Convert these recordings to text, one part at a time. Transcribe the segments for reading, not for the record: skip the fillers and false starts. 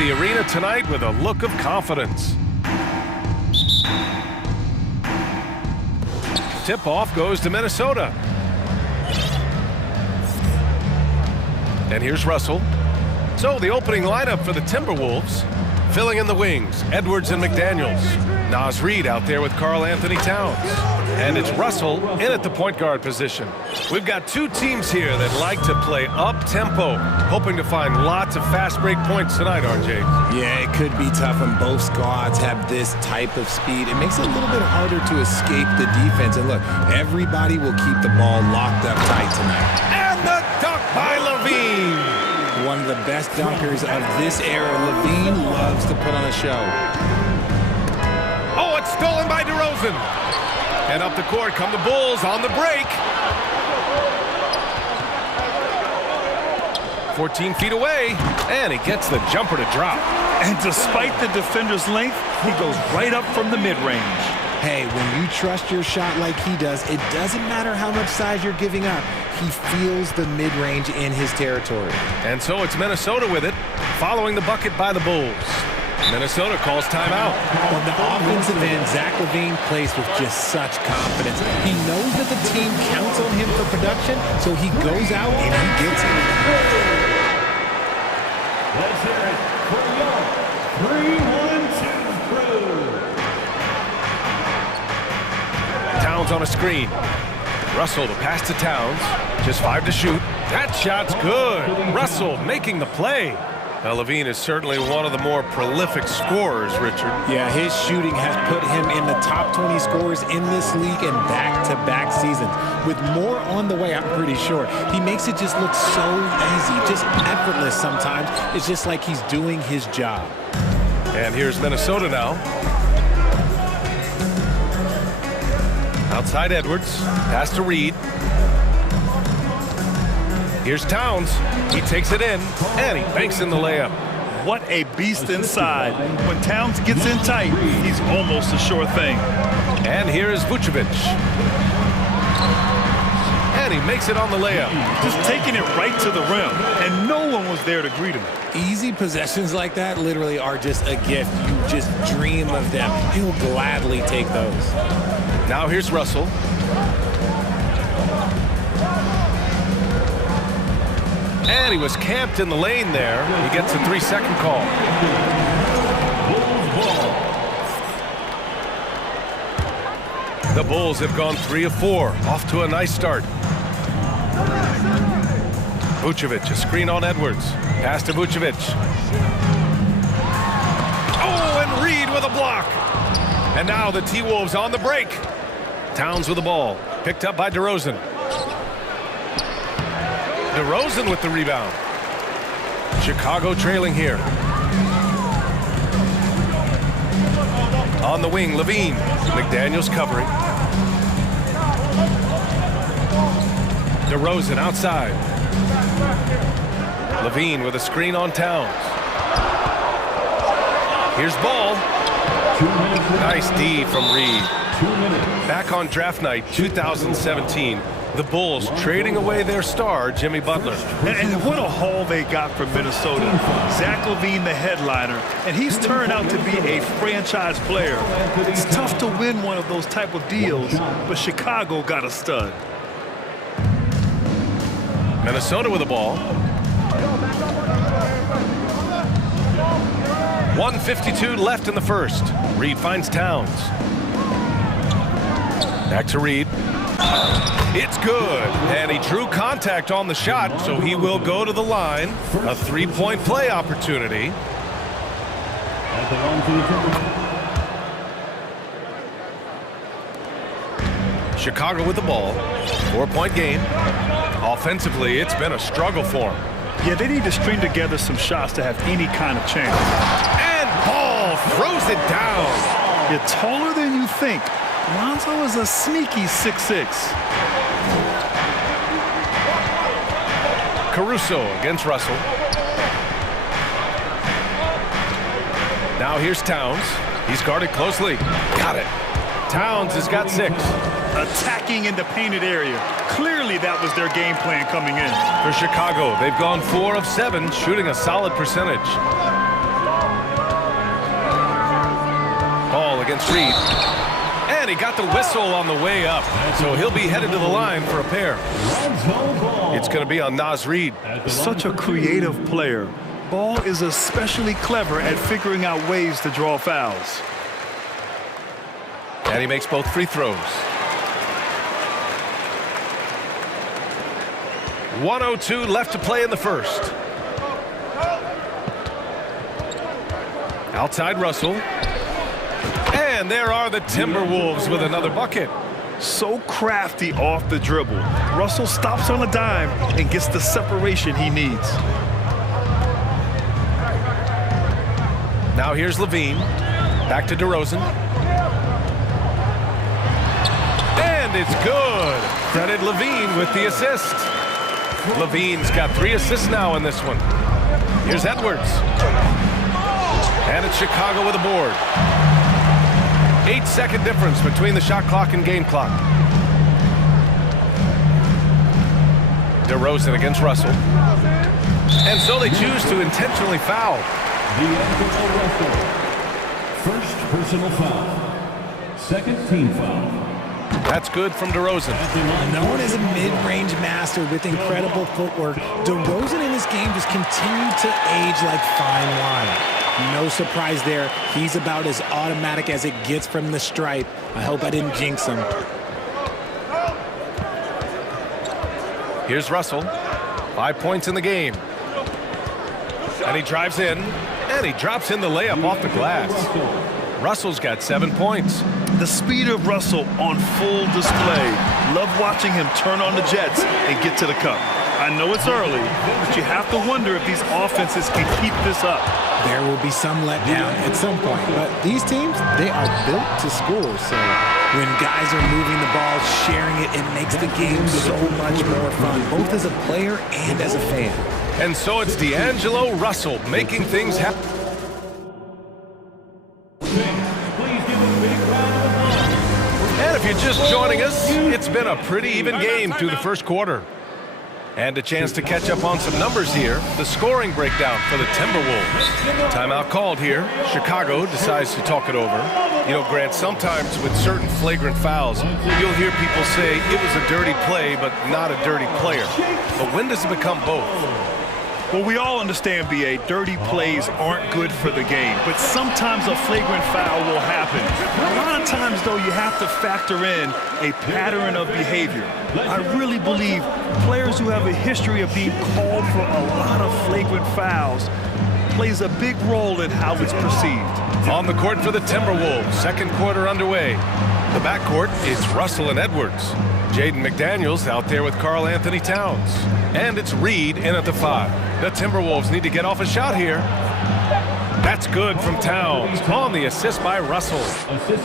the arena tonight with a look of confidence. Tip-off goes to Minnesota. And here's Russell. So the opening lineup for the Timberwolves. Filling in the wings, Edwards and McDaniels. Naz Reid out there with Karl Anthony Towns. And it's Russell in at the point guard position. We've got two teams here that like to play up-tempo, hoping to find lots of fast break points tonight, RJ. Yeah, it could be tough when both squads have this type of speed. It makes it a little bit harder to escape the defense. And look, everybody will keep the ball locked up tight tonight. And the dunk by Levine. One of the best dunkers of this era. Levine loves to put on a show. Oh, it's stolen by DeRozan. And up the court come the Bulls on the break. 14 feet away, and he gets the jumper to drop. And despite the defender's length, he goes right up from the mid-range. Hey, when you trust your shot like he does, it doesn't matter how much size you're giving up. He feels the mid-range in his territory. And so it's Minnesota with it, following the bucket by the Bulls. Minnesota calls timeout. On the offensive end, Zach LaVine plays with just such confidence. He knows that the team counts on him for production, so he goes out and he gets it. Let's hear it for your 3-1-2 crew. Towns on a screen. Russell the pass to Towns. Just 5 to shoot. That shot's good. Russell making the play. Now, Levine is certainly one of the more prolific scorers, Richard. Yeah, his shooting has put him in the top 20 scorers in this league in back-to-back seasons. With more on the way, I'm pretty sure. He makes it just look so easy, just effortless sometimes. It's just like he's doing his job. And here's Minnesota now. Outside Edwards, pass to Reid. Here's Towns. He takes it in, and he banks in the layup. What a beast inside. When Towns gets in tight, he's almost a sure thing. And here's Vucevic. And he makes it on the layup. Just taking it right to the rim, and no one was there to greet him. Easy possessions like that literally are just a gift. You just dream of them. He'll gladly take those. Now here's Russell. And he was camped in the lane there. He gets a 3-second call. The Bulls have gone 3 of 4. Off to a nice start. Vucevic, a screen on Edwards. Pass to Vucevic. Oh, and Reid with a block. And now the T-Wolves on the break. Towns with the ball. Picked up by DeRozan. DeRozan with the rebound. Chicago trailing here. On the wing, Levine. McDaniels covering. DeRozan outside. Levine with a screen on Towns. Here's Ball. Nice D from Reid. Back on draft night 2017. The Bulls trading away their star, Jimmy Butler. And what a haul they got from Minnesota. Zach LaVine, the headliner, and he's turned out to be a franchise player. It's tough to win one of those type of deals, but Chicago got a stud. Minnesota with the ball. 1:52 left in the first. Reid finds Towns. Back to Reid. It's good, and he drew contact on the shot, so he will go to the line. A 3-point play opportunity. Chicago with the ball. 4-point game. Offensively, it's been a struggle for him. Yeah, they need to string together some shots to have any kind of chance. And Ball throws it down. You're taller than you think. Lonzo is a sneaky 6'6". Caruso against Russell. Now here's Towns. He's guarded closely. Got it. Towns has got 6. Attacking in the painted area. Clearly that was their game plan coming in. For Chicago, they've gone 4 of 7, shooting a solid percentage. against Reed. And he got the whistle on the way up. So he'll be headed to the line for a pair. It's going to be on Naz Reed. Such a creative player. Ball is especially clever at figuring out ways to draw fouls. And he makes both free throws. 1:02 left to play in the first. Outside Russell. And there are the Timberwolves with another bucket. So crafty off the dribble. Russell stops on a dime and gets the separation he needs. Now here's Levine. Back to DeRozan. And it's good. Credit Levine with the assist. Levine's got 3 assists now in this one. Here's Edwards. And it's Chicago with a board. 8-second difference between the shot clock and game clock. DeRozan against Russell. And so they choose to intentionally foul. Russell. First personal foul. Second team foul. That's good from DeRozan. Known as a mid-range master with incredible footwork, DeRozan in this game just continued to age like fine wine. No surprise there. He's about as automatic as it gets from the stripe. I hope I didn't jinx him. Here's Russell. 5 points in the game. And he drives in, and he drops in the layup off the glass. Russell's got 7 points. The speed of Russell on full display. Love watching him turn on the jets and get to the cup. I know it's early, but you have to wonder if these offenses can keep this up. There will be some letdown at some point, but these teams, they are built to score. So when guys are moving the ball, sharing it, it makes the game so much more fun, both as a player and as a fan. And so it's D'Angelo Russell making things happen. And if you're just joining us, it's been a pretty even game through the first quarter. And a chance to catch up on some numbers here. The scoring breakdown for the Timberwolves. Timeout called here. Chicago decides to talk it over. You know, Grant, sometimes with certain flagrant fouls, you'll hear people say it was a dirty play, but not a dirty player. But when does it become both? Well, we all understand, B.A., dirty plays aren't good for the game, but sometimes a flagrant foul will happen. A lot of times, though, you have to factor in a pattern of behavior. I really believe players who have a history of being called for a lot of flagrant fouls plays a big role in how it's perceived. On the court for the Timberwolves, second quarter underway. The backcourt, it's Russell and Edwards. Jaden McDaniels out there with Karl Anthony Towns. And it's Reed in at the 5. The Timberwolves need to get off a shot here. That's good from Towns on the assist by Russell.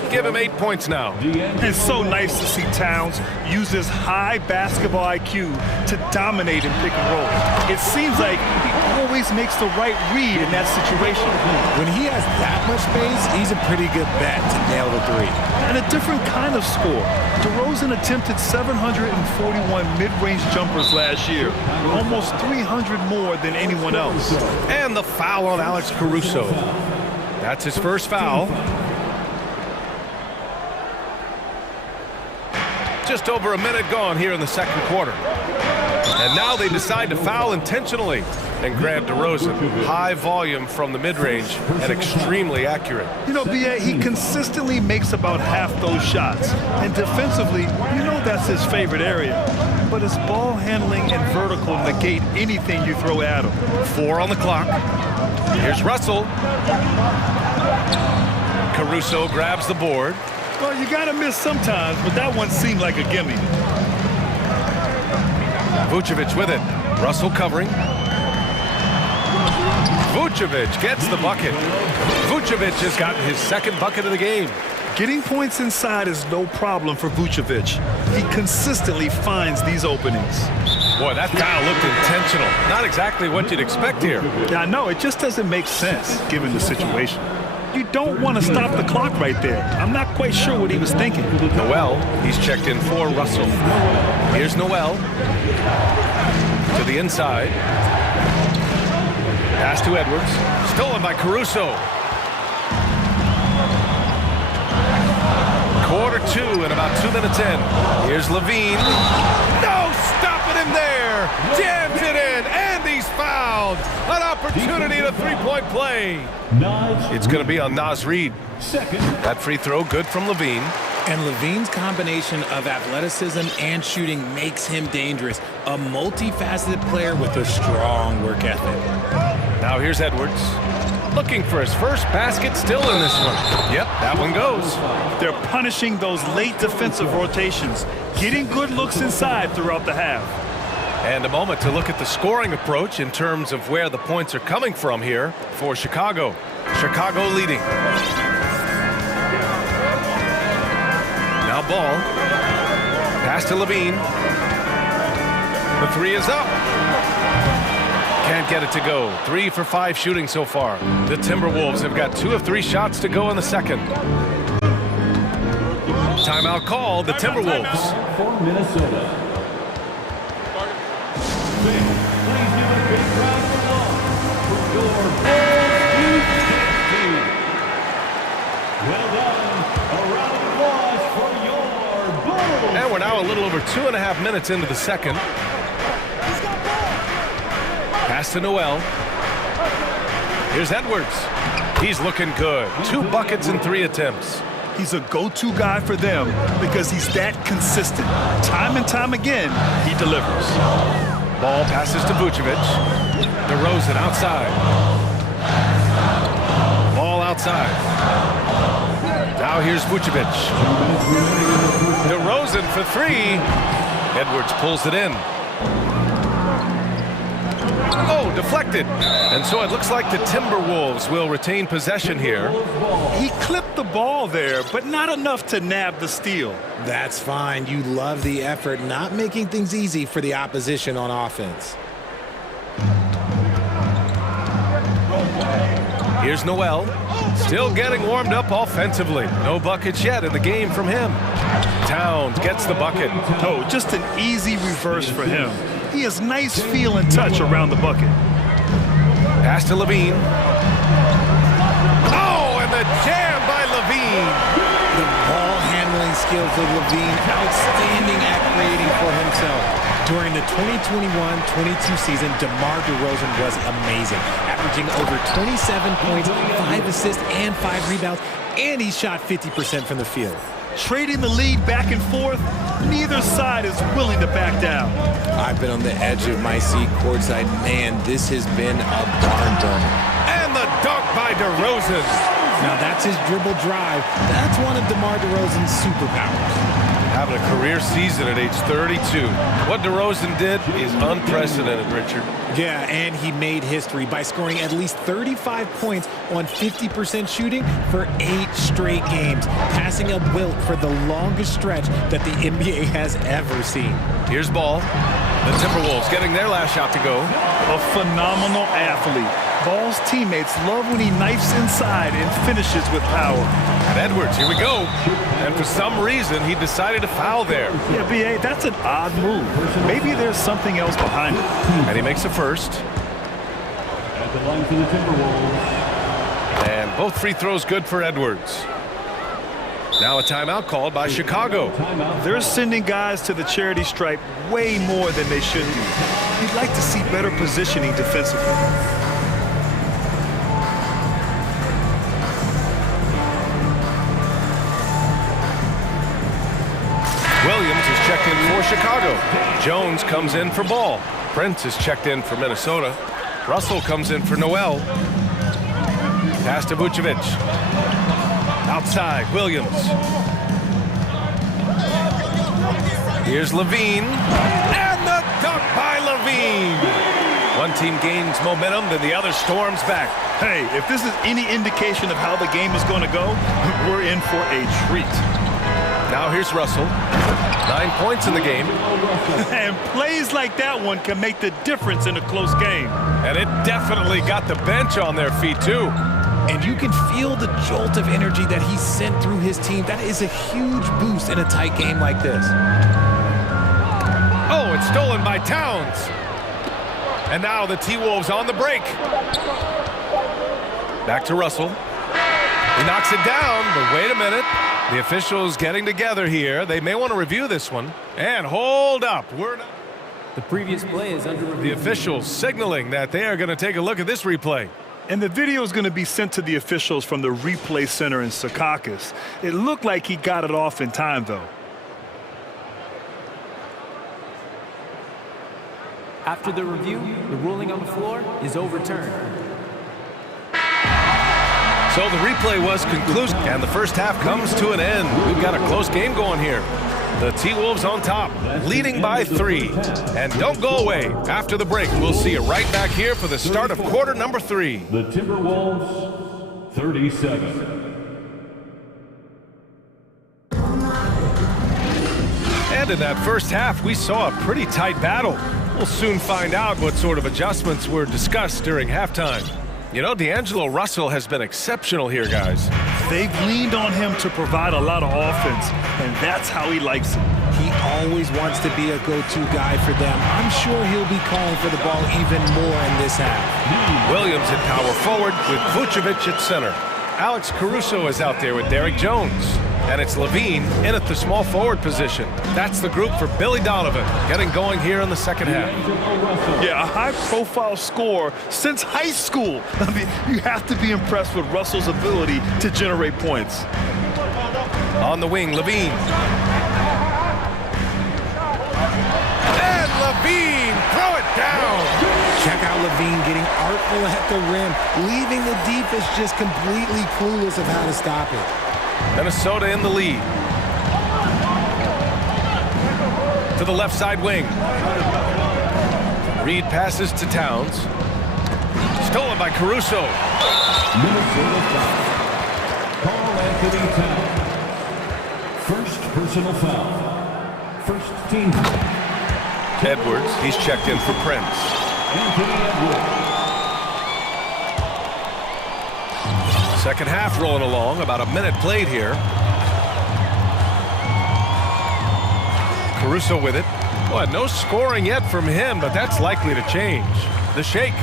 Give him 8 points now. It's so nice to see Towns use his high basketball IQ to dominate in pick and roll. It seems like he always makes the right read in that situation. When he has that much space, he's a pretty good bet to nail the 3. And a different kind of score. DeRozan attempted 741 mid-range jumpers last year, almost 300 more than anyone else. And the foul on Alex Caruso. That's his first foul. Just over a minute gone here in the second quarter. And now they decide to foul intentionally. And Grant DeRozan, high volume from the mid-range and extremely accurate. You know, B.A., he consistently makes about half those shots. And defensively, you know that's his favorite area. But his ball handling and vertical negate anything you throw at him. 4 on the clock. Here's Russell. Caruso grabs the board. Well, you gotta miss sometimes, but that one seemed like a gimme. Vucevic with it. Russell covering. Vucevic gets the bucket. Vucevic has gotten his second bucket of the game. Getting points inside is no problem for Vucevic. He consistently finds these openings. Boy, that foul looked intentional. Not exactly what you'd expect here. Yeah, I know. It just doesn't make sense, given the situation. You don't want to stop the clock right there. I'm not quite sure what he was thinking. Noel, he's checked in for Russell. Here's Noel. To the inside. Pass to Edwards. Stolen by Caruso. quarter two and about 2 minutes in. Here's Levine. No, stopping him there. Jams it in, and he's fouled. An opportunity to three-point play. It's going to be on Naz Reid. That free throw good from Levine. And Levine's combination of athleticism and shooting makes him dangerous. A multifaceted player with a strong work ethic. Now here's Edwards. Looking for his first basket, still in this one. Yep, that one goes. They're punishing those late defensive rotations, getting good looks inside throughout the half. And a moment to look at the scoring approach in terms of where the points are coming from here for Chicago. Chicago leading. Now ball. Pass to Levine. The three is up. Can't get it to go. 3 for 5 shooting so far. The Timberwolves have got 2 of 3 shots to go in the second. Timeout call, the Timberwolves. For Minnesota. Please give a big round of applause for your team. Well done. A round of applause for your Bulls. And we're now a little over 2.5 minutes into the second. Pass to Noel. Here's Edwards. He's looking good. 2 buckets in 3 attempts. He's a go-to guy for them because he's that consistent. Time and time again, he delivers. Ball passes to Vucevic. DeRozan outside. Ball outside. Now here's Vucevic. DeRozan for 3. Edwards pulls it in. Oh, deflected. And so it looks like the Timberwolves will retain possession here. He clipped the ball there, but not enough to nab the steal. That's fine. You love the effort, not making things easy for the opposition on offense. Here's Noel. Still getting warmed up offensively. No buckets yet in the game from him. Towns gets the bucket. Oh, just an easy reverse for him. He has nice feel and touch around the bucket. Pass to Levine. Oh, and the jam by Levine. The ball handling skills of Levine, outstanding at creating for himself. During the 2021-22 season, DeMar DeRozan was amazing, averaging over 27 points, 5 assists, and 5 rebounds, and he shot 50% from the field. Trading the lead back and forth, neither side is willing to back down. I've been on the edge of my seat courtside. Man, this has been a barn burner. And the dunk by DeRozan. Now that's his dribble drive. That's one of DeMar DeRozan's superpowers. Having a career season at age 32. What DeRozan did is unprecedented, Richard. Yeah, and he made history by scoring at least 35 points on 50% shooting for 8 straight games, passing a wilt for the longest stretch that the NBA has ever seen. Here's Ball. The Timberwolves getting their last shot to go. A phenomenal athlete. Ball's teammates love when he knifes inside and finishes with power. And Edwards, here we go. And for some reason, he decided to foul there. Yeah, B.A., that's an odd move. Maybe there's something else behind it. And he makes a first. At the line for the Timberwolves. And both free throws good for Edwards. Now a timeout called by Chicago. They're sending guys to the charity stripe way more than they should be. You'd like to see better positioning defensively. Williams is checked in for Chicago. Jones comes in for Ball. Prince is checked in for Minnesota. Russell comes in for Noel. Pass to Vucevic. Outside, Williams. Here's Levine. And the dunk by Levine. One team gains momentum, then the other storms back. Hey, if this is any indication of how the game is going to go, we're in for a treat. Now here's Russell. 9 points in the game. And plays like that one can make the difference in a close game. And it definitely got the bench on their feet, too. And you can feel the jolt of energy that he sent through his team. That is a huge boost in a tight game like this. Oh, it's stolen by Towns. And now the T-Wolves on the break. Back to Russell. He knocks it down, but wait a minute. The officials getting together here. They may want to review this one. And hold up. The previous play is under review. The officials signaling that they are going to take a look at this replay. And the video is going to be sent to the officials from the replay center in Secaucus. It looked like he got it off in time, though. After the review, the ruling on the floor is overturned. So the replay was conclusive, and the first half comes to an end. We've got a close game going here. The T-Wolves on top, leading by 3. And don't go away. After the break, we'll see you right back here for the start of quarter number 3. The Timberwolves, 37. And in that first half, we saw a pretty tight battle. We'll soon find out what sort of adjustments were discussed during halftime. You know, D'Angelo Russell has been exceptional here, guys. They've leaned on him to provide a lot of offense, and that's how he likes it. He always wants to be a go-to guy for them. I'm sure he'll be calling for the ball even more in this half. Williams at power forward with Vucevic at center. Alex Caruso is out there with Derrick Jones. And it's Levine in at the small forward position. That's the group for Billy Donovan, getting going here in the second half. Yeah, a high-profile scorer since high school. I mean, you have to be impressed with Russell's ability to generate points. On the wing, Levine. And Levine, throw it down. Check out Levine getting artful at the rim, leaving the defense just completely clueless of how to stop it. Minnesota in the lead. To the left side wing. Reed passes to Towns. Stolen by Caruso. Minnesota foul. Carl Anthony Towns. First personal foul. First team foul. Edwards, he's checked in for Prince. Anthony Edwards. Second half rolling along, about a minute played here. Caruso with it. Boy, no scoring yet from him, but that's likely to change. The shake.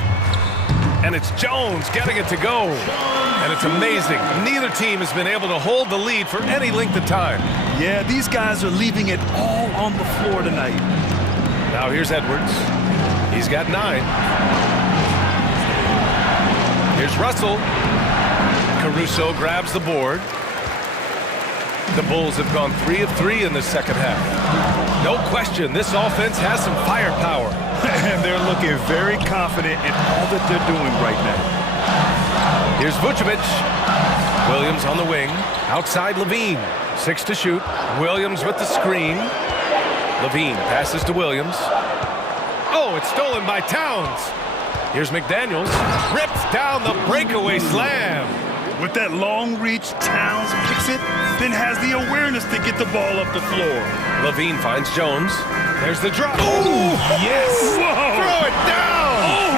And it's Jones getting it to go. And it's amazing. Neither team has been able to hold the lead for any length of time. Yeah, these guys are leaving it all on the floor tonight. Now here's Edwards. He's got 9. Here's Russell. Caruso grabs the board. The Bulls have gone 3 of 3 in the second half. No question, this offense has some firepower. And they're looking very confident in all that they're doing right now. Here's Vucevic. Williams on the wing. Outside Levine. 6 to shoot. Williams with the screen. Levine passes to Williams. Oh, it's stolen by Towns. Here's McDaniels. Rips down the breakaway slam. With that long reach, Towns picks it, then has the awareness to get the ball up the floor. Levine finds Jones. There's the drop. Oh, yes! Whoa. Throw it down! Oh!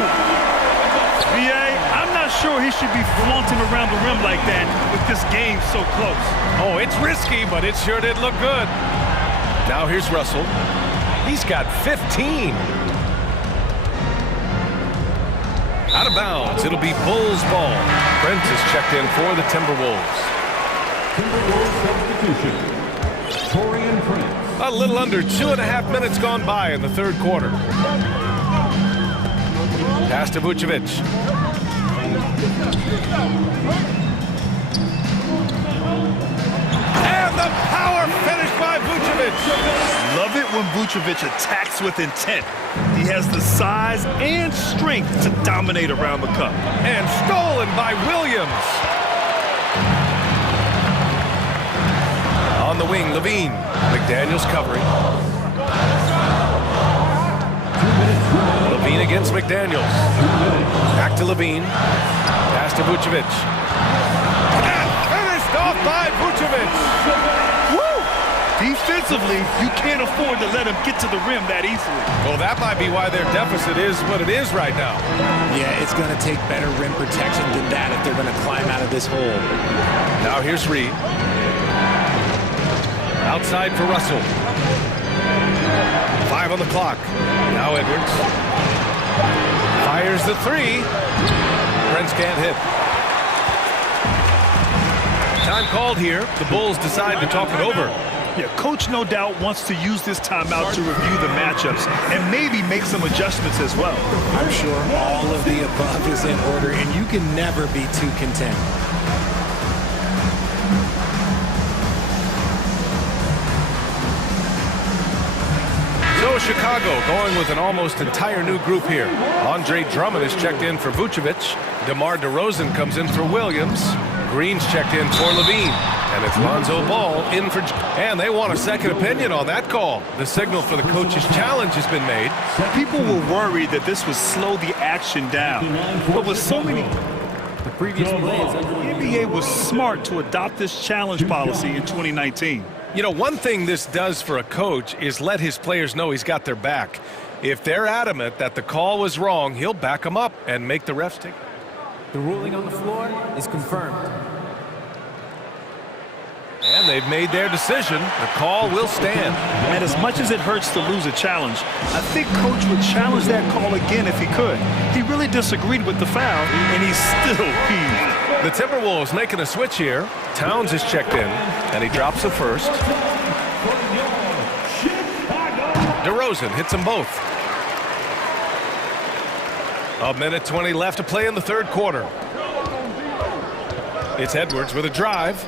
B.A., I'm not sure he should be flaunting around the rim like that with this game so close. Oh, it's risky, but it sure did look good. Now here's Russell. He's got 15. Out of bounds, it'll be Bulls ball. Brent is checked in for the Timberwolves. Timberwolves substitution. Torian Prince. A little under 2.5 minutes gone by in the third quarter. Pass to Vucevic. And the power finish by Vucevic. Love it when Vucevic attacks with intent. He has the size and strength to dominate around the cup. And stolen by Williams. On the wing, Levine. McDaniels covering. Levine against McDaniels. Back to Levine. Pass to Vucevic. And finished off by Vucevic. Defensively, you can't afford to let him get to the rim that easily. Well, that might be why their deficit is what it is right now. Yeah, it's going to take better rim protection than that if they're going to climb out of this hole. Now here's Reed. Outside for Russell. 5 on the clock. Now Edwards. Fires the 3. Prince can't hit. Time called here. The Bulls decide to talk it over. Yeah, coach no doubt wants to use this timeout to review the matchups and maybe make some adjustments as well. I'm sure all of the above is in order, and you can never be too content. So Chicago going with an almost entire new group here. Andre Drummond is checked in for Vucevic. DeMar DeRozan comes in for Williams. Green's checked in for Levine. And it's Lonzo Ball in for... And they want a second opinion on that call. The signal for the coach's challenge has been made. People were worried that this would slow the action down. But with so many... The previous play is under The NBA was smart to adopt this challenge policy in 2019. You know, one thing this does for a coach is let his players know he's got their back. If they're adamant that the call was wrong, he'll back them up and make the refs take. The ruling on the floor is confirmed. And they've made their decision. The call will stand. And as much as it hurts to lose a challenge, I think coach would challenge that call again if he could. He really disagreed with the foul, and he's still peeved. The Timberwolves making a switch here. Towns is checked in, and he drops the first. DeRozan hits them both. A minute 20 left to play in the third quarter. It's Edwards with a drive.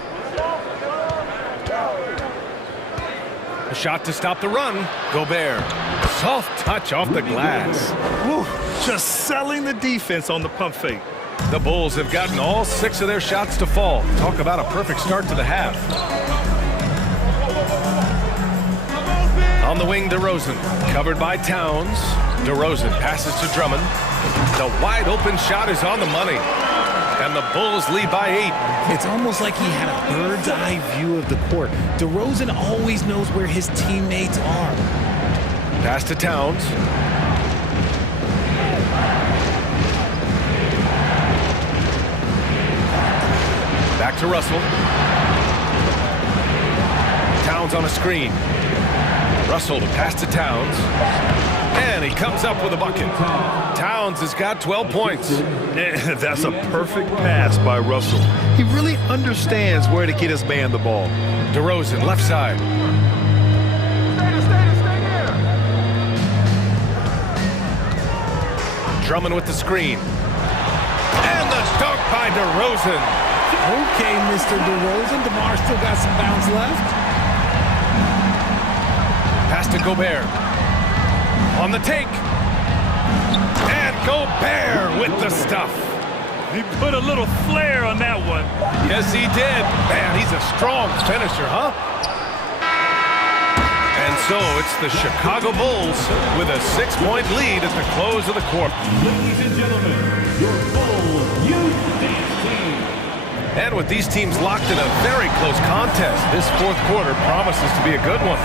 A shot to stop the run. Gobert. Soft touch off the glass. Whew, just selling the defense on the pump fake. The Bulls have gotten all 6 of their shots to fall. Talk about a perfect start to the half. On the wing, DeRozan. Covered by Towns. DeRozan passes to Drummond. The wide open shot is on the money. And the Bulls lead by 8. It's almost like he had a bird's eye view of the court. DeRozan always knows where his teammates are. Pass to Towns. Back to Russell. Towns on a screen. Russell to pass to Towns. And he comes up with a bucket. Towns has got 12 points. That's a perfect pass by Russell. He really understands where to get his man the ball. DeRozan, left side. Drummond with the screen. And the dunk by DeRozan. Okay, Mr. DeRozan. DeMar still got some bounce left. Pass to Gobert. On the take. And Gobert with the stuff. He put a little flair on that one. Yes, he did. Man, he's a strong finisher, huh? And so it's the Chicago Bulls with a 6-point lead at the close of the quarter. Ladies and gentlemen, your Bulls Youth Dance Team. And with these teams locked in a very close contest, this fourth quarter promises to be a good one.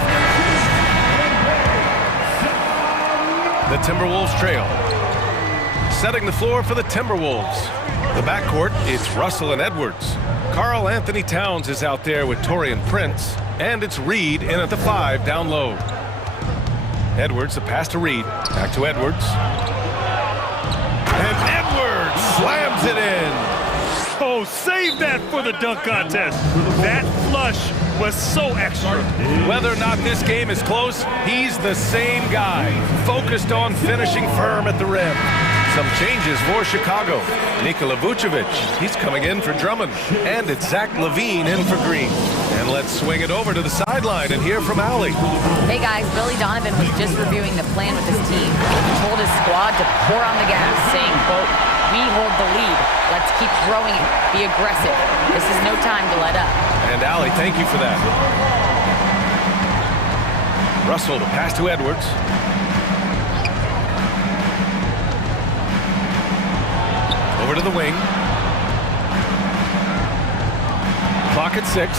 The Timberwolves trail. Setting the floor for the Timberwolves. The backcourt, it's Russell and Edwards. Karl Anthony Towns is out there with Taurean Prince. And it's Reed in at the 5 down low. Edwards, the pass to Reed. Back to Edwards. And Edwards slams it in. Oh, save that for the dunk contest. That flush was so extra. Whether or not this game is close, he's the same guy, focused on finishing firm at the rim. Some changes for Chicago. Nikola Vucevic, he's coming in for Drummond. And it's Zach LaVine in for Green. And let's swing it over to the sideline and hear from Allie. Hey guys, Billy Donovan was just reviewing the plan with his team. He told his squad to pour on the gas, saying, quote, "We hold the lead. Let's keep throwing it. Be aggressive. This is no time to let up." And Allie, thank you for that. Russell to pass to Edwards. Over to the wing. Clock at 6.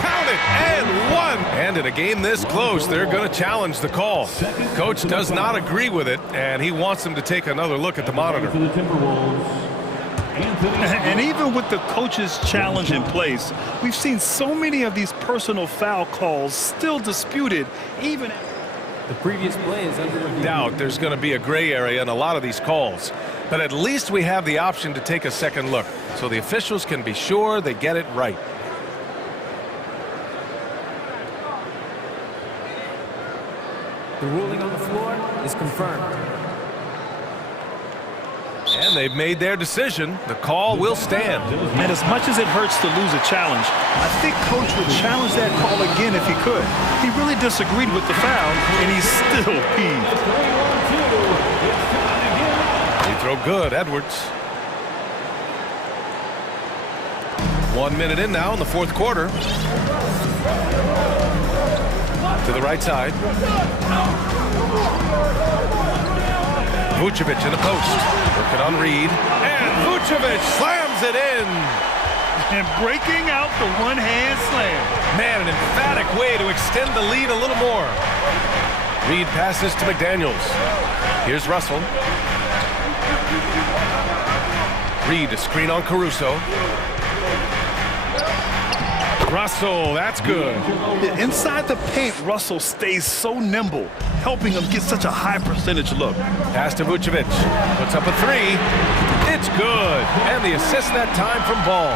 Count it, and 1. And in a game this close, they're going to challenge the call. Coach does not agree with it, and he wants them to take another look at the monitor. For the Timberwolves. And even with the coach's challenge in place, we've seen so many of these personal foul calls still disputed, even The previous play is under review. Doubt there's going to be a gray area in a lot of these calls. But at least we have the option to take a second look, so the officials can be sure they get it right. The ruling on the floor is confirmed. And they've made their decision. The call will stand. And as much as it hurts to lose a challenge, I think Coach would challenge that call again if he could. He really disagreed with the foul, and he's still peeved. Free throw good, Edwards. 1 minute in now in the fourth quarter. To the right side. Vucevic in the post. Working on Reed. And Vucevic slams it in. And breaking out the one-hand slam. Man, an emphatic way to extend the lead a little more. Reed passes to McDaniels. Here's Russell. Reed to screen on Caruso. Russell, that's good. Inside the paint, Russell stays so nimble, helping him get such a high percentage look. Pass to Vucevic. Puts up a three. It's good. And the assist that time from Ball.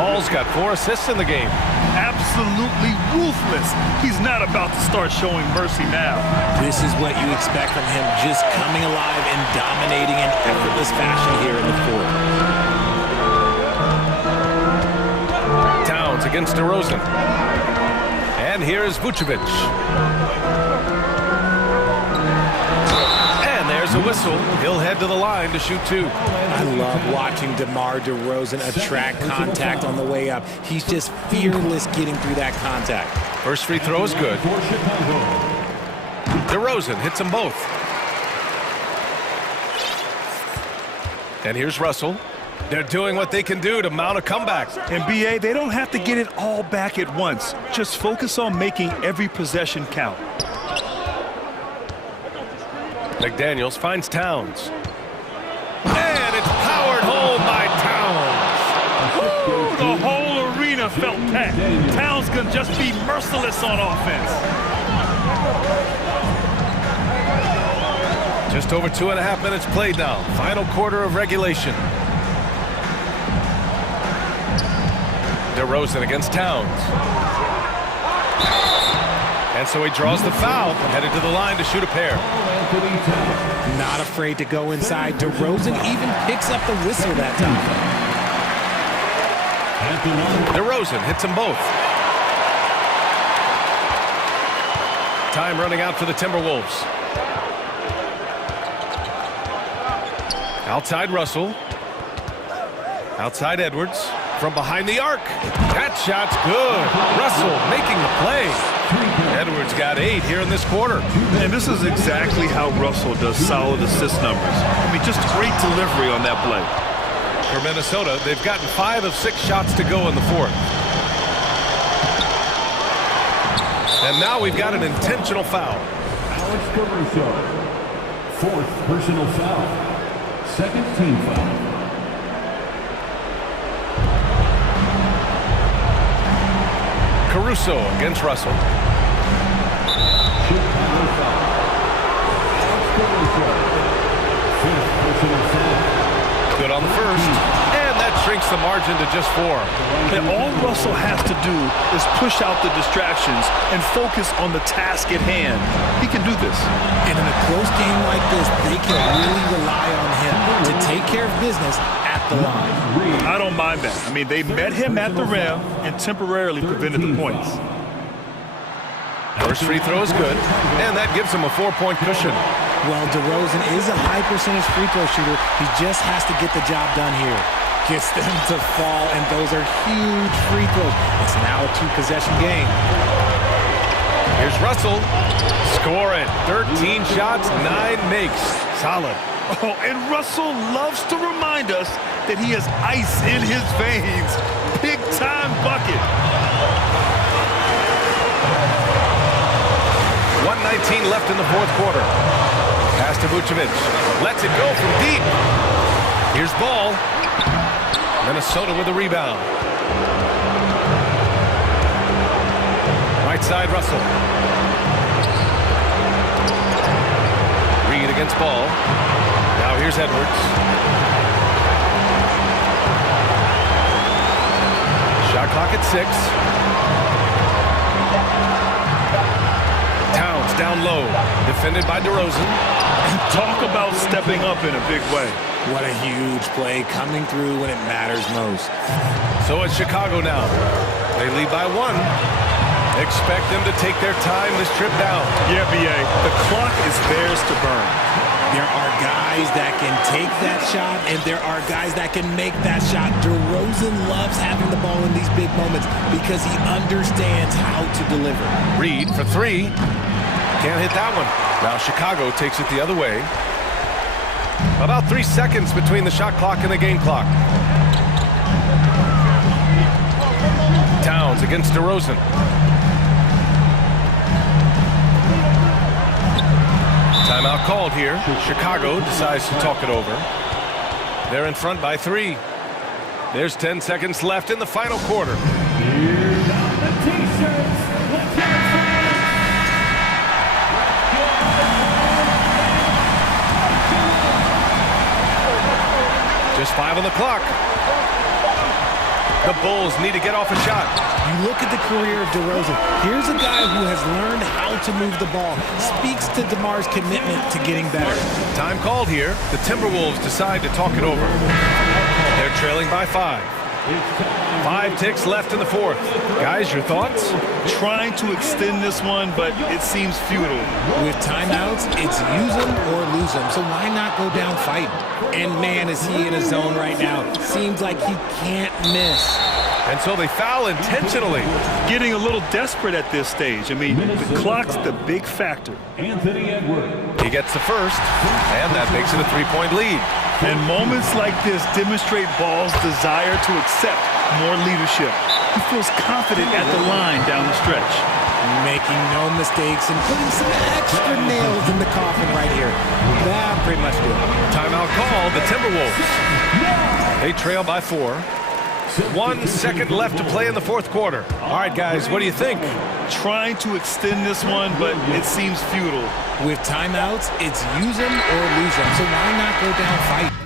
Ball's got 4 assists in the game. Absolutely ruthless. He's not about to start showing mercy now. This is what you expect from him, just coming alive and dominating in effortless fashion here in the fourth. Towns against DeRozan. And here is Vucevic. And there's a whistle. He'll head to the line to shoot 2. I love watching DeMar DeRozan attract contact on the way up. He's just fearless getting through that contact. First free throw is good. DeRozan hits them both. And here's Russell. They're doing what they can do to mount a comeback. And BA, they don't have to get it all back at once. Just focus on making every possession count. McDaniels finds Towns. And it's powered home by Towns. Woo, the whole arena felt packed. Towns can just be merciless on offense. Just over 2.5 minutes played now. Final quarter of regulation. DeRozan against Towns. And so he draws the foul, headed to the line to shoot a pair. Not afraid to go inside. DeRozan even picks up the whistle that time. DeRozan hits them both. Time running out for the Timberwolves. Outside Russell. Outside Edwards. From behind the arc. That shot's good. Russell making the play. Edwards got 8 here in this quarter. And this is exactly how Russell does solid assist numbers. I mean, just great delivery on that play. For Minnesota, they've gotten 5 of 6 shots to go in the fourth. And now we've got an intentional foul. Alex Caruso, 4th personal foul. 2nd team foul. Caruso against Russell. Good on the first. And that shrinks the margin to just 4. And all Russell has to do is push out the distractions and focus on the task at hand. He can do this. And in a close game like this, they can really rely on him to take care of business at the line. I don't mind that. I mean, they met him at the rim and temporarily prevented the points. First free throw is good, and that gives him a 4-point cushion. Well, DeRozan is a high percentage free throw shooter. He just has to get the job done here. Gets them to fall, and those are huge free throws. It's now a 2-possession game. Here's Russell. Score it. 13 shots, 9 makes. Solid. Oh, and Russell loves to remind us that he has ice in his veins. Big-time bucket. 1:19 left in the fourth quarter. Pass to Vucevic. Lets it go from deep. Here's Ball. Minnesota with a rebound. Right side, Russell. Reed against Ball. Now here's Here's Edwards. Shot clock at 6. Towns down low, defended by DeRozan. Talk about stepping up in a big way. What a huge play coming through when it matters most. So it's Chicago now. They lead by 1. Expect them to take their time this trip down. Yeah, B.A., the clock is theirs to burn. There are guys that can take that shot, and there are guys that can make that shot. DeRozan loves having the ball in these big moments because he understands how to deliver. Reed for 3. Can't hit that one. Now Chicago takes it the other way. About 3 seconds between the shot clock and the game clock. Towns against DeRozan. Timeout called here. Chicago decides to talk it over. They're in front by 3. There's 10 seconds left in the final quarter. Just 5 on the clock. The Bulls need to get off a shot. You look at the career of DeRozan. Here's a guy who has learned how to move the ball. Speaks to DeMar's commitment to getting better. Time called here. The Timberwolves decide to talk it over. They're trailing by 5. 5 ticks left in the fourth. Guys, your thoughts? Trying to extend this one, but it seems futile. With timeouts, it's use them or lose them. So why not go down fighting? And man, is he in a zone right now. Seems like he can't miss. And so they foul intentionally. Getting a little desperate at this stage. I mean, the clock's the big factor. Anthony Edwards. He gets the first, and that makes it a 3-point lead. And moments like this demonstrate Ball's desire to accept more leadership. He feels confident at the line down the stretch. Making no mistakes and putting some extra nails in the coffin right here. That pretty much do it. Timeout called, the Timberwolves. They trail by 4. 1 second left to play in the fourth quarter. All right, guys, what do you think? Trying to extend this one, but it seems futile. With timeouts, it's use them or lose them. So why not go down fighting?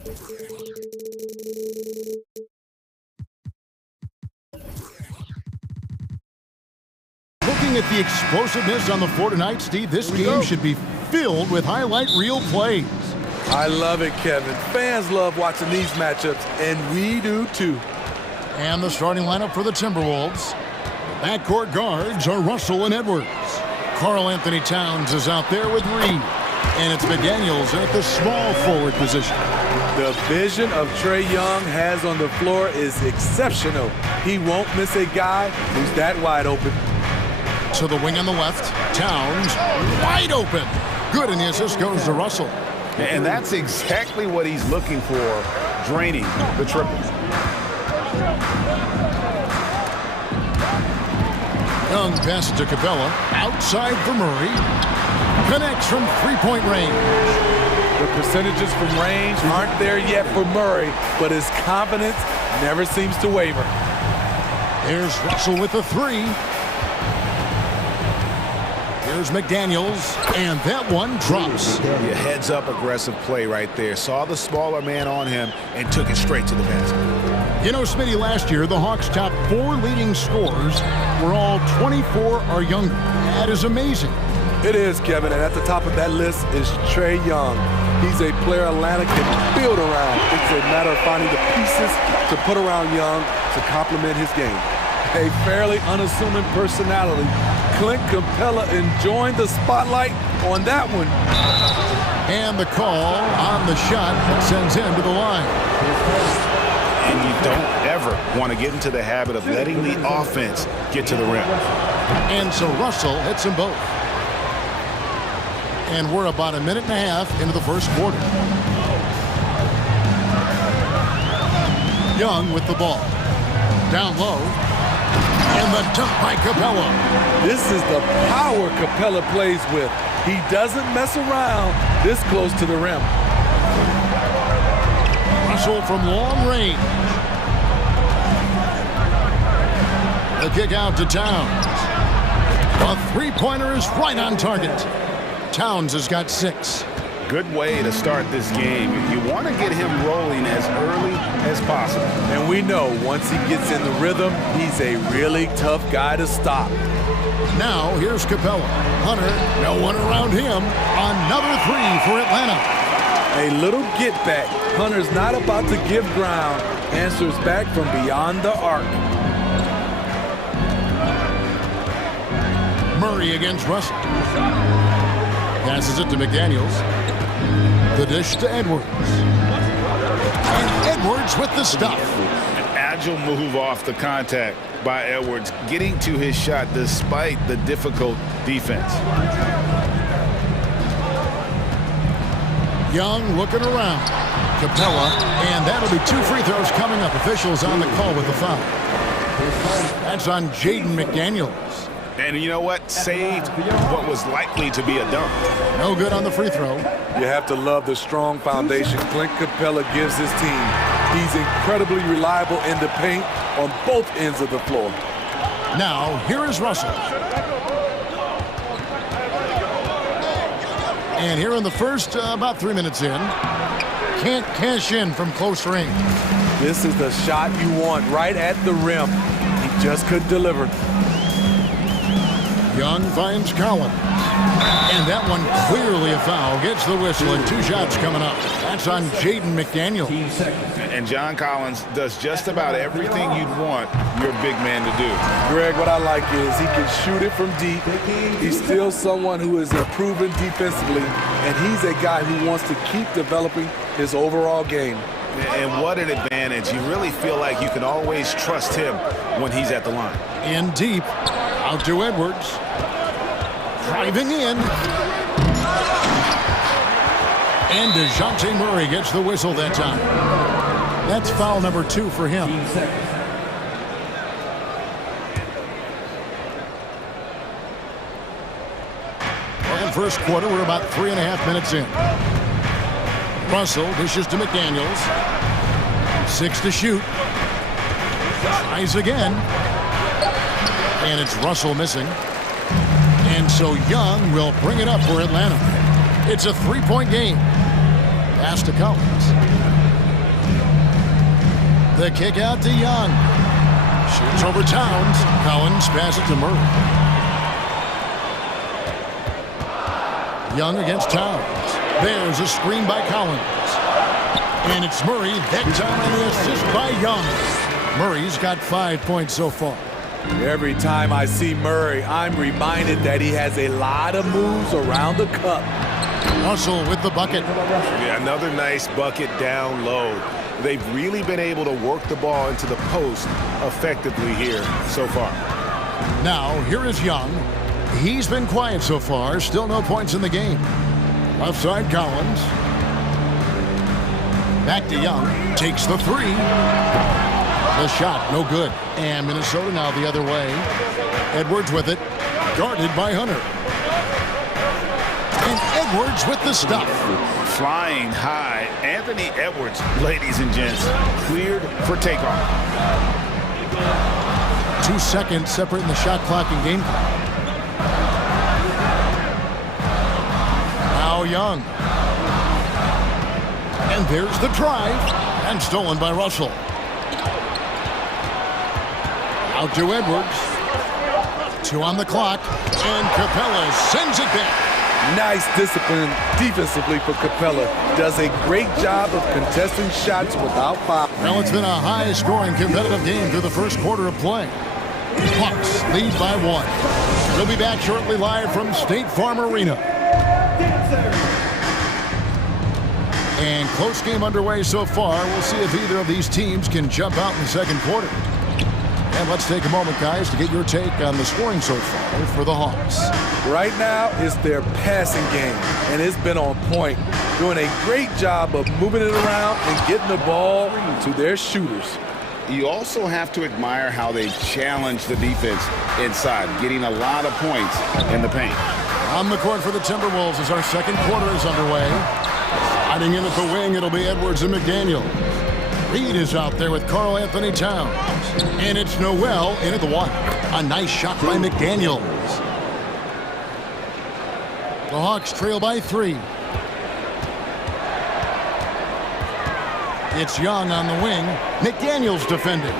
Looking at the explosiveness on the floor tonight, Steve, this game should be filled with highlight reel plays. I love it, Kevin. Fans love watching these matchups, and we do too. And the starting lineup for the Timberwolves. Backcourt guards are Russell and Edwards. Karl Anthony Towns is out there with Reed. And it's McDaniels at the small forward position. The vision of Trae Young has on the floor is exceptional. He won't miss a guy who's that wide open. To the wing on the left, Towns wide open. Good, and the assist goes to Russell. And that's exactly what he's looking for, draining the triple. Young passes to Capella, outside for Murray. Connects from three-point range. The percentages from range aren't there yet for Murray, but his confidence never seems to waver. There's Russell with the three. Here's McDaniels, and that one drops. Yeah, heads-up aggressive play right there. Saw the smaller man on him and took it straight to the basket. You know, Smitty, last year, the Hawks' top 4 leading scorers were all 24 or younger. That is amazing. It is, Kevin, and at the top of that list is Trae Young. He's a player Atlanta can build around. It's a matter of finding the pieces to put around Young to complement his game. A fairly unassuming personality. Clint Capella enjoying the spotlight on that one. And the call on the shot sends him to the line. And you don't ever want to get into the habit of letting the offense get to the rim. And so Russell hits them both. And we're about a minute and a half into the first quarter. Young with the ball. Down low. And the dunk by Capella. This is the power Capella plays with. He doesn't mess around this close to the rim. Russell from long range. The kick out to Towns. A three-pointer is right on target. Towns has got 6. Good way to start this game. You want to get him rolling as early as possible. And we know once he gets in the rhythm, he's a really tough guy to stop. Now here's Capella. Hunter, no one around him. Another 3 for Atlanta. A little get back. Hunter's not about to give ground. Answers back from beyond the arc. Murray against Russell. Passes it to McDaniels. The dish to Edwards. And Edwards with the stuff. An agile move off the contact by Edwards, getting to his shot despite the difficult defense. Young looking around. Capella, and that'll be 2 free throws coming up. Officials on the call with the foul. That's on Jaden McDaniels. And you know what? Saved what was likely to be a dunk. No good on the free throw. You have to love the strong foundation Clint Capella gives his team. He's incredibly reliable in the paint on both ends of the floor. Now, here is Russell. And here in the first, about 3 minutes in, can't cash in from close range. This is the shot you want right at the rim. He just couldn't deliver. Young finds Collins. And that one clearly a foul. Gets the whistle and 2 shots coming up. That's on Jaden McDaniels. And John Collins does just about everything you'd want your big man to do. Greg, what I like is he can shoot it from deep. He's still someone who is improving defensively. And he's a guy who wants to keep developing his overall game. And what an advantage. You really feel like you can always trust him when he's at the line. In deep. Out to Edwards. Driving in. And DeJounte Murray gets the whistle that time. That's foul number 2 for him. And first quarter, we're about 3.5 minutes in. Russell dishes to McDaniels. 6 to shoot. Tries again. And it's Russell missing. And so Young will bring it up for Atlanta. It's a 3-point game. Pass to Collins. The kick out to Young. Shoots over Towns. Collins passes to Murray. Young against Towns. There's a screen by Collins. And it's Murray. That time on the assist by Young. Murray's got 5 points so far. Every time I see Murray, I'm reminded that he has a lot of moves around the cup. Russell with the bucket. Yeah, another nice bucket down low. They've really been able to work the ball into the post effectively here so far. Now, here is Young. He's been quiet so far. Still no points in the game. Left side, Collins. Back to Young. Takes the three. The shot, no good. And Minnesota now the other way. Edwards with it. Guarded by Hunter. And Edwards with the stuff. Flying high. Anthony Edwards, ladies and gents, cleared for takeoff. 2 seconds separating the shot clock and game clock. Now Young. And there's the drive. And stolen by Russell. Out to Edwards. 2 on the clock. And Capella sends it back. Nice discipline defensively for Capella. Does a great job of contesting shots without foul. Well, it's been a high-scoring competitive game through the first quarter of play. Hawks lead by 1. We'll be back shortly live from State Farm Arena. And close game underway so far. We'll see if either of these teams can jump out in the second quarter. And let's take a moment, guys, to get your take on the scoring so far for the Hawks. Right now, it's their passing game, and it's been on point. Doing a great job of moving it around and getting the ball to their shooters. You also have to admire how they challenge the defense inside, getting a lot of points in the paint. On the court for the Timberwolves as our second quarter is underway. Hiding in at the wing, it'll be Edwards and McDaniel. Reed is out there with Karl Anthony Towns. And it's Noel in at the 1. A nice shot by McDaniels. The Hawks trail by 3. It's Young on the wing. McDaniels defending.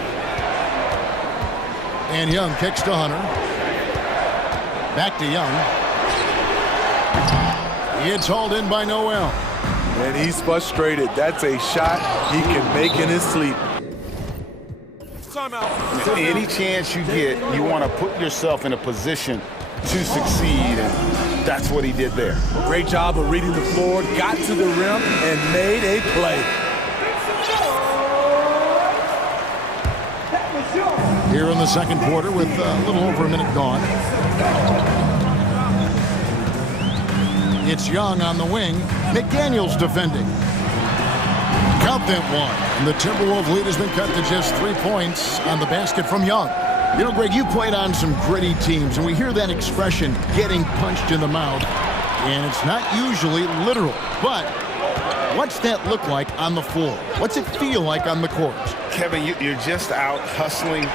And Young kicks to Hunter. Back to Young. It's hauled in by Noel. And he's frustrated. That's a shot he can make in his sleep. Any chance you get, you want to put yourself in a position to succeed, and that's what he did there. Great job of reading the floor, got to the rim, and made a play. Here in the second quarter with a little over a minute gone. It's Young on the wing. McDaniels defending. Count that one. And the Timberwolves lead has been cut to just 3 points on the basket from Young. You know, Greg, you played on some gritty teams, and we hear that expression, getting punched in the mouth. And it's not usually literal. But what's that look like on the floor? What's it feel like on the court? Kevin, you're just out hustling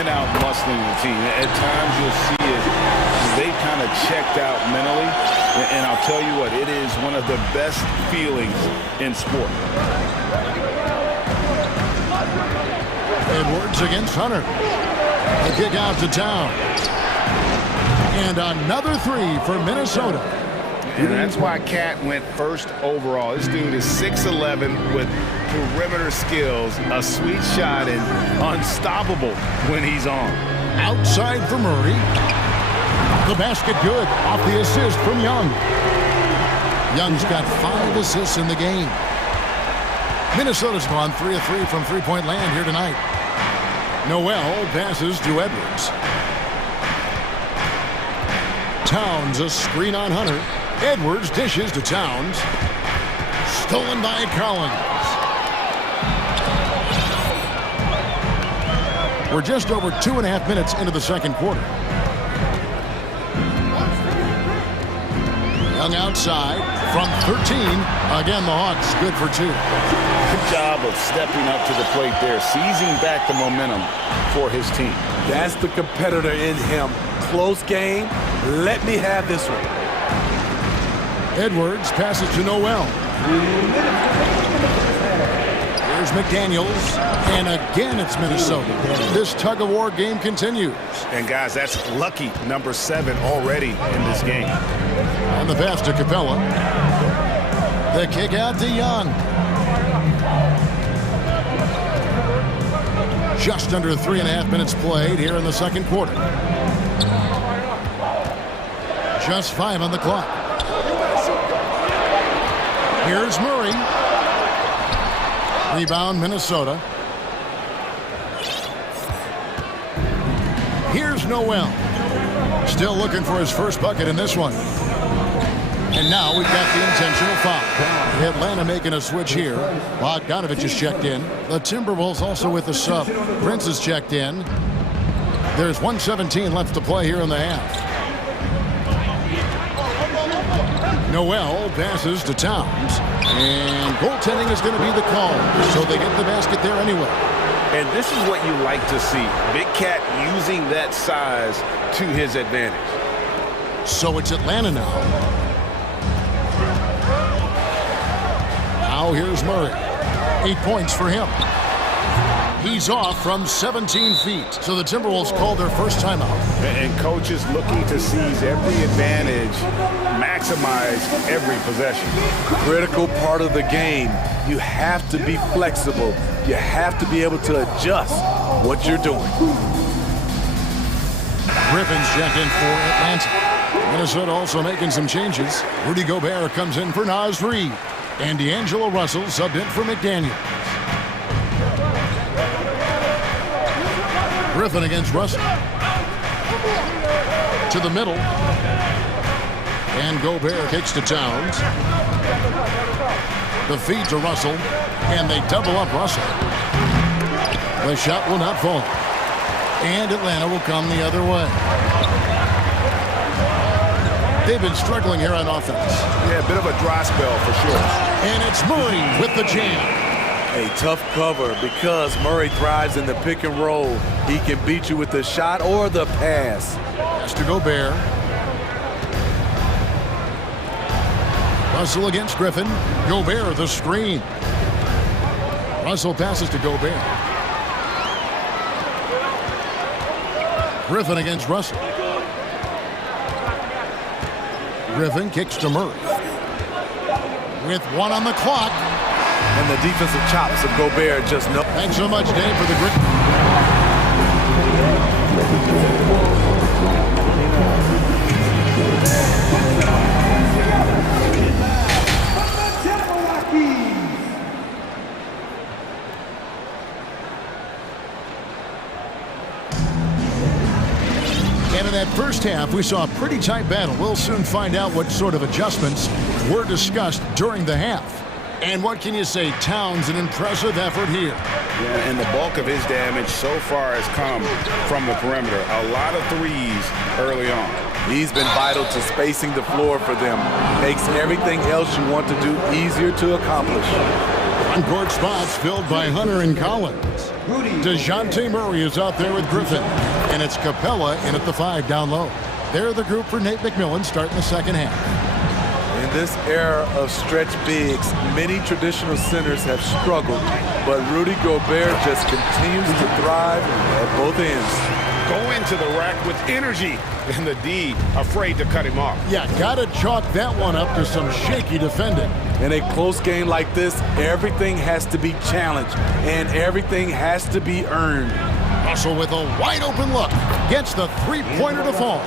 and out muscling the team. At times you'll see it. They've kind of checked out mentally. And I'll tell you what, it is one of the best feelings in sport. Edwards against Hunter. A kick out to Towns. And another 3 for Minnesota. And that's why Cat went first overall. This dude is 6'11" with perimeter skills, a sweet shot, and unstoppable when he's on. Outside for Murray. The basket good off the assist from Young. Young's got 5 assists in the game. Minnesota's gone 3 of 3 from three-point land here tonight. Noel passes to Edwards. Towns a screen on Hunter. Edwards dishes to Towns. Stolen by Collins. We're just over 2.5 minutes into the second quarter. Young outside from 13. Again, the Hawks good for 2. Good job of stepping up to the plate there, seizing back the momentum for his team. That's the competitor in him. Close game. Let me have this one. Edwards passes to Noel. Here's McDaniels, and again it's Minnesota. This tug-of-war game continues. And guys, that's lucky number 7 already in this game. And the pass to Capella. The kick out to Young. Just under 3.5 minutes played here in the second quarter. Just 5 on the clock. Here's Murray. Rebound, Minnesota. Here's Noel. Still looking for his first bucket in this one. And now we've got the intentional foul. Atlanta making a switch here. Bogdanovich is checked in. The Timberwolves also with the sub. Prince is checked in. There's 1:17 left to play here in the half. Noel passes to Towns. And goaltending is going to be the call. So they get the basket there anyway. And this is what you like to see. Big Cat using that size to his advantage. So it's Atlanta now. Now here's Murray. 8 points for him. He's off from 17 feet. So the Timberwolves call their first timeout. And coaches looking to seize every advantage, maximize every possession. Critical part of the game. You have to be flexible. You have to be able to adjust what you're doing. Griffin's checked in for Atlanta. Minnesota also making some changes. Rudy Gobert comes in for Naz Reid. And D'Angelo Russell subbed in for McDaniels. Griffin against Russell. To the middle. And Gobert kicks to Towns. The feed to Russell. And they double up Russell. The shot will not fall. And Atlanta will come the other way. They've been struggling here on offense. Yeah, a bit of a dry spell for sure. And it's Murray with the jam. A tough cover because Murray thrives in the pick and roll. He can beat you with the shot or the pass. Pass to Gobert. Russell against Griffin. Gobert the screen. Russell passes to Gobert. Griffin against Russell. Griffin kicks to Murray. With 1 on the clock. And the defensive chops of Gobert just no. Thanks so much, Dave, for the great. And in that first half, we saw a pretty tight battle. We'll soon find out what sort of adjustments were discussed during the half. And what can you say? Towns, an impressive effort here. Yeah, and the bulk of his damage so far has come from the perimeter. A lot of threes early on. He's been vital to spacing the floor for them. Makes everything else you want to do easier to accomplish. On-court spots filled by Hunter and Collins. DeJounte Murray is out there with Griffin. And it's Capella in at the 5 down low. They're the group for Nate McMillan starting the second half. In this era of stretch bigs, many traditional centers have struggled, but Rudy Gobert just continues to thrive at both ends. Go into the rack with energy, and the D afraid to cut him off. Yeah, gotta chalk that one up to some shaky defending. In a close game like this, everything has to be challenged, and everything has to be earned. Russell with a wide open look, gets the three-pointer to fall.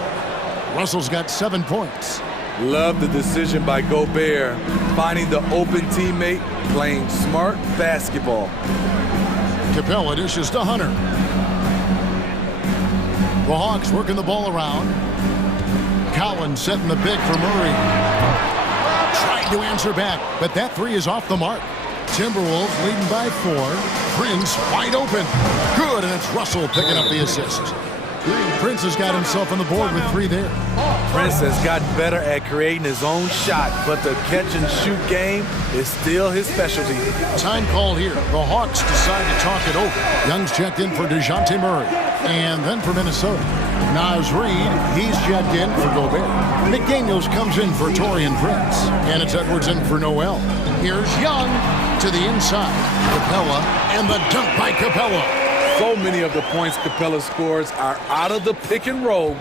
Russell's got 7 points. Love the decision by Gobert, finding the open teammate, playing smart basketball. Capella dishes to Hunter. The Hawks working the ball around. Collins setting the pick for Murray. Trying to answer back, but that 3 is off the mark. Timberwolves leading by 4. Prince wide open. Good, and it's Russell picking up the assist. Prince has got himself on the board with 3 there. Prince has gotten better at creating his own shot, but the catch-and-shoot game is still his specialty. Time call here. The Hawks decide to talk it over. Young's checked in for DeJounte Murray. And then for Minnesota, Naz Reid, he's checked in for Gobert. McDaniels comes in for Taurean Prince. And it's Edwards in for Noel. Here's Young to the inside. Capella, and the dunk by Capella. So many of the points Capella scores are out of the pick and roll.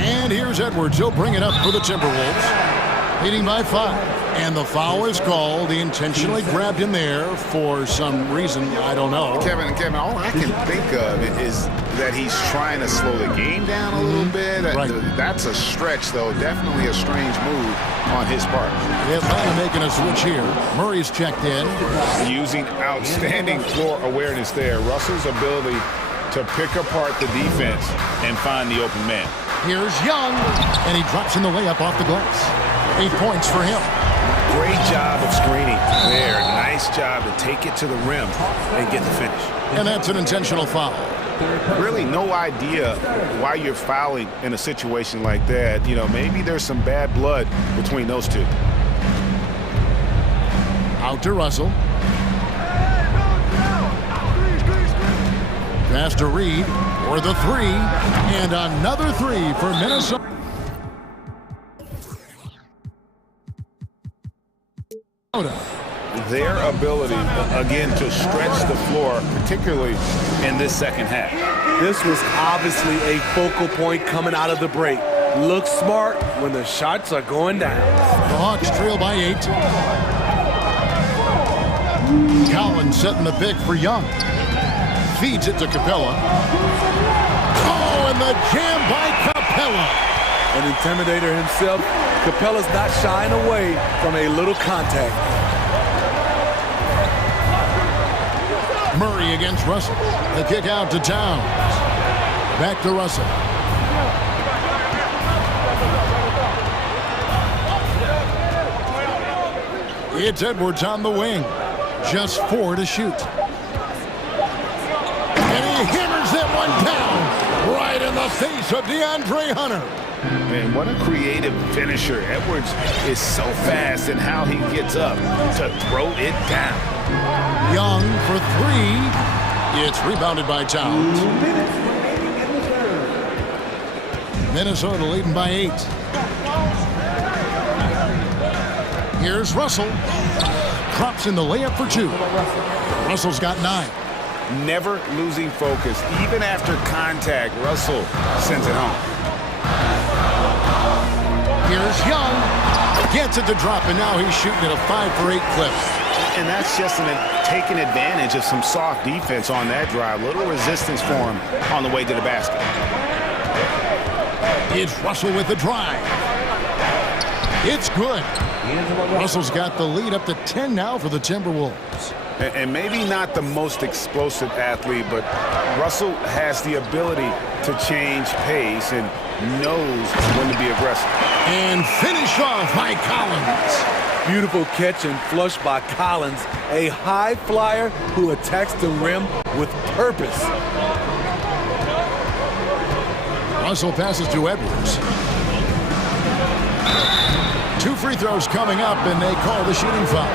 And here's Edwards. He'll bring it up for the Timberwolves. Leading by 5. And the foul is called. He intentionally grabbed him there for some reason. I don't know. Kevin, all I can think of is that he's trying to slow the game down a little bit. Right. That's a stretch, though. Definitely a strange move on his part. Atlanta making a switch here. Murray's checked in. Using outstanding floor awareness there. Russell's ability to pick apart the defense and find the open man. Here's Young, and he drops in the layup off the glass. 8 points for him. Great job of screening there. Nice job to take it to the rim and get the finish. And that's an intentional foul. Really no idea why you're fouling in a situation like that. You know, maybe there's some bad blood between those two. Out to Russell. Pass to Reed for the 3. And another 3 for Minnesota. Their ability, again, to stretch the floor, particularly in this second half. This was obviously a focal point coming out of the break. Look smart when the shots are going down. The Hawks trail by 8. Collins setting the pick for Young. Feeds it to Capella. Oh, and the jam by Capella. An intimidator himself, Capella's not shying away from a little contact. Murray against Russell. The kick out to Towns. Back to Russell. It's Edwards on the wing. Just 4 to shoot. And he hammers that one down right in the face of DeAndre Hunter. Man, what a creative finisher. Edwards is so fast in how he gets up to throw it down. Young for 3. It's rebounded by Towns. Minnesota leading by 8. Here's Russell. Drops in the layup for 2. Russell's got 9. Never losing focus. Even after contact, Russell sends it home. Here's Young. Gets it to drop, and now he's shooting at a 5 for 8 clip. And that's just taking advantage of some soft defense on that drive. Little resistance for him on the way to the basket. It's Russell with the drive. It's good. Russell's got the lead up to 10 now for the Timberwolves. And maybe not the most explosive athlete, but Russell has the ability to change pace and knows when to be aggressive. And finish off by Collins. Beautiful catch and flush by Collins, a high flyer who attacks the rim with purpose. Russell passes to Edwards. 2 free throws coming up, and they call the shooting foul.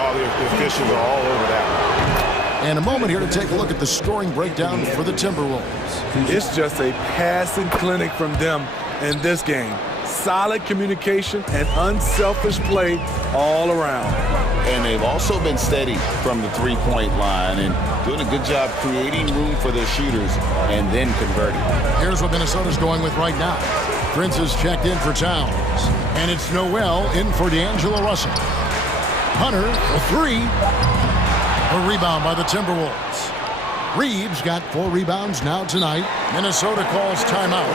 Oh, the officials are all over that. And a moment here to take a look at the scoring breakdown for the Timberwolves. It's just a passing clinic from them in this game. Solid communication and unselfish play all around. And they've also been steady from the three-point line and doing a good job creating room for their shooters and then converting. Here's what Minnesota's going with right now. Prince is checked in for Towns. And it's Noel in for D'Angelo Russell. Hunter for 3. A rebound by the Timberwolves. Reeves got 4 rebounds now tonight. Minnesota calls timeout.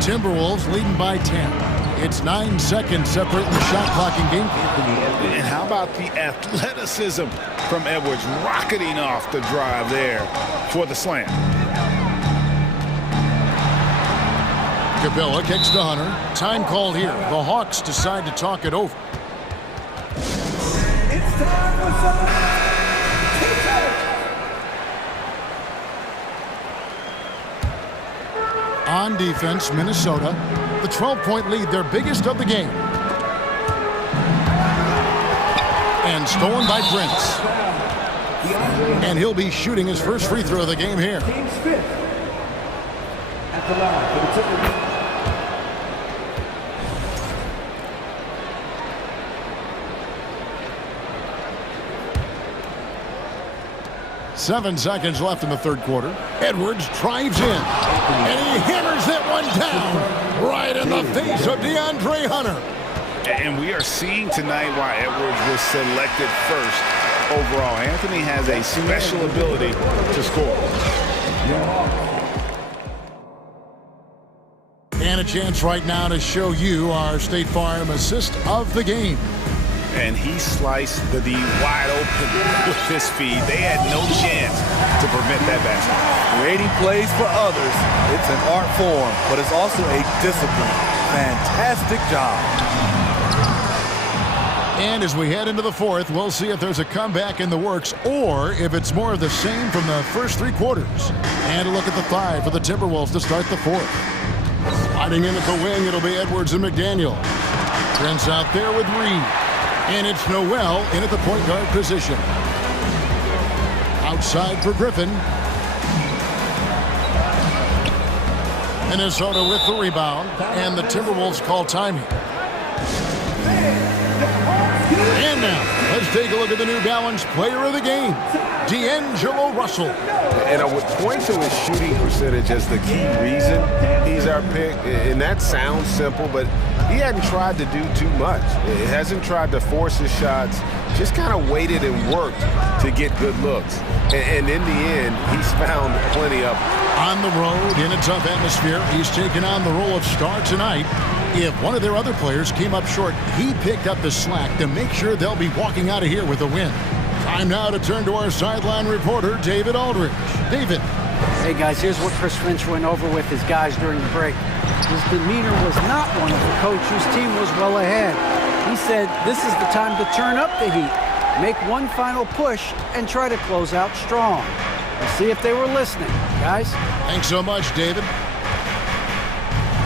Timberwolves leading by 10. It's 9 seconds separating the shot clock and game. And how about the athleticism from Edwards rocketing off the drive there for the slam. Capella kicks to Hunter. Time called here. The Hawks decide to talk it over. It's time for some On defense, Minnesota. The 12-point lead, their biggest of the game. And stolen by Prince. And he'll be shooting his first free throw of the game here. Team Smith at the line for the Timberwolves. 7 seconds left in the third quarter. Edwards drives in, and he hammers that one down right in the face of DeAndre Hunter. And we are seeing tonight why Edwards was selected first overall. Anthony has a special ability to score. And a chance right now to show you our State Farm assist of the game. And he sliced the D wide open with his feed. They had no chance to prevent that basket. Creating plays for others, it's an art form, but it's also a discipline. Fantastic job. And as we head into the fourth, we'll see if there's a comeback in the works or if it's more of the same from the first 3 quarters. And a look at the 5 for the Timberwolves to start the fourth. Sliding in at the wing, it'll be Edwards and McDaniel. Prince out there with Reed. And it's Noel in at the point guard position. Outside for Griffin. Minnesota with the rebound. And the Timberwolves call timing. And now, let's take a look at the New Balance player of the game, D'Angelo Russell. And I would point to his shooting percentage as the key reason he's our pick. And that sounds simple, but he hadn't tried to do too much. He hasn't tried to force his shots, just kind of waited and worked to get good looks. And in the end, he's found plenty of them. On the road, in a tough atmosphere, he's taken on the role of star tonight. If one of their other players came up short, he picked up the slack to make sure they'll be walking out of here with a win. Time now to turn to our sideline reporter, David Aldridge. David. Hey, guys, here's what Chris Finch went over with his guys during the break. His demeanor was not one of the coach whose team was well ahead. He said, this is the time to turn up the heat, make one final push, and try to close out strong. We'll see if they were listening, guys. Thanks so much, David.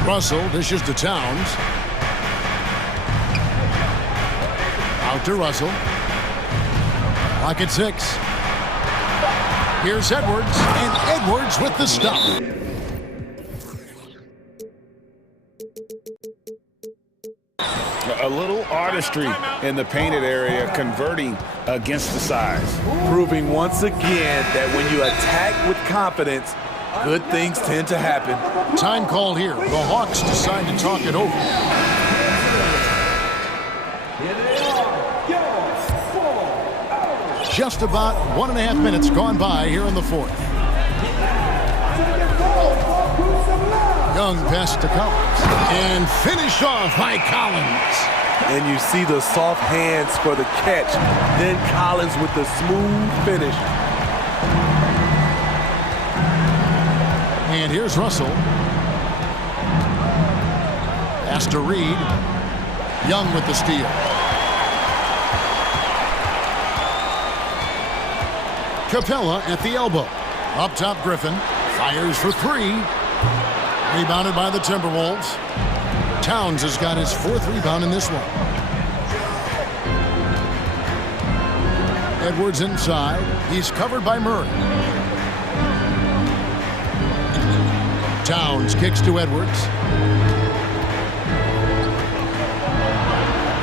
Russell dishes to Towns. Out to Russell. Clock at 6. Here's Edwards, and Edwards with the stop. A little artistry in the painted area, converting against the size. Proving once again that when you attack with confidence, good things tend to happen. Time called here. The Hawks decide to talk it over. Just about 1.5 minutes gone by here in the fourth. Young pass to Collins. And finished off by Collins. And you see the soft hands for the catch. Then Collins with the smooth finish. And here's Russell. Pass to Reed. Young with the steal. Capella at the elbow. Up top, Griffin. Fires for 3. Rebounded by the Timberwolves. Towns has got his 4th rebound in this one. Edwards inside. He's covered by Murray. Towns kicks to Edwards.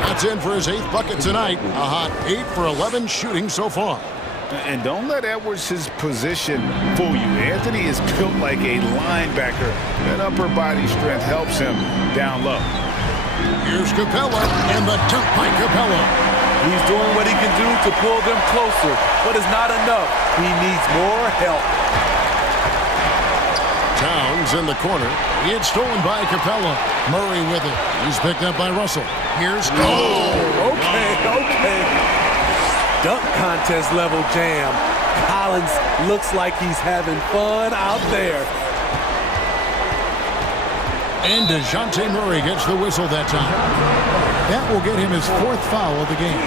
That's in for his 8th bucket tonight. A hot 8 for 11 shooting so far. And don't let Edwards' position fool you. Anthony is built like a linebacker. That upper body strength helps him down low. Here's Capella, and the dunk by Capella. He's doing what he can do to pull them closer, but it's not enough. He needs more help. Towns in the corner. It's stolen by Capella. Murray with it. He's picked up by Russell. Here's Okay. Dunk contest level jam. Collins looks like he's having fun out there. And DeJounte Murray gets the whistle that time. That will get him his 4th foul of the game.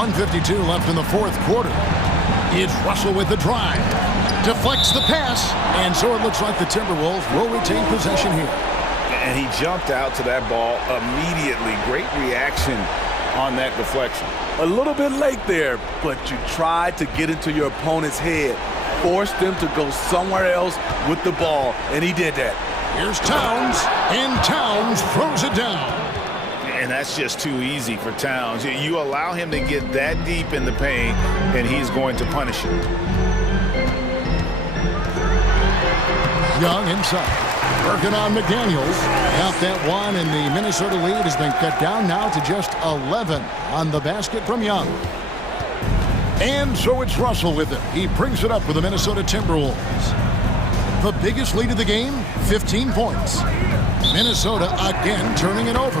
.152 left in the 4th quarter. It's Russell with the drive. Deflects the pass. And so it looks like the Timberwolves will retain possession here. And he jumped out to that ball immediately. Great reaction on that deflection. A little bit late there, but you tried to get into your opponent's head. Forced them to go somewhere else with the ball, and he did that. Here's Towns, and Towns throws it down. And that's just too easy for Towns. You allow him to get that deep in the paint, and he's going to punish you. Young inside. Working on McDaniels. Got that one, and the Minnesota lead has been cut down now to just 11 on the basket from Young. And so it's Russell with it. He brings it up for the Minnesota Timberwolves. The biggest lead of the game, 15 points. Minnesota again turning it over.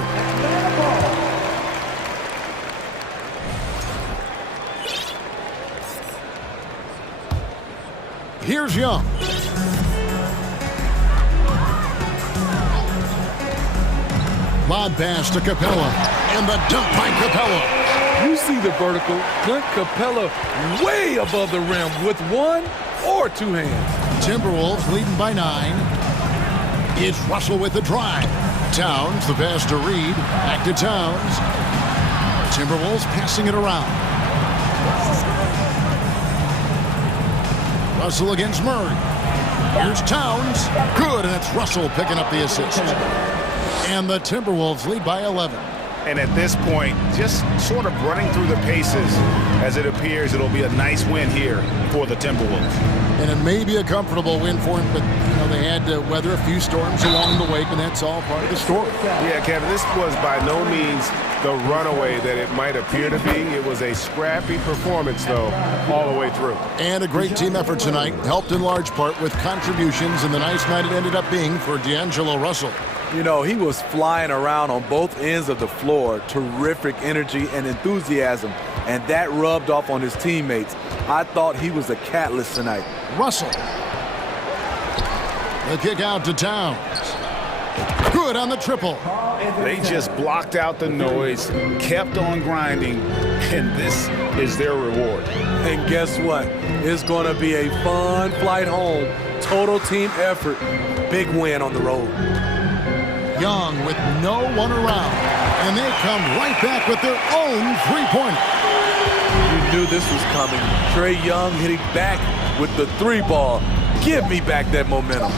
Here's Young. Lob pass to Capella. And the dunk by Capella. You see the vertical. Clint Capella way above the rim with one or two hands. Timberwolves leading by 9. It's Russell with the drive. Towns, the pass to Reed. Back to Towns. Timberwolves passing it around. Russell against Murray. Here's Towns. Good, and it's Russell picking up the assist. And the Timberwolves lead by 11. And at this point, just sort of running through the paces as it appears it'll be a nice win here for the Timberwolves. And it may be a comfortable win for him, but they had to weather a few storms along the way, and that's all part of the story. Yeah, Kevin, this was by no means the runaway that it might appear to be. It was a scrappy performance, though, all the way through. And a great team effort tonight, helped in large part with contributions, and the nice night it ended up being for D'Angelo Russell. You know, he was flying around on both ends of the floor. Terrific energy and enthusiasm, and that rubbed off on his teammates. I thought he was a catalyst tonight. Russell. The kick out to Towns. Good on the triple. They just blocked out the noise, kept on grinding, and this is their reward. And guess what? It's going to be a fun flight home. Total team effort. Big win on the road. Young with no one around. And they come right back with their own three-pointer. You knew this was coming. Trae Young hitting back with the three ball. Give me back that momentum.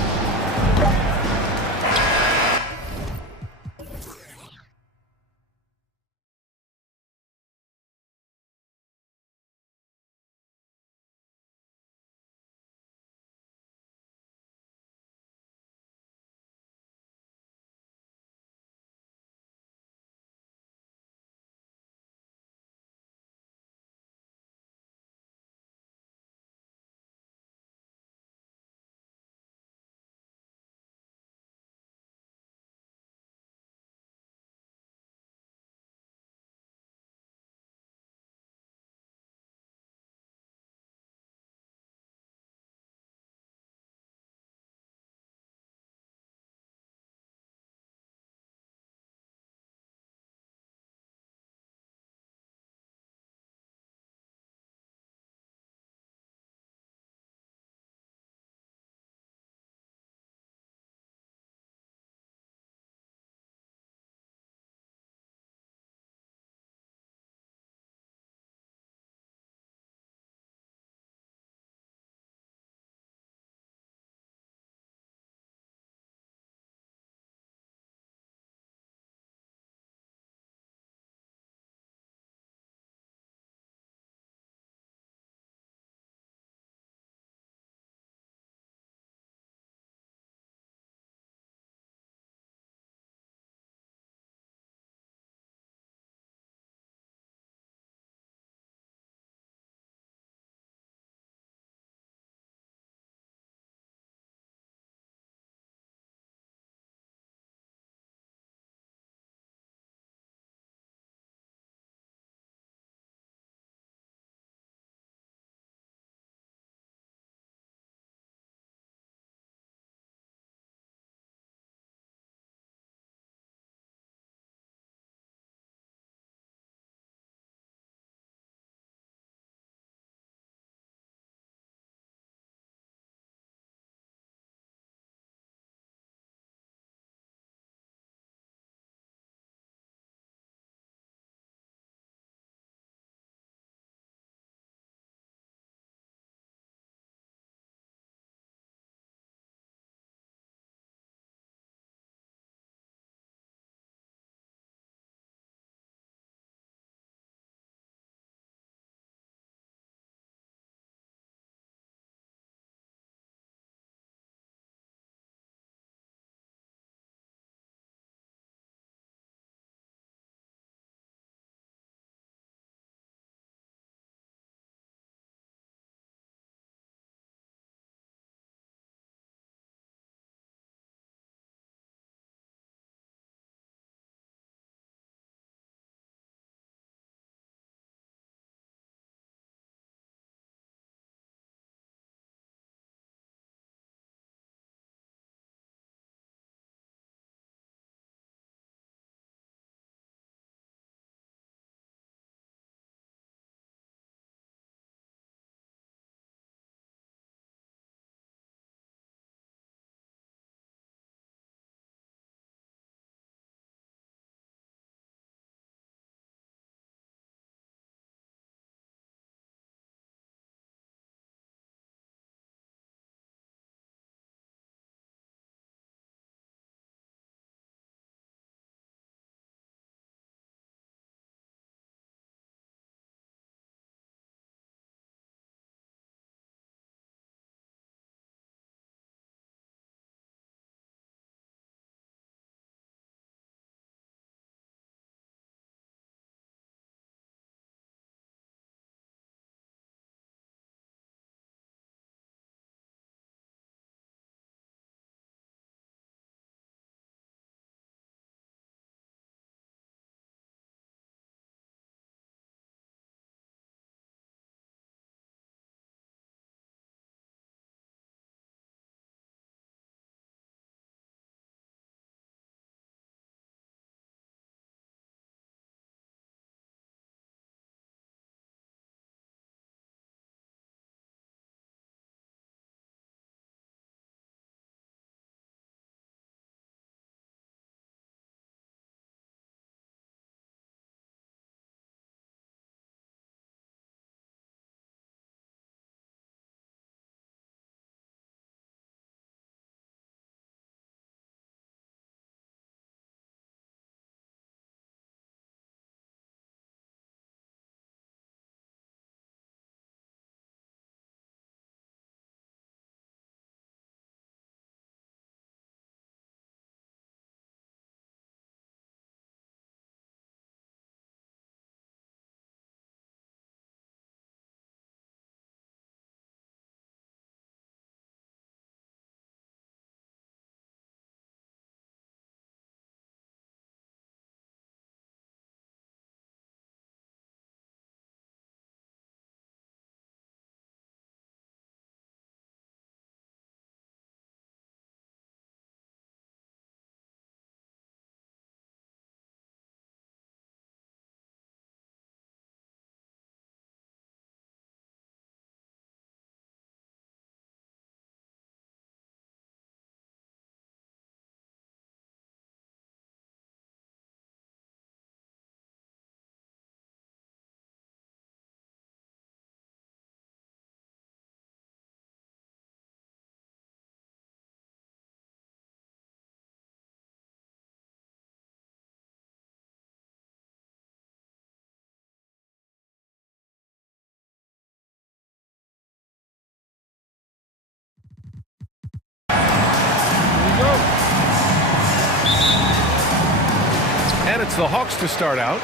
And it's the Hawks to start out.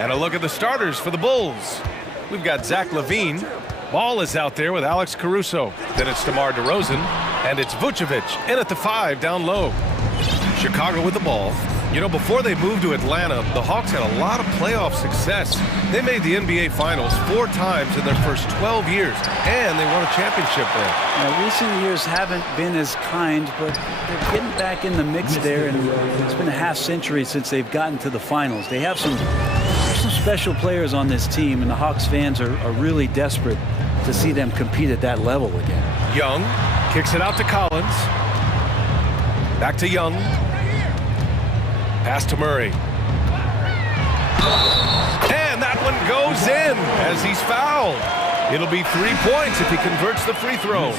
And a look at the starters for the Bulls. We've got Zach LaVine. Ball is out there with Alex Caruso. Then it's DeMar DeRozan. And it's Vucevic in at the 5 down low. Chicago with the ball. You know, before they moved to Atlanta, the Hawks had a lot of playoff success. They made the NBA Finals 4 times in their first 12 years, and they won a championship there. Now, recent years haven't been as kind, but they're getting back in the mix there, and it's been a half century since they've gotten to the finals. They have some special players on this team, and the Hawks fans are really desperate to see them compete at that level again. Young kicks it out to Collins. Back to Young. Pass to Murray. And that one goes in as he's fouled. It'll be 3 points if he converts the free throw.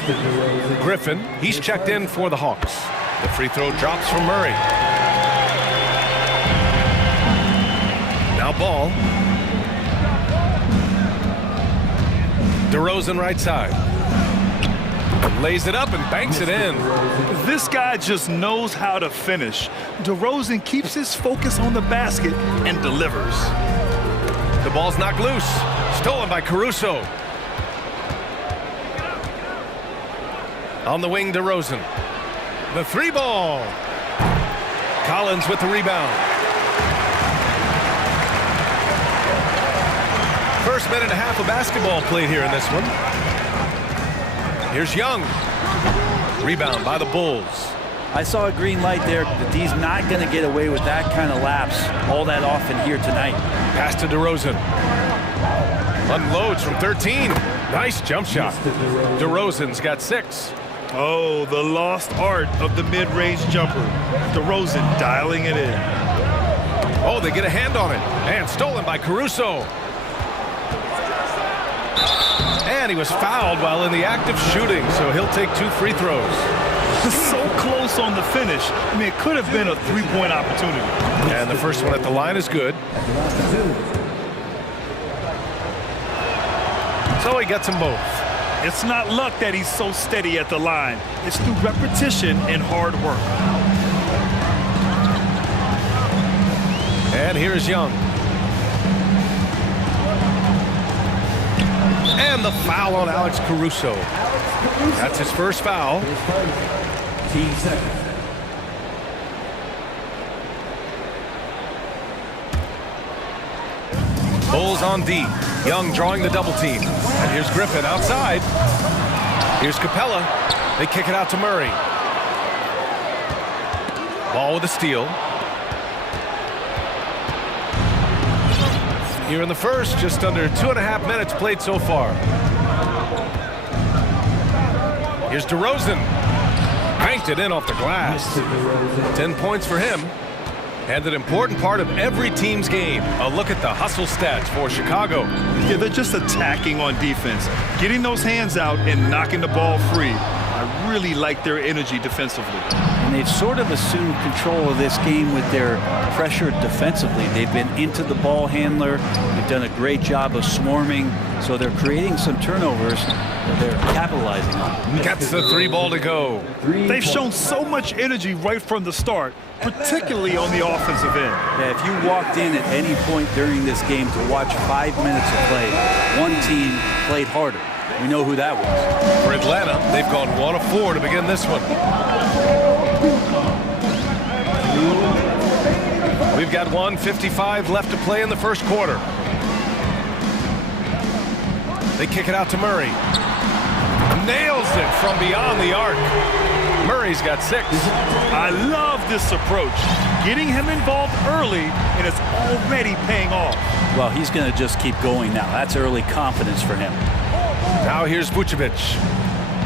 Griffin, he's checked in for the Hawks. The free throw drops from Murray. Now Ball. DeRozan right side. Lays it up and banks it in. This guy just knows how to finish. DeRozan keeps his focus on the basket and delivers. The ball's knocked loose. Stolen by Caruso. On the wing, DeRozan. The 3 ball. Collins with the rebound. First minute and a half of basketball played here in this one. Here's Young. Rebound by the Bulls. I saw a green light there, but he's not going to get away with that kind of lapse all that often here tonight. Pass to DeRozan. Unloads from 13. Nice jump shot. DeRozan's got 6. Oh, the lost art of the mid-range jumper. DeRozan dialing it in. Oh, they get a hand on it. And stolen by Caruso. And he was fouled while in the act of shooting, so he'll take 2 free throws. So close on the finish. I mean, it could have been a 3-point opportunity. And the first one at the line is good. So he gets them both. It's not luck that he's so steady at the line. It's through repetition and hard work. And here's Young. And the foul on Alex Caruso. That's his first foul. Bulls on D. Young drawing the double team. And here's Griffin outside. Here's Capella. They kick it out to Murray. Ball with a steal. Here in the first, just under 2.5 minutes played so far. Here's DeRozan. Banked it in off the glass. 10 points for him. And an important part of every team's game. A look at the hustle stats for Chicago. Yeah, they're just attacking on defense. Getting those hands out and knocking the ball free. I really like their energy defensively. And they've sort of assumed control of this game with their pressure defensively. They've been into the ball handler. They've done a great job of swarming. So they're creating some turnovers that they're capitalizing on. Gets the 3 ball to go. They've shown so much energy right from the start, particularly on the offensive end. Yeah, if you walked in at any point during this game to watch 5 minutes of play, one team played harder. We know who that was. For Atlanta, they've gone 1 of 4 to begin this one. We've got 1:55 left to play in the first quarter. They kick it out to Murray. Nails it from beyond the arc. Murray's got 6. I love this approach. Getting him involved early, and it's already paying off. Well, he's going to just keep going now. That's early confidence for him. Now here's Vucevic.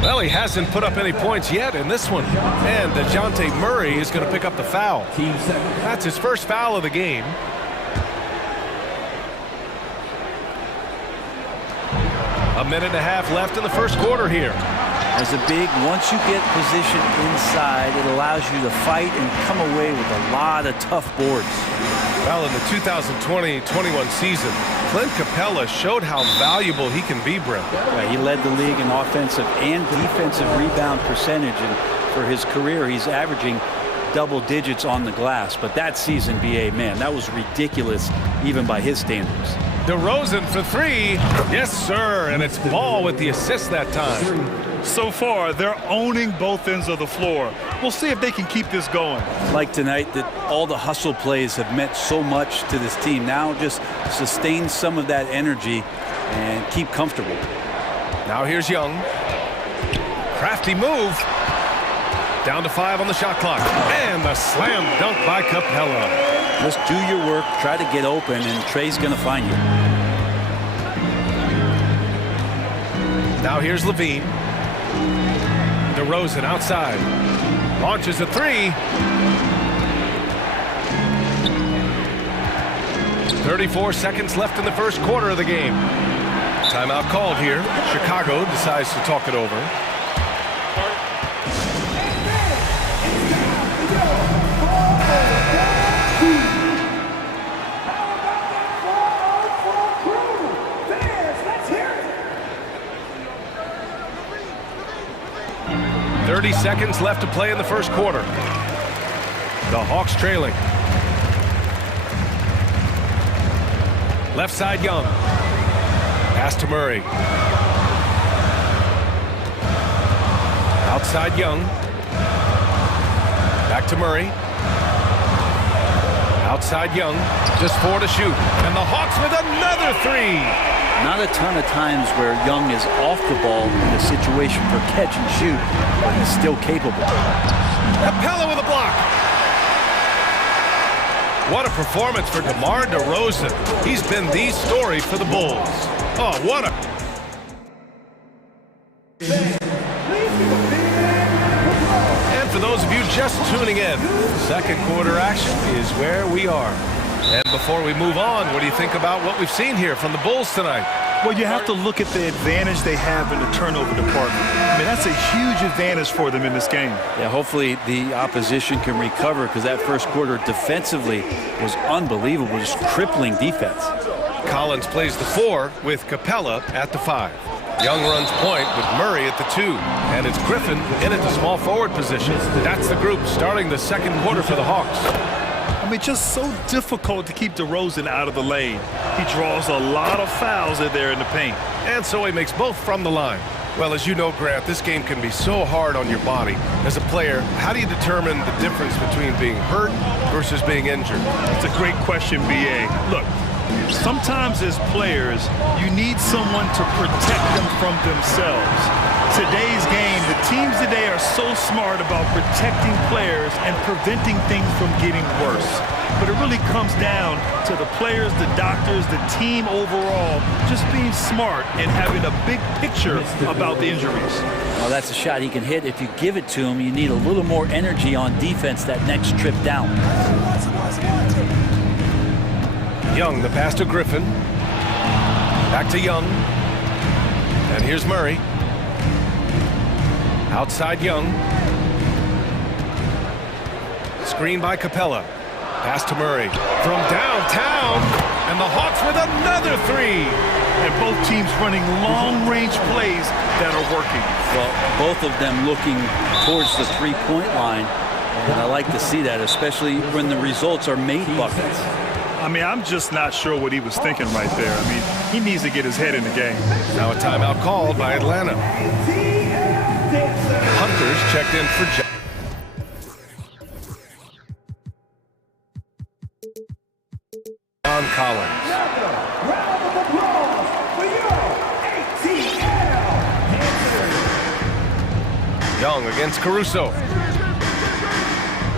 Well, he hasn't put up any points yet in this one. And DeJounte Murray is going to pick up the foul. That's his first foul of the game. A minute and a half left in the first quarter here. As a big, once you get positioned inside, it allows you to fight and come away with a lot of tough boards. Well, in the 2020-21 season, Clint Capella showed how valuable he can be, Brent. Yeah, he led the league in offensive and defensive rebound percentage, and for his career, he's averaging double digits on the glass. But that season, BA, man, that was ridiculous even by his standards. DeRozan for three. Yes, sir. And it's Ball with the assist that time. So far, they're owning both ends of the floor. We'll see if they can keep this going. Like tonight, that all the hustle plays have meant so much to this team. Now just sustain some of that energy and keep comfortable. Now here's Young. Crafty move. Down to 5 on the shot clock. And the slam dunk by Capella. Just do your work, try to get open, and Trey's going to find you. Now here's Levine. DeRozan outside. Launches a three. 34 seconds left in the first quarter of the game. Timeout called here. Chicago decides to talk it over. Seconds left to play in the first quarter. The Hawks trailing. Left side Young. Pass to Murray. Outside Young. Back to Murray. Outside Young. Just 4 to shoot. And the Hawks with another three. Not a ton of times where Young is off the ball in a situation for catch and shoot, but he's still capable. Capella with a block. What a performance for DeMar DeRozan. He's been the story for the Bulls. Oh, what a... And for those of you just tuning in, second quarter action is where we are. And before we move on, what do you think about what we've seen here from the Bulls tonight? Well, you have to look at the advantage they have in the turnover department. I mean, that's a huge advantage for them in this game. Yeah, hopefully the opposition can recover, because that first quarter defensively was unbelievable, just crippling defense. Collins plays the 4 with Capella at the 5. Young runs point with Murray at the 2. And it's Griffin in at the small forward position. That's the group starting the second quarter for the Hawks. I mean, just so difficult to keep DeRozan out of the lane. He draws a lot of fouls in there in the paint. And so he makes both from the line. Well, as you know, Grant, this game can be so hard on your body. As a player, how do you determine the difference between being hurt versus being injured? That's a great question, B.A. Look, sometimes as players, you need someone to protect them from themselves. Today's game, the teams today are so smart about protecting players and preventing things from getting worse. But it really comes down to the players, the doctors, the team overall, just being smart and having a big picture about the injuries. Well, that's a shot he can hit. If you give it to him, you need a little more energy on defense that next trip down. Young, the pass to Griffin. Back to Young. And here's Murray. Outside Young. Screen by Capella. Pass to Murray. From downtown. And the Hawks with another three. And both teams running long-range plays that are working. Well, both of them looking towards the three-point line. And I like to see that, especially when the results are made buckets. I mean, I'm just not sure what he was thinking right there. I mean, he needs to get his head in the game. Now a timeout called by Atlanta. Hunters checked in for John Collins. Young against Caruso.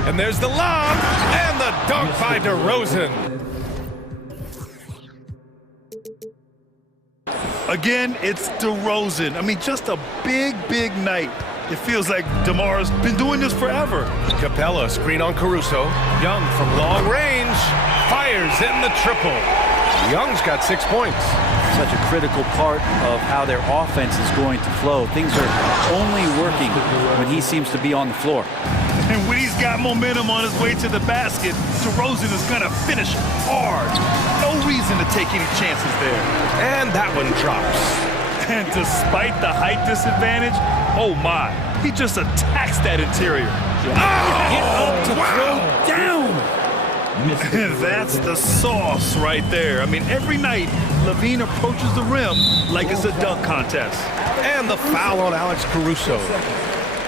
And there's the lob and the dunk by DeRozan. Again, it's DeRozan. I mean, just a big, big night. It feels like DeMar's been doing this forever. Capella, screen on Caruso. Young from long range, fires in the triple. Young's got 6 points. Such a critical part of how their offense is going to flow. Things are only working when he seems to be on the floor. And when he's got momentum on his way to the basket, DeRozan is going to finish hard. No reason to take any chances there. And that one drops. And despite the height disadvantage, oh my, he just attacks that interior. Get up to throw down. That's the sauce right there. I mean, every night, Levine approaches the rim like it's a dunk contest. And the foul on Alex Caruso.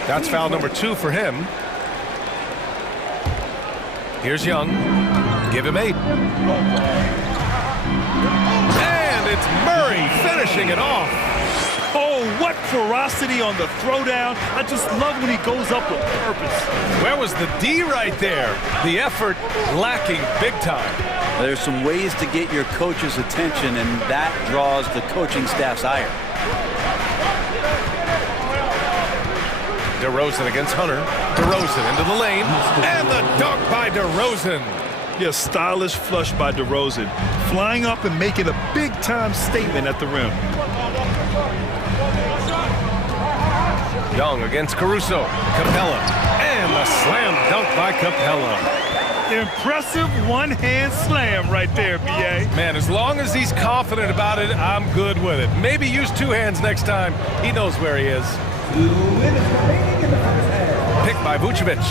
That's foul number 2 for him. Here's Young. Give him 8. And it's Murray finishing it off. Oh, what ferocity on the throwdown. I just love when he goes up with purpose. Where was the D right there? The effort lacking big time. There's some ways to get your coach's attention, and that draws the coaching staff's ire. DeRozan against Hunter. DeRozan into the lane. And the dunk by DeRozan. Yeah, stylish flush by DeRozan. Flying up and making a big-time statement at the rim. Young against Caruso. Capella. And the slam dunk by Capella. Impressive one-hand slam right there, B.A. Man, as long as he's confident about it, I'm good with it. Maybe use 2 hands next time. He knows where he is. Picked by Vucevic.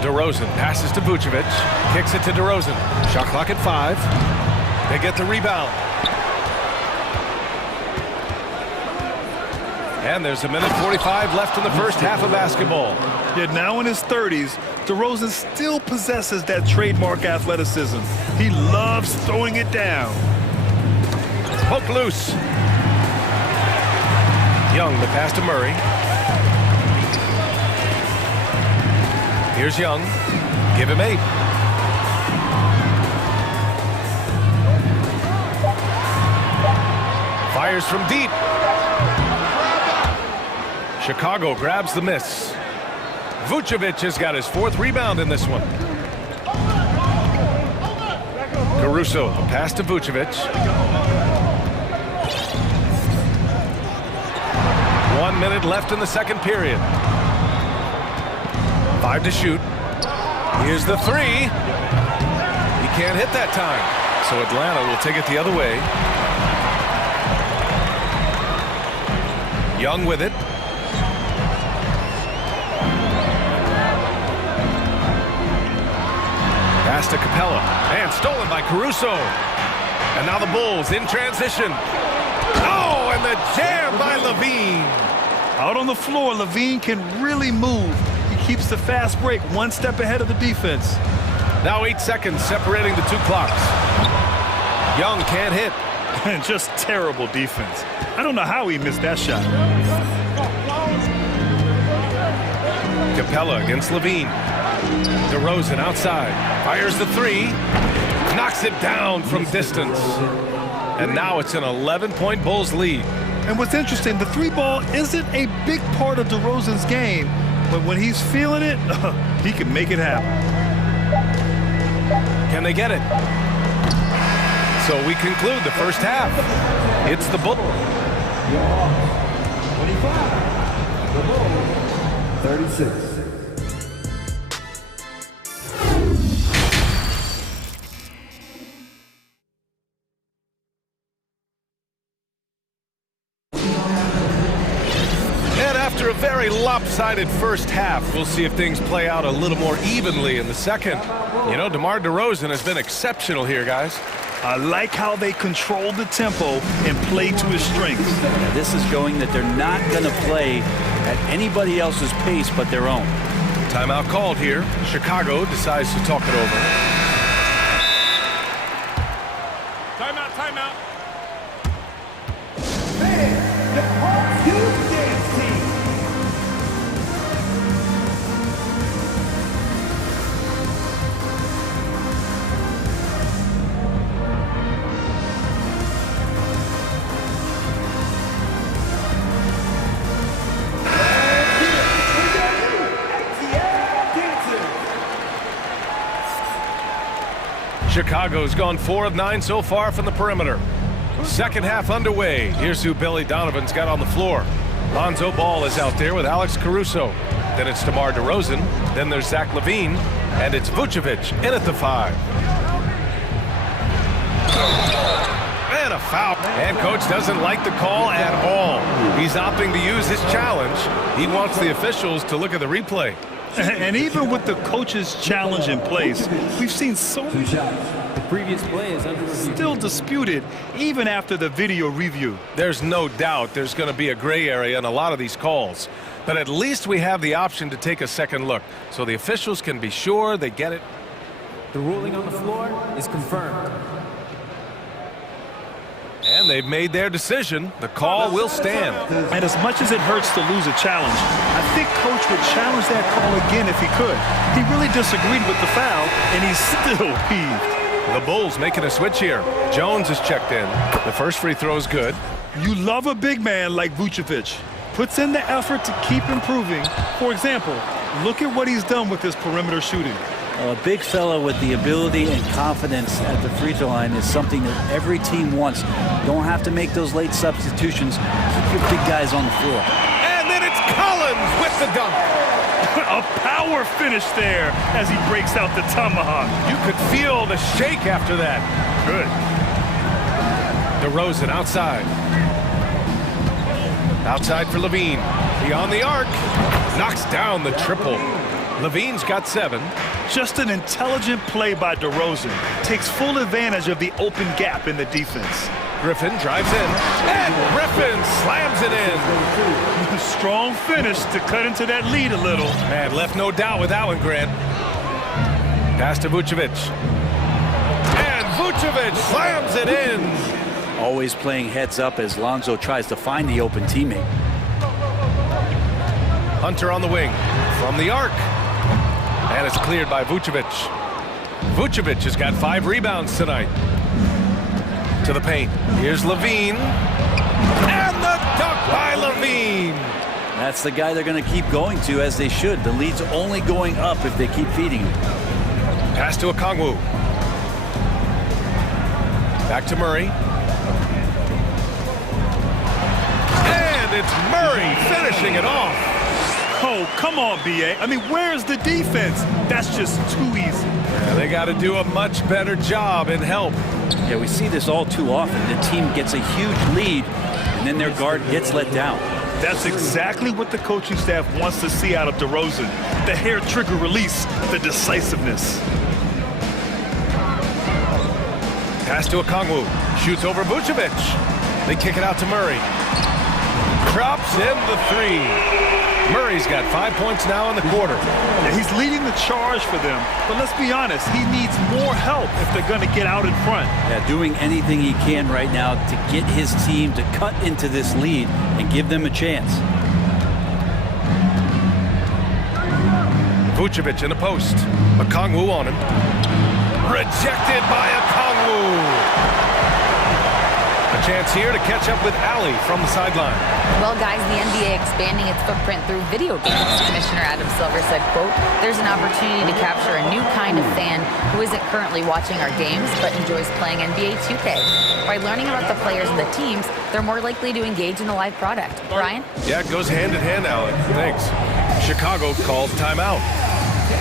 DeRozan passes to Vucevic. Kicks it to DeRozan. Shot clock at 5. They get the rebound. And there's 1:45 left in the first half of basketball. Yet now in his 30s, DeRozan still possesses that trademark athleticism. He loves throwing it down. Hook loose. Young, the pass to Murray. Here's Young. Give him 8. Fires from deep. Chicago grabs the miss. Vucevic has got his 4th rebound in this one. Caruso, a pass to Vucevic. 1 minute left in the second period. 5 to shoot. Here's the 3. He can't hit that time. So Atlanta will take it the other way. Young with it. Pass to Capella. And stolen by Caruso. And now the Bulls in transition. Oh, and the jam by Levine. Out on the floor, Levine can really move. He keeps the fast break 1 step ahead of the defense. Now 8 seconds separating the 2 clocks. Young can't hit. And just terrible defense. I don't know how he missed that shot. Capella against Levine. DeRozan outside. Fires the 3. Knocks it down from distance. And now it's an 11-point Bulls lead. And what's interesting, the 3-ball isn't a big part of DeRozan's game, but when he's feeling it, he can make it happen. Can they get it? So we conclude the first half. It's the Bulls. 25. The Bulls. 36. After a very lopsided first half, we'll see if things play out a little more evenly in the second. You know, DeMar DeRozan has been exceptional here, guys. I like how they control the tempo and play to his strengths. Yeah, this is showing that they're not going to play at anybody else's pace but their own. Timeout called here. Chicago decides to talk it over. Timeout, timeout. Chicago's gone 4 of 9 so far from the perimeter. Second half underway. Here's who Billy Donovan's got on the floor. Lonzo Ball is out there with Alex Caruso. Then it's DeMar DeRozan. Then there's Zach LaVine. And it's Vucevic in at the 5. And a a foul. And coach doesn't like the call at all. He's opting to use his challenge. He wants the officials to look at the replay. And even with the coach's challenge in place, we've seen so many The previous play is under review. still disputed even after the video review. There's no doubt there's going to be a gray area in a lot of these calls. But at least we have the option to take a second look, so the officials can be sure they get it. The ruling on the floor is confirmed. And they've made their decision. The call will stand. And as much as it hurts to lose a challenge, I think Coach would challenge that call again if he could. He really disagreed with the foul, and he's still peeved. The Bulls making a switch here. Jones is checked in. The first free throw is good. You love a big man like Vucevic. Puts in the effort to keep improving. For example, look at what he's done with his perimeter shooting. A big fella with the ability and confidence at the free throw line is something that every team wants. Don't have to make those late substitutions. Keep your big guys on the floor. And then it's Collins with the dunk. A power finish there as he breaks out the tomahawk. You could feel the shake after that. Good. DeRozan outside. Outside for Levine. Beyond the arc. Knocks down the triple. Levine's got 7. Just an intelligent play by DeRozan. Takes full advantage of the open gap in the defense. Griffin drives in. And Griffin slams it in. Strong finish to cut into that lead a little. Man, left no doubt with that one, Grant. Pass to Vucevic. And Vucevic slams it in. Always playing heads up as Lonzo tries to find the open teammate. Hunter on the wing. From the arc. And it's cleared by Vucevic. Vucevic has got 5 rebounds tonight. To the paint. Here's Levine. And the dunk by Levine. That's the guy they're going to keep going to, as they should. The lead's only going up if they keep feeding him. Pass to Okongwu. Back to Murray. And it's Murray finishing it off. Oh, come on, B.A. I mean, where's the defense? That's just too easy. Yeah, they got to do a much better job in help. Yeah, we see this all too often. The team gets a huge lead, and then their guard gets let down. That's exactly what the coaching staff wants to see out of DeRozan. The hair trigger release, the decisiveness. Pass to Okongwu. Shoots over Vucevic. They kick it out to Murray. Drops in the 3. Murray's got 5 points now in the quarter. Yeah, he's leading the charge for them. But let's be honest, he needs more help if they're going to get out in front. Yeah, doing anything he can right now to get his team to cut into this lead and give them a chance. Vucevic in the post. Okongwu on him. Rejected by Okongwu. A chance here to catch up with Ali from the sideline. Well, guys, the NBA expanding its footprint through video games. Commissioner Adam Silver said, quote, "There's an opportunity to capture a new kind of fan who isn't currently watching our games but enjoys playing NBA 2K. By learning about the players and the teams, they're more likely to engage in the live product." Brian? Yeah, it goes hand in hand, Alec. Thanks. Chicago calls timeout.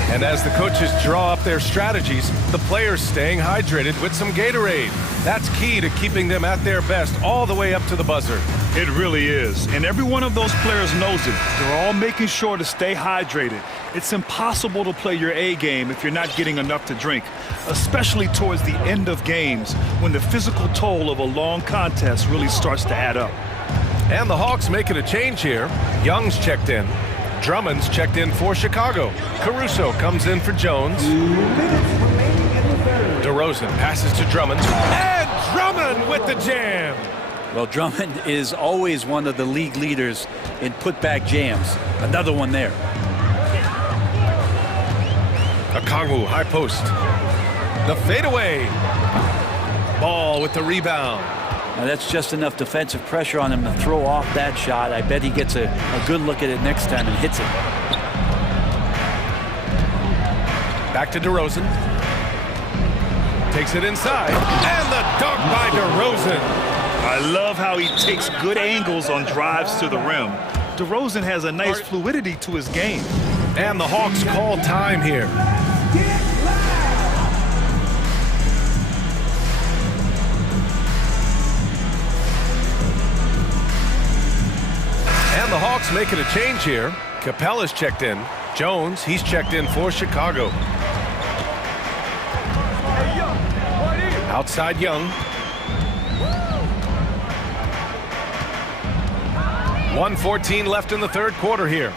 And as the coaches draw up their strategies, the players staying hydrated with some Gatorade. That's key to keeping them at their best all the way up to the buzzer. It really is. And every one of those players knows it. They're all making sure to stay hydrated. It's impossible to play your A game if you're not getting enough to drink, especially towards the end of games when the physical toll of a long contest really starts to add up. And the Hawks making a change here. Young's checked in. Drummond's checked in for Chicago. Caruso comes in for Jones. DeRozan passes to Drummond. And Drummond with the jam. Well, Drummond is always one of the league leaders in putback jams. Another one there. Okongwu, high post. The fadeaway. Ball with the rebound. Now that's just enough defensive pressure on him to throw off that shot. I bet he gets a good look at it next time and hits it. Back to DeRozan. Takes it inside. And the dunk by DeRozan. I love how he takes good angles on drives to the rim. DeRozan has a nice fluidity to his game. And the Hawks call time here. And the Hawks making a change here. Capella's checked in. Jones, he's checked in for Chicago. Outside Young. 1:14 left in the third quarter here.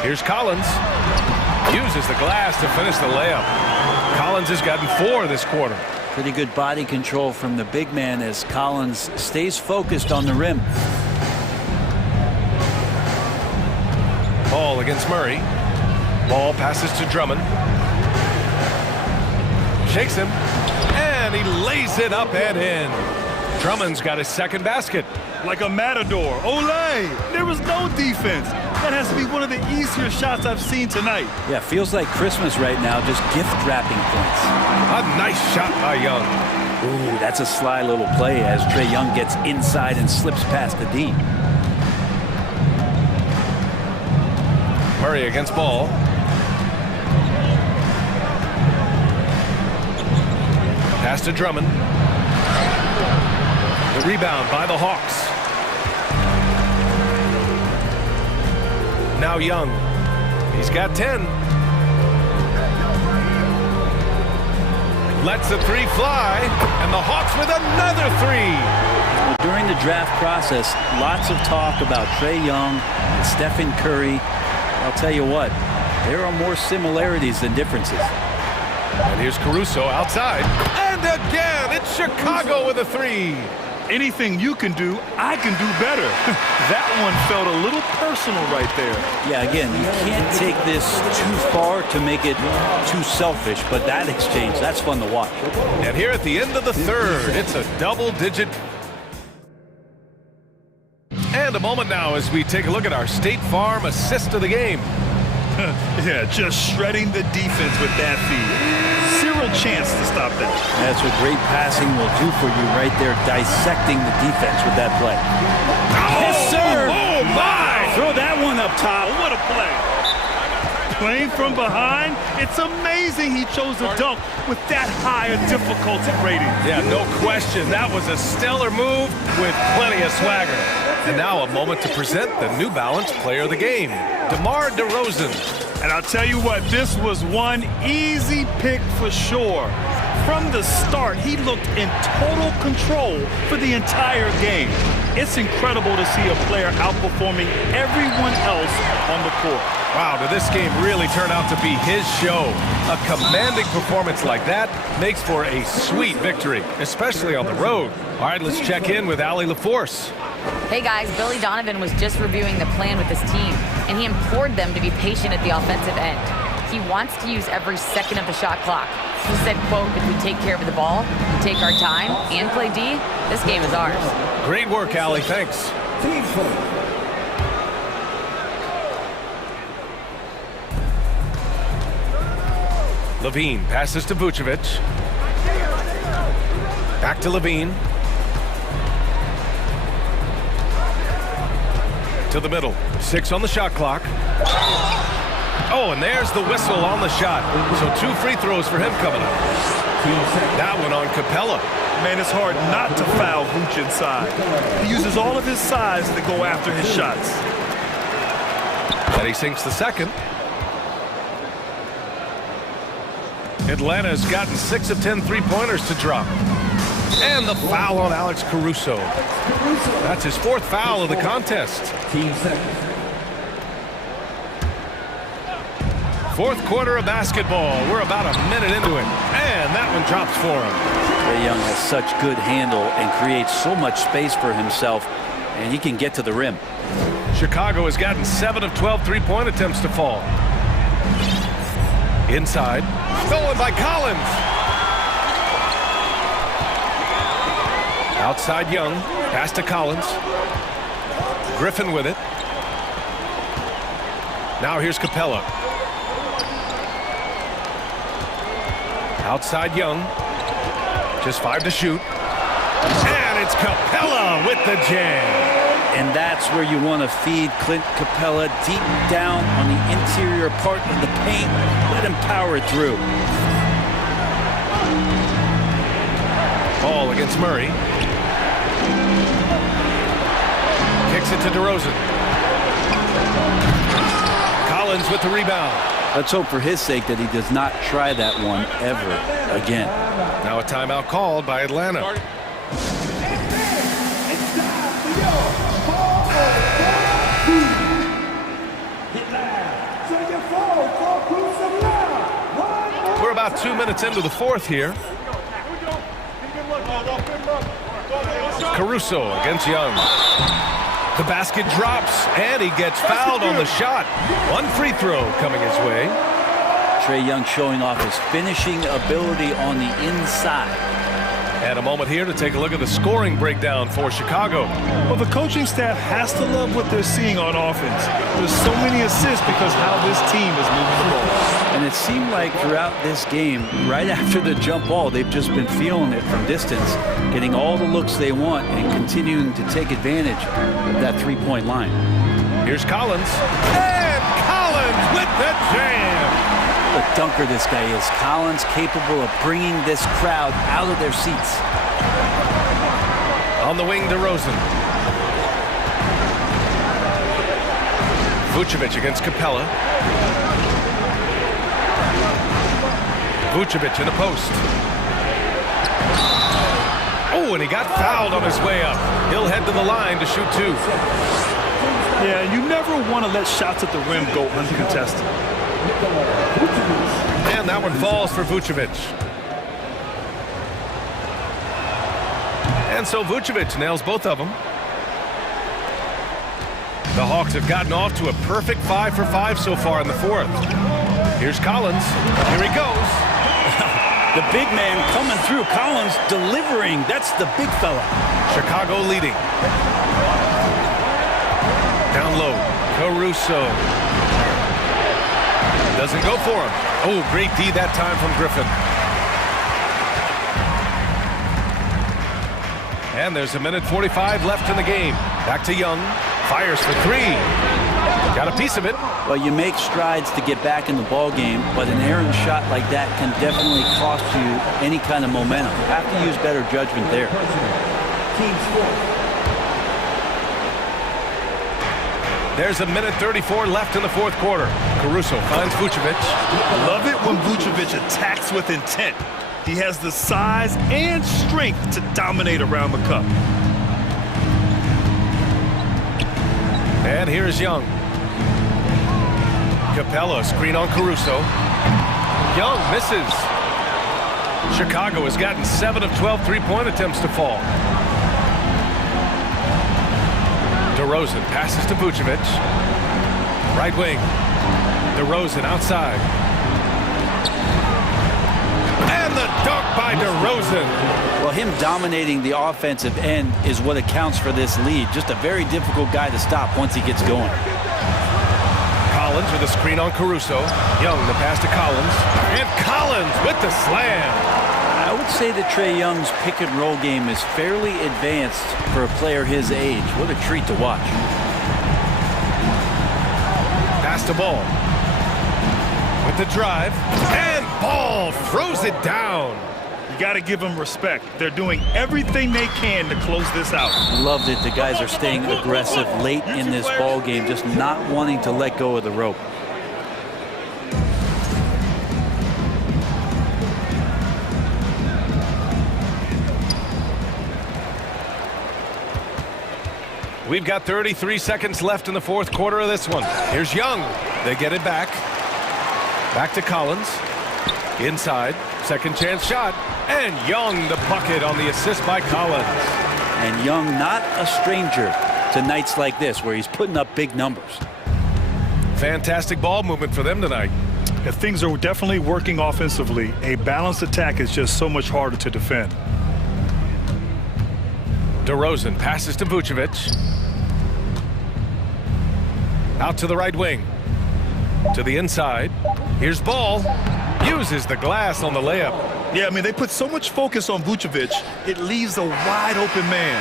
Here's Collins. Uses the glass to finish the layup. Collins has gotten 4 this quarter. Pretty good body control from the big man as Collins stays focused on the rim. Ball against Murray. Ball passes to Drummond. Shakes him. And he lays it up and in. Drummond's got his second basket. Like a matador. Olay! There was no defense. That has to be one of the easier shots I've seen tonight. Yeah, feels like Christmas right now, just gift wrapping points. A nice shot by Young. Ooh, that's a sly little play as Trae Young gets inside and slips past the D. Murray against Ball. Pass to Drummond. The rebound by the Hawks. Now Young. He's got 10. Lets the 3 fly, and the Hawks with another 3. During the draft process, lots of talk about Trae Young and Stephen Curry. I'll tell you what, there are more similarities than differences. And here's Caruso outside. And again, it's Chicago with a 3. Anything you can do, I can do better. That one felt a little personal right there. Yeah, again, you can't take this too far to make it too selfish, but that exchange, that's fun to watch. And here at the end of the third, it's a double-digit. And a moment now as we take a look at our State Farm assist of the game. Yeah, just shredding the defense with that feed. Zero chance to stop that. That's what great passing will do for you right there, dissecting the defense with that play. Oh, yes, sir! Oh, my! Throw that one up top. What a play. Playing from behind, it's amazing he chose a dunk with that high a difficulty rating. Yeah, no question. That was a stellar move with plenty of swagger. And now a moment to present the New Balance Player of the Game, DeMar DeRozan. And I'll tell you what, this was one easy pick for sure. From the start, he looked in total control for the entire game. It's incredible to see a player outperforming everyone else on the court. Wow, did this game really turn out to be his show? A commanding performance like that makes for a sweet victory, especially on the road. All right, let's check in with Allie LaForce. Hey guys, Billy Donovan was just reviewing the plan with his team, and he implored them to be patient at the offensive end. He wants to use every second of the shot clock. He said, quote, if we take care of the ball, take our time, and play D, this game is ours. Great work, Allie. Thanks. Levine passes to Vucevic. Back to Levine. To the middle. 6 on the shot clock. Oh, and there's the whistle on the shot. So 2 free throws for him coming up. That one on Capella. Man, it's hard not to foul Vooch inside. He uses all of his size to go after his shots. And he sinks the second. Atlanta's gotten 6 of 10 three-pointers to drop. And the foul on Alex Caruso. That's his 4th foul of the contest. 4th quarter of basketball. We're about a minute into it. And that one drops for him. Trae Young has such good handle and creates so much space for himself, and he can get to the rim. Chicago has gotten 7 of 12 three-point attempts to fall. Inside. Stolen by Collins. Outside Young. Pass to Collins. Griffin with it. Now here's Capella. Outside Young. Just 5 to shoot. And it's Capella with the jam. And that's where you want to feed Clint Capella deep down on the interior part of the paint. Let him power it through. Ball against Murray. to DeRozan. Collins with the rebound. Let's hope for his sake that he does not try that one ever again. Now a timeout called by Atlanta. We're about 2 minutes into the fourth here. Caruso against Young. The basket drops, and he gets fouled on the shot. One free throw coming his way. Trae Young showing off his finishing ability on the inside. And a moment here to take a look at the scoring breakdown for Chicago. Well, the coaching staff has to love what they're seeing on offense. There's so many assists because how this team is moving the ball. And it seemed like throughout this game, right after the jump ball, they've just been feeling it from distance, getting all the looks they want and continuing to take advantage of that three-point line. Here's Collins. And Collins with the jam. What a dunker this guy is. Collins capable of bringing this crowd out of their seats. On the wing, DeRozan. Vucevic against Capella. Vucevic in the post. Oh, and he got fouled on his way up. He'll head to the line to shoot two. Yeah, you never want to let shots at the rim go uncontested. And that one falls for Vucevic. And so Vucevic nails both of them. The Hawks have gotten off to a perfect 5 for 5 so far in the fourth. Here's Collins. Here he goes. The big man coming through. Collins delivering. That's the big fella. Chicago leading. Down low. Caruso. Doesn't go for him. Oh, great D that time from Griffin. And there's 1:45 left in the game. Back to Young. Fires for three. Got a piece of it. Well, you make strides to get back in the ball game, but an errant shot like that can definitely cost you any kind of momentum. You have to use better judgment there. There's 1:34 left in the fourth quarter. Caruso finds Vucevic. Love it when Vucevic attacks with intent. He has the size and strength to dominate around the cup. And here's Young. Capella, screen on Caruso. Young misses. Chicago has gotten 7 of 12 three-point attempts to fall. DeRozan passes to Vucevic. Right wing. DeRozan outside. And the dunk by DeRozan. Well, him dominating the offensive end is what accounts for this lead. Just a very difficult guy to stop once he gets going. Collins with a screen on Caruso. Young, the pass to Collins. And Collins with the slam. I would say that Trae Young's pick and roll game is fairly advanced for a player his age. What a treat to watch. Pass to Ball. With the drive. And Ball throws it down. You got to give them respect. They're doing everything they can to close this out. Loved it. The guys are staying aggressive late in this ball game, just not wanting to let go of the rope. We've got 33 seconds left in the fourth quarter of this one. Here's Young. They get it back. Back to Collins. Inside. Second chance shot. And Young the bucket on the assist by Collins. And Young not a stranger to nights like this where he's putting up big numbers. Fantastic ball movement for them tonight. Yeah, things are definitely working offensively. A balanced attack is just so much harder to defend. DeRozan passes to Vucevic. Out to the right wing. To the inside. Here's Ball. Uses the glass on the layup. Yeah, I mean, they put so much focus on Vucevic, it leaves a wide open man.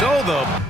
So the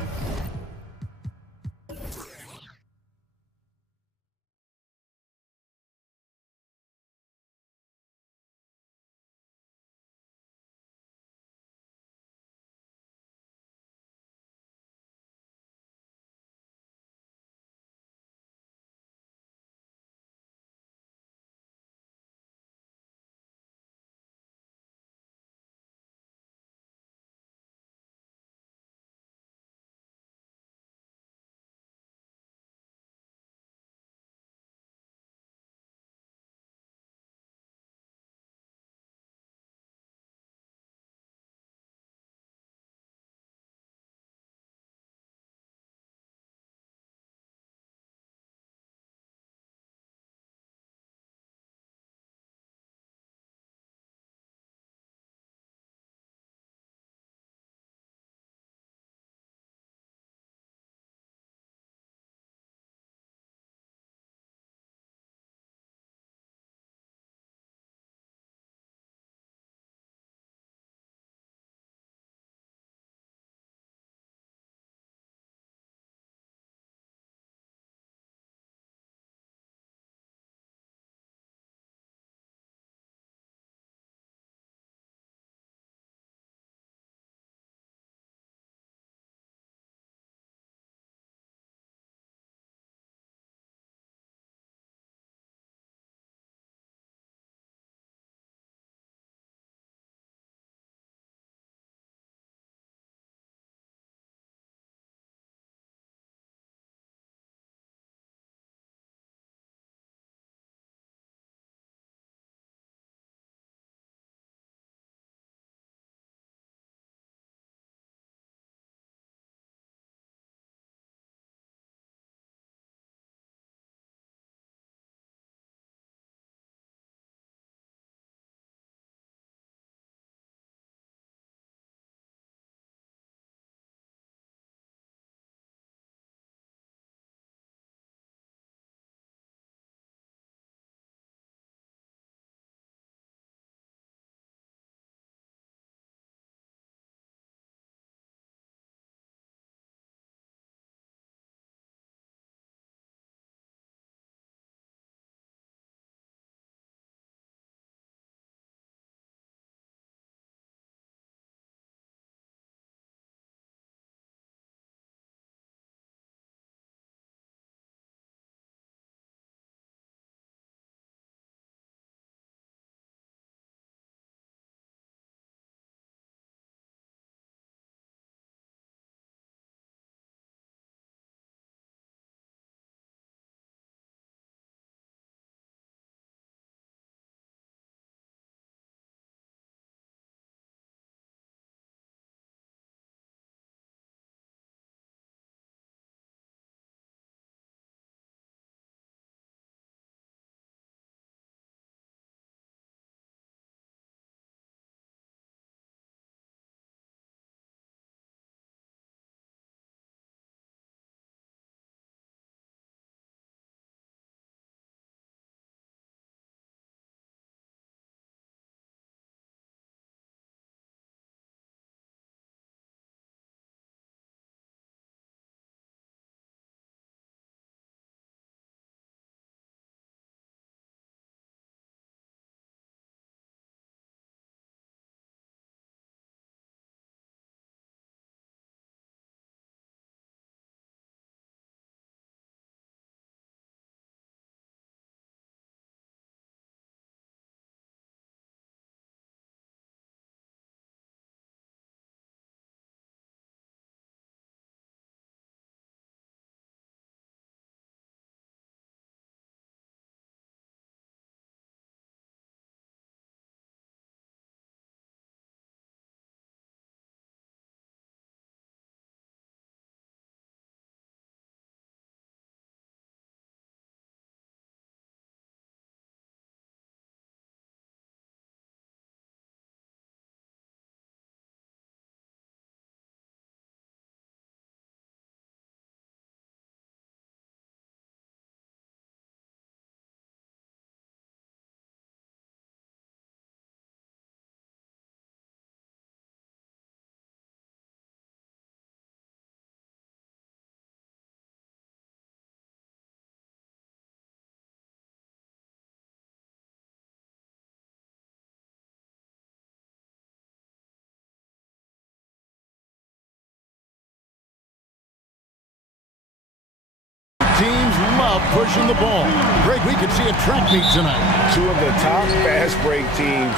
love pushing the ball. Greg, we could see a track meet tonight. Two of the top fast break teams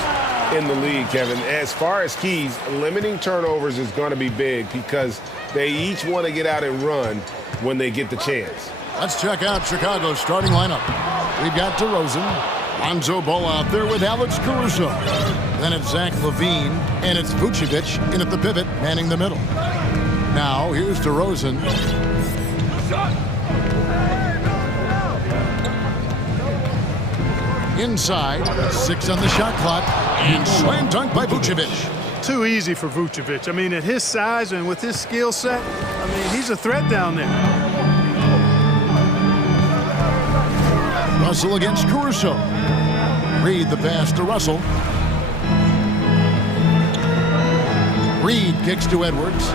in the league, Kevin. As far as keys, limiting turnovers is going to be big because they each want to get out and run when they get the chance. Let's check out Chicago's starting lineup. We've got DeRozan, Lonzo Ball out there with Alex Caruso. Then it's Zach LaVine, and it's Vucevic in at the pivot, manning the middle. Now, here's DeRozan. Inside, 6 on the shot clock, and slam dunk by Vucevic. Too easy for Vucevic. I mean, at his size and with his skill set, I mean, he's a threat down there. Russell against Caruso. Reed the pass to Russell. Reed kicks to Edwards.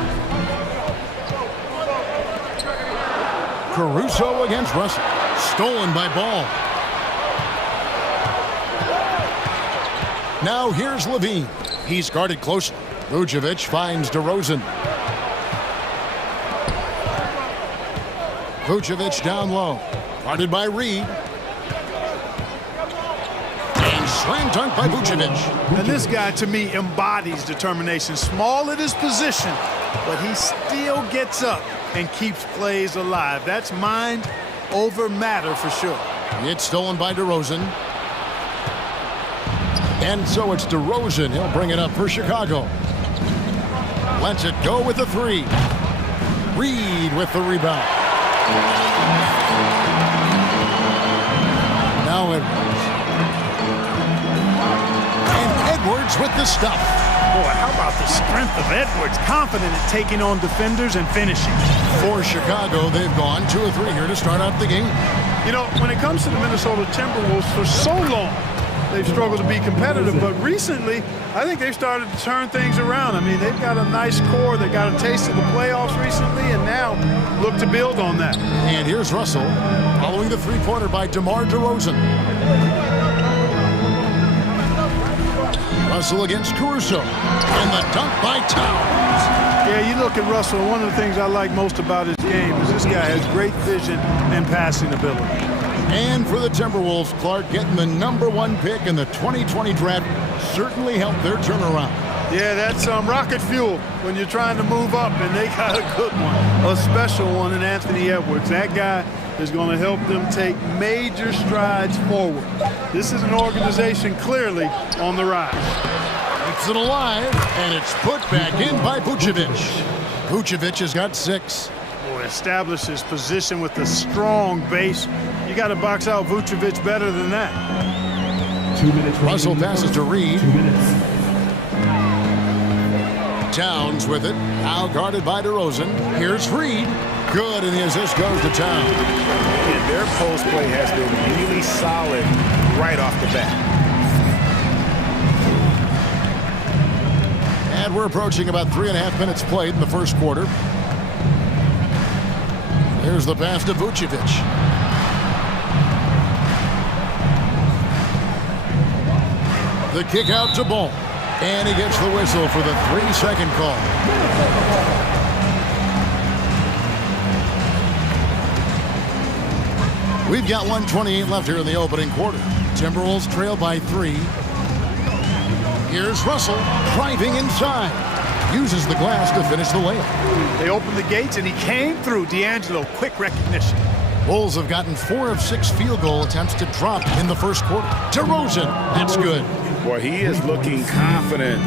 Caruso against Russell. Stolen by Ball. Now here's LaVine. He's guarded closely. Vucevic finds DeRozan. Vucevic down low. Guarded by Reed. And slam dunk by Vucevic. And this guy, to me, embodies determination. Small at his position, but he still gets up and keeps plays alive. That's mind over matter for sure. It's stolen by DeRozan. And so it's DeRozan. He'll bring it up for Chicago. Lets it go with the 3. Reed with the rebound. Now Edwards. And Edwards with the stuff. Boy, how about the strength of Edwards? Confident at taking on defenders and finishing. For Chicago, they've gone 2 of 3 here to start out the game. You know, when it comes to the Minnesota Timberwolves, for so long, they've struggled to be competitive, but recently, I think they've started to turn things around. I mean, they've got a nice core. They got a taste of the playoffs recently, and now look to build on that. And here's Russell, following the 3-pointer by DeMar DeRozan. Russell against Caruso, and the dunk by Towns. Yeah, you look at Russell, one of the things I like most about his game is this guy has great vision and passing ability. And for the Timberwolves, Clark, getting the #1 pick in the 2020 draft certainly helped their turnaround. Yeah, that's rocket fuel when you're trying to move up, and they got a good one, a special one in Anthony Edwards. That guy is going to help them take major strides forward. This is an organization clearly on the rise. Keeps it alive, and it's put back in by Vucevic. Vucevic has got 6. Establish his position with a strong base. You got to box out Vucevic better than that. 2 minutes. Russell passes to Reed. 2 minutes. Towns with it. Now guarded by DeRozan. Here's Reed. Good, and the assist goes to Towns. And their post play has been really solid right off the bat. And we're approaching about 3.5 minutes played in the first quarter. Here's the pass to Vucevic. The kick out to Ball. And he gets the whistle for the 3-second call. We've got 1:28 left here in the opening quarter. Timberwolves trail by 3. Here's Russell driving inside. Uses the glass to finish the layup. They opened the gates and he came through. D'Angelo, quick recognition. Bulls have gotten 4 of 6 field goal attempts to drop in the first quarter. DeRozan, that's good. Boy, he is looking confident.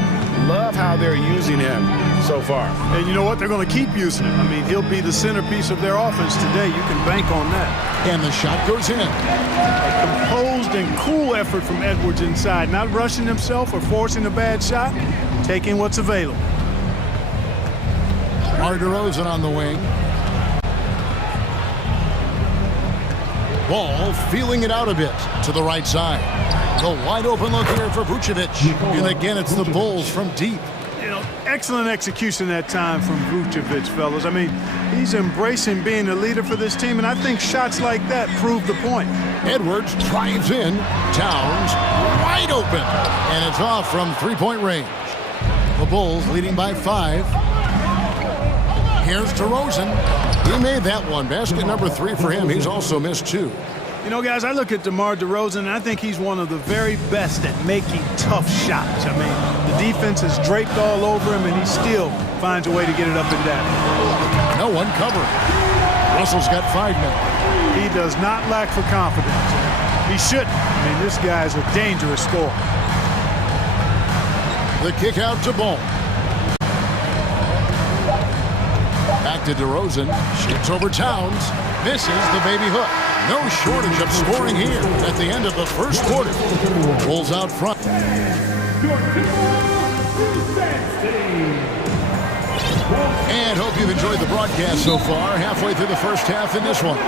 Love how they're using him so far. And you know what? They're going to keep using him. I mean, he'll be the centerpiece of their offense today. You can bank on that. And the shot goes in. A composed and cool effort from Edwards inside. Not rushing himself or forcing a bad shot. Taking what's available. DeRozan on the wing. Ball feeling it out a bit to the right side. The wide open look here for Vucevic. And again, it's the Bulls from deep. You know, excellent execution that time from Vucevic, fellas. I mean, he's embracing being a leader for this team, and I think shots like that prove the point. Edwards drives in. Towns wide open. And it's off from 3-point range. The Bulls leading by 5. Here's DeRozan. He made that one. Basket number 3 for him. He's also missed 2. You know, guys, I look at DeMar DeRozan, and I think he's one of the very best at making tough shots. I mean, the defense is draped all over him, and he still finds a way to get it up and down. No one covering. Russell's got 5 now. He does not lack for confidence. He shouldn't. I mean, this guy's a dangerous scorer. The kick out to Ball. Back to DeRozan. Shoots over Towns. Misses the baby hook. No shortage of scoring here at the end of the first quarter. Rolls out front. And hope you've enjoyed the broadcast so far. Halfway through the first half in this one.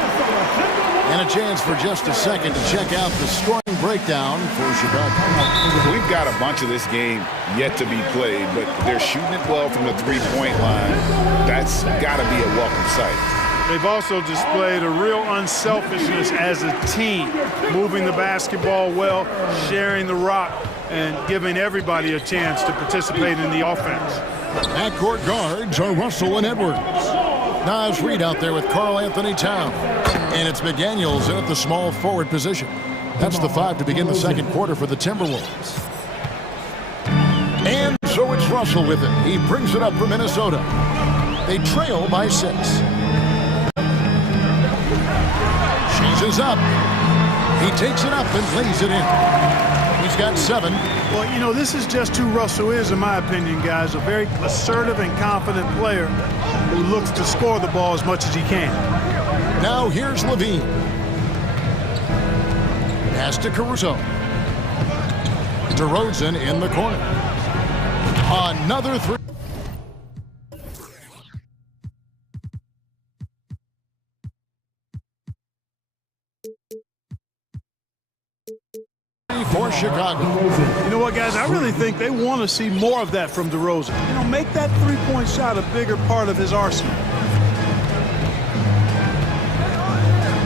And a chance for just a second to check out the scoring breakdown for Chicago. We've got a bunch of this game yet to be played, but they're shooting it well from the three-point line. That's got to be a welcome sight. They've also displayed a real unselfishness as a team, moving the basketball well, sharing the rock, and giving everybody a chance to participate in the offense. Backcourt guards are Russell and Edwards. Nas Reed out there with Karl Anthony Towns. And it's McDaniels in at the small forward position. That's the 5 to begin the second quarter for the Timberwolves. And so it's Russell with it. He brings it up for Minnesota. They trail by 6. Chases up. He takes it up and lays it in. He's got 7. Well, you know, this is just who Russell is, in my opinion, guys. A very assertive and confident player who looks to score the ball as much as he can. Now here's Levine. Pass to Caruso. DeRozan in the corner. Another 3. For Chicago. You know what, guys? I really think they want to see more of that from DeRozan. You know, make that three-point shot a bigger part of his arsenal.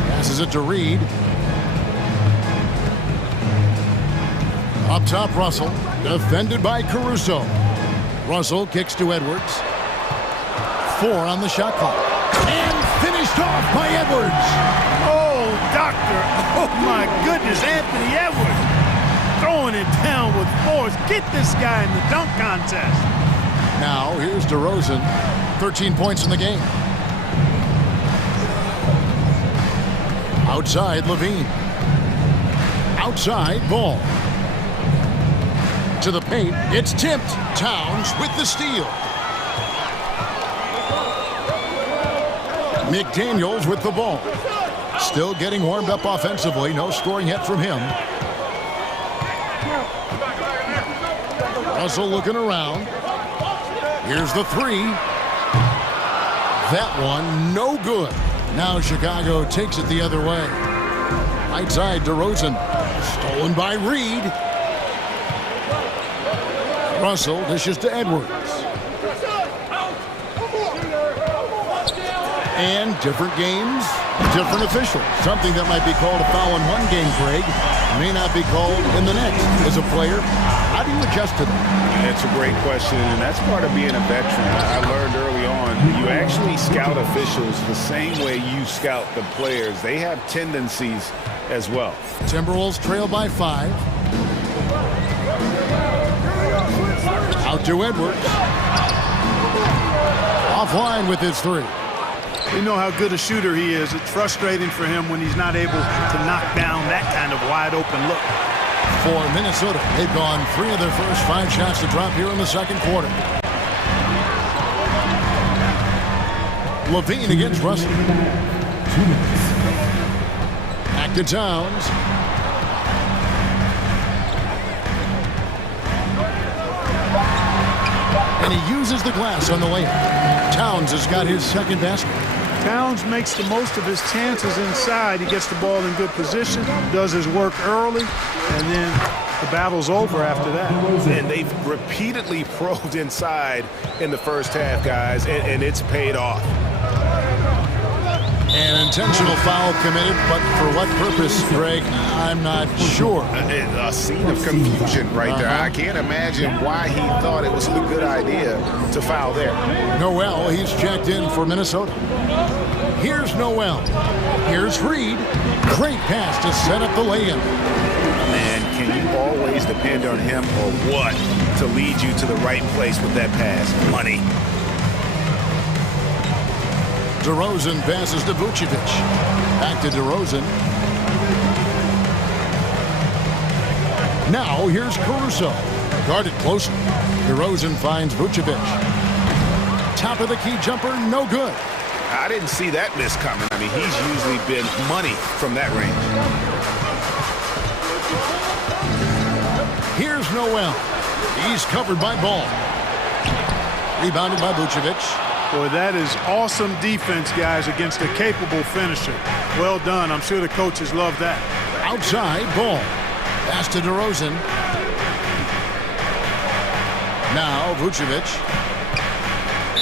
Passes it to Reed. Up top, Russell. Defended by Caruso. Russell kicks to Edwards. 4 on the shot clock. And finished off by Edwards. Oh, doctor. Oh, my goodness. Anthony Edwards throwing it down with force. Get this guy in the dunk contest. Now, here's DeRozan. 13 points in the game. Outside, Levine. Outside, Ball. To the paint. It's tipped. Towns with the steal. McDaniels with the ball. Still getting warmed up offensively. No scoring yet from him. Russell looking around. Here's the 3. That one, no good. Now Chicago takes it the other way. Right side, DeRozan. Stolen by Reed. Russell dishes to Edwards. And different games, different officials. Something that might be called a foul in one game, Greg, may not be called in the next. As a player, how do you adjust to that? It's a great question, and that's part of being a veteran. I learned early on, you actually scout officials the same way you scout the players. They have tendencies as well. Timberwolves trail by 5. Out to Edwards. Offline with his 3. You know how good a shooter he is. It's frustrating for him when he's not able to knock down that kind of wide open look. For Minnesota, they've gone 3 of their first 5 shots to drop here in the second quarter. Levine against Russell. 2 minutes. Back to Towns. And he uses the glass on the layup. Towns has got his second basket. Towns makes the most of his chances inside. He gets the ball in good position, does his work early, and then the battle's over after that. And they've repeatedly probed inside in the first half, guys, and it's paid off. An intentional foul committed, but for what purpose, Greg? I'm not sure. A scene of confusion right there. I can't imagine why he thought it was a good idea to foul there. Noel, he's checked in for Minnesota. Here's Noel. Here's Reed. Great pass to set up the lay-in. Man, can you always depend on him or what to lead you to the right place with that pass? Money. DeRozan passes to Vucevic. Back to DeRozan. Now here's Caruso. Guarded closely. DeRozan finds Vucevic. Top of the key jumper, no good. I didn't see that miss coming. I mean, he's usually been money from that range. Here's Noel. He's covered by Ball. Rebounded by Vucevic. Boy, that is awesome defense, guys, against a capable finisher. Well done. I'm sure the coaches love that. Outside, Ball. Pass to DeRozan. Now, Vucevic.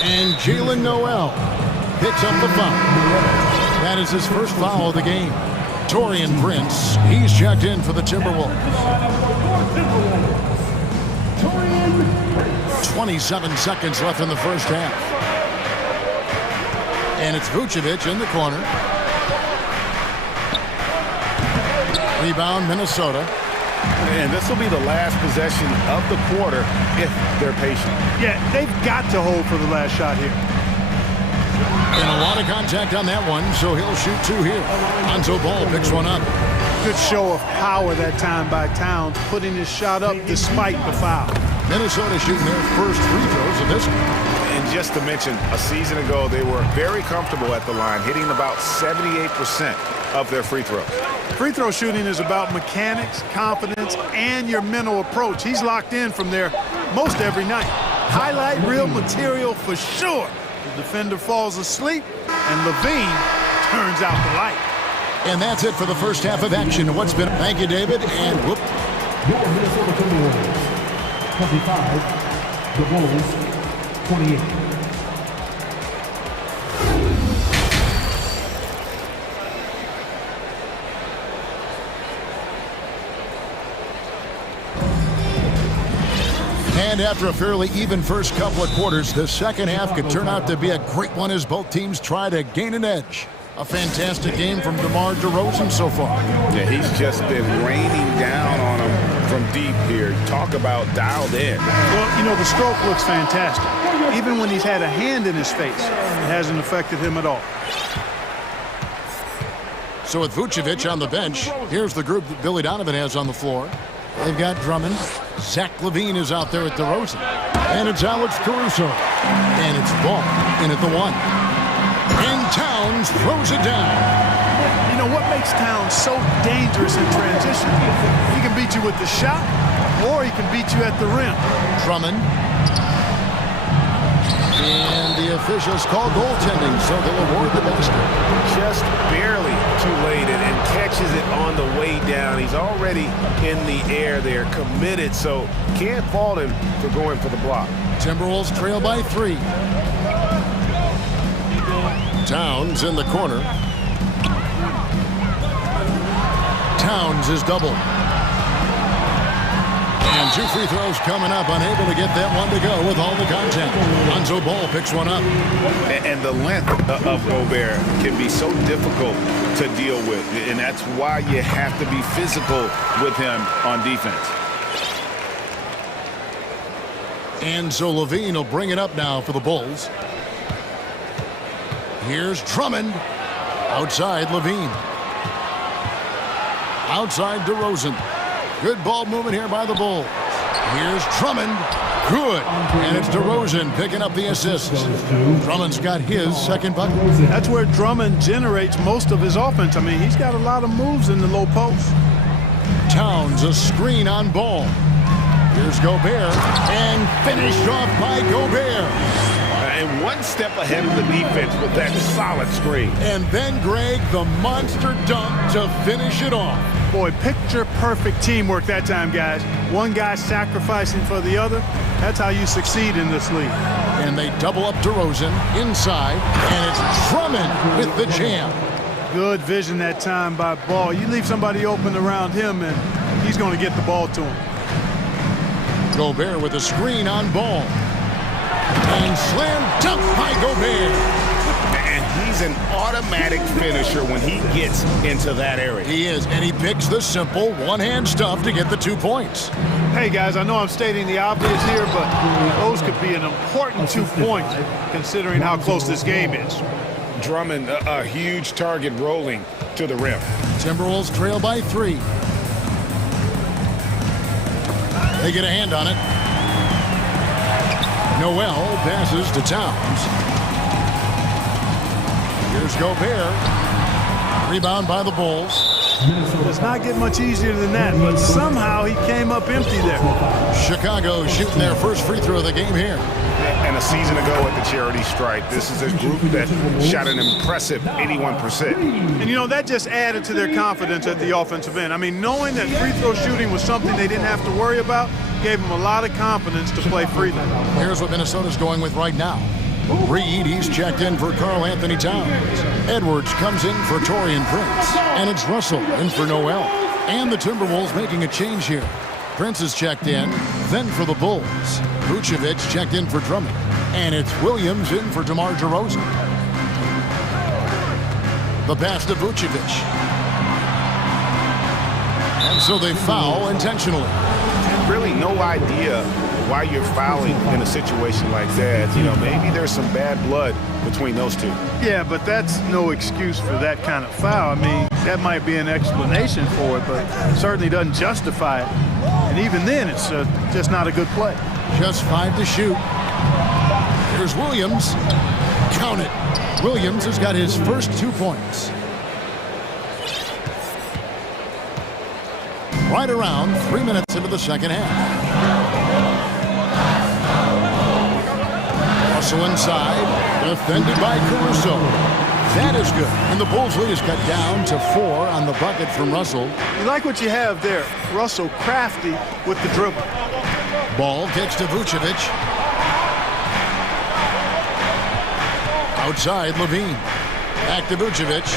And Jalen Noel picks up the foul. That is his first foul of the game. Taurean Prince, he's checked in for the Timberwolves. 27 seconds left in the first half. And it's Vucevic in the corner. Rebound, Minnesota. And this will be the last possession of the quarter if they're patient. Yeah, they've got to hold for the last shot here. And a lot of contact on that one, so he'll shoot two here. Lonzo Ball picks one up. Good show of power that time by Towns, putting his shot up despite the foul. Minnesota shooting their first free throws of this one. And just to mention, a season ago, they were very comfortable at the line, hitting about 78% of their free throws. Free throw shooting is about mechanics, confidence, and your mental approach. He's locked in from there most every night. Highlight reel material for sure. The defender falls asleep, and Levine turns out the light. And that's it for the first half of action. What's been... Thank you, David. And whoop. Your Minnesota Timberwolves, 25, the Bulls, 28. And after a fairly even first couple of quarters, the second half could turn out to be a great one as both teams try to gain an edge. A fantastic game from DeMar DeRozan so far. Yeah, he's just been raining down on them from deep here. Talk about dialed in. Well, you know, the stroke looks fantastic. Even when he's had a hand in his face, it hasn't affected him at all. So with Vucevic on the bench, here's the group that Billy Donovan has on the floor. They've got Drummond. Zach LaVine is out there at DeRozan. And it's Alex Caruso. And it's Ball in at the one. And Towns throws it down. You know what makes Towns so dangerous in transition? He can beat you with the shot, or he can beat you at the rim. Drummond. And the officials call goaltending, so they'll award the basket. Just barely too late and catches it on the way down. He's already in the air there, committed, so can't fault him for going for the block. Timberwolves trail by 3. Towns in the corner. Towns is doubled. And 2 free throws coming up, unable to get that one to go with all the contact. Lonzo Ball picks one up. And the length of Gobert can be so difficult to deal with, and that's why you have to be physical with him on defense. And so LaVine will bring it up now for the Bulls. Here's Drummond. Outside LaVine. Outside DeRozan. Good ball movement here by the Bulls. Here's Drummond. Good. And it's DeRozan picking up the assists. Drummond's got his second bucket. That's where Drummond generates most of his offense. I mean, he's got a lot of moves in the low post. Towns, a screen on Ball. Here's Gobert. And finished off by Gobert. And one step ahead of the defense with that solid screen. And then, Greg, the monster dunk to finish it off. Boy, picture-perfect teamwork that time, guys. One guy sacrificing for the other. That's how you succeed in this league. And they double up DeRozan inside, and it's Drummond with the jam. Good vision that time by Ball. You leave somebody open around him, and he's going to get the ball to him. Gobert with a screen on Ball. And slam dunk by Gobert. And he's an automatic finisher when he gets into that area. He is, and he picks the simple one-hand stuff to get the 2 points. Hey, guys, I know I'm stating the obvious here, but those could be an important 2 points considering how close this game is. Drummond, a huge target rolling to the rim. Timberwolves trail by 3. They get a hand on it. Noel passes to Towns. Here's Gobert. Rebound by the Bulls. Does not get much easier than that, but somehow he came up empty there. Chicago shooting their first free throw of the game here. And a season ago at the charity stripe, this is a group that shot an impressive 81%. And, you know, that just added to their confidence at the offensive end. I mean, knowing that free throw shooting was something they didn't have to worry about gave them a lot of confidence to play freely. Here's what Minnesota's going with right now. Reed, he's checked in for Karl Anthony Towns. Edwards comes in for Taurean Prince. And it's Russell in for Noel. And the Timberwolves making a change here. Prince is checked in, then for the Bulls. Vucevic checked in for Drummond. And it's Williams in for DeMar DeRozan. The pass to Vucevic. And so they foul intentionally. Really no idea why you're fouling in a situation like that. You know, maybe there's some bad blood between those two. Yeah, but that's no excuse for that kind of foul. I mean, that might be an explanation for it, but it certainly doesn't justify it. And even then, it's just not a good play. Just 5 to shoot. Here's Williams. Count it. Williams has got his first 2 points. Right around 3 minutes into the second half. Russell inside, defended by Caruso. That is good. And the Bulls lead is cut down to 4 on the bucket from Russell. You like what you have there. Russell crafty with the dribble. Ball kicks to Vucevic. Outside, Levine. Back to Vucevic.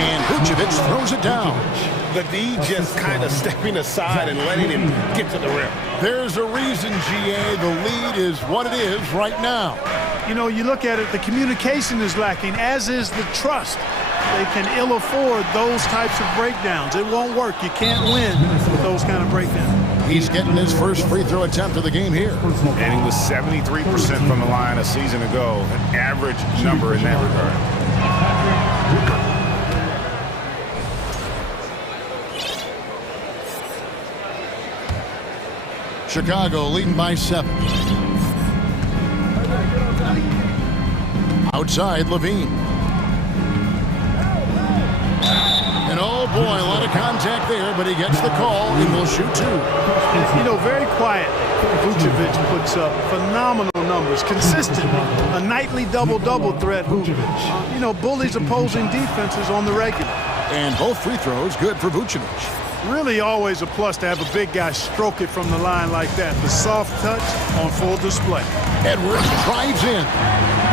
And Vucevic throws it down. The D just kind of stepping aside and letting him get to the rim. There's a reason, GA, the lead is what it is right now. You know, you look at it, the communication is lacking, as is the trust. They can ill afford those types of breakdowns. It won't work. You can't win with those kind of breakdowns. He's getting his first free throw attempt of the game here. And he was 73% from the line a season ago, an average number in that regard. Chicago leading by 7. Outside, Levine. And oh boy, a lot of contact there, but he gets the call and will shoot 2. You know, very quiet. Vucevic puts up phenomenal numbers, consistently. A nightly double-double threat who, you know, bullies opposing defenses on the regular. And both free throws good for Vucevic. Really always a plus to have a big guy stroke it from the line like that. The soft touch on full display. Edwards drives in.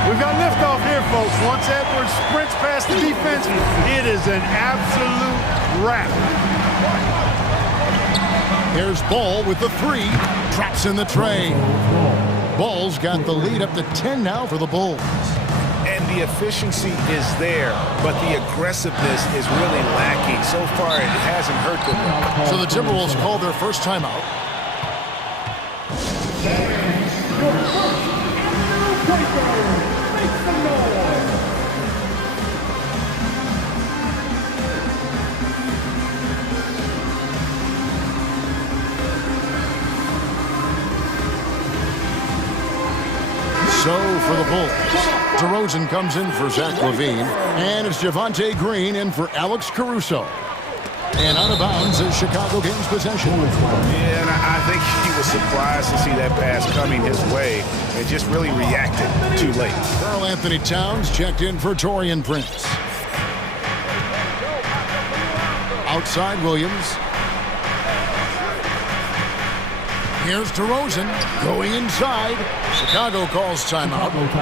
We've got liftoff here, folks. Once Edwards sprints past the defense, it is an absolute wrap. Here's Ball with the 3. Traps in the tray. Ball's got the lead up to 10 now for the Bulls. And the efficiency is there, but the aggressiveness is really lacking. So far, it hasn't hurt them. So the Timberwolves call their first timeout. So for the Bulls, DeRozan comes in for Zach LaVine, and it's Javonte Green in for Alex Caruso. And out of bounds is Chicago gains possession. Yeah, and I think he was surprised to see that pass coming his way and just really reacted too late. Karl Anthony Towns checked in for Taurean Prince. Outside Williams. Here's DeRozan going inside. Chicago calls timeout. Wolves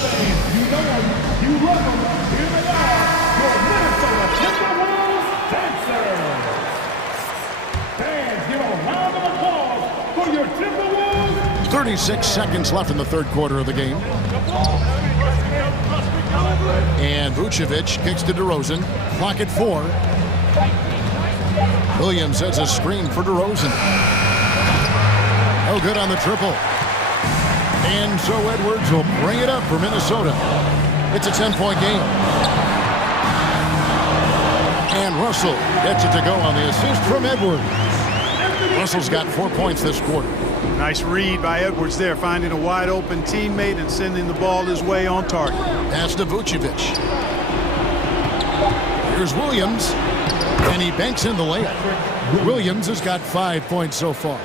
fans, you know them, you love them. Here they are, your Minnesota Timberwolves dancers. Fans, give a round of applause for your Timberwolves. 36 seconds left in the third quarter of the game. And Vucevic kicks to DeRozan. Clock at 4. Williams has a screen for DeRozan. No good on the triple. And so Edwards will bring it up for Minnesota. It's a 10-point game. And Russell gets it to go on the assist from Edwards. Russell's got 4 points this quarter. Nice read by Edwards there, finding a wide-open teammate and sending the ball his way on target. Pass to Vucevic. Here's Williams, and he banks in the layup. Williams has got 5 points so far.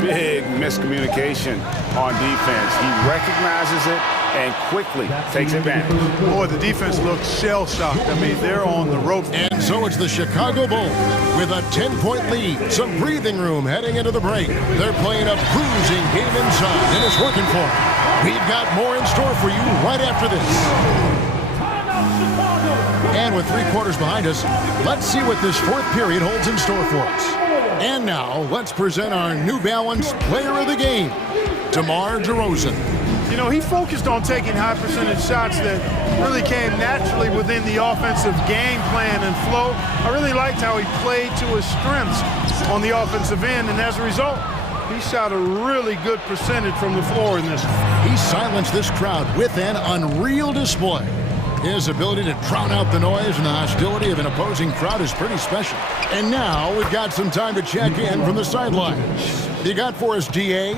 Big miscommunication on defense. He recognizes it and quickly takes advantage. Boy, the defense looks shell-shocked. I mean, they're on the ropes. And so it's the Chicago Bulls with a 10-point lead. Some breathing room heading into the break. They're playing a cruising game inside, and it's working for them. We've got more in store for you right after this. And with 3 quarters behind us, let's see what this fourth period holds in store for us. And now, let's present our New Balance Player of the Game, DeMar DeRozan. You know, he focused on taking high percentage shots that really came naturally within the offensive game plan and flow. I really liked how he played to his strengths on the offensive end, and as a result, he shot a really good percentage from the floor in this one. He silenced this crowd with an unreal display. His ability to drown out the noise and the hostility of an opposing crowd is pretty special. And now we've got some time to check in from the sidelines. You got for us, DA?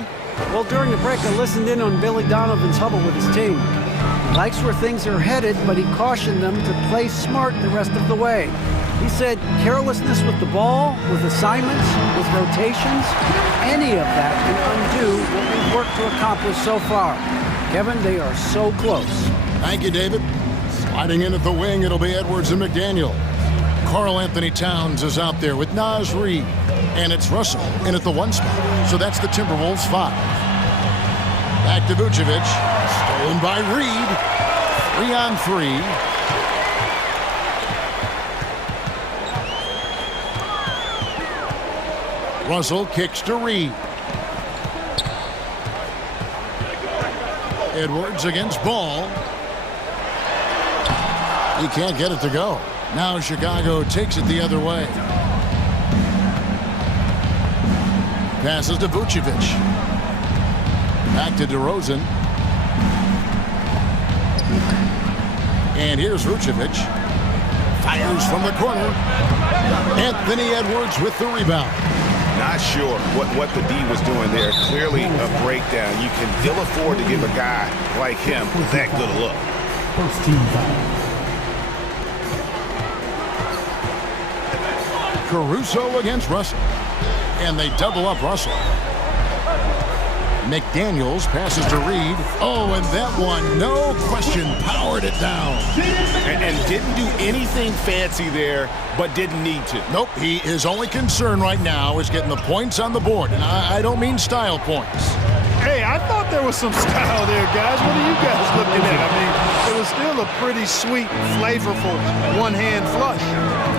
Well, during the break, I listened in on Billy Donovan's huddle with his team. He likes where things are headed, but he cautioned them to play smart the rest of the way. He said carelessness with the ball, with assignments, with rotations, any of that can undo what we've worked to accomplish so far. Kevin, they are so close. Thank you, David. Sliding in at the wing, it'll be Edwards and McDaniel. Karl Anthony Towns is out there with Naz Reid. And it's Russell in at the 1 spot. So that's the Timberwolves 5. Back to Vucevic. Stolen by Reid. 3-on-3. Russell kicks to Reid. Edwards against Ball. He can't get it to go. Now Chicago takes it the other way. Passes to Vucevic. Back to DeRozan. And here's Vucevic. Fires from the corner. Anthony Edwards with the rebound. Not sure what the D was doing there. Clearly a breakdown. You can ill afford to give a guy like him that good a look. First team foul. Caruso against Russell. And they double up Russell. McDaniels passes to Reid. Oh, and that one, no question, powered it down. And didn't do anything fancy there, but didn't need to. Nope, his only concern right now is getting the points on the board. And I don't mean style points. Hey, I thought there was some style there, guys. What are you guys looking at? I mean, it was still a pretty sweet, flavorful one-hand flush.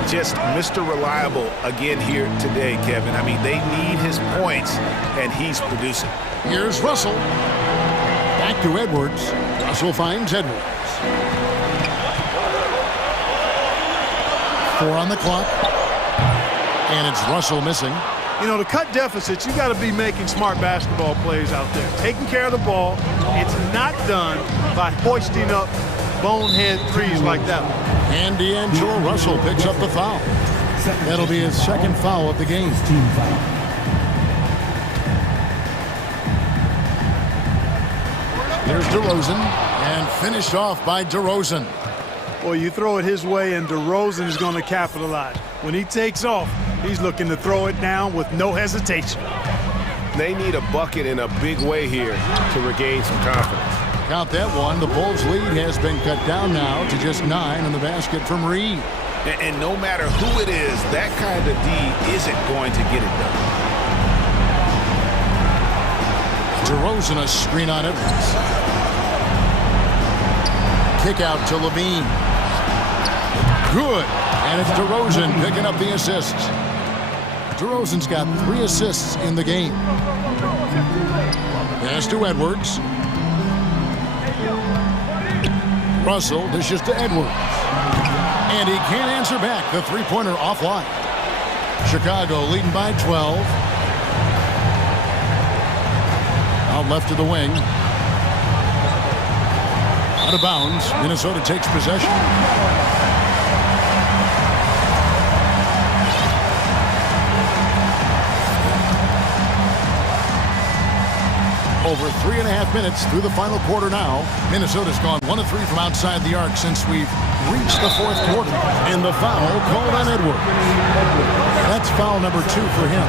Just Mr. Reliable again here today, Kevin. I mean, they need his points, and he's producing. Here's Russell. Back to Edwards. Russell finds Edwards. 4 on the clock. And it's Russell missing. You know, to cut deficits, you got to be making smart basketball plays out there. Taking care of the ball. It's not done by hoisting up bonehead threes like that one. And D'Angelo Russell picks up the foul. That'll be his second foul of the game. Here's DeRozan, and finished off by DeRozan. Well, you throw it his way, and DeRozan is going to capitalize. When he takes off, he's looking to throw it down with no hesitation. They need a bucket in a big way here to regain some confidence. Count that one. The Bulls' lead has been cut down now to just 9 on the basket from Reed. And no matter who it is, that kind of D isn't going to get it done. DeRozan a screen on Edwards. Kick out to Levine. Good. And it's DeRozan picking up the assists. DeRozan's got 3 assists in the game. Pass to Edwards. Russell dishes to Edwards. And he can't answer back. The three-pointer offline. Chicago leading by 12. Out left to the wing. Out of bounds. Minnesota takes possession. Over 3.5 minutes through the final quarter now. Minnesota's gone 1 of 3 from outside the arc since we've reached the fourth quarter. And the foul called on Edwards. That's foul number 2 for him.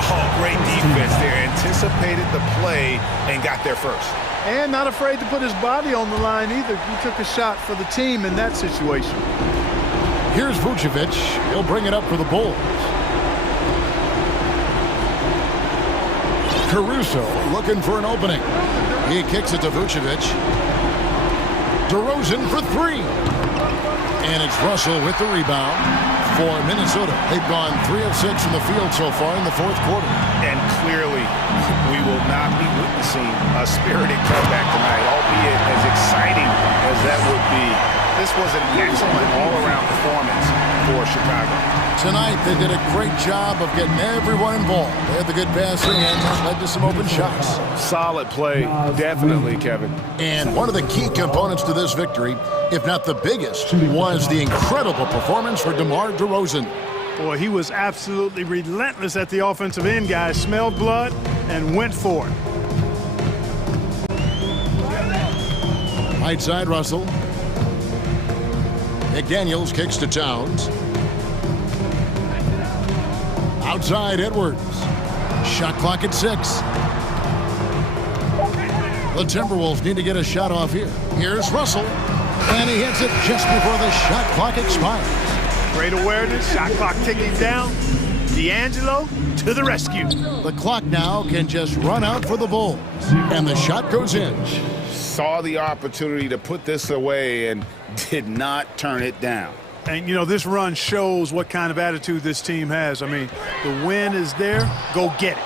Oh, great defense there. Anticipated the play and got there first. And not afraid to put his body on the line either. He took a shot for the team in that situation. Here's Vucevic. He'll bring it up for the Bulls. Caruso looking for an opening. He kicks it to Vucevic. DeRozan for 3. And it's Russell with the rebound for Minnesota. They've gone 3 of 6 from the field so far in the fourth quarter. And clearly, we will not be witnessing a spirited comeback tonight, albeit as exciting as that would be. This was an excellent all-around performance for Chicago. Tonight, they did a great job of getting everyone involved. They had the good passing and led to some open shots. Solid play, definitely, Kevin. And one of the key components to this victory, if not the biggest, was the incredible performance for DeMar DeRozan. Boy, he was absolutely relentless at the offensive end, guys. Smelled blood and went for it. Right side, Russell. McDaniels kicks to Towns. Outside, Edwards. Shot clock at 6. The Timberwolves need to get a shot off here. Here's Russell. And he hits it just before the shot clock expires. Great awareness. Shot clock ticking down. D'Angelo to the rescue. The clock now can just run out for the Bulls. And the shot goes in. Saw the opportunity to put this away and did not turn it down. And, you know, this run shows what kind of attitude this team has. I mean, the win is there. Go get it.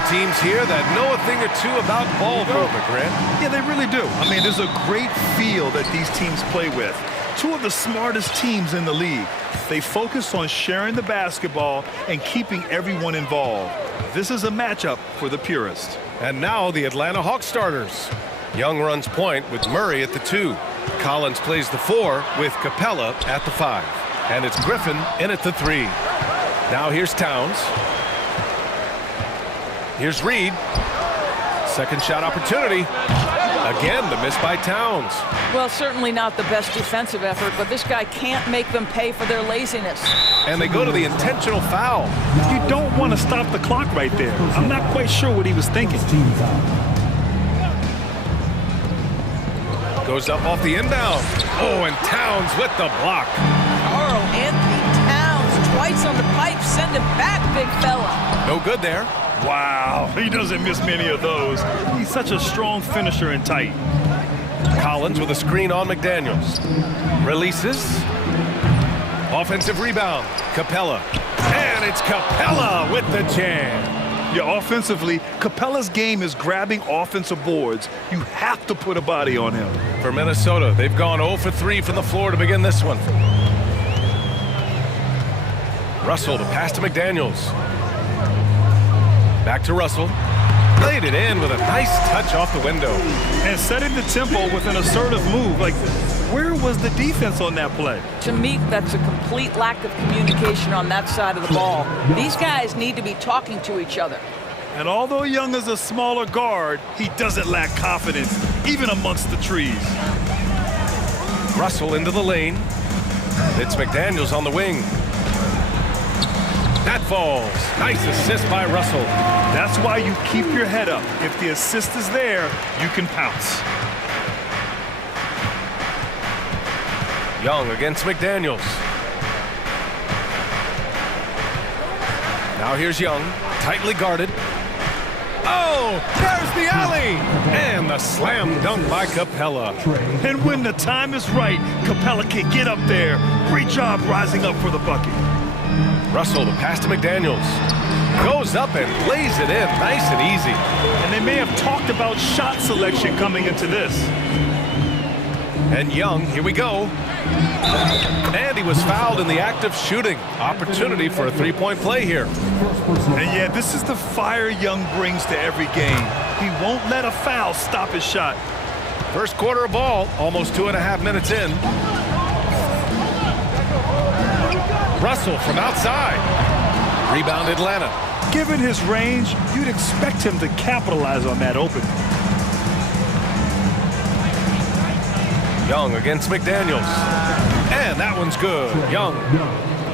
are teams here that know a thing or two about ball movement, Grant. Yeah, they really do. I mean, there's a great feel that these teams play with. Two of the smartest teams in the league. They focus on sharing the basketball and keeping everyone involved. This is a matchup for the purist. And now the Atlanta Hawks starters. Young runs point with Murray at the 2. Collins plays the 4 with Capella at the 5. And it's Griffin in at the 3. Now here's Towns. Here's Reed. Second shot opportunity. Again, the miss by Towns. Well, certainly not the best defensive effort, but this guy can't make them pay for their laziness. And they go to the intentional foul. You don't want to stop the clock right there. I'm not quite sure what he was thinking. Goes up off the inbound. Oh, and Towns with the block. Carl Anthony Towns twice on the pipe. Send him back, big fella. No good there. Wow, he doesn't miss many of those. He's such a strong finisher and tight. Collins with a screen on McDaniels. Releases. Offensive rebound. Capella. And it's Capella with the jam. Yeah, offensively, Capella's game is grabbing offensive boards. You have to put a body on him. For Minnesota, they've gone 0 for 3 from the floor to begin this one. Russell to pass to McDaniels. Back to Russell. Laid it in with a nice touch off the window. And setting the tempo with an assertive move. Like, where was the defense on that play? To me, that's a complete lack of communication on that side of the ball. These guys need to be talking to each other. And although Young is a smaller guard, he doesn't lack confidence, even amongst the trees. Russell into the lane. It's McDaniels on the wing. That falls. Nice assist by Russell. That's why you keep your head up. If the assist is there, you can pounce. Young against McDaniels. Now here's Young, tightly guarded. Oh, there's the alley! And the slam dunk by Capella. And when the time is right, Capella can get up there. Great job rising up for the bucket. Russell to pass to McDaniels. Goes up and lays it in, nice and easy. And they may have talked about shot selection coming into this. And Young, here we go. And he was fouled in the act of shooting. Opportunity for a three-point play here. And yeah, this is the fire Young brings to every game. He won't let a foul stop his shot. First quarter of ball, almost 2.5 minutes in. Russell from outside. Rebound Atlanta. Given his range, you'd expect him to capitalize on that opening. Young against McDaniels. And that one's good.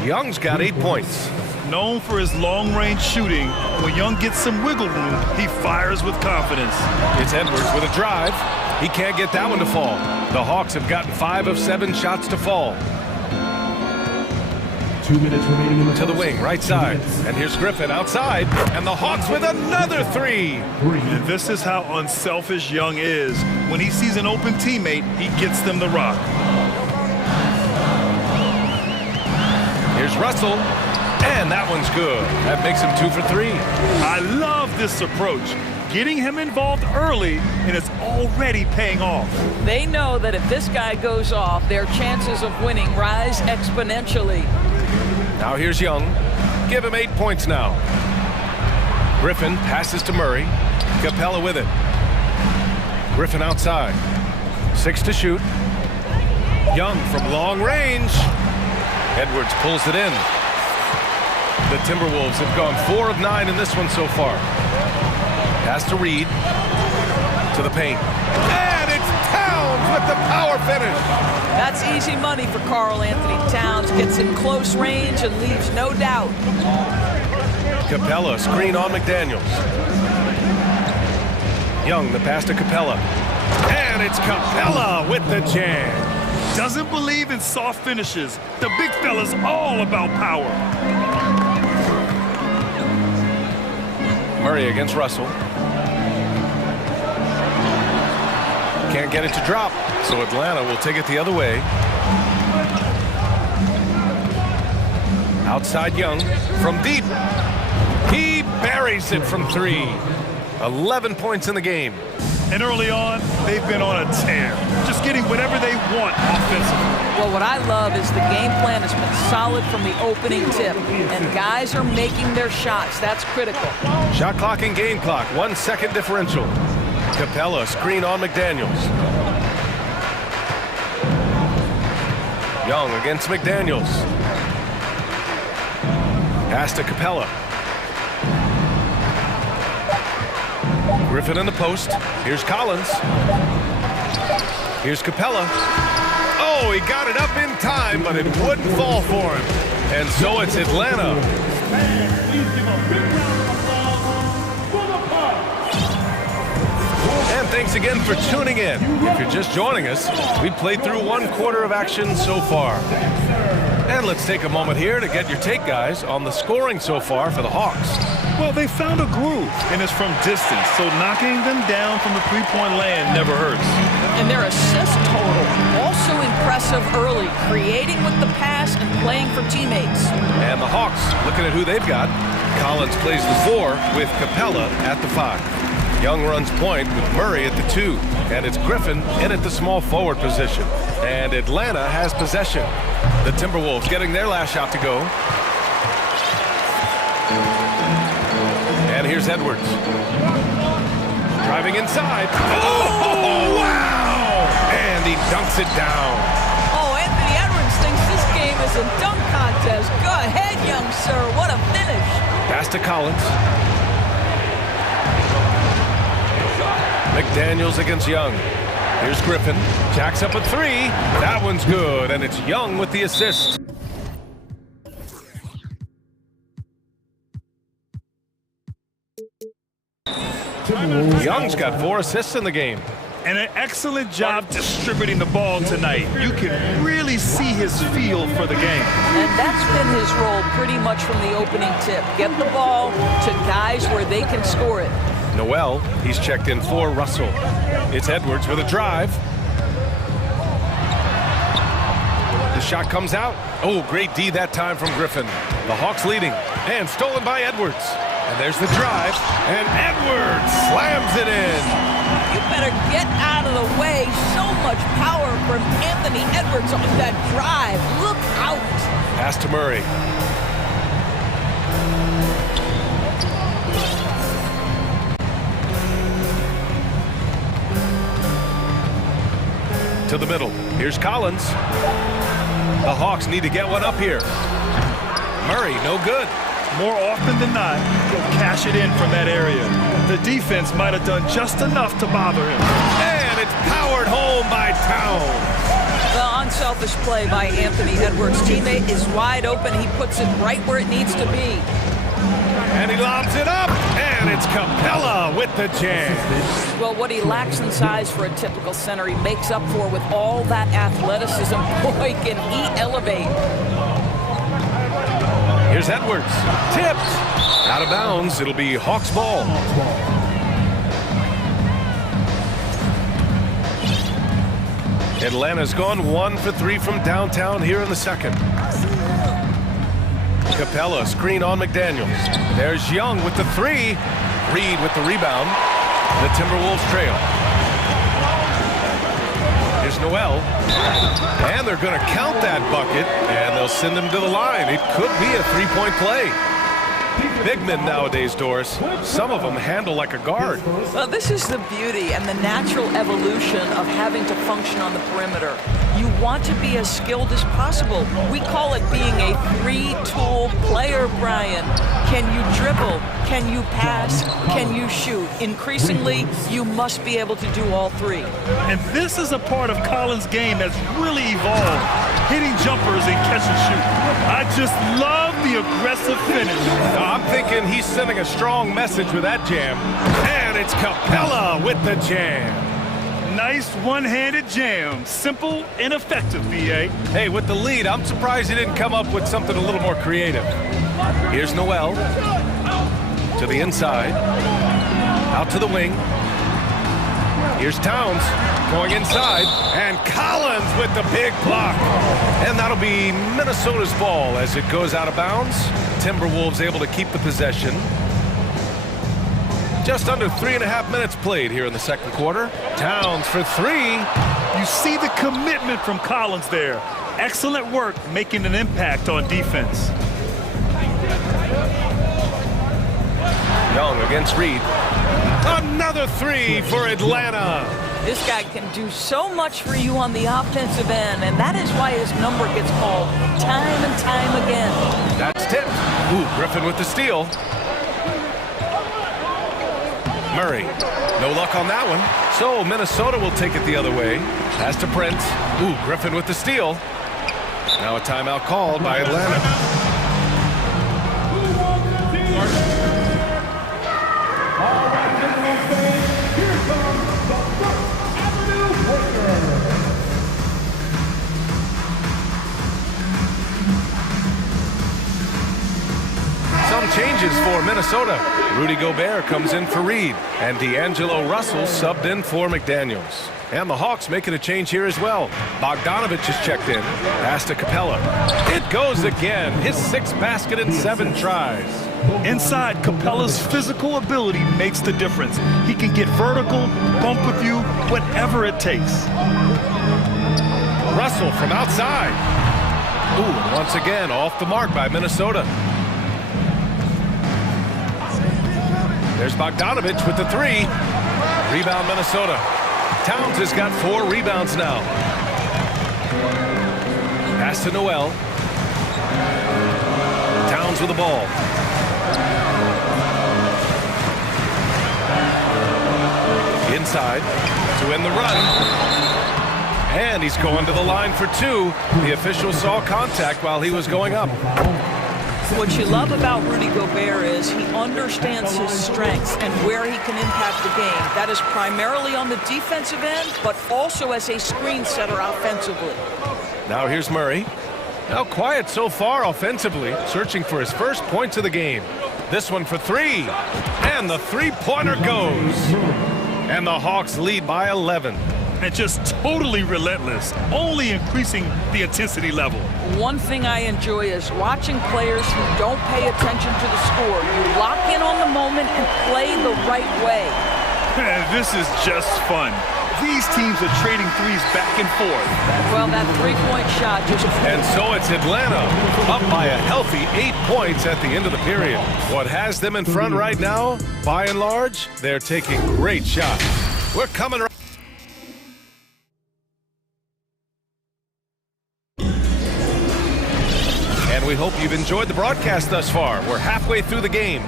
Young's got 8 points. Known for his long-range shooting, when Young gets some wiggle room, he fires with confidence. It's Edwards with a drive. He can't get that one to fall. The Hawks have gotten 5 of 7 shots to fall. 2 minutes remaining in the to the wing, right side. And here's Griffin outside. And the Hawks with another 3. And this is how unselfish Young is. When he sees an open teammate, he gets them the rock. Here's Russell. And that one's good. That makes him 2 for 3. I love this approach. Getting him involved early, and it's already paying off. They know that if this guy goes off, their chances of winning rise exponentially. Now here's Young. Give him 8 points now. Griffin passes to Murray. Capella with it. Griffin outside. 6 to shoot. Young from long range. Edwards pulls it in. The Timberwolves have gone 4 of 9 in this one so far. Pass to Reed. To the paint. And it's Towns with the power finish. That's easy money for Karl Anthony Towns. Gets in close range and leaves no doubt. Capella, screen on McDaniels. Young, the pass to Capella. And it's Capella with the jam. Doesn't believe in soft finishes. The big fella's all about power. Murray against Russell. Can't get it to drop, so Atlanta will take it the other way. Outside Young from deep. He buries it from 3. 11 points in the game. And early on, they've been on a tear, just getting whatever they want offensively. Well, what I love is the game plan has been solid from the opening tip, and guys are making their shots. That's critical. Shot clock and game clock, 1 second differential. Capella, screen on McDaniels. Young against McDaniels. Pass to Capella. Griffin in the post. Here's Collins. Here's Capella. Oh, he got it up in time, but it wouldn't fall for him. And so it's Atlanta. And thanks again for tuning in. If you're just joining us, we played through 1 quarter of action so far. And let's take a moment here to get your take, guys, on the scoring so far for the Hawks. Well, they found a groove, and it's from distance, so knocking them down from the three-point land never hurts. And their assist total, also impressive early, creating with the pass and playing for teammates. And the Hawks, looking at who they've got. Collins plays the 4 with Capella at the 5. Young runs point with Murray at the 2. And it's Griffin in at the small forward position. And Atlanta has possession. The Timberwolves getting their last shot to go. And here's Edwards. Driving inside. Oh, wow! And he dunks it down. Oh, Anthony Edwards thinks this game is a dunk contest. Go ahead, young sir. What a finish. Pass to Collins. McDaniels against Young. Here's Griffin. Jacks up a 3. That one's good, and it's Young with the assist. Young's got 4 assists in the game. And an excellent job distributing the ball tonight. You can really see his feel for the game. And that's been his role pretty much from the opening tip. Get the ball to guys where they can score it. Noel, he's checked in for Russell. It's Edwards with a drive. The shot comes out. Oh, great D that time from Griffin. The Hawks leading, and stolen by Edwards. And there's the drive, and Edwards slams it in. You better get out of the way. So much power from Anthony Edwards on that drive. Look out. Pass to Murray. To the middle. Here's Collins. The Hawks need to get one up here. Murray, no good. More often than not, he'll cash it in from that area. The defense might have done just enough to bother him. And it's powered home by Towns. The unselfish play by Anthony Edwards' teammate is wide open. He puts it right where it needs to be. And he lobs it up, and it's Capella with the jam. Well, what he lacks in size for a typical center, he makes up for with all that athleticism. Boy, can he elevate. Here's Edwards. Tipped. Out of bounds. It'll be Hawks ball. Atlanta's gone 1 for 3 from downtown here in the second. Capella, screen on McDaniels. There's Young with the 3. Reed with the rebound. The Timberwolves trail. Here's Noel. And they're going to count that bucket, and they'll send him to the line. It could be a 3-point play. Big men nowadays, Doris, some of them handle like a guard. Well, this is the beauty and the natural evolution of having to function on the perimeter. You want to be as skilled as possible. We call it being a three-tool player, Brian. Can you dribble? Can you pass? Can you shoot? Increasingly, you must be able to do all 3. And this is a part of Collins' game that's really evolved. Hitting jumpers and catch and shoot. I just love the aggressive finish. I'm thinking he's sending a strong message with that jam. And it's Capella with the jam. Nice one-handed jam. Simple and effective, B.A. Hey, with the lead, I'm surprised he didn't come up with something a little more creative. Here's Noel. To the inside. Out to the wing. Here's Towns going inside. And Collins with the big block. And that'll be Minnesota's ball as it goes out of bounds. Timberwolves able to keep the possession. Just under 3.5 minutes played here in the second quarter. Towns for three. You see the commitment from Collins there. Excellent work making an impact on defense. Young against Reed. Another three for Atlanta. This guy can do so much for you on the offensive end, and that is why his number gets called time and time again. That's tipped. Ooh, Griffin with the steal. Murray, no luck on that one. So Minnesota will take it the other way. Pass to Prince. Ooh, Griffin with the steal. Now a timeout called by Atlanta. Some changes for Minnesota. Rudy Gobert comes in for Reed, and D'Angelo Russell subbed in for McDaniels. And the Hawks making a change here as well. Bogdanovich is checked in. Pass to Capella. It goes again. His 6th basket in 7 tries. Inside, Capella's physical ability makes the difference. He can get vertical, bump with you, whatever it takes. Russell from outside. Ooh, once again, off the mark by Minnesota. There's Bogdanovich with the 3. Rebound Minnesota. Towns has got 4 rebounds now. Pass to Noel. Towns with the ball. Inside to end the run. And he's going to the line for 2. The official saw contact while he was going up. What you love about Rudy Gobert is he understands his strengths and where he can impact the game. That is primarily on the defensive end, but also as a screen setter offensively. Now here's Murray. Now quiet so far offensively, searching for his first points of the game. This one for 3. And the three-pointer goes. And the Hawks lead by 11. And just totally relentless, only increasing the intensity level. One thing I enjoy is watching players who don't pay attention to the score. You lock in on the moment and play the right way. This is just fun. These teams are trading threes back and forth. Well, that three-point shot just... And so it's Atlanta up by a healthy 8 points at the end of the period. What has them in front right now, by and large, they're taking great shots. We're coming right... We hope you've enjoyed the broadcast thus far. We're halfway through the game.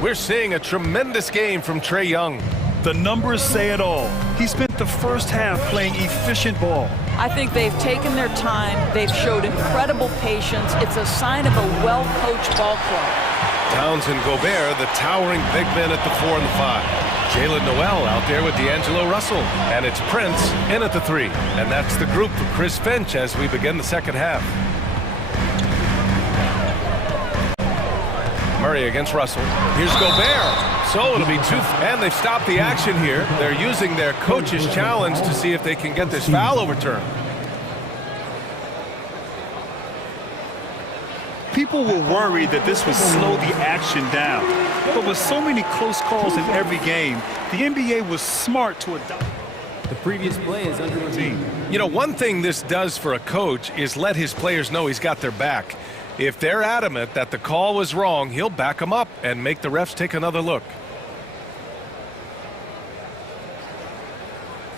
We're seeing a tremendous game from Trae Young. The numbers say it all. He spent the first half playing efficient ball. I think they've taken their time. They've showed incredible patience. It's a sign of a well-coached ball club. Towns and Gobert, the towering big men at the 4 and the 5. Jalen Noel out there with D'Angelo Russell. And it's Prince in at the 3. And that's the group for Chris Finch as we begin the second half. Murray against Russell. Here's Gobert. So it'll be 2. And they've stopped the action here. They're using their coach's challenge to see if they can get this foul overturned. People were worried that this would slow the action down. But with so many close calls in every game, the NBA was smart to adopt. The previous play is under review. You know, one thing this does for a coach is let his players know he's got their back. If they're adamant that the call was wrong, he'll back them up and make the refs take another look.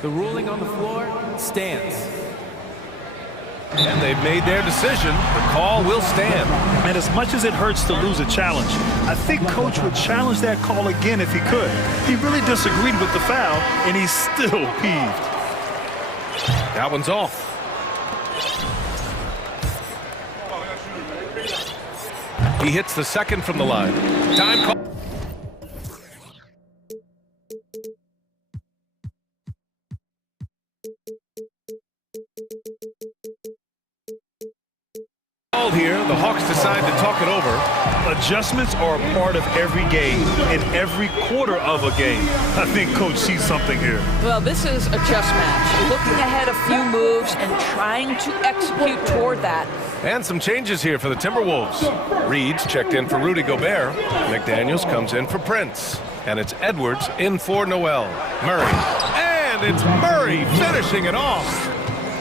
The ruling on the floor stands. And they've made their decision. The call will stand. And as much as it hurts to lose a challenge, I think Coach would challenge that call again if he could. He really disagreed with the foul, and he's still peeved. That one's off. He hits the second from the line. Time call. Here, the Hawks decide to talk it over. Adjustments are a part of every game, in every quarter of a game. I think Coach sees something here. Well, this is a chess match. Looking ahead a few moves and trying to execute toward that. And some changes here for the Timberwolves. Reed's checked in for Rudy Gobert. McDaniels comes in for Prince. And it's Edwards in for Noel. Murray. And it's Murray finishing it off.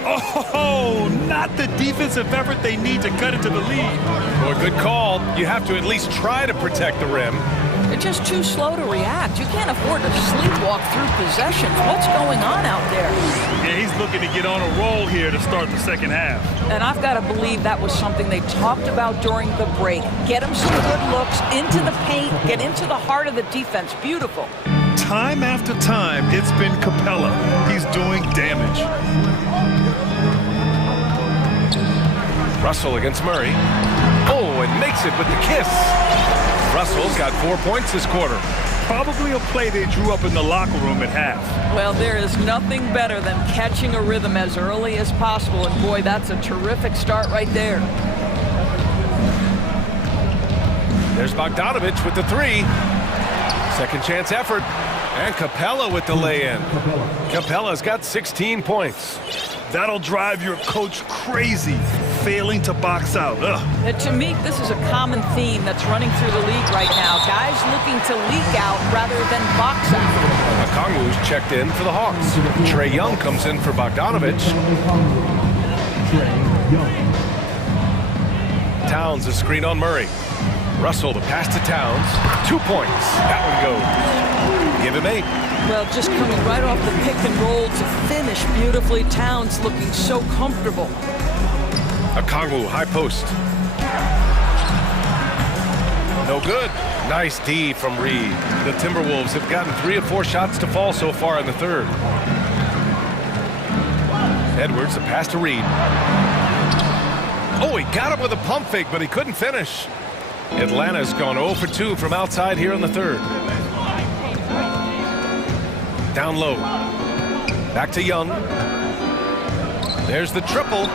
Oh, not the defensive effort they need to cut into the lead. Well, good call. You have to at least try to protect the rim. They're just too slow to react. You can't afford to sleepwalk through possessions. What's going on out there? Yeah, he's looking to get on a roll here to start the second half. And I've got to believe that was something they talked about during the break. Get him some good looks into the paint, get into the heart of the defense. Beautiful. Time after time, it's been Capella. He's doing damage. Russell against Murray. Oh, and makes it with the kiss. Russell's got 4 points this quarter. Probably a play they drew up in the locker room at half. Well, there is nothing better than catching a rhythm as early as possible, and boy, that's a terrific start right there. There's Bogdanovich with the three. Second chance effort. And Capella with the lay-in. Capella's got 16 points. That'll drive your coach crazy, failing to box out. To me, this is a common theme that's running through the league right now. Guys looking to leak out rather than box out. Okongwu's checked in for the Hawks. Trae Young comes in for Bogdanovich. Towns a screen on Murray. Russell the pass to Towns. 2 points. That one goes. Give him 8. Well, just coming right off the pick and roll to finish beautifully. Towns looking so comfortable. Okongwu, high post. No good. Nice D from Reed. The Timberwolves have gotten 3 of 4 shots to fall so far in the third. Edwards, the pass to Reed. Oh, he got him with a pump fake, but he couldn't finish. Atlanta's gone 0 for 2 from outside here in the third. Down low. Back to Young. There's the triple.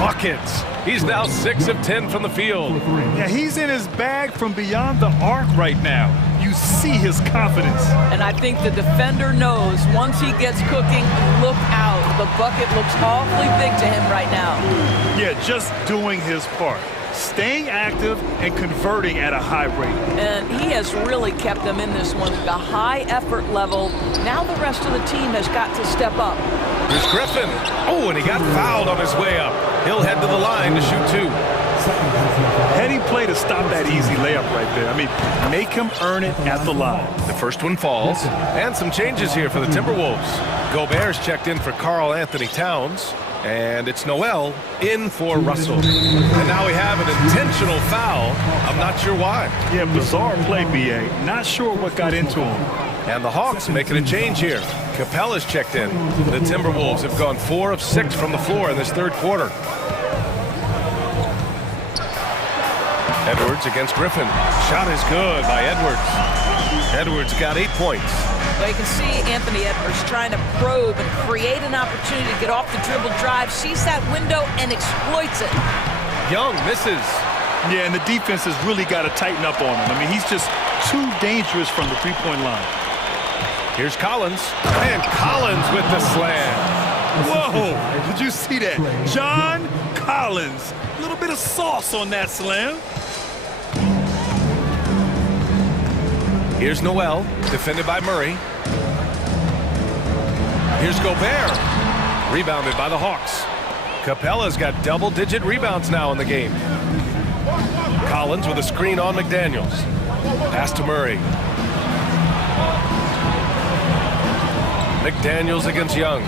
Rockets. He's now 6 of 10 from the field. Yeah, he's in his bag from beyond the arc right now. You see his confidence. And I think the defender knows once he gets cooking, look out. The bucket looks awfully big to him right now. Yeah, just doing his part. Staying active and converting at a high rate. And he has really kept them in this one with a high effort level. Now the rest of the team has got to step up. Here's Griffin. Oh, and he got fouled on his way up. He'll head to the line to shoot 2. Heady play to stop that easy layup right there. I mean, make him earn it at the line. The first one falls. And some changes here for the Timberwolves. Gobert's checked in for Karl Anthony Towns. And it's Noel in for Russell. And now we have an intentional foul. I'm not sure why. Yeah, bizarre play, B.A. Not sure what got into him. And the Hawks making a change here. Capella's checked in. The Timberwolves have gone 4 of 6 from the floor in this third quarter. Edwards against Griffin. Shot is good by Edwards. Edwards got 8 points. Well, you can see Anthony Edwards trying to probe and create an opportunity to get off the dribble drive, sees that window and exploits it. Young misses. Yeah, and the defense has really got to tighten up on him. I mean, he's just too dangerous from the three-point line. Here's Collins. And Collins with the slam. Whoa, did you see that? John Collins. A little bit of sauce on that slam. Here's Noel, defended by Murray. Here's Gobert, rebounded by the Hawks. Capella's got double-digit rebounds now in the game. Collins with a screen on McDaniels. Pass to Murray. McDaniels against Young.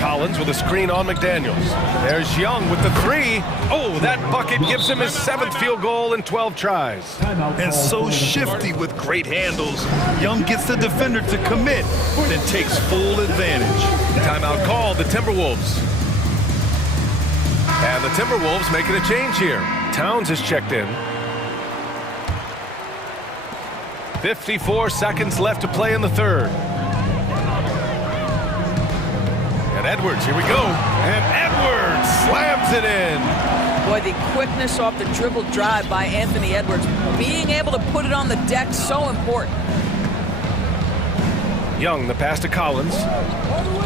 Collins with a screen on McDaniels. There's Young with the 3. Oh, that bucket gives him his 7th field goal in 12 tries. And so shifty with great handles. Young gets the defender to commit, then takes full advantage. Timeout called, the Timberwolves. And the Timberwolves making a change here. Towns is checked in. 54 seconds left to play in the third. And Edwards, here we go. And Edwards slams it in. Boy, the quickness off the dribble drive by Anthony Edwards. Being able to put it on the deck, so important. Young, the pass to Collins.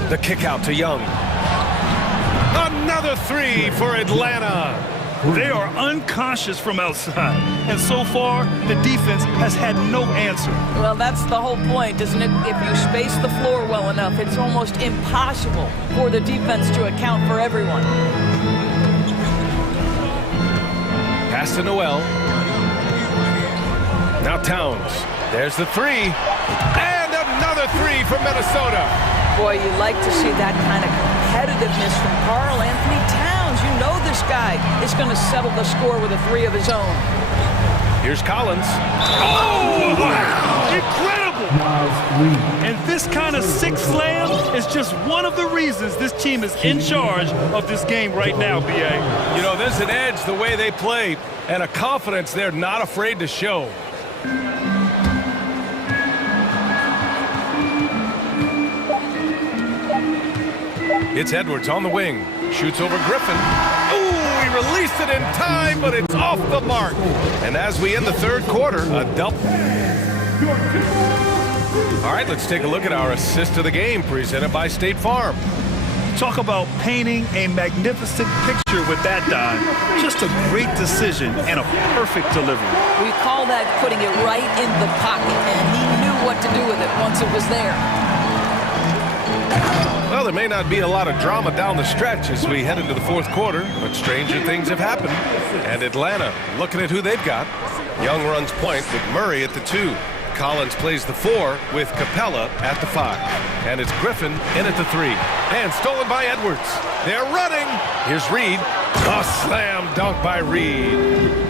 The kick out to Young. Another 3 for Atlanta. They are unconscious from outside. And so far, the defense has had no answer. Well, that's the whole point, isn't it? If you space the floor well enough, it's almost impossible for the defense to account for everyone. Pass to Noel. Now Towns. There's the three. And another three from Minnesota. Boy, you like to see that kind of competitiveness from Karl Anthony Towns. You know this guy is going to settle the score with a three of his own. Here's Collins. Oh, wow! Incredible! And this kind of six slam is just one of the reasons this team is in charge of this game right now, B.A. You know, there's an edge the way they play and a confidence they're not afraid to show. It's Edwards on the wing. Shoots over Griffin. Ooh, he released it in time, but it's off the mark. And as we end the third quarter, a double. All right, let's take a look at our assist of the game presented by State Farm. Talk about painting a magnificent picture with that dime. Just a great decision and a perfect delivery. We call that putting it right in the pocket, and he knew what to do with it once it was there. Well, there may not be a lot of drama down the stretch as we head into the fourth quarter, but stranger things have happened. And Atlanta, looking at who they've got. Young runs point with Murray at the 2. Collins plays the 4 with Capella at the 5. And it's Griffin in at the 3. And stolen by Edwards. They're running. Here's Reed. A slam dunk by Reed.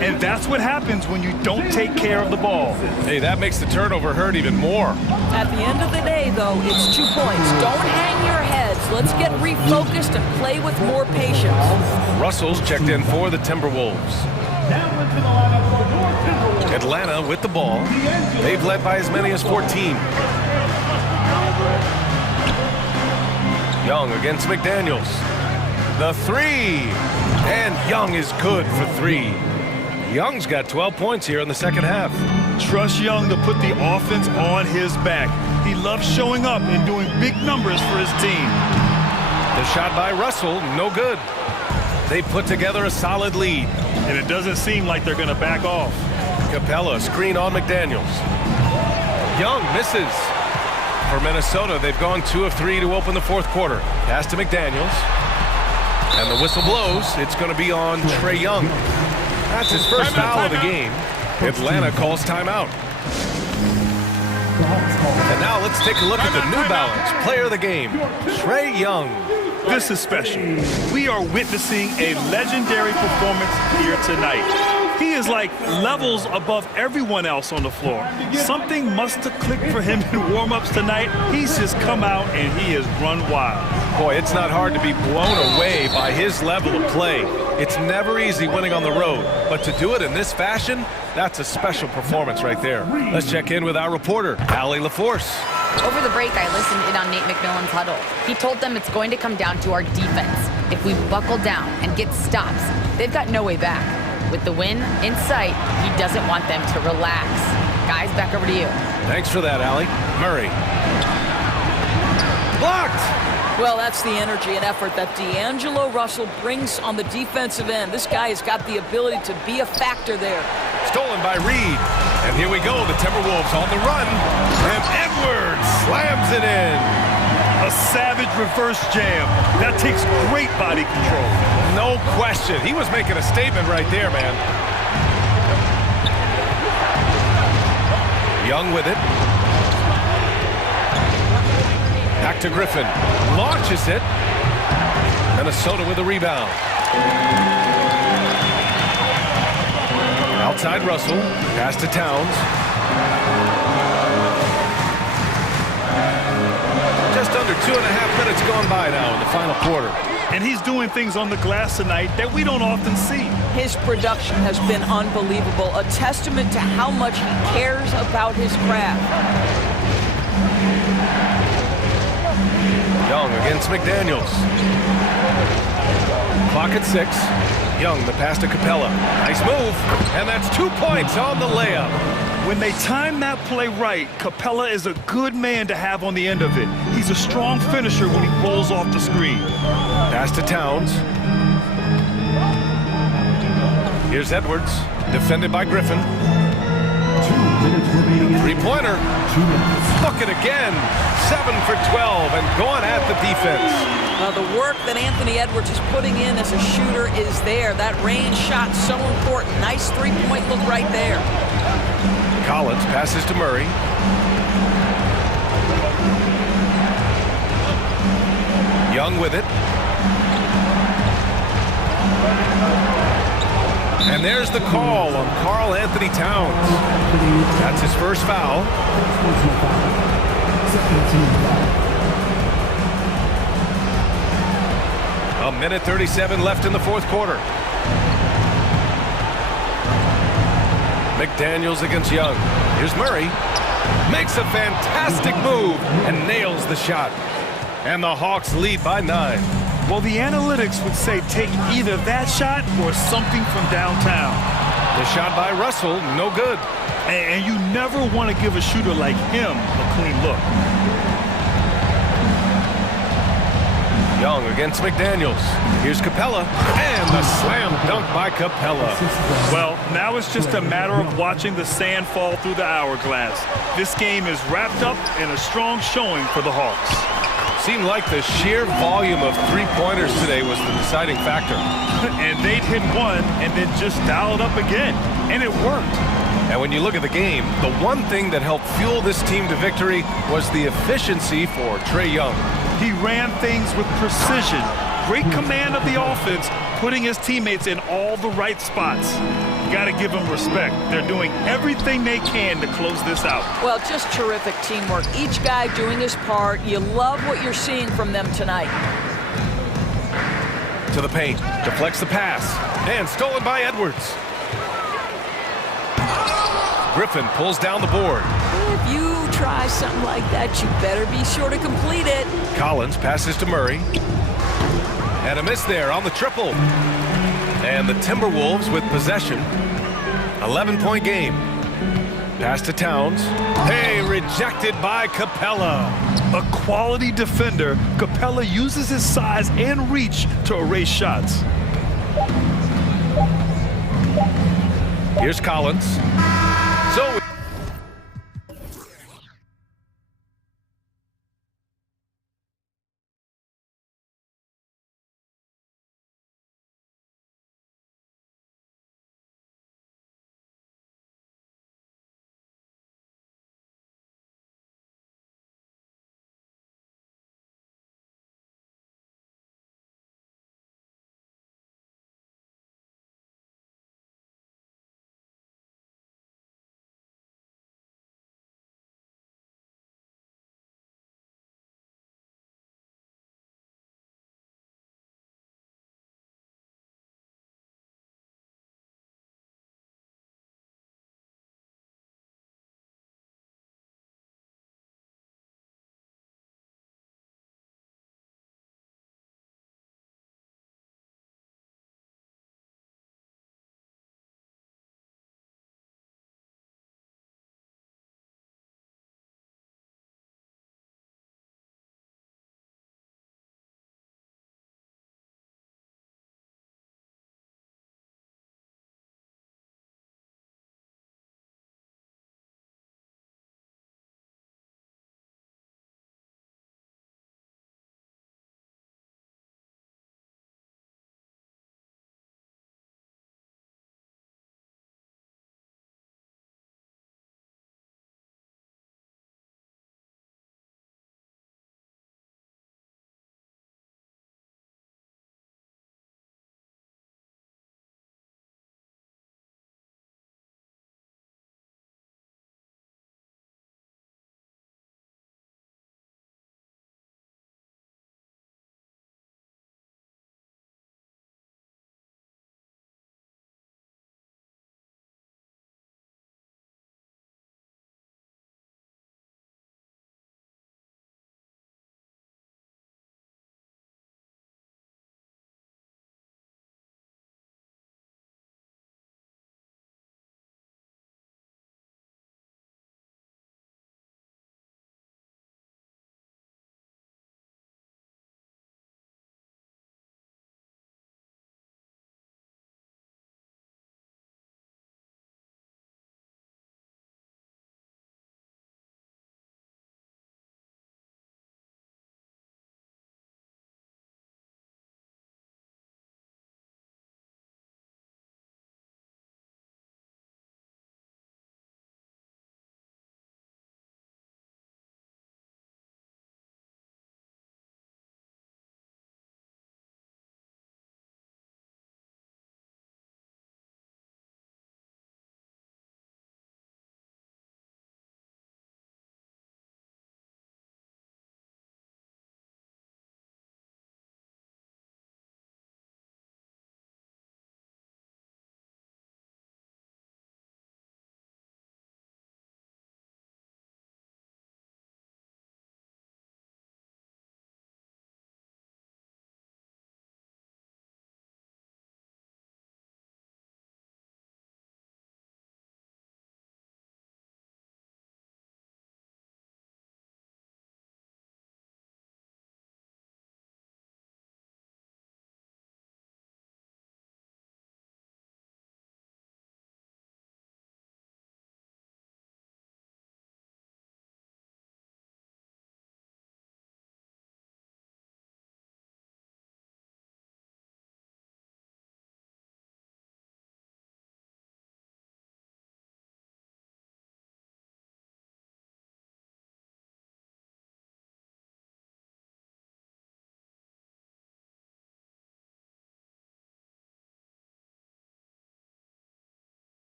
And that's what happens when you don't take care of the ball. Hey, that makes the turnover hurt even more. At the end of the day, though, it's 2 points. Don't hang your heads. Let's get refocused and play with more patience. Russell's checked in for the Timberwolves. Atlanta with the ball. They've led by as many as 14. Young against McDaniels. The 3. And Young is good for 3. Young's got 12 points here in the second half. Trust Young to put the offense on his back. He loves showing up and doing big numbers for his team. The shot by Russell, no good. They put together a solid lead. And it doesn't seem like they're going to back off. Capella, screen on McDaniels. Young misses. For Minnesota, they've gone 2 of 3 to open the fourth quarter. Pass to McDaniels. And the whistle blows. It's going to be on Trae Young. That's his first foul of the game. Atlanta calls timeout. And now let's take a look at the New Balance player of the game, Trae Young. This is special. We are witnessing a legendary performance here tonight. He is like levels above everyone else on the floor. Something must have clicked for him in warm-ups tonight. He's just come out and he has run wild. Boy, it's not hard to be blown away by his level of play. It's never easy winning on the road, but to do it in this fashion, that's a special performance right there. Let's check in with our reporter, Allie LaForce. Over the break, I listened in on Nate McMillan's huddle. He told them it's going to come down to our defense. If we buckle down and get stops, they've got no way back. With the win in sight, he doesn't want them to relax. Guys, back over to you. Thanks for that, Allie. Murray. Blocked! Well, that's the energy and effort that D'Angelo Russell brings on the defensive end. This guy has got the ability to be a factor there. Stolen by Reed. And here we go, the Timberwolves on the run. And Edwards slams it in. A savage reverse jam. That takes great body control. No question. He was making a statement right there, man. Young with it. Back to Griffin. Launches it. Minnesota with a rebound. Outside Russell. Pass to Towns. Just under 2.5 minutes gone by now in the final quarter. And he's doing things on the glass tonight that we don't often see. His production has been unbelievable, a testament to how much he cares about his craft. Young against McDaniels. Clock at 6. Young, the pass to Capella. Nice move. And that's 2 points on the layup. When they time that play right, Capella is a good man to have on the end of it. He's a strong finisher when he rolls off the screen. Pass to Towns. Here's Edwards, defended by Griffin. Three-pointer. Look it again. 7 for 12 and going at the defense. Now the work that Anthony Edwards is putting in as a shooter is there. That range shot so important. Nice three-point look right there. Collins passes to Murray. Young with it. And there's the call on Karl Anthony Towns. That's his first foul. A minute 37 left in the fourth quarter. McDaniels against Young. Here's Murray. Makes a fantastic move and nails the shot. And the Hawks lead by 9. Well, the analytics would say take either that shot or something from downtown. The shot by Russell, no good. And you never want to give a shooter like him a clean look. Young against McDaniels. Here's Capella, and the slam dunk by Capella. Well, now it's just a matter of watching the sand fall through the hourglass. This game is wrapped up in a strong showing for the Hawks. Seemed like the sheer volume of three-pointers today was the deciding factor. And they'd hit one and then just dial it up again, and it worked. And when you look at the game, the one thing that helped fuel this team to victory was the efficiency for Trae Young. He ran things with precision, great command of the offense, putting his teammates in all the right spots. You got to give them respect. They're doing everything they can to close this out. Well, just terrific teamwork. Each guy doing his part. You love what you're seeing from them tonight. To the paint, deflects the pass, and stolen by Edwards. Griffin pulls down the board. If you try something like that, you better be sure to complete it. Collins passes to Murray. And a miss there on the triple. And the Timberwolves with possession. 11-point game. Pass to Towns. Hey, rejected by Capella. A quality defender, Capella uses his size and reach to erase shots. Here's Collins. So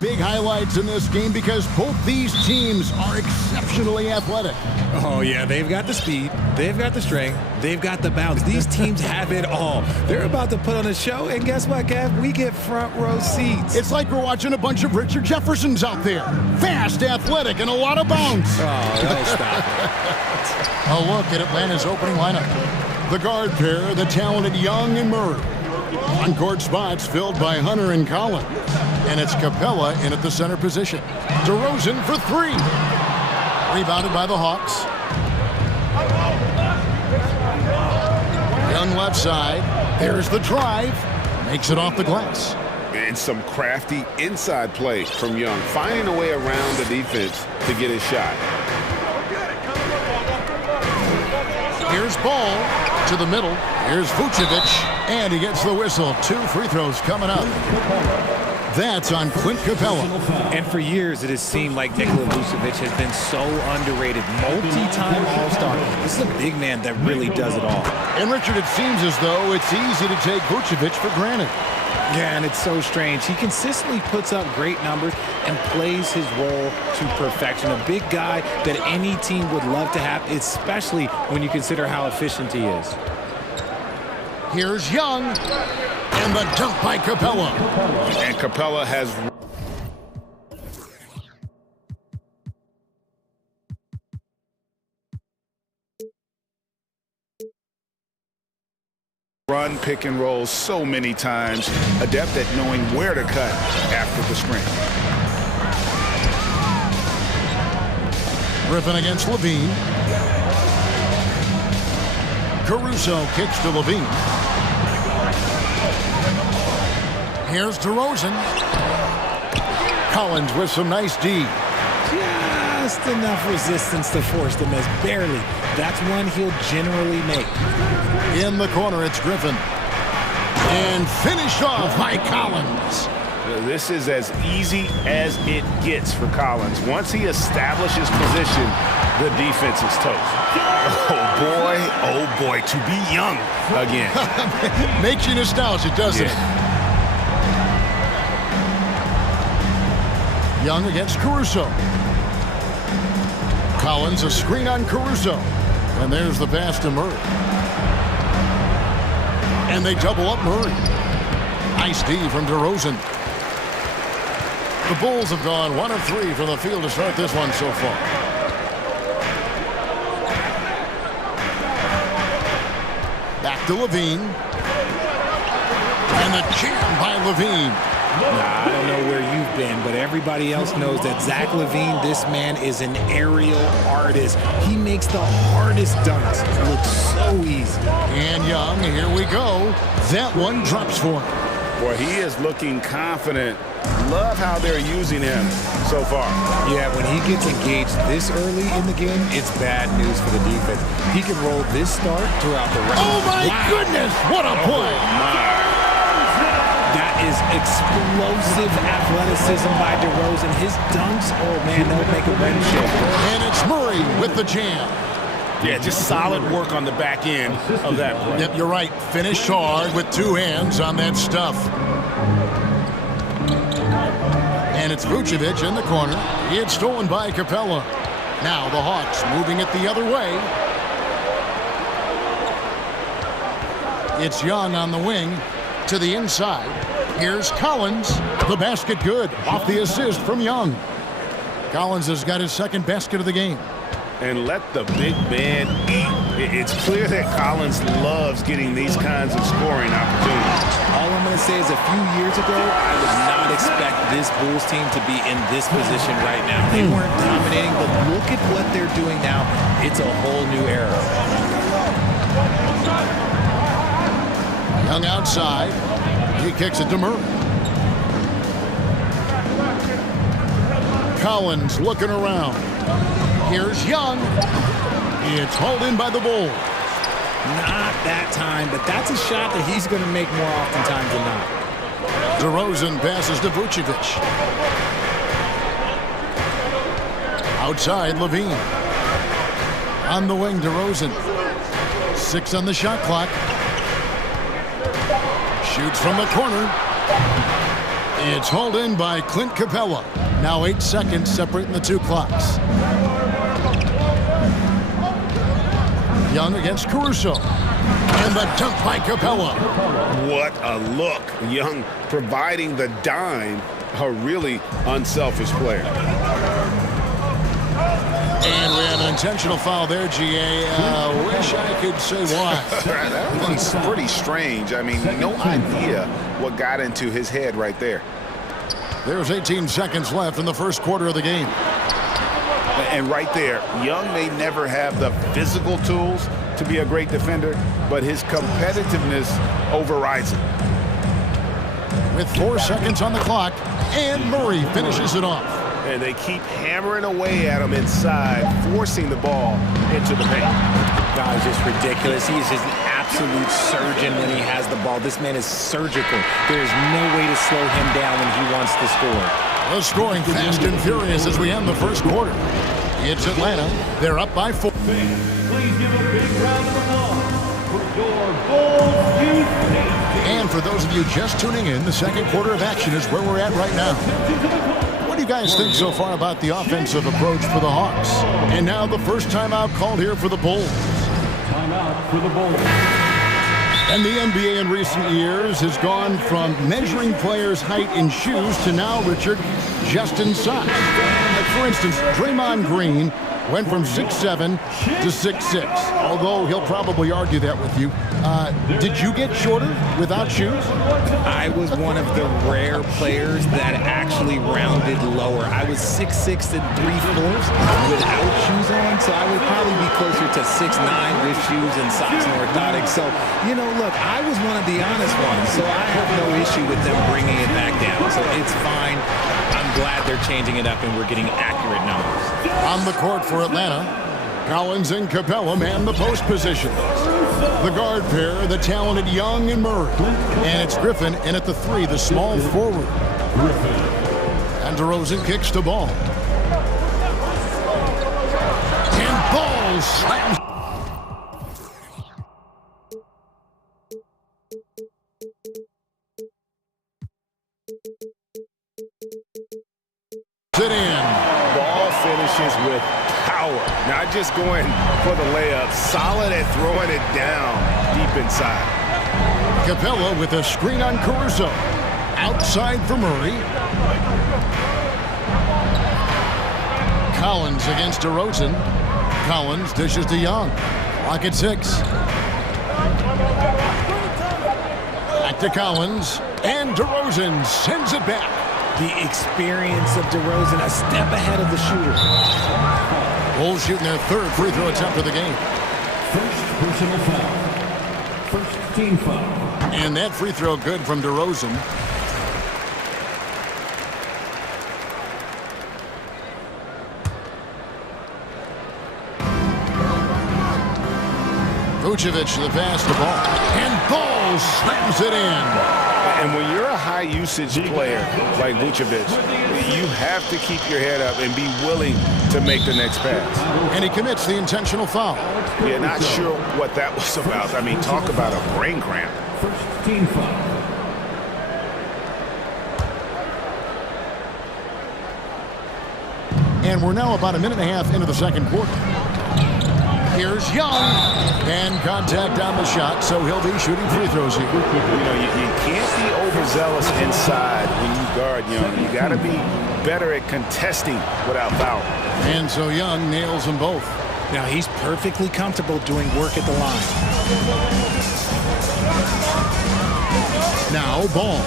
Big highlights in this game because both these teams are exceptionally athletic. Oh, yeah, they've got the speed, they've got the strength, they've got the bounce. These teams have it all. They're about to put on a show, and guess what, Kev? We get front row seats. It's like we're watching a bunch of Richard Jeffersons out there. Fast, athletic, and a lot of bounce. Oh, stop it. A look at Atlanta's opening lineup. The guard pair, the talented Young and Murray. On-court spots filled by Hunter and Collins. And it's Capella in at the center position. DeRozan for three. Rebounded by the Hawks. Young left side. There's the drive. Makes it off the glass. And some crafty inside play from Young, finding a way around the defense to get his shot. Here's Ball to the middle. Here's Vucevic, and he gets the whistle. 2 free throws coming up. That's on Clint Capella. And for years, it has seemed like Nikola Vucevic has been so underrated. Multi-time All-Star. This is a big man that really does it all. And Richard, it seems as though it's easy to take Vucevic for granted. Yeah, and it's so strange. He consistently puts up great numbers and plays his role to perfection. A big guy that any team would love to have, especially when you consider how efficient he is. Here's Young, and the dunk by Capella. And Capella has run pick and roll so many times, adept at knowing where to cut after the screen. Griffin against Levine. Caruso kicks to Levine. Here's DeRozan. Collins with some nice D. Just enough resistance to force the miss. Barely. That's one he'll generally make. In the corner, it's Griffin. And finished off by Collins. This is as easy as it gets for Collins. Once he establishes position, the defense is toast. Oh boy, to be Young again. Makes you nostalgic, doesn't it? Young against Caruso. Collins, a screen on Caruso. And there's the pass to Murray. And they double up Murray. Nice D from DeRozan. The Bulls have gone 1 of 3 from the field to start this one so far. Back to Levine. And the jam by Levine. Nah, I don't know where you've been, but everybody else knows that Zach LaVine, this man is an aerial artist. He makes the hardest dunks look so easy. And Young, here we go. That one drops for him. Boy, he is looking confident. Love how they're using him so far. Yeah, when he gets engaged this early in the game, it's bad news for the defense. He can roll this start throughout the rest. Oh, my goodness. What a play. That is explosive athleticism by DeRozan. His dunks, oh, man, they'll make a wind shake. And it's Murray with the jam. Yeah, just solid work on the back end of that play. Yep, you're right. Finished hard with 2 hands on that stuff. And it's Vucevic in the corner. He had stolen by Capella. Now the Hawks moving it the other way. It's Young on the wing to the inside. Here's Collins. The basket good. Off the assist from Young. Collins has got his second basket of the game. And let the big man eat. It's clear that Collins loves getting these kinds of scoring opportunities. All I'm going to say is a few years ago, I would not expect this Bulls team to be in this position right now. They weren't dominating, but look at what they're doing now. It's a whole new era. Young outside. He kicks it to Murray. Collins looking around. Here's Young. It's hauled in by the Bulls. Not that time, but that's a shot that he's going to make more oftentimes than not. DeRozan passes to Vucevic. Outside, Levine. On the wing, DeRozan. 6 on the shot clock. Shoots from the corner. It's hauled in by Clint Capella. Now 8 seconds separating the two clocks. Young against Caruso. And the dunk by Capella. What a look. Young providing the dime. A really unselfish player. And we have an intentional foul there, GA. Wish I could say why. That one's pretty strange. I mean, no idea what got into his head right there. There's 18 seconds left in the first quarter of the game. And right there, Young may never have the physical tools to be a great defender, but his competitiveness overrides it. With 4 seconds on the clock, and Murray finishes it off. And they keep hammering away at him inside, forcing the ball into the paint. Guys, just ridiculous. He is just an absolute surgeon when he has the ball. This man is surgical. There is no way to slow him down when he wants to score. The scoring fast and furious as we end the first quarter. It's Atlanta. They're up by 4. Please give a big round of applause for your Bulls youth team. And for those of you just tuning in, the second quarter of action is where we're at right now. What do you guys think so far about the offensive approach for the Hawks? And now the first timeout called here for the Bulls. Timeout for the Bulls. And the NBA in recent years has gone from measuring players' height in shoes to now, Richard, just in size. Like for instance, Draymond Green went from 6'7" to 6'6", although he'll probably argue that with you. Did you get shorter without shoes? I was one of the rare players that actually rounded lower. I was 6'6" and 3/4 without shoes on, so I would probably be closer to 6'9" with shoes and socks and orthotics. So, you know, look, I was one of the honest ones, so I have no issue with them bringing it back down. So it's fine. I'm glad they're changing it up and we're getting accurate numbers. On the court for Atlanta, Collins and Capella man the post position. The guard pair, the talented Young and Murray. And it's Griffin in at the 3, the small forward. And DeRozan kicks the ball. And ball slams. It in. Ball finishes with power. Not just going for the layup, solid at throwing it down deep inside. Capella with a screen on Caruso. Outside for Murray. Collins against DeRozan. Collins dishes to Young. Clock at 6. Back to Collins. And DeRozan sends it back. The experience of DeRozan, a step ahead of the shooter. Bulls shooting their 3rd free throw attempt of the game. First personal foul. First team foul. And that free throw good from DeRozan. Vucevic the pass to Ball. And Ball slams it in. And when you're a high-usage player like Vucevic, you have to keep your head up and be willing to make the next pass. And he commits the intentional foul. Yeah, not sure what that was about. I mean, talk about a brain cramp. First team foul. And we're now about a minute and a half into the second quarter. Here's Young. And contact on the shot, so he'll be shooting free throws here. You know, you can't be overzealous inside when you guard Young. You got to be better at contesting without foul. And so Young nails them both. Now he's perfectly comfortable doing work at the line. Now Ball.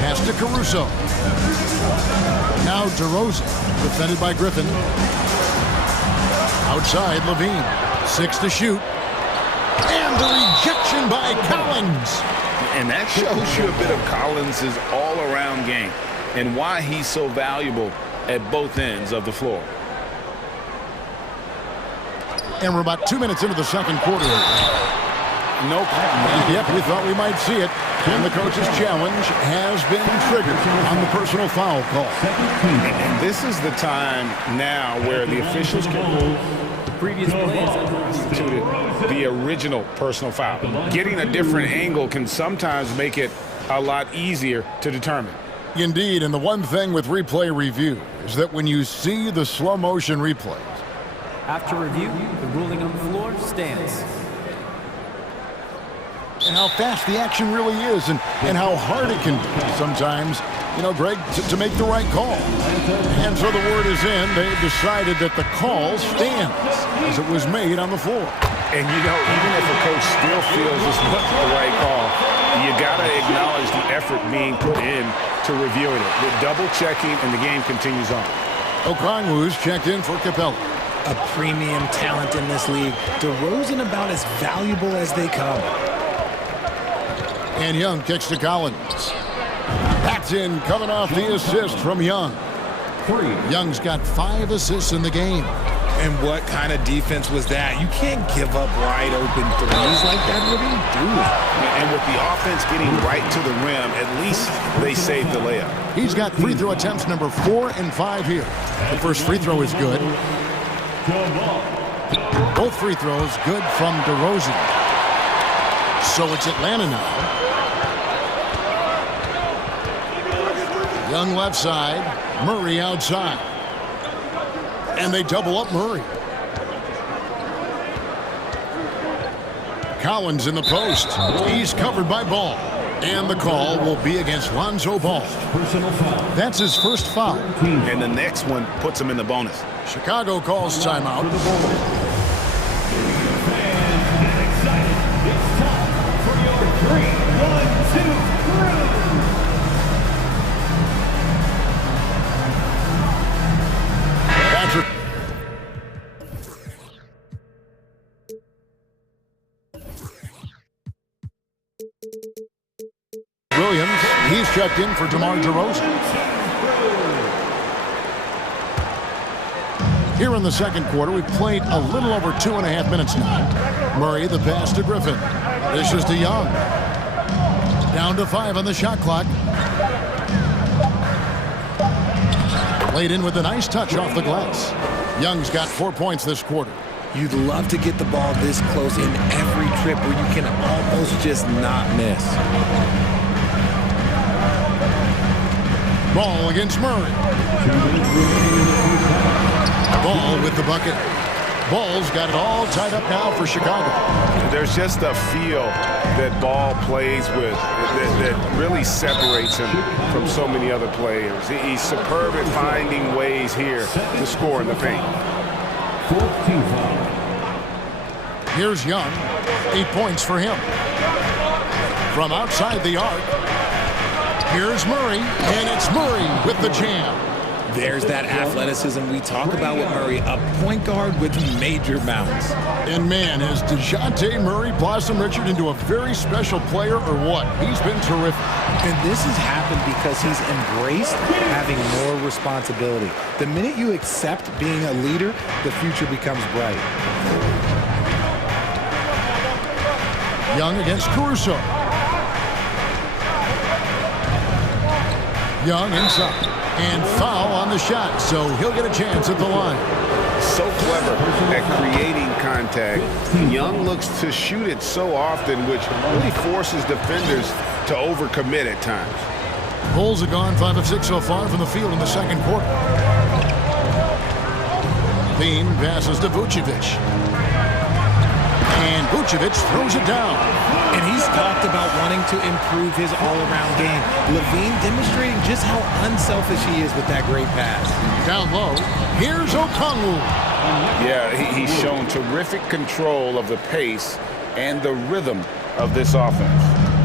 Pass to Caruso. Now DeRozan, defended by Griffin. Outside, Levine. 6 to shoot. And the rejection by Collins. And that shows you a bit of Collins' all-around game and why he's so valuable at both ends of the floor. And we're about 2 minutes into the second quarter. Nope. Yep, we thought we might see it. And the coach's challenge has been triggered on the personal foul call. And this is the time now where the officials can Previous play is under review. Instituted the original personal foul. Getting a different angle can sometimes make it a lot easier to determine. Indeed, and the one thing with replay review is that when you see the slow motion replays, After review, the ruling on the floor stands. and how fast the action really is and how hard it can be sometimes, you know, Greg, to make the right call. And so the word is in. They've decided that the call stands as it was made on the floor. And, you know, even if a coach still feels this wasn't the right call, you got to acknowledge the effort being put in to reviewing it. With double-checking, and the game continues on. Okongwu's checked in for Capella. A premium talent in this league. DeRozan about as valuable as they come. And Young kicks to Collins. That's in, coming off the assist from Young. Young's got 5 assists in the game. And what kind of defense was that? You can't give up wide open threes like that. What are you doing? And with the offense getting right to the rim, at least they saved the layup. He's got free throw attempts number 4 and 5 here. The first free throw is good. Both free throws good from DeRozan. So it's Atlanta now. Young left side, Murray outside. And they double up Murray. Collins in the post. He's covered by Ball. And the call will be against Lonzo Ball. That's his first foul. And the next one puts him in the bonus. Chicago calls timeout. Williams, he's checked in for DeMar DeRozan. Here in the second quarter, we've played a little over 2.5 minutes now. Murray, the pass to Griffin. This is to Young. Down to 5 on the shot clock. Played in with a nice touch off the glass. Young's got 4 points this quarter. You'd love to get the ball this close in every trip where you can almost just not miss. Ball against Murray. Ball with the bucket. Ball's got it all tied up now for Chicago. There's just a feel that Ball plays with that really separates him from so many other players. He's superb at finding ways here to score in the paint. Here's Young. 8 points for him. From outside the arc, here's Murray, and it's Murray with the jam. There's that athleticism we talk about with Murray, a point guard with major mounts. And man, has DeJounte Murray blossomed Richard into a very special player or what? He's been terrific. And this has happened because he's embraced having more responsibility. The minute you accept being a leader, the future becomes bright. Young against Caruso. Young inside. And foul on the shot, so he'll get a chance at the line. So clever at creating contact. Young looks to shoot it so often, which really forces defenders to overcommit at times. Bulls have gone 5 of 6 so far from the field in the second quarter. Bean passes to Vucevic. And Vucevic throws it down. And he's talked about wanting to improve his all-around game. Levine demonstrating just how unselfish he is with that great pass. Down low, here's Okongwu. Yeah, he's shown terrific control of the pace and the rhythm of this offense.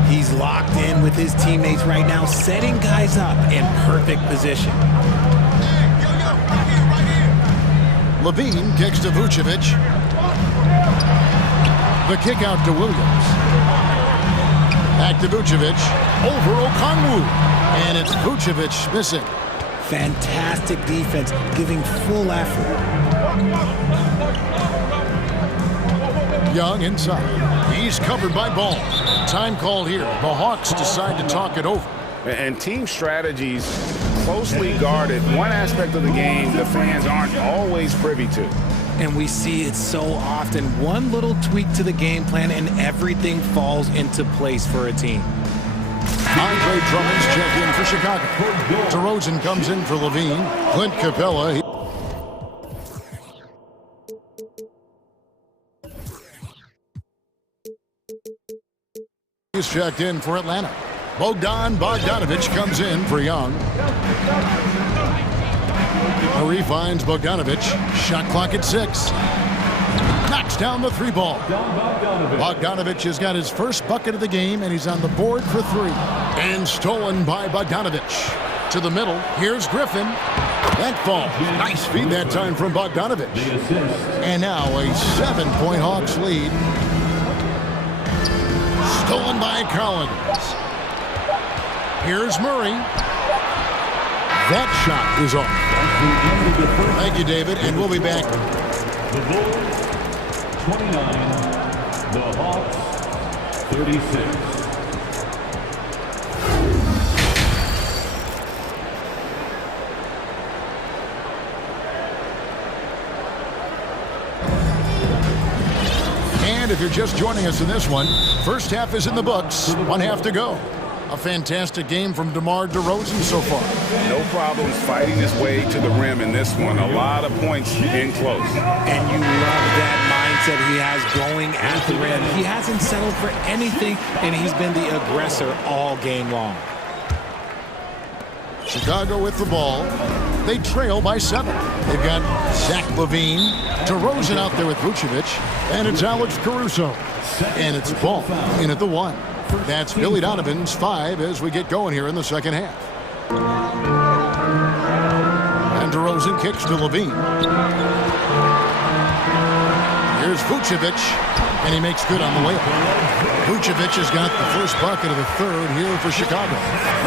He's locked in with his teammates right now, setting guys up in perfect position. Levine kicks to Vucevic. The kick out to Williams. Back to Vucevic. Over Okongwu. And it's Vucevic missing. Fantastic defense, giving full effort. Young inside. He's covered by Ball. Time called here. The Hawks decide to talk it over. And team strategies closely guarded. One aspect of the game the fans aren't always privy to. And we see it so often. One little tweak to the game plan and everything falls into place for a team. Andre Drummond's checked in for Chicago. DeRozan comes in for Levine. Clint Capella. He's checked in for Atlanta. Bogdanovich comes in for Young. Murray finds Bogdanovich. Shot clock at 6. Knocks down the 3 ball. Bogdanovich has got his first bucket of the game, and he's on the board for 3. And stolen by Bogdanovich. To the middle. Here's Griffin. That falls. Nice feed that time from Bogdanovich. And now a 7-point Hawks lead. Stolen by Collins. Here's Murray. That shot is off. Thank you, David, and we'll be back. The Bulls, 29. The Hawks, 36. And if you're just joining us in this one, first half is in the books. 1 half to go. A fantastic game from DeMar DeRozan so far. No problems fighting his way to the rim in this one. A lot of points in close. And you love that mindset he has going at the rim. He hasn't settled for anything, and he's been the aggressor all game long. Chicago with the ball. They trail by 7. They've got Zach LaVine, DeRozan out there with Vucevic, and it's Alex Caruso. And it's Ball in at the 1. That's Billy Donovan's 5 as we get going here in the second half. And DeRozan kicks to LaVine. Here's Vucevic, and he makes good on the layup. Vucevic has got the first bucket of the third here for Chicago.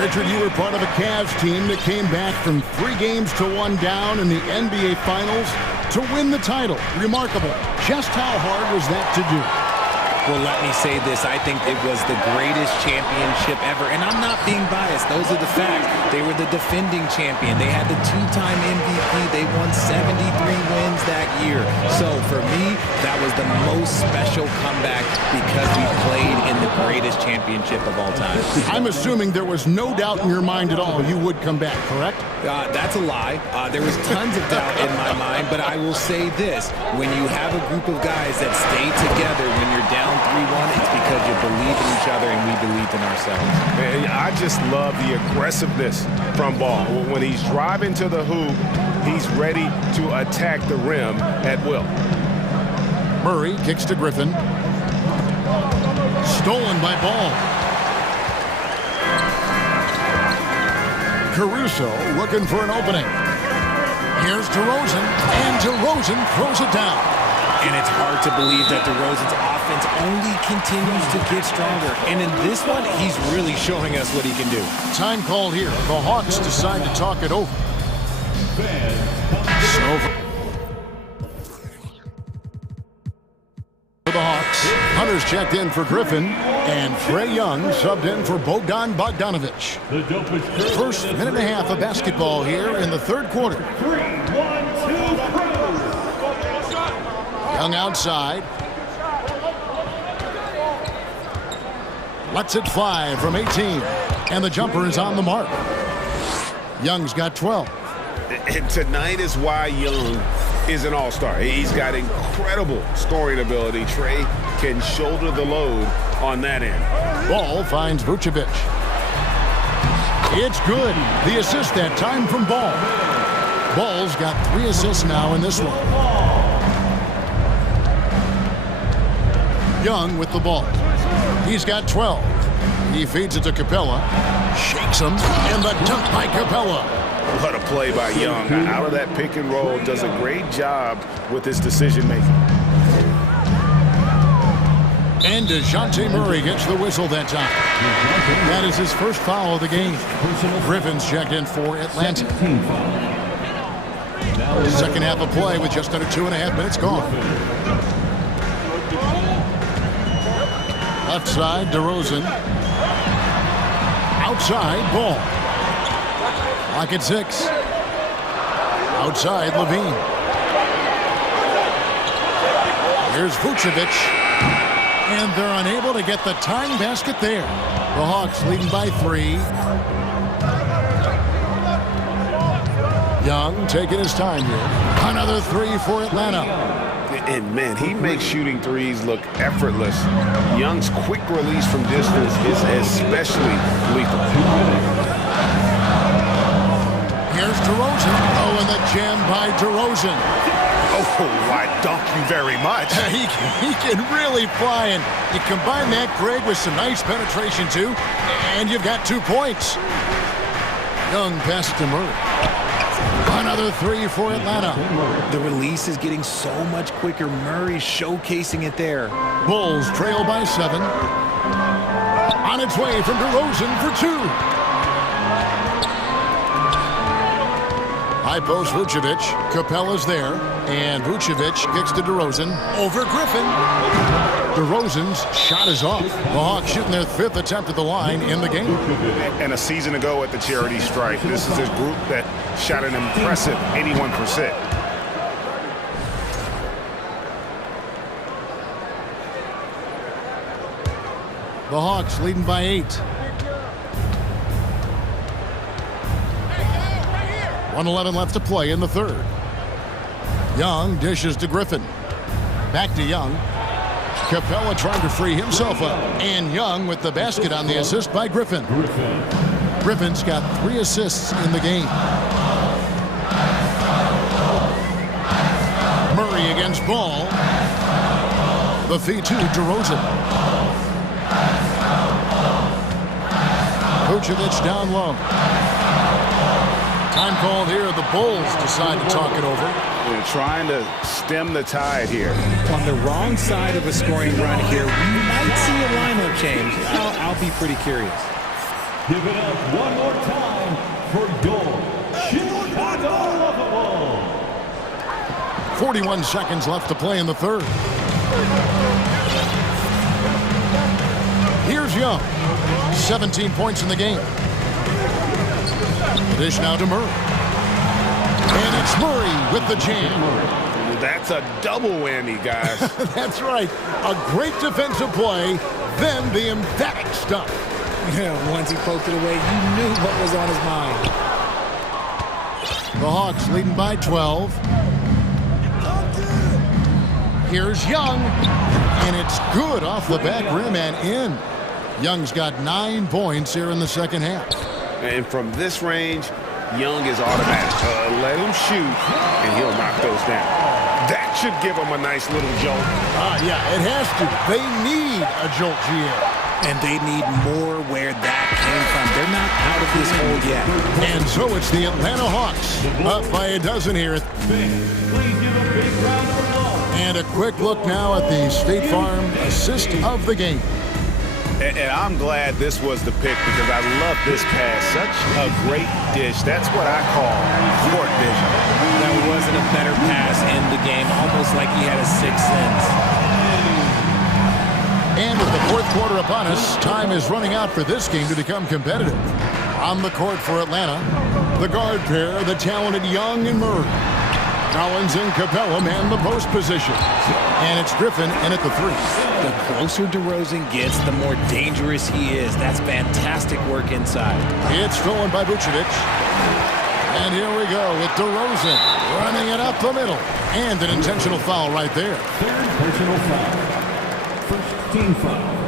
Richard, you were part of a Cavs team that came back from 3 games to 1 down in the NBA Finals to win the title. Remarkable. Just how hard was that to do? Well, let me say this. I think it was the greatest championship ever. And I'm not being biased. Those are the facts. They were the defending champion. They had the 2-time MVP. They won 73 wins that year. So for me, that was the most special comeback because we played in the greatest championship of all time. I'm assuming there was no doubt in your mind at all you would come back, correct? That's a lie. There was tons of doubt in my mind, but I will say this. When you have a group of guys that stay together when you're down 3-1, it's because you believe in each other and we believed in ourselves. I just love the aggressiveness from Ball. When he's driving to the hoop, he's ready to attack the rim at will. Murray kicks to Griffin. Stolen by Ball. Caruso looking for an opening. Here's DeRozan, and DeRozan throws it down. And it's hard to believe that DeRozan's offense only continues to get stronger. And in this one, he's really showing us what he can do. Time called here. The Hawks decide to talk it over. So for the Hawks, Hunter's checked in for Griffin, and Trae Young subbed in for Bogdanovich. First minute and a half of basketball here in the third quarter. Young outside. Lets it fly from 18. And the jumper is on the mark. Young's got 12. And tonight is why Young is an all-star. He's got incredible scoring ability. Trae can shoulder the load on that end. Ball finds Vucevic. It's good. The assist that time from Ball. Ball's got 3 assists now in this one. Young with the ball. He's got 12. He feeds it to Capella. Shakes him, and the dunk by Capella. What a play by Young. Out of that pick and roll, does a great job with his decision making. And DeJounte Murray gets the whistle that time. That is his first foul of the game. Griffin's checked in for Atlanta. Second half of play with just under 2.5 minutes gone. Left side, DeRozan. Outside, Ball. Clock at 6. Outside, LaVine. Here's Vucevic. And they're unable to get the tying basket there. The Hawks leading by 3. Young taking his time here. Another 3 for Atlanta. And, man, he makes shooting threes look effortless. Young's quick release from distance is especially lethal. Here's DeRozan. Oh, and the jam by DeRozan. Oh, I dunk you very much. He can really fly, and you combine that, Greg, with some nice penetration, too, and you've got 2 points. Young passes to Murray. Another 3 for Atlanta. The release is getting so much quicker. Murray showcasing it there. Bulls trail by 7. On its way from DeRozan for 2. High post Vucevic. Capella's there. And Vucevic kicks to DeRozan. Over Griffin. DeRozan's shot is off. The Hawks shooting their 5th attempt at the line in the game. And a season ago at the charity strike, this is a group that shot an impressive 81%. The Hawks leading by 8. 1:11 left to play in the 3rd. Young dishes to Griffin. Back to Young. Capella trying to free himself up. And Young with the basket on the assist by Griffin. Griffin's got 3 assists in the game. Murray against Ball. The feed to DeRozan. Vucevic down low. Time called here. The Bulls decide to talk it over. They're trying to stem the tide here. On the wrong side of a scoring run here, we might see a lineup change. I'll be pretty curious. Give it up one more time for goal. Chicago. 41 seconds left to play in the 3rd. Here's Young. 17 points in the game. The dish now to Murray. And it's Murray with the jam. That's a double whammy, guys. That's right. A great defensive play, then the emphatic stuff. Yeah, once he poked it away, you knew what was on his mind. The Hawks leading by 12. Here's Young. And it's good off the back rim and in. Young's got 9 points here in the 2nd half. And from this range, Young is automatic. Let him shoot, and he'll knock those down. That should give him a nice little jolt. Yeah, it has to. They need a jolt, GM. And they need more where that came from. They're not out of this hole yet. And so it's the Atlanta Hawks up by a dozen here. And a quick look now at the State Farm assist of the game. And I'm glad this was the pick because I love this pass. Such a great dish. That's what I call court vision. There wasn't a better pass in the game, almost like he had a 6th sense. And with the 4th quarter upon us, time is running out for this game to become competitive. On the court for Atlanta, the guard pair, the talented Young and Murray. Collins and Capella man the post position. And it's Griffin in at the 3. The closer DeRozan gets, the more dangerous he is. That's fantastic work inside. It's stolen by Vucevic. And here we go with DeRozan running it up the middle. And an intentional foul right there. 3rd personal foul. 1st team foul.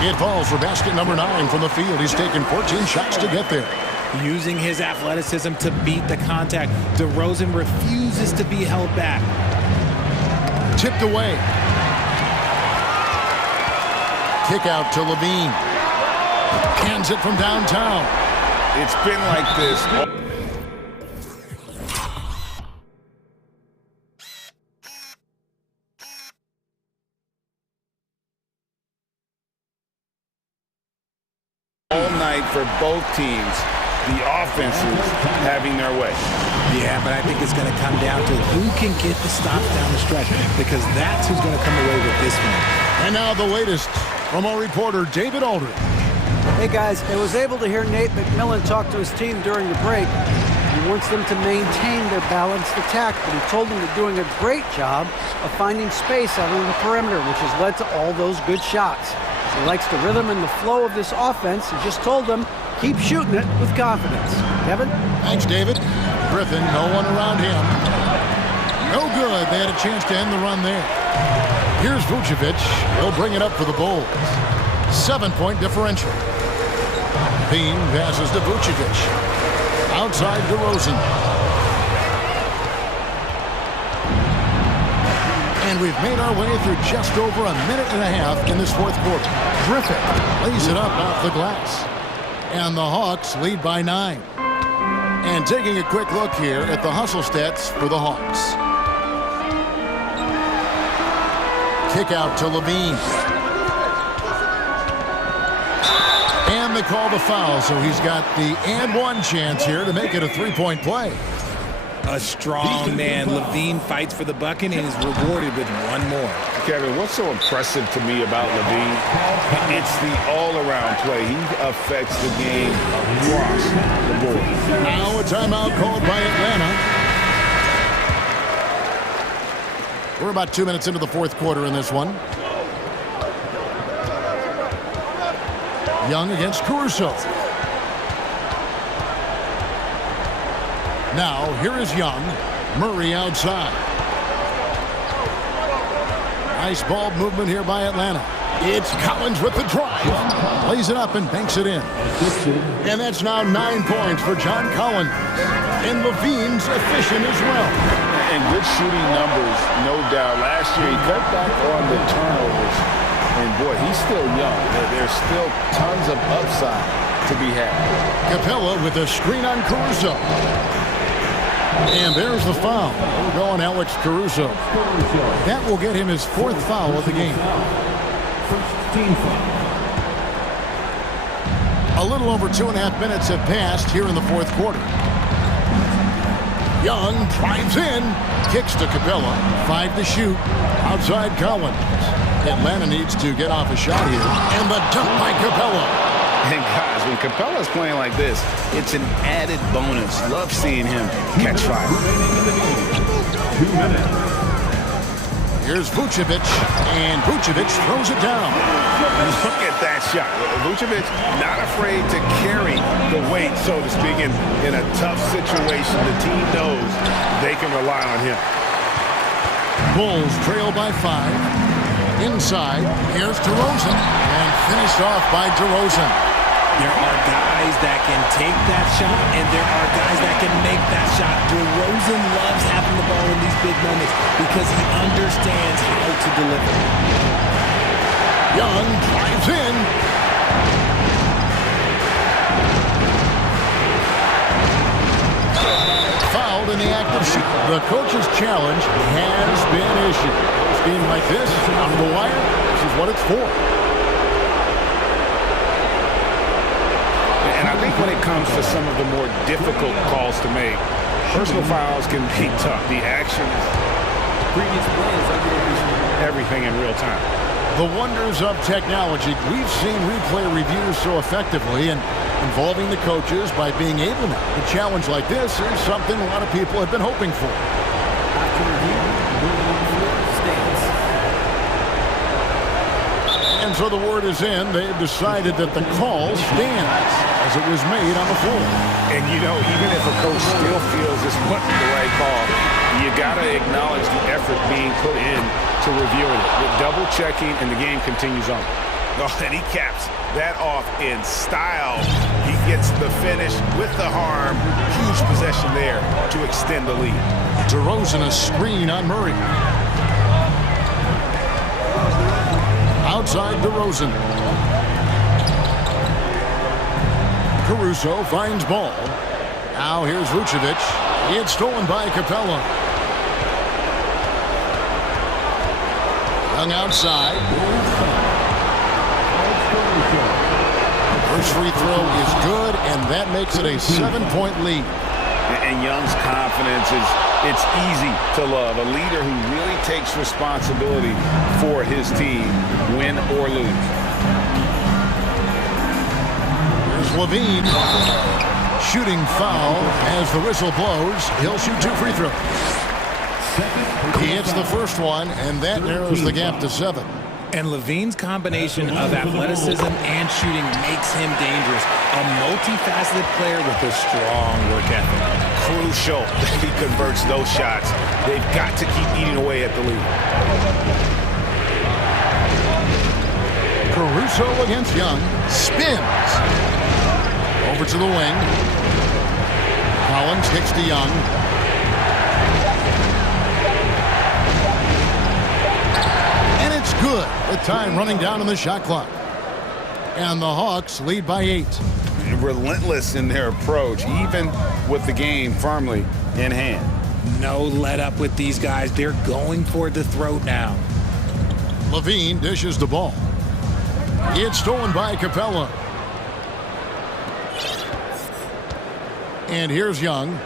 It falls for basket number 9 from the field. He's taken 14 shots to get there. Using his athleticism to beat the contact. DeRozan refuses to be held back. Tipped away. Kick out to Levine. Hands it from downtown. It's been like this. All night for both teams, the offenses having their way. Yeah, but I think it's going to come down to who can get the stops down the stretch, because that's who's going to come away with this one. And now the latest from our reporter, David Aldridge. Hey guys, I was able to hear Nate McMillan talk to his team during the break. He wants them to maintain their balanced attack, but he told them they're doing a great job of finding space out on the perimeter, which has led to all those good shots. He likes the rhythm and the flow of this offense. He just told them, keep shooting it with confidence. Kevin? Thanks, David. Griffin, no one around him. No good. They had a chance to end the run there. Here's Vucevic. He'll bring it up for the Bulls. 7-point differential. Bean passes to Vucevic. Outside DeRozan. And we've made our way through just over a minute and a half in this fourth quarter. Griffin lays it up off the glass. And the Hawks lead by 9. And taking a quick look here at the hustle stats for the Hawks. Kick out to Levine. And they call the foul, so he's got the and one chance here to make it a three-point play. A strong man. Levine fights for the bucket and is rewarded with one more. Kevin, what's so impressive to me about Levine? It's the all-around play. He affects the game across the board. Now a timeout called by Atlanta. We're about 2 minutes into the fourth quarter in this one. Young against Caruso. Now, here is Young. Murray outside. Nice ball movement here by Atlanta. It's Collins with the drive. Lays it up and banks it in. And that's now 9 points for John Collins. And Levine's efficient as well. And good shooting numbers, no doubt. Last year, he cut back on the turnovers. And, boy, he's still young. There's still tons of upside to be had. Capella with a screen on Caruso. And there's the foul. We're going Alex Caruso. That will get him his fourth foul of the game. A little over 2.5 minutes have passed here in the fourth quarter. Young drives in, kicks to Capella, 5 to shoot, outside Collins. Atlanta needs to get off a shot here, and the dunk by Capella. And guys, when Capella's playing like this, it's an added bonus. Love seeing him catch fire. 2 minutes. Here's Vucevic, and Vucevic throws it down. Look at that shot. Vucevic not afraid to carry the weight, so to speak, in a tough situation. The team knows they can rely on him. Bulls trail by 5. Inside, here's DeRozan, and finished off by DeRozan. There are guys that can take that shot, and there are guys that can make that shot. DeRozan loves having the ball in these big moments because he understands how to deliver. Young drives in. Fouled in the act of shooting. The coach's challenge has been issued. A game like this, out of the wire, this is what it's for. And I think when it comes to some of the more difficult calls to make, personal fouls can be tough. The action is Previous plays, everything in real time. The wonders of technology. We've seen replay reviews so effectively, and involving the coaches by being able now to challenge like this is something a lot of people have been hoping for. after review, stands. And so the word is in. They've decided that the call stands as it was made on the floor. And, you know, even if a coach still feels this wasn't the right call, you got to acknowledge the effort being put in to reviewing it. With double-checking, and the game continues on. Oh, and he caps that off in style. He gets the finish with the harm. Huge possession there to extend the lead. DeRozan a screen on Murray. Outside DeRozan. Caruso finds ball. Now here's Vucevic. It's stolen by Capella. Young outside. First free throw is good, and that makes it a 7-point lead. And Young's confidence it's easy to love. A leader who really takes responsibility for his team, win or lose. Here's Levine. Shooting foul as the whistle blows. He'll shoot 2 free throws. He hits the first one, and that narrows the gap to 7. And Levine's combination of athleticism and shooting makes him dangerous. A multifaceted player with a strong work ethic. Crucial that he converts those shots. They've got to keep eating away at the lead. Caruso against Young. Spins. Over to the wing. Collins kicks to Young. And it's good. With time running down on the shot clock. And the Hawks lead by 8. Relentless in their approach, even with the game firmly in hand. No let up with these guys. They're going for the throat now. Levine dishes the ball. It's stolen by Capella. And here's Young.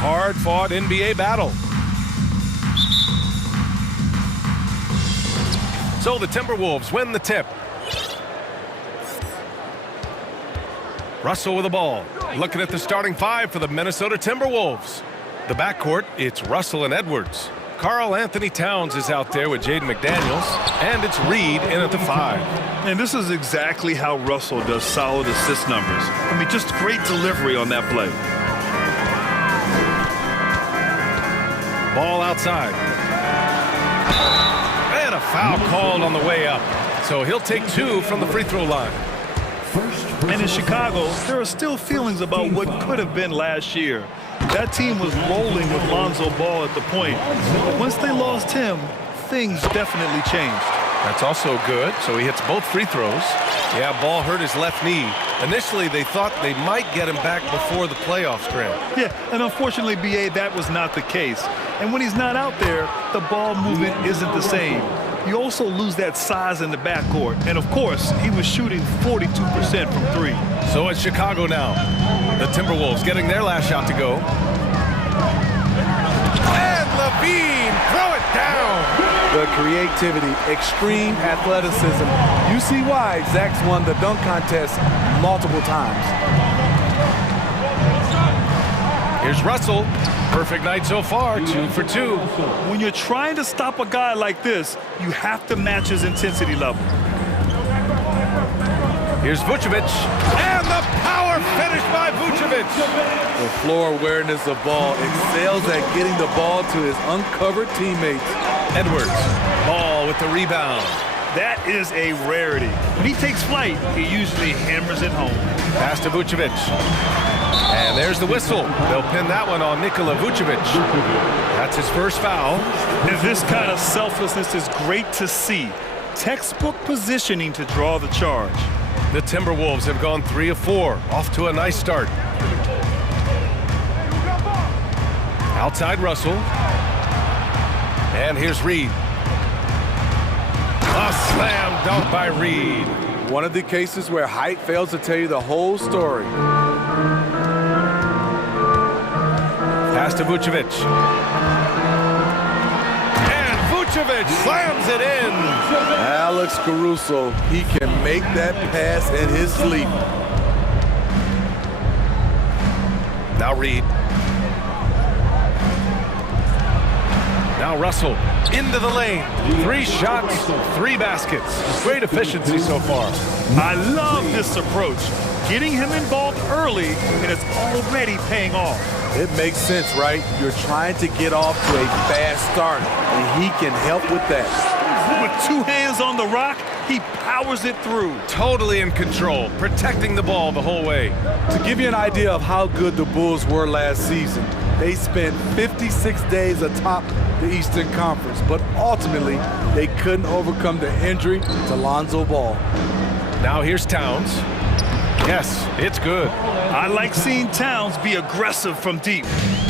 hard-fought NBA battle. So the Timberwolves win the tip. Russell with the ball. Looking at the starting five for the Minnesota Timberwolves. The backcourt, it's Russell and Edwards. Karl Anthony Towns is out there with Jaden McDaniels, and it's Reed in at the 5. And this is exactly how Russell does solid assist numbers. I mean, just great delivery on that play. Ball outside. And a foul called on the way up. So he'll take 2 from the free throw line. And in Chicago, there are still feelings about what could have been last year. That team was rolling with Lonzo Ball at the point. But once they lost him, things definitely changed. That's also good. So he hits both free throws. Yeah, Ball hurt his left knee. Initially, they thought they might get him back before the playoffs, Grant. Yeah, and unfortunately, B.A., that was not the case. And when he's not out there, the ball movement isn't the same. You also lose that size in the backcourt. And, of course, he was shooting 42% from 3. So it's Chicago now. The Timberwolves getting their last shot to go. And Levine, throw it down. The creativity, extreme athleticism. You see why Zach's won the dunk contest multiple times. Here's Russell. Perfect night so far, 2 for 2. When you're trying to stop a guy like this, you have to match his intensity level. Here's Vucevic, and the power finish by Vucevic. The floor awareness of Ball excels at getting the ball to his uncovered teammates. Edwards, Ball with the rebound. That is a rarity. When he takes flight, he usually hammers it home. Pass to Vucevic. And there's the whistle. They'll pin that one on Nikola Vucevic. That's his first foul. And this kind of selflessness is great to see. Textbook positioning to draw the charge. The Timberwolves have gone 3 of 4. Off to a nice start. Outside Russell. And here's Reed. A slam dunk by Reed. One of the cases where height fails to tell you the whole story. Pass to Vucevic. And Vucevic slams it in. Alex Caruso, he can make that pass in his sleep. Now Reed. Now Russell into the lane. 3 shots, 3 baskets. Great efficiency so far. I love this approach. Getting him involved early, and it's already paying off. It makes sense, right? You're trying to get off to a fast start, and he can help with that. With 2 hands on the rock, he powers it through. Totally in control, protecting the ball the whole way. To give you an idea of how good the Bulls were last season, they spent 56 days atop the Eastern Conference, but ultimately they couldn't overcome the injury to Lonzo Ball. Now here's Towns. Yes, it's good. I like seeing Towns be aggressive from deep.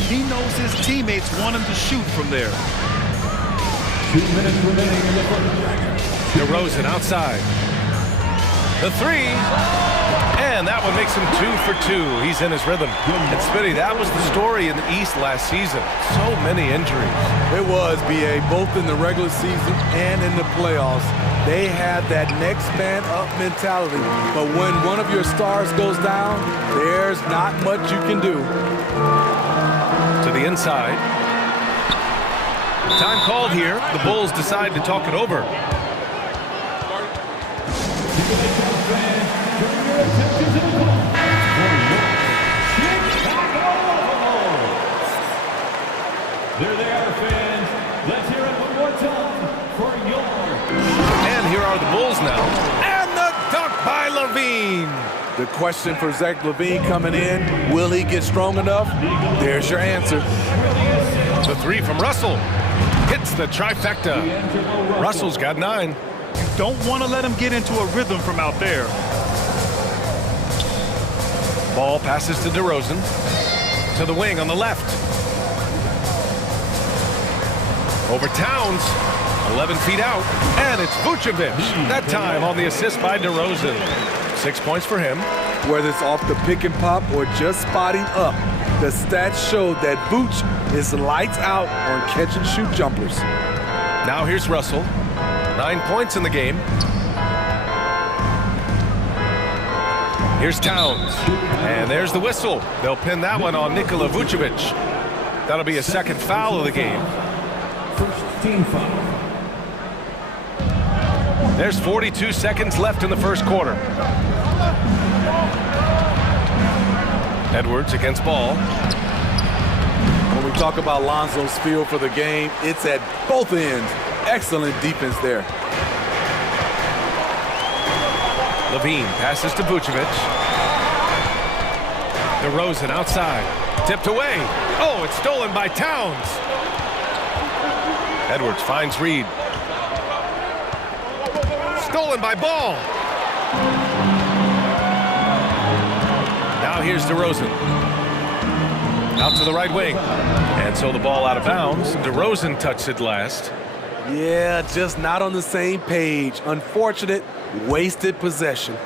He knows his teammates want him to shoot from there. 2 minutes remaining in the first. DeRozan outside. The 3. And that one makes him 2 for 2. He's in his rhythm. And Smitty, that was the story in the East last season. So many injuries. It was, B.A., both in the regular season and in the playoffs. They had that next man up mentality. But when one of your stars goes down, there's not much you can do. To the inside. Time called here. The Bulls decide to talk it over. There they are, fans. Let's hear it one more time for your... And here are the Bulls now. And the dunk by Levine. The question for Zach LaVine coming in, will he get strong enough? There's your answer. The 3 from Russell. Hits the trifecta. Russell's got 9. Don't want to let him get into a rhythm from out there. Ball passes to DeRozan. To the wing on the left. Over Towns. 11 feet out. And it's Vucevic. That time on the assist by DeRozan. 6 points for him. Whether it's off the pick and pop or just spotting up, The stats show that Vooch is lights out on catch-and-shoot jumpers. Now here's Russell. 9 points in the game. Here's Towns. And there's the whistle. They'll pin that one on Nikola Vucevic. That'll be a second foul of the game. First team foul. There's 42 seconds left in the first quarter. Edwards against Ball. When we talk about Lonzo's feel for the game, it's at both ends. Excellent defense there. Levine passes to Vucevic. DeRozan outside. Tipped away. Oh, it's stolen by Towns. Edwards finds Reed. Stolen by Ball. Now here's DeRozan. Out to the right wing. And so the ball out of bounds. DeRozan touched it last. Yeah, just not on the same page. Unfortunate, wasted possession.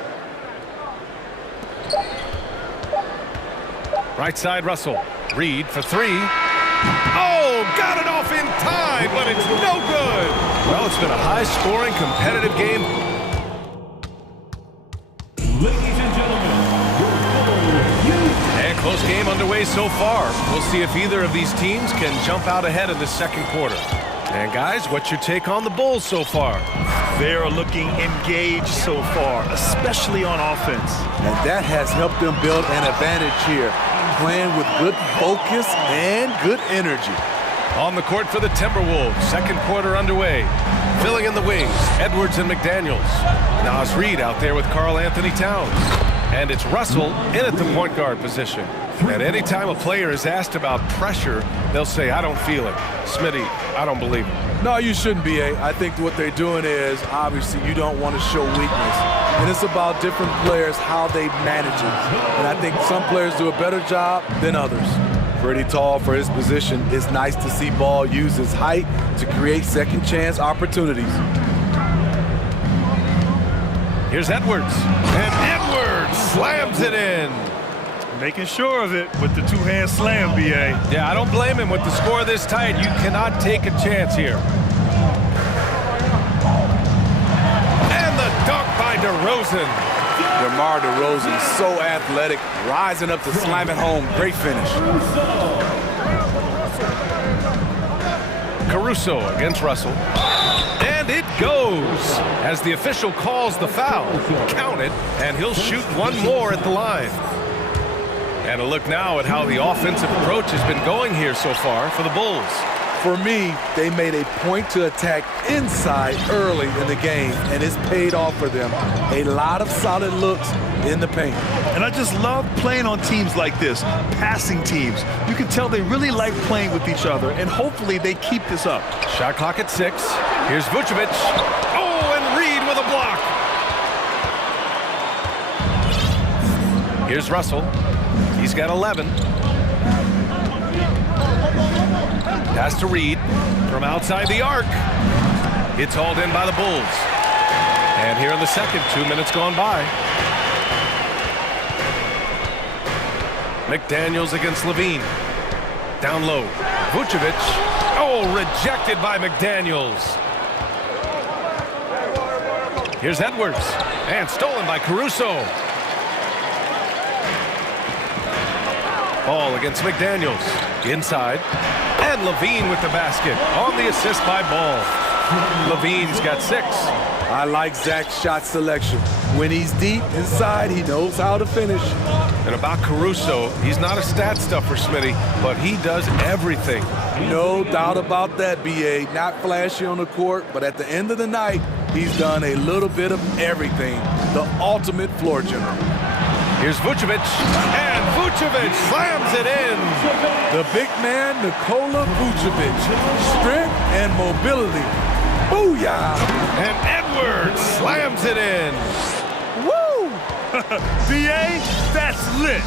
Right side, Russell. Reed for three. Oh, got it off in time, but it's no good. Well, it's been a high-scoring, competitive game. Ladies and gentlemen, And close game underway so far. We'll see if either of these teams can jump out ahead in the second quarter. And guys, what's your take on the Bulls so far? They're looking engaged so far, especially on offense. And that has helped them build an advantage here, playing with good focus and good energy. On the court for the Timberwolves, second quarter underway. Filling in the wings, Edwards and McDaniels. Nas Reed out there with Karl Anthony Towns. And it's Russell in at the point guard position. And anytime a player is asked about pressure, they'll say, I don't feel it. Smitty, I don't believe it. No, you shouldn't be, I think what they're doing is, obviously, you don't want to show weakness. And it's about different players, how they manage it. And I think some players do a better job than others. Pretty tall for his position. It's nice to see Ball use his height to create second chance opportunities. Here's Edwards. And Edwards slams it in. Making sure of it with the two-hand slam, B.A. Yeah, I don't blame him with the score this tight. You cannot take a chance here. And the dunk by DeRozan. DeMar DeRozan, so athletic, rising up to slam it home. Great finish. Caruso against Russell. And it goes as the official calls the foul. Count it, and he'll shoot one more at the line. And a look now at how the offensive approach has been going here so far for the Bulls. For me, they made a point to attack inside early in the game, and it's paid off for them. A lot of solid looks in the paint. And I just love playing on teams like this, passing teams. You can tell they really like playing with each other, and hopefully they keep this up. Shot clock at 6. Here's Vucevic. Oh, and Reed with a block. Here's Russell. He's got 11. Pass to Reed from outside the arc. It's hauled in by the Bulls. And here in the second, 2 minutes gone by. McDaniels against Levine. Down low. Vucevic. Oh, rejected by McDaniels. Here's Edwards. And stolen by Caruso. Ball against McDaniels. Inside. And Levine with the basket. On the assist by Ball. Levine's got 6. I like Zach's shot selection. When he's deep inside, he knows how to finish. And about Caruso, he's not a stat stuffer, Smitty, but he does everything. No doubt about that, B.A. Not flashy on the court, but at the end of the night, he's done a little bit of everything. The ultimate floor general. Here's Vucevic, and Vucevic slams it in. The big man, Nikola Vucevic. Strength and mobility. Booyah! And Edwards slams it in. Woo! B.A., that's lit.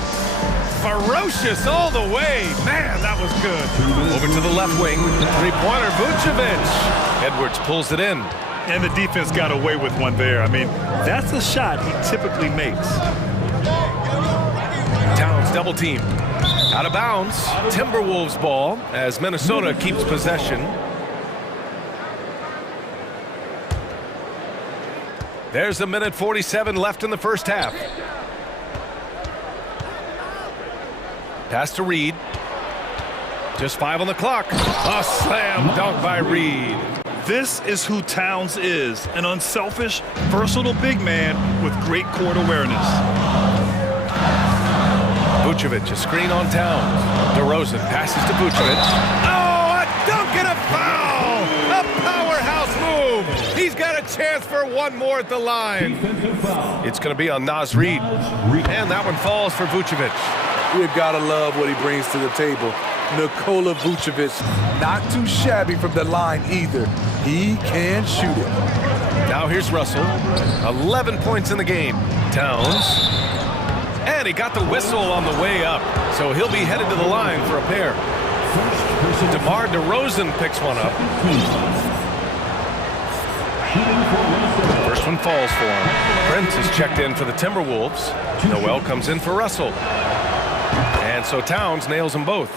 Ferocious all the way. Man, that was good. Over to the left wing. Three-pointer, Vucevic. Edwards pulls it in. And the defense got away with one there. I mean, that's a shot he typically makes. Towns double team. Out of bounds, Timberwolves ball as Minnesota keeps possession. There's a minute 47 left in the first half. Pass to Reed. Just 5 on the clock. A slam dunk by Reed. This is who Towns is, an unselfish, versatile big man with great court awareness. Vucevic, a screen on Towns. DeRozan passes to Vucevic. Oh, a dunk and a foul! A powerhouse move! He's got a chance for one more at the line. It's going to be on Naz Reid. And that one falls for Vucevic. We've got to love what he brings to the table. Nikola Vucevic, not too shabby from the line either. He can shoot it. Now here's Russell. 11 points in the game. Towns. And he got the whistle on the way up. So he'll be headed to the line for a pair. DeMar DeRozan picks one up. First one falls for him. Prince is checked in for the Timberwolves. Noel comes in for Russell. And so Towns nails them both.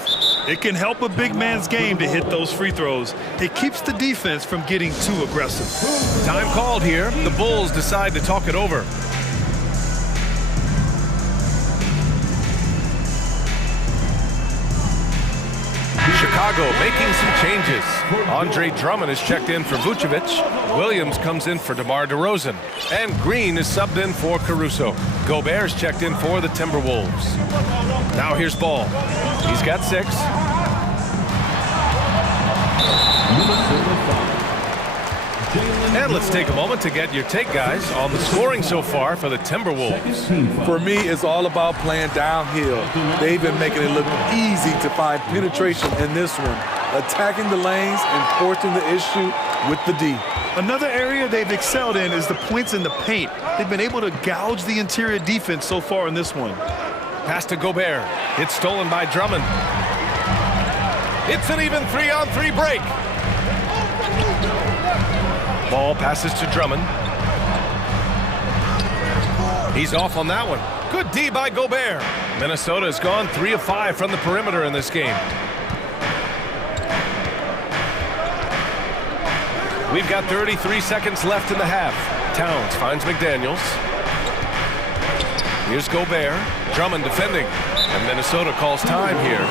It can help a big man's game to hit those free throws. It keeps the defense from getting too aggressive. Time called here. The Bulls decide to talk it over. Chicago making some changes. Andre Drummond is checked in for Vucevic. Williams comes in for DeMar DeRozan. And Green is subbed in for Caruso. Gobert's checked in for the Timberwolves. Now here's Ball. He's got 6. And let's take a moment to get your take, guys, on the scoring so far for the Timberwolves. For me, it's all about playing downhill. They've been making it look easy to find penetration in this one, attacking the lanes and forcing the issue with the D. Another area they've excelled in is the points in the paint. They've been able to gouge the interior defense so far in this one. Pass to Gobert. It's stolen by Drummond. It's an even 3-on-3 break. Ball passes to Drummond. He's off on that one. Good D by Gobert. Minnesota has gone 3 of 5 from the perimeter in this game. We've got 33 seconds left in the half. Towns finds McDaniels. Here's Gobert. Drummond defending. And Minnesota calls time here.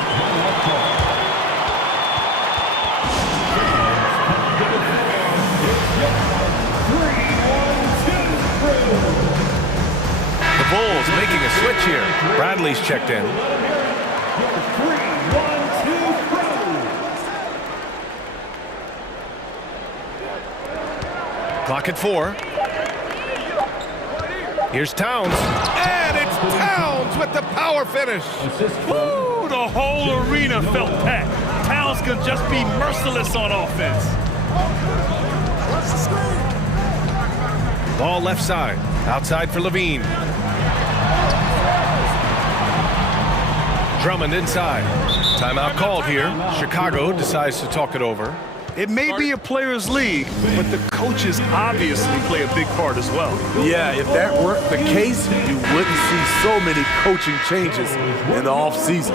The Bulls making a switch here. Bradley's checked in. Clock at 4. Here's Towns. And it's Towns with the power finish. Woo! The whole arena felt that. Towns can just be merciless on offense. Ball left side. Outside for Levine. Drummond inside. Timeout called here. Chicago decides to talk it over. It may be a players' league, but the coaches obviously play a big part as well. Yeah, if that weren't the case, you wouldn't see so many coaching changes in the offseason.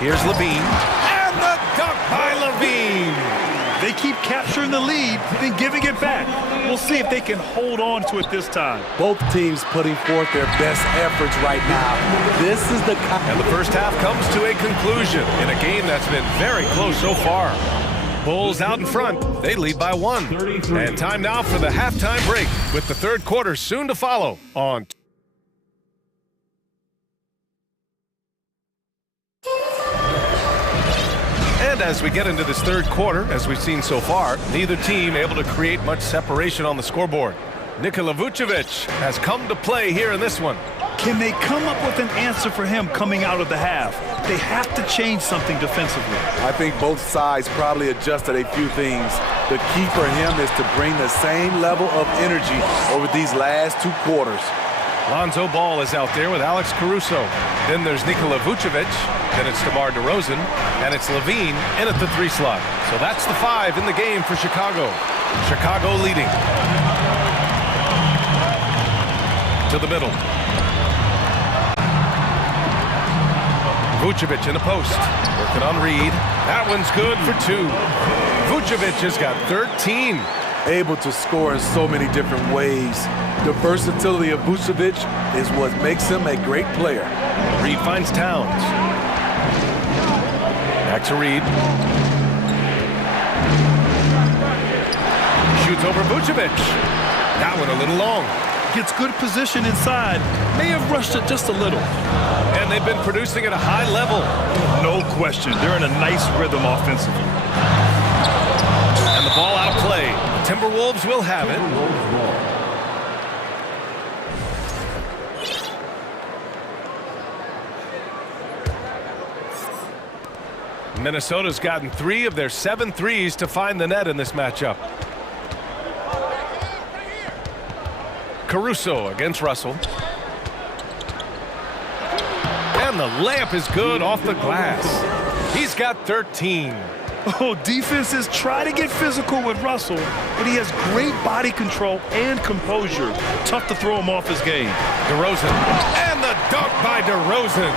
Here's Levine. And the dunk by Levine. They keep capturing the lead, then giving it back. We'll see if they can hold on to it this time. Both teams putting forth their best efforts right now. This is the... And the first half comes to a conclusion in a game that's been very close so far. Bulls out in front. They lead by 1. And time now for the halftime break with the third quarter soon to follow on... And as we get into this third quarter, as we've seen so far, neither team able to create much separation on the scoreboard. Nikola Vucevic has come to play here in this one. Can they come up with an answer for him coming out of the half? They have to change something defensively. I think both sides probably adjusted a few things. The key for him is to bring the same level of energy over these last 2 quarters. Lonzo Ball is out there with Alex Caruso. Then there's Nikola Vucevic. Then it's DeMar DeRozan. And it's Levine in at the 3 slot. So that's the 5 in the game for Chicago. Chicago leading. To the middle. Vucevic in the post. Working on Reed. That one's good for 2. Vucevic has got 13. Able to score in so many different ways. The versatility of Vucevic is what makes him a great player. Reed finds Towns. Back to Reed. Shoots over Vucevic. That one a little long. Gets good position inside. May have rushed it just a little. And they've been producing at a high level. No question. They're in a nice rhythm offensively. And the ball out of play. Timberwolves will have it. Minnesota's gotten 3 of their 7 threes to find the net in this matchup. Caruso against Russell. And the layup is good off the glass. He's got 13. Oh, defenses try to get physical with Russell, but he has great body control and composure. Tough to throw him off his game. DeRozan. And the dunk by DeRozan.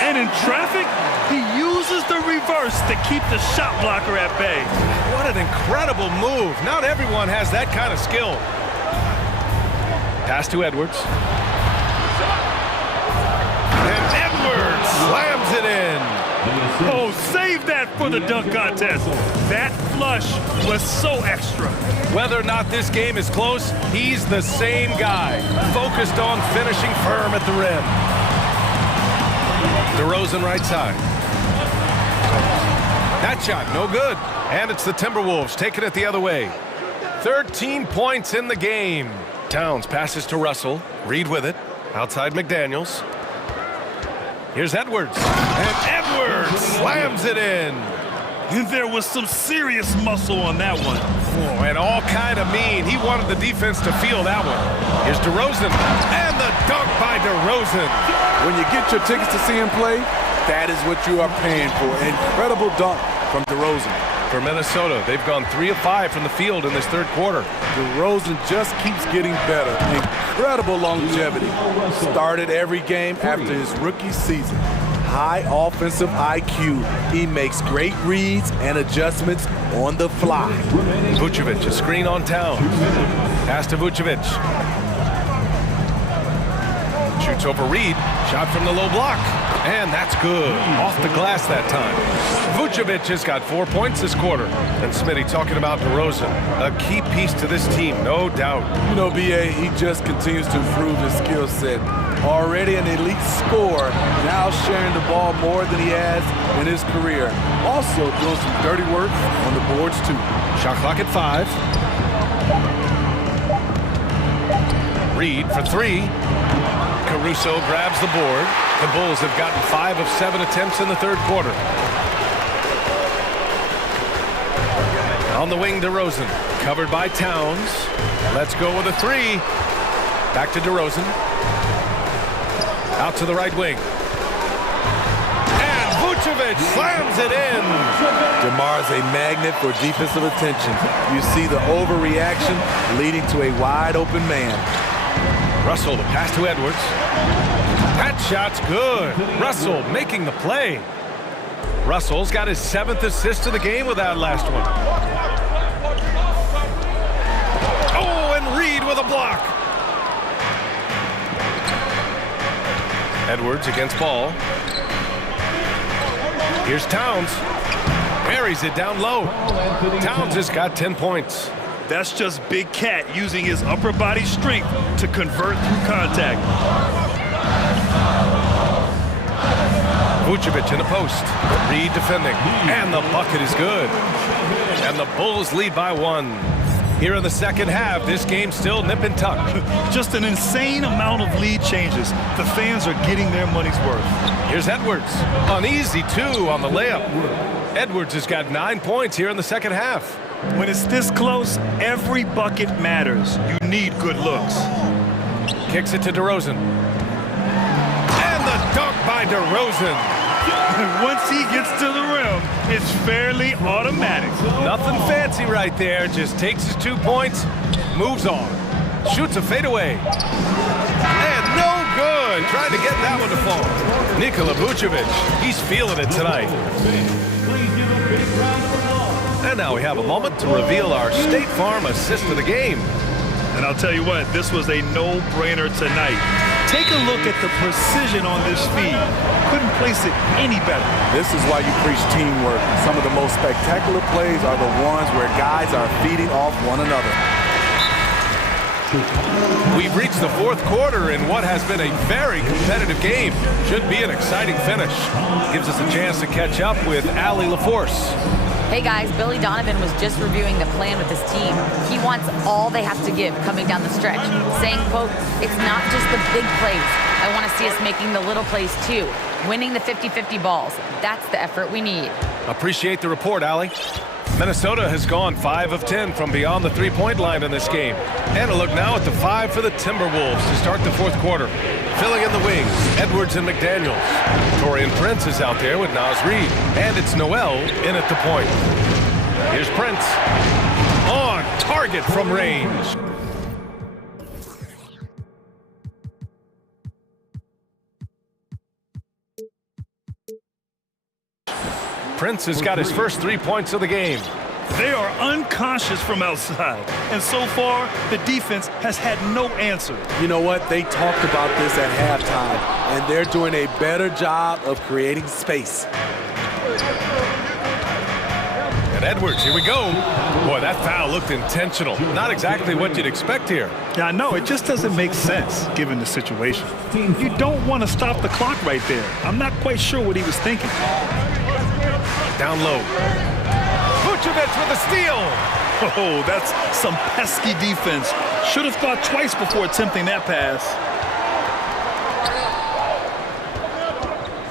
And in traffic, he uses the reverse to keep the shot blocker at bay. What an incredible move. Not everyone has that kind of skill. Pass to Edwards. And Edwards slams it in. Oh, save that for the dunk contest. That flush was so extra. Whether or not this game is close, he's the same guy, focused on finishing firm at the rim. DeRozan right side. That shot, no good. And it's the Timberwolves taking it the other way. 13 points in the game. Towns passes to Russell. Reed with it. Outside McDaniels. Here's Edwards. And Edwards slams it in. There was some serious muscle on that one. Oh, and all kind of mean. He wanted the defense to feel that one. Here's DeRozan. And the dunk by DeRozan. When you get your tickets to see him play, that is what you are paying for. Incredible dunk from DeRozan. For Minnesota, they've gone 3 of 5 from the field in this third quarter. DeRozan just keeps getting better. Incredible longevity. Started every game after his rookie season. High offensive IQ. He makes great reads and adjustments on the fly. Vucevic, a screen on Towns. Pass to Vucevic. Shoots over Reed. Shot from the low block. And that's good. Off the glass that time. Vucevic has got 4 points this quarter. And Smitty talking about DeRozan. A key piece to this team, no doubt. You know, B.A., he just continues to improve his skill set. Already an elite scorer, now sharing the ball more than he has in his career. Also doing some dirty work on the boards, too. Shot clock at 5. Reed for 3. Caruso grabs the board. The Bulls have gotten 5 of 7 attempts in the third quarter. On the wing, DeRozan. Covered by Towns. Let's go with a 3. Back to DeRozan. Out to the right wing. And Vucevic slams it in. DeMar's a magnet for defensive attention. You see the overreaction leading to a wide open man. Russell, the pass to Edwards. That shot's good. Russell making the play. Russell's got his 7th assist of the game with that last one. Oh, and Reed with a block. Edwards against ball. Here's Towns. Buries it down low. Towns has got 10 points. That's just Big Cat using his upper body strength to convert through contact. Vucevic in the post. Reed defending. And the bucket is good. And the Bulls lead by 1. Here in the second half, this game's still nip and tuck. Just an insane amount of lead changes. The fans are getting their money's worth. Here's Edwards. An easy 2 on the layup. Edwards has got 9 points here in the second half. When it's this close, every bucket matters. You need good looks. Kicks it to DeRozan. And the dunk by DeRozan. Once he gets to the rim, it's fairly automatic. Nothing fancy right there. Just takes his 2 points, moves on. Shoots a fadeaway. And no good. trying to get that one to fall. Nikola Vucevic, he's feeling it tonight. And now we have a moment to reveal our State Farm assist of the game. And I'll tell you what, this was a no-brainer tonight. Take a look at the precision on this feed. Couldn't place it any better. This is why you preach teamwork. Some of the most spectacular plays are the ones where guys are feeding off one another. We've reached the fourth quarter in what has been a very competitive game. Should be an exciting finish. Gives us a chance to catch up with Allie LaForce. Hey guys, Billy Donovan was just reviewing the plan with his team. He wants all they have to give coming down the stretch, saying, quote, it's not just the big plays. I want to see us making the little plays too, winning the 50-50 balls. That's the effort we need. Appreciate the report, Allie. Minnesota has gone 5 of 10 from beyond the three-point line in this game. And a look now at the 5 for the Timberwolves to start the fourth quarter. Filling in the wings, Edwards and McDaniels. Torian Prince is out there with Naz Reid. And it's Noel in at the point. Here's Prince. On target from range. Prince has got his first 3 points of the game. They are unconscious from outside. And so far, the defense has had no answer. You know what? They talked about this at halftime, and they're doing a better job of creating space. And Edwards, here we go. Boy, that foul looked intentional. Not exactly what you'd expect here. Yeah, I know. It just doesn't make sense, given the situation. You don't want to stop the clock right there. I'm not quite sure what he was thinking. Down low. Vucevic with a steal. Oh, that's some pesky defense. Should have thought twice before attempting that pass.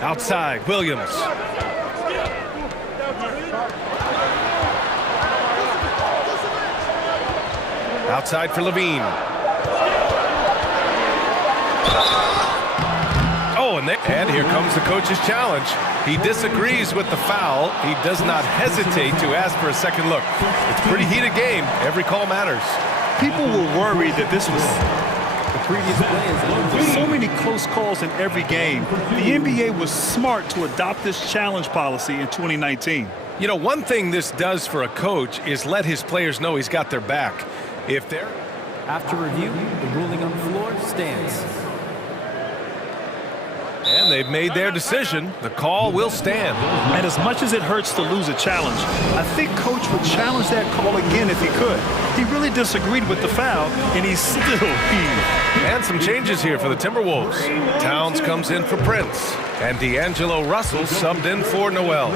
Outside, Williams. Outside for Levine. Oh, and here comes the coach's challenge. He disagrees with the foul. He does not hesitate to ask for a second look. It's a pretty heated game. Every call matters. People were worried that this was the previous play. With so many close calls in every game, the NBA was smart to adopt this challenge policy in 2019. You know, one thing this does for a coach is let his players know he's got their back. If they're... After review, the ruling on the floor stands. And they've made their decision. The call will stand. And as much as it hurts to lose a challenge, I think Coach would challenge that call again if he could. He really disagreed with the foul, and he's still heaved. And some changes here for the Timberwolves. Towns comes in for Prince. And D'Angelo Russell subbed in for Noel.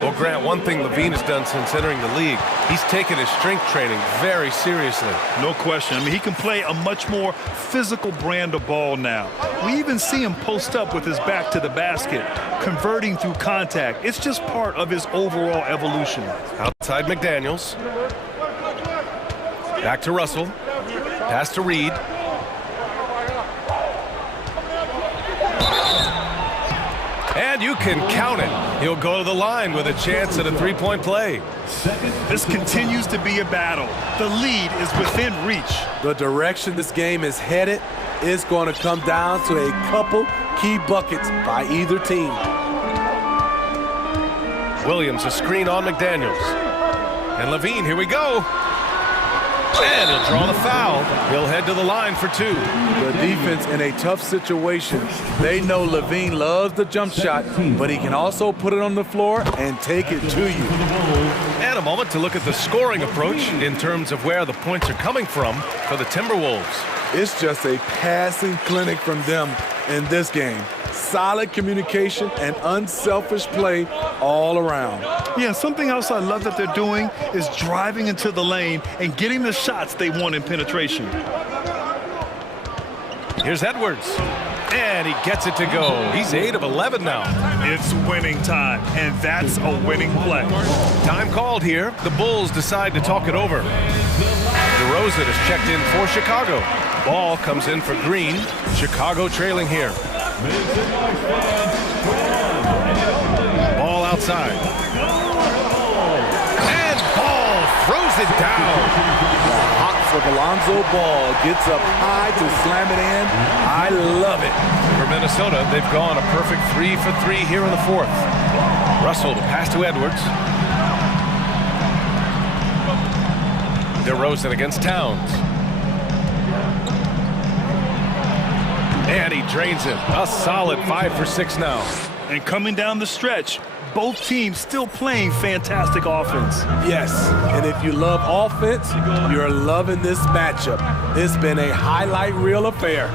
Well, Grant, one thing Levine has done since entering the league, he's taken his strength training very seriously. No question. I mean, he can play a much more physical brand of ball now. We even see him post up with his back to the basket, converting through contact. It's just part of his overall evolution. Outside McDaniels. Back to Russell. Pass to Reid. And you can count it. He'll go to the line with a chance at a three-point play. This continues to be a battle. The lead is within reach. The direction this game is headed is going to come down to a couple key buckets by either team. Williams, a screen on McDaniels. And Levine, here we go. And he'll draw the foul. He'll head to the line for two. The defense in a tough situation. They know Levine loves the jump shot, but he can also put it on the floor and take it to you. And a moment to look at the scoring approach in terms of where the points are coming from for the Timberwolves. It's just a passing clinic from them in this game. Solid communication and unselfish play all around. Yeah, something else I love that they're doing is driving into the lane and getting the shots they want in penetration. Here's Edwards. And he gets it to go. He's 8 of 11 now. It's winning time, and that's a winning play. Time called here. The Bulls decide to talk it over. DeRozan is checked in for Chicago. Ball comes in for Green. Chicago trailing here. Ball outside. And Ball throws it down. Hot of Alonzo Ball gets up high to slam it in. I love it. For Minnesota, they've gone a perfect 3 for 3 here in the fourth. Russell to pass to Edwards. DeRozan against Towns. And he drains him. A solid 5 for 6 now. And coming down the stretch, both teams still playing fantastic offense. Yes, and if you love offense, you're loving this matchup. It's been a highlight reel affair.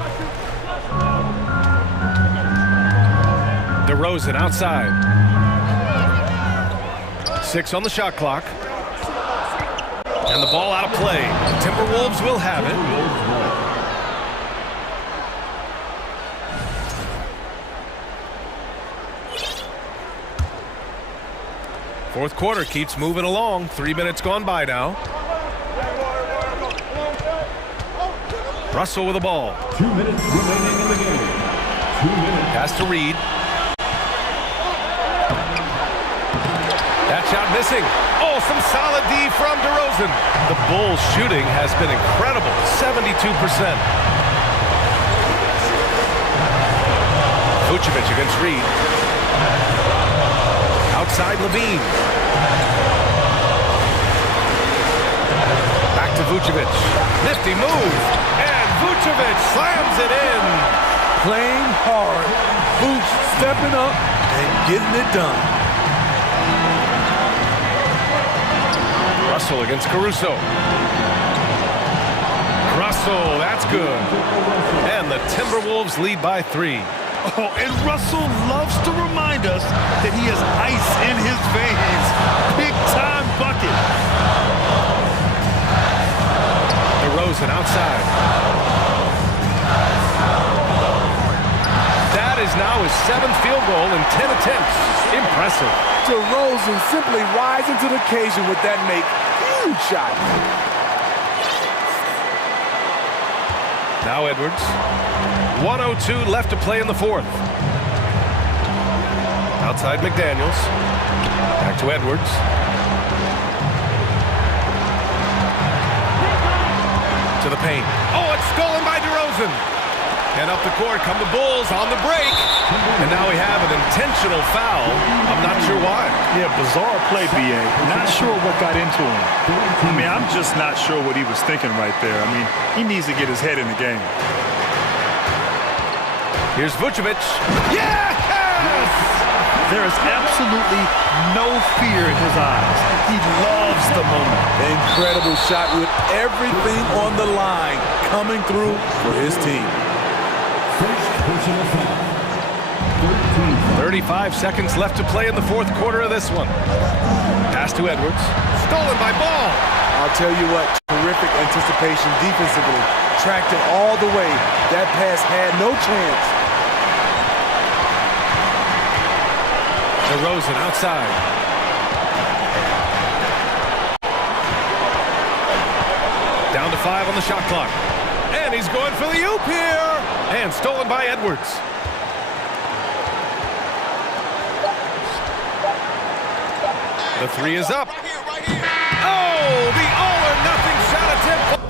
DeRozan outside. 6 on the shot clock. And the ball out of play. Timberwolves will have it. Fourth quarter keeps moving along. 3 minutes gone by now. Russell with the ball. 2 minutes remaining in the game. 2 minutes. Pass to Reed. That shot missing. Oh, some solid D from DeRozan. The Bulls' shooting has been incredible. 72%. Vucevic against Reed. Outside Levine. Back to Vucevic. Nifty move. And Vucevic slams it in. Playing hard. Vooch stepping up and getting it done. Russell against Caruso. Russell, that's good. And the Timberwolves lead by 3. Oh, and Russell loves to remind us that he has ice in his veins. Big-time bucket. DeRozan outside. That is now his 7th field goal in 10 attempts. Impressive. DeRozan simply rising to the occasion with that huge shot. Now Edwards. 1:02 left to play in the fourth. Outside McDaniels. Back to Edwards. To the paint. Oh, it's stolen by DeRozan. And up the court come the Bulls on the break. And now we have an intentional foul. I'm not sure why. Yeah, bizarre play, B.A. Not sure what got into him. I mean, I'm just not sure what he was thinking right there. I mean, he needs to get his head in the game. Here's Vucevic. Yes! There is absolutely no fear in his eyes. He loves the moment. Incredible shot with everything on the line coming through for his team. 35 seconds left to play in the fourth quarter of this one. Pass to Edwards. Stolen by Ball. I'll tell you what, terrific anticipation defensively. Tracked it all the way. That pass had no chance. DeRozan outside. Down to 5 on the shot clock. And he's going for the oop here. And stolen by Edwards. The 3 is up. Oh, the all-or-nothing shot attempt.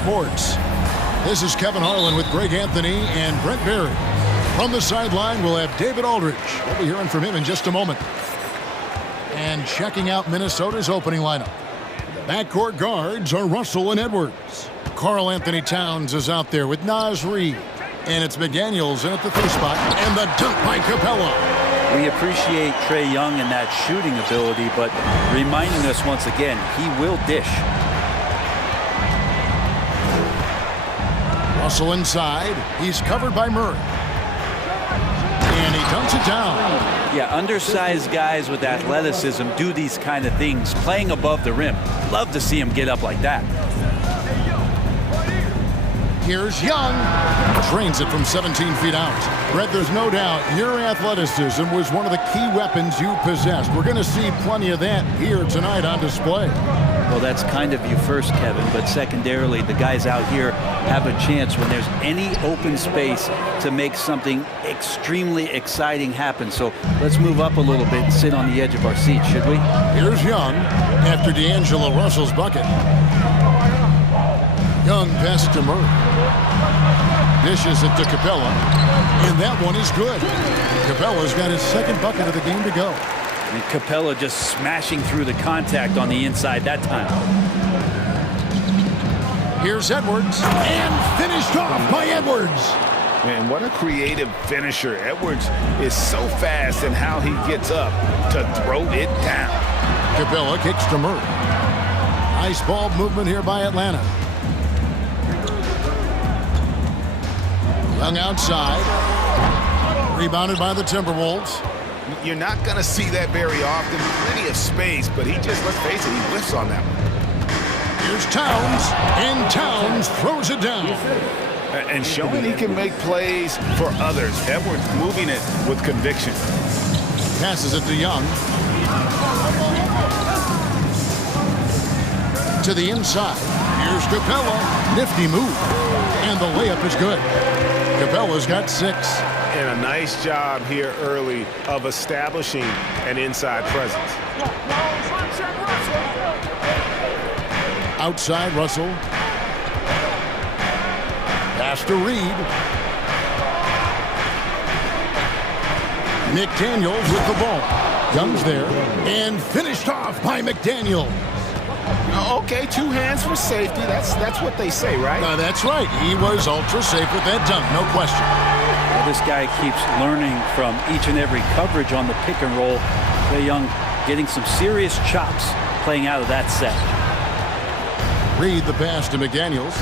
Sports. This is Kevin Harlan with Greg Anthony and Brent Berry. From the sideline, we'll have David Aldridge. We'll be hearing from him in just a moment. And checking out Minnesota's opening lineup. The backcourt guards are Russell and Edwards. Karl Anthony Towns is out there with Naz Reid. And it's McDaniels in at the 3 spot. And the dunk by Capella. We appreciate Trae Young and that shooting ability, but reminding us once again, he will dish. Russell inside. He's covered by Murray. And he dunks it down. Yeah, undersized guys with athleticism do these kind of things, playing above the rim. Love to see him get up like that. Here's Young. Drains it from 17 feet out. Brett, there's no doubt your athleticism was one of the key weapons you possessed. We're going to see plenty of that here tonight on display. Well, that's kind of you first, Kevin, but secondarily, the guys out here have a chance when there's any open space to make something extremely exciting happen. So let's move up a little bit and sit on the edge of our seat, should we? Here's Young after D'Angelo Russell's bucket. Young passes to Murray. Dishes it to Capella, and that one is good. Capella's got his second bucket of the game to go. And Capella just smashing through the contact on the inside that time. Here's Edwards, and finished off by Edwards. Man, what a creative finisher. Edwards is so fast in how he gets up to throw it down. Capella kicks to Murray. Nice ball movement here by Atlanta. Young outside. Rebounded by the Timberwolves. You're not going to see that very often. Plenty of space, but he just, let's face it, he whiffs on that one. Here's Towns, and Towns throws it down. And showing he can make plays for others. Edwards moving it with conviction. Passes it to Young. To the inside. Here's Capella. Nifty move. And the layup is good. Capella's got 6. And a nice job here early of establishing an inside presence. Outside Russell. Pass to Reid. McDaniels with the ball. Young's there. And finished off by McDaniels. Okay, 2 hands for safety. That's what they say, right? That's right. He was ultra safe with that dunk, no question. Well, this guy keeps learning from each and every coverage on the pick and roll. Trae Young getting some serious chops playing out of that set. Reid the pass to McDaniels.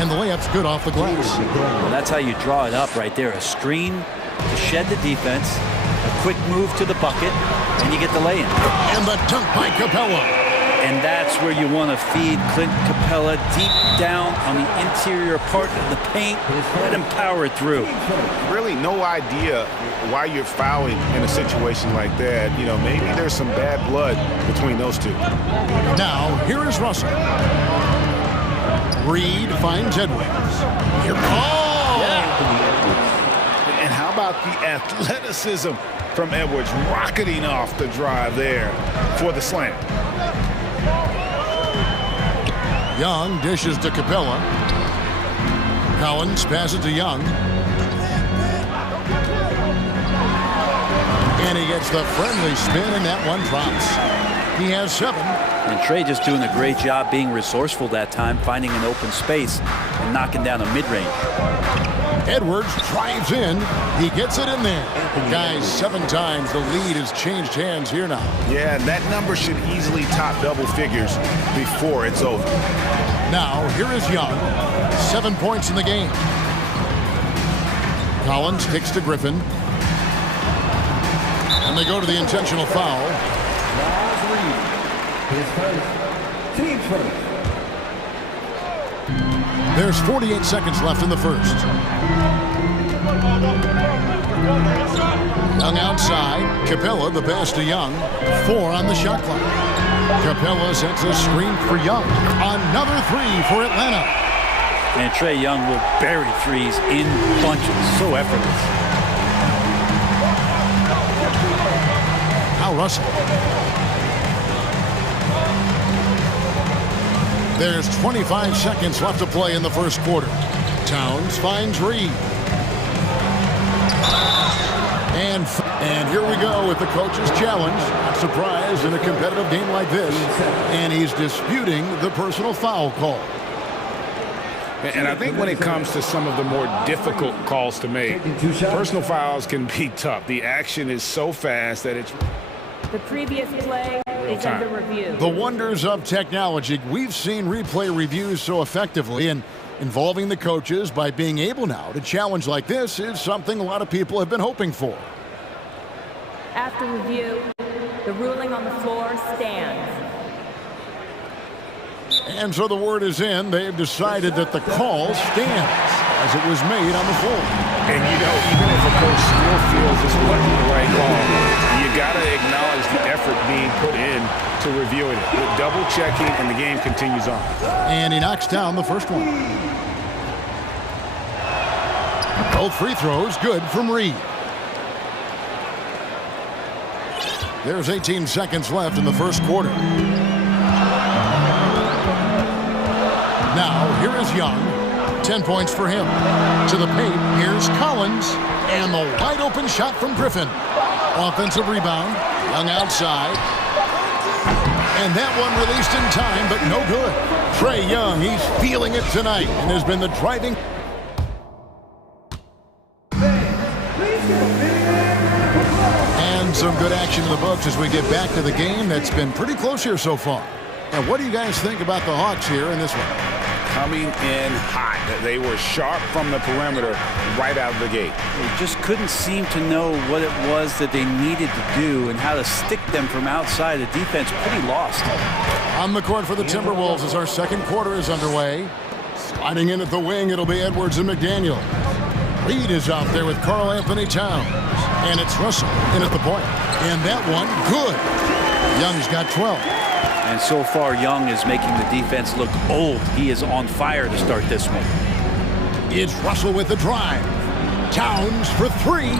And the layup's good off the glass. Well, that's how you draw it up right there. A screen to shed the defense, a quick move to the bucket, and you get the lay-in. And the dunk by Capella. And that's where you want to feed Clint Capella deep down on the interior part of the paint. Let him power it through. Really no idea why you're fouling in a situation like that. You know, maybe there's some bad blood between those two. Now, here is Russell. Reid finds Edwards. And how about the athleticism from Edwards rocketing off the drive there for the slam. Young dishes to Capella. Collins passes to Young. And he gets the friendly spin, and that one drops. He has 7. And Trae just doing a great job being resourceful that time, finding an open space and knocking down a mid-range. Edwards drives in. He gets it in there. Guys, 7 times the lead has changed hands here now. Yeah, that number should easily top double figures before it's over. Now, here is Young. 7 points in the game. Collins kicks to Griffin. And they go to the intentional foul. Team first. There's 48 seconds left in the first. Young outside. Capella, the pass to Young. 4 on the shot clock. Capella sets a screen for Young. Another 3 for Atlanta. And Trae Young will bury threes in bunches. So effortless. Now Russell. There's 25 seconds left to play in the first quarter. Towns finds Reed. And here we go with the coach's challenge. Not surprised in a competitive game like this. And he's disputing the personal foul call. And I think when it comes to some of the more difficult calls to make, personal fouls can be tough. The action is so fast that it's... The previous play is under review. The wonders of technology. We've seen replay reviews so effectively, and involving the coaches by being able now to challenge like this is something a lot of people have been hoping for. After review, the ruling on the floor stands. And so the word is in. They've decided that the call stands as it was made on the floor. And you know, even if a coach still feels this wasn't the right call, you got to acknowledge the effort being put in to reviewing it. With double checking, and the game continues on. And he knocks down the first one. Both free throws good from Reed. There's 18 seconds left in the first quarter. Now, here is Young. 10 points for him. To the paint, here's Collins. And the wide-open shot from Griffin. Offensive rebound. Young outside. And that one released in time, but no good. Trae Young, he's feeling it tonight and has been the driving... And some good action in the books as we get back to the game that's been pretty close here so far. And what do you guys think about the Hawks here in this one? Coming in hot. They were sharp from the perimeter right out of the gate. They just couldn't seem to know what it was that they needed to do and how to stick them from outside. The defense pretty lost. On the court for the Timberwolves as our second quarter is underway. Sliding in at the wing, it'll be Edwards and McDaniel. Reed is out there with Karl Anthony Towns. And it's Russell in at the point. And that one, good. Young's got 12. And so far, Young is making the defense look old. He is on fire to start this one. It's Russell with the drive. Towns for three.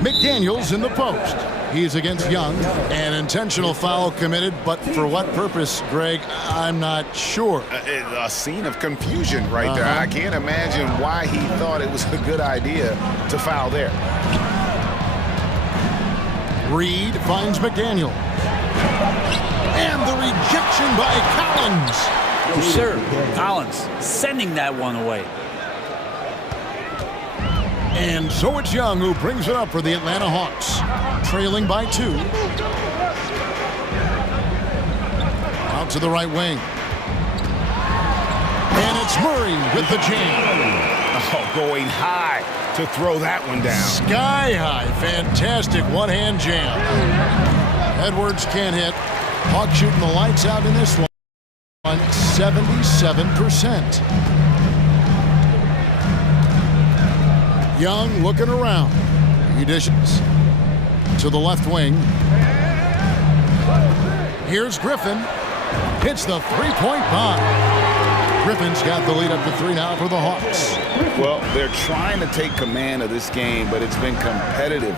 McDaniels in the post. He's against Young. An intentional foul committed, but for what purpose, Greg, I'm not sure. A scene of confusion right there. I can't imagine why he thought it was a good idea to foul there. Reed finds McDaniel. And the rejection by Collins. Yes, sir. Collins sending that one away. And so it's Young who brings it up for the Atlanta Hawks. Trailing by 2. Out to the right wing. And it's Murray with the jam. Oh, going high to throw that one down. Sky high. Fantastic one-hand jam. Edwards can't hit. Hawks shooting the lights out in this one. 77%. Young looking around. He dishes to the left wing. Here's Griffin. Hits the three-point bomb. Griffin's got the lead up to 3 now for the Hawks. Well, they're trying to take command of this game, but it's been competitive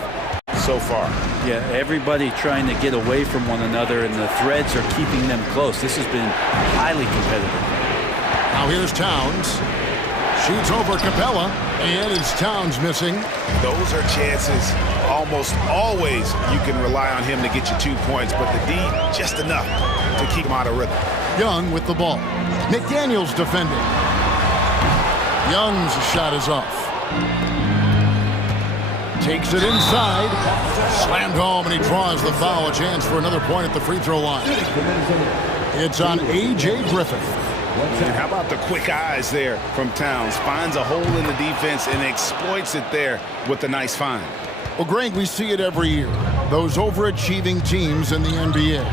so far. Yeah, everybody trying to get away from one another, and the threads are keeping them close. This has been highly competitive. Now here's Towns. Shoots over Capella, and it's Towns missing. Those are chances. Almost always you can rely on him to get you 2 points, but the D, just enough to keep him out of rhythm. Young with the ball. McDaniels defending. Young's shot is off. Takes it inside. Slammed home, and he draws the foul. A chance for another point at the free throw line. It's on A.J. Griffin. And how about the quick eyes there from Towns? Finds a hole in the defense and exploits it there with a nice find. Well, Greg, we see it every year. Those overachieving teams in the NBA.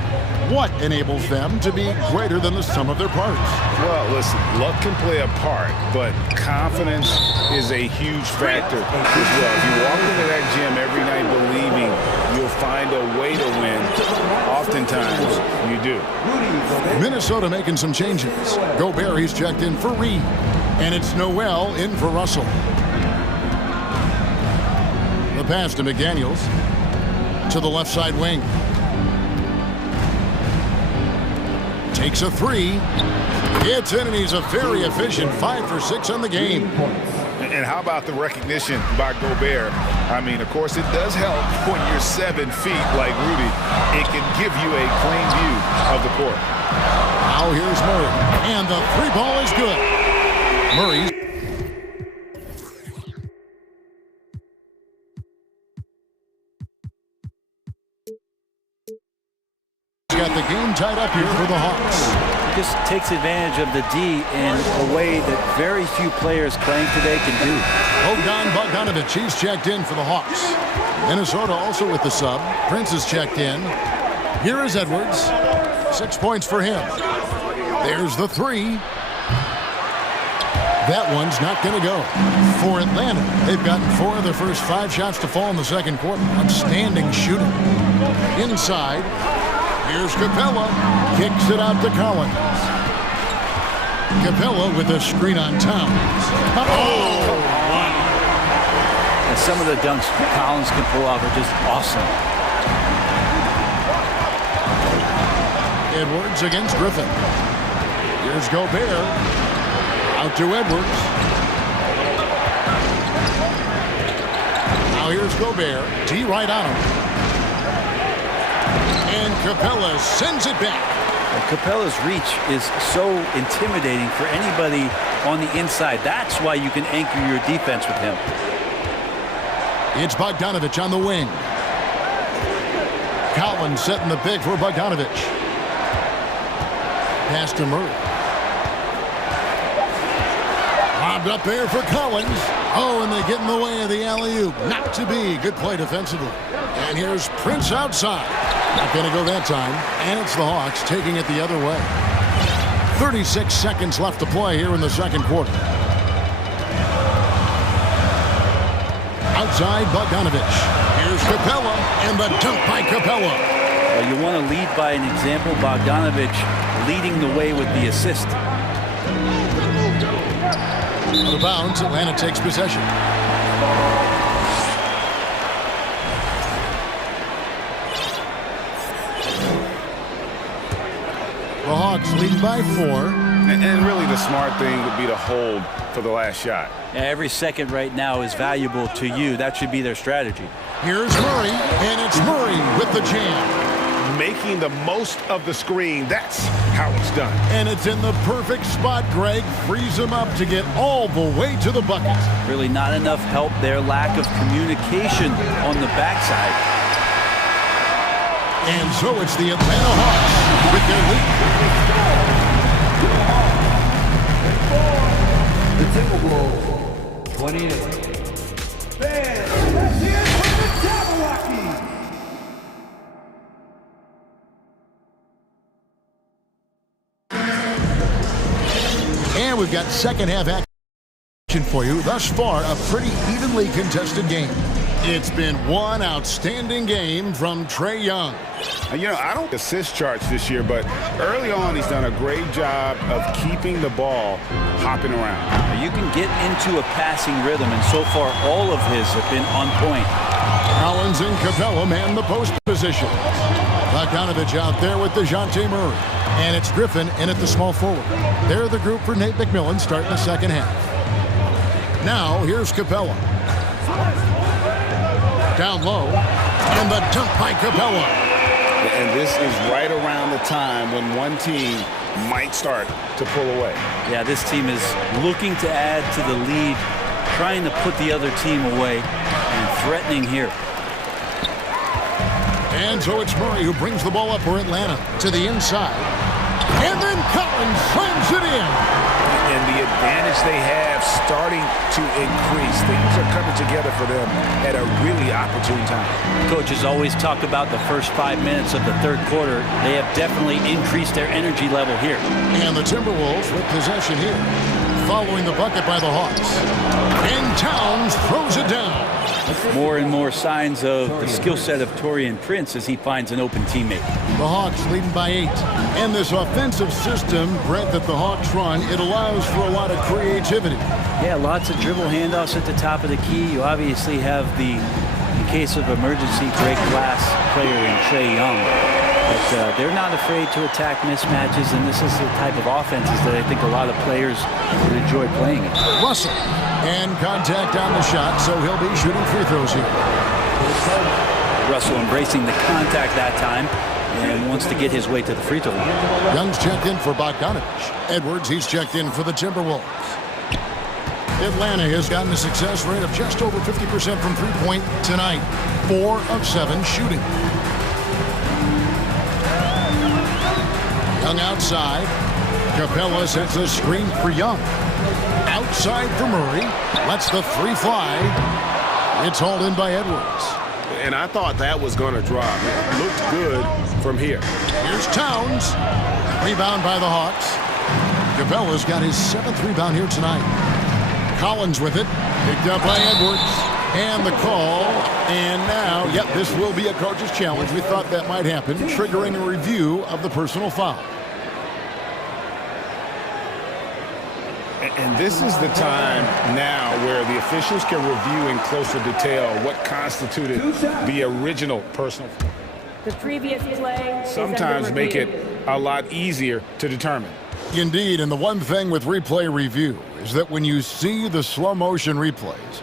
What enables them to be greater than the sum of their parts? Well, listen, luck can play a part, but confidence is a huge factor as well. If you walk into that gym every night believing you'll find a way to win, oftentimes you do. Minnesota making some changes. Gobert, he's checked in for Reed. And it's Noel in for Russell. The pass to McDaniels. To the left side wing. Takes a three. Gets in, and he's a very efficient 5 for 6 on the game. And how about the recognition by Gobert? I mean, of course, it does help when you're 7 feet like Rudy. It can give you a clean view of the court. Now here's Murray. And the three ball is good. Murray. Got the game tied up here for the Hawks. Just takes advantage of the D in a way that very few players playing today can do. Bogdanovich, he's checked in for the Hawks. Minnesota also with the sub. Prince is checked in. Here is Edwards. 6 points for him. There's the three. That one's not going to go. For Atlanta, they've gotten 4 of their first 5 shots to fall in the second quarter. Outstanding shooting. Inside. Here's Capella, kicks it out to Collins. Capella with a screen on Towns. And some of the dunks Collins can pull off are just awesome. Edwards against Griffin. Here's Gobert. Out to Edwards. Now here's Gobert. T right on him. And Capella sends it back. And Capella's reach is so intimidating for anybody on the inside. That's why you can anchor your defense with him. It's Bogdanovich on the wing. Collins setting the pick for Bogdanovich. Pass to Murray. Lobbed up there for Collins. Oh, and they get in the way of the alley-oop. Not to be. Good play defensively. And here's Prince outside. Not going to go that time. And it's the Hawks taking it the other way. 36 seconds left to play here in the second quarter. Outside Bogdanovich. Here's Capella, and the dunk by Capella. Well, you want to lead by an example. Bogdanovich leading the way with the assist. Out of bounds, Atlanta takes possession. The Hawks lead by 4. And really the smart thing would be to hold for the last shot. Yeah, every second right now is valuable to you. That should be their strategy. Here's Murray, and it's Murray with the jam. Making the most of the screen. That's how it's done. And it's in the perfect spot, Greg. Frees him up to get all the way to the bucket. Really not enough help there. Lack of communication on the backside. And so it's the Atlanta Hawks with their lead. The Timberwolves, 28. Fans, let's hear it for the Jabberwockies. And we've got second half action for you. Thus far, a pretty evenly contested game. It's been one outstanding game from Trae Young. You know, I don't assist charts this year, but early on he's done a great job of keeping the ball hopping around. You can get into a passing rhythm, and so far all of his have been on point. Collins and Capella man the post position. Bogdanovich out there with DeJounte Murray. And it's Griffin in at the small forward. They're the group for Nate McMillan starting the second half. Now here's Capella. Down low, and the dunk by Capella. And this is right around the time when one team might start to pull away. Yeah, this team is looking to add to the lead, trying to put the other team away, and threatening here. And so it's Murray who brings the ball up for Atlanta to the inside. And then Collins slams it in. And the advantage they have starting to increase. Things are coming together for them at a really opportune time. Coaches always talk about the first 5 minutes of the third quarter. They have definitely increased their energy level here. And the Timberwolves with possession here, following the bucket by the Hawks. And Towns throws it down. More and more signs of the skill set of Taurean Prince as he finds an open teammate. The Hawks leading by 8. And this offensive system, Brent, that the Hawks run, it allows for a lot of creativity. Yeah, lots of dribble handoffs at the top of the key. You obviously have the, in case of emergency, break glass player in Trae Young. But they're not afraid to attack mismatches, and this is the type of offenses that I think a lot of players would enjoy playing it. Russell, and contact on the shot, so he'll be shooting free throws here. Russell embracing the contact that time and wants to get his way to the free throw line. Young's checked in for Bogdanovich. Edwards, he's checked in for the Timberwolves. Atlanta has gotten a success rate of just over 50% from three-point tonight. 4 of 7 shooting. Young outside. Capella sets a screen for Young. Outside for Murray. Lets the three fly. It's hauled in by Edwards. And I thought that was going to drop. It looked good from here. Here's Towns. Rebound by the Hawks. Capella's got his 7th rebound here tonight. Collins with it. Picked up by Edwards. And the call. And now, yep, this will be a coach's challenge. We thought that might happen, triggering a review of the personal foul. And this is the time now where the officials can review in closer detail what constituted the original personal foul. The previous play Sometimes make it a lot easier to determine. Indeed, and the one thing with replay review is that when you see the slow motion replays,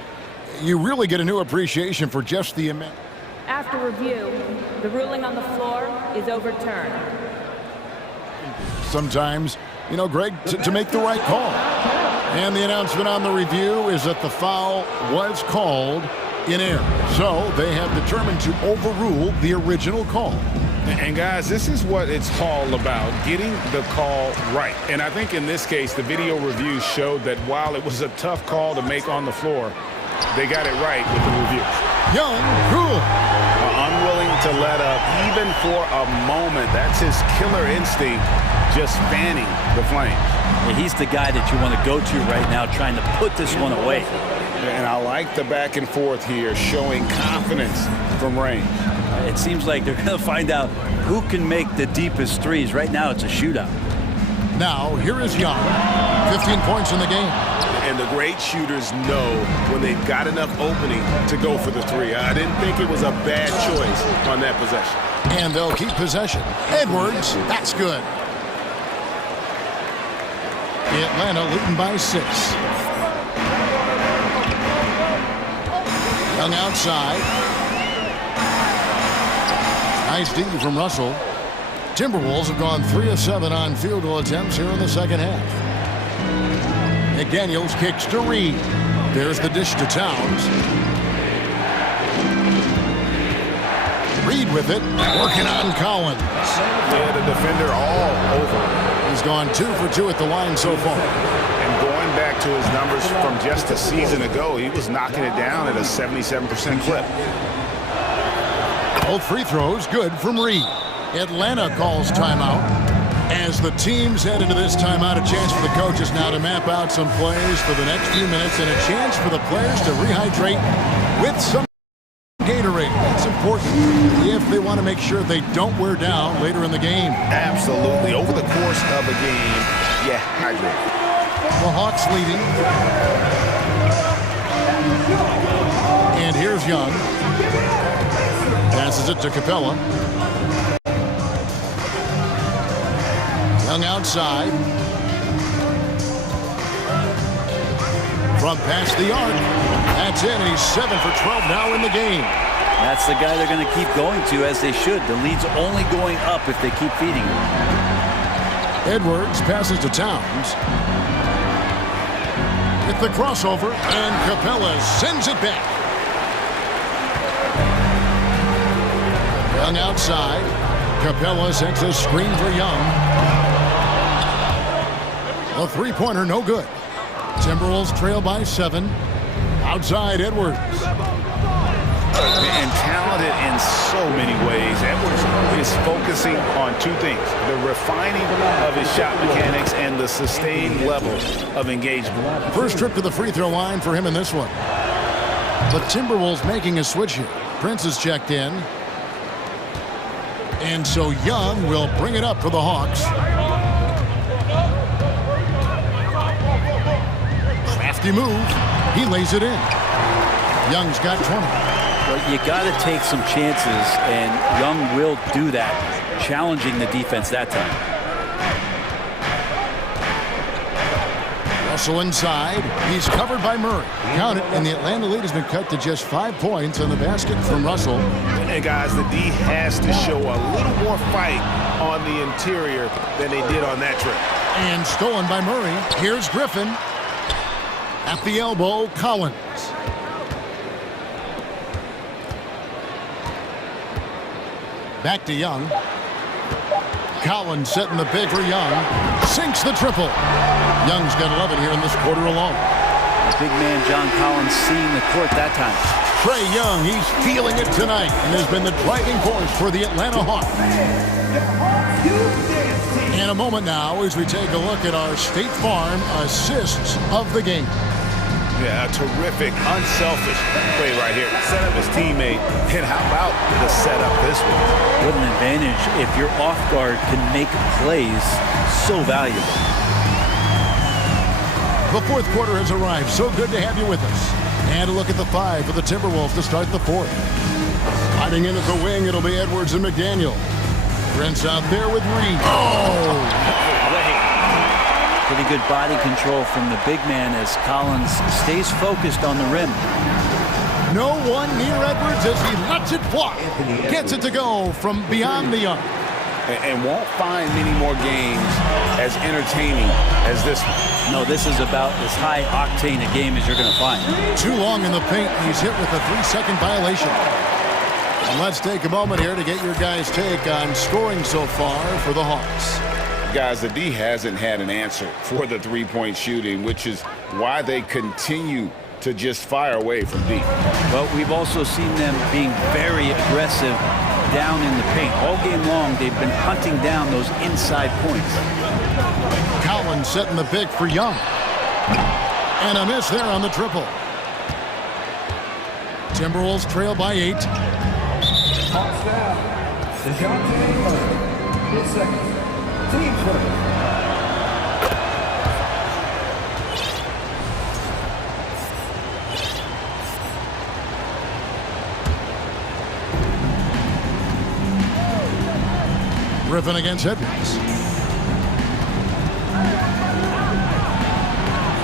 you really get a new appreciation for just the immense. After review, the ruling on the floor is overturned. Sometimes, you know, Greg, to make the right call. And the announcement on the review is that the foul was called in error. So they have determined to overrule the original call. And guys, this is what it's all about, getting the call right. And I think in this case, the video review showed that while it was a tough call to make on the floor, they got it right with the review. Young, cool. Unwilling to let up even for a moment. That's his killer instinct, just fanning the flames. Yeah, he's the guy that you want to go to right now, trying to put this one away. And I like the back and forth here, showing confidence from range. It seems like they're going to find out who can make the deepest threes. Right now, it's a shootout. Now, here is Young. 15 points in the game. And the great shooters know when they've got enough opening to go for the three. I didn't think it was a bad choice on that possession. And they'll keep possession. Edwards, that's good. Atlanta leading by 6. Young outside. Nice D from Russell. Timberwolves have gone 3 of 7 on field goal attempts here in the second half. McDaniels kicks to Reed. There's the dish to Towns. Reed with it, working on Collins. Yeah, the defender all over. He's gone 2 for 2 at the line so far. And going back to his numbers from just a season ago, he was knocking it down at a 77% clip. Both free throws good from Reed. Atlanta calls timeout. As the teams head into this timeout, a chance for the coaches now to map out some plays for the next few minutes and a chance for the players to rehydrate with some Gatorade. That's important if they want to make sure they don't wear down later in the game. Absolutely. Over the course of a game, yeah, hydrate. The Hawks leading. And here's Young. Passes it to Capella. Young outside. From past the arc. That's it, and he's 7 for 12 now in the game. That's the guy they're going to keep going to, as they should. The lead's only going up if they keep feeding him. Edwards passes to Towns. With the crossover, and Capella sends it back. Young outside. Capella sets a screen for Young. A three-pointer, no good. Timberwolves trail by 7. Outside, Edwards. And talented in so many ways. Edwards is focusing on 2 things: the refining of his shot mechanics and the sustained level of engagement. First trip to the free throw line for him in this one. The Timberwolves making a switch here. Prince is checked in. And so Young will bring it up for the Hawks. Crafty move. He lays it in. Young's got 20. But you got to take some chances, and Young will do that, challenging the defense that time. Russell inside. He's covered by Murray. Count it, and the Atlanta lead has been cut to just 5 points on the basket from Russell. And guys, the D has to show a little more fight on the interior than they did on that trip. And stolen by Murray. Here's Griffin. At the elbow, Collins. Back to Young. Collins setting the big for Young. Sinks the triple. Young's got 11 here in this quarter alone. Big man John Collins seeing the court that time. Trae Young, he's feeling it tonight and has been the driving force for the Atlanta Hawks. In a moment now as we take a look at our State Farm assists of the game. Yeah, a terrific, unselfish play right here. Set up his teammate, and how about the setup this one? What an advantage if your off guard can make plays so valuable. The fourth quarter has arrived. So good to have you with us. And a look at the 5 for the Timberwolves to start the fourth. Hiding in at the wing, it'll be Edwards and McDaniel. Brent's out there with Reed. Oh! Pretty good body control from the big man as Collins stays focused on the rim. No one near Edwards as he lets it fly. Gets it to go from beyond the arc. And won't find many more games as entertaining as this one. No, this is about as high octane a game as you're going to find. Too long in the paint. He's hit with a 3-second violation. And let's take a moment here to get your guys' take on scoring so far for the Hawks. Guys, the D hasn't had an answer for the three-point shooting, which is why they continue to just fire away from deep. But we've also seen them being very aggressive down in the paint. All game long, they've been hunting down those inside points. Collins setting the big for Young. And a miss there on the triple. Timberwolves trail by 8. Hawks down. DeJounte Murray. His second. Team first. Griffin against Edwards.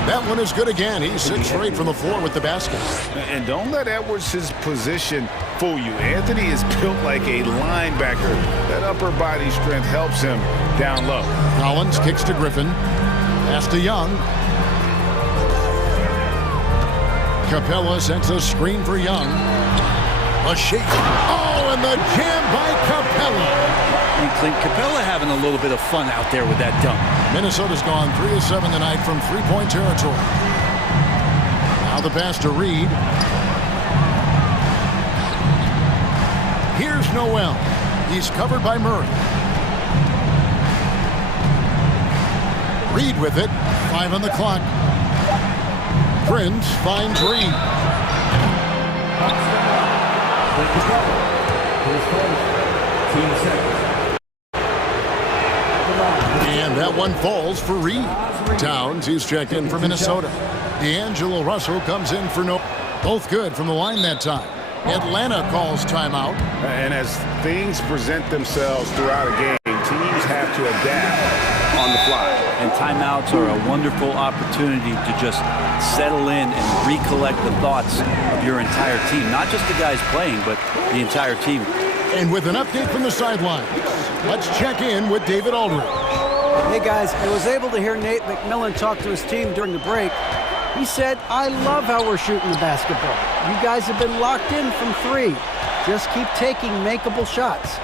That one is good again. He's 6 straight from the floor with the basket. And don't let Edwards' position fool you. Anthony is built like a linebacker. That upper body strength helps him down low. Collins kicks to Griffin. Pass to Young. Capella sends a screen for Young. A shake. Oh, and the jam by Capella. And Clint Capella having a little bit of fun out there with that dunk. Minnesota's gone 3 of 7 tonight from three-point territory. Now the pass to Reed. Here's Noel. He's covered by Murray. Reed with it. 5 on the clock. Prince finds Reed. And that one falls for Reed. Towns, he's checked in for Minnesota. D'Angelo Russell comes in for no. Both good from the line that time. Atlanta calls timeout. And as things present themselves throughout a game, teams have to adapt on the fly. And timeouts are a wonderful opportunity to just settle in and recollect the thoughts of your entire team. Not just the guys playing, but the entire team. And with an update from the sideline, let's check in with David Aldridge. Hey guys, I was able to hear Nate McMillan talk to his team during the break. He said, I love how we're shooting the basketball. You guys have been locked in from 3. Just keep taking makeable shots.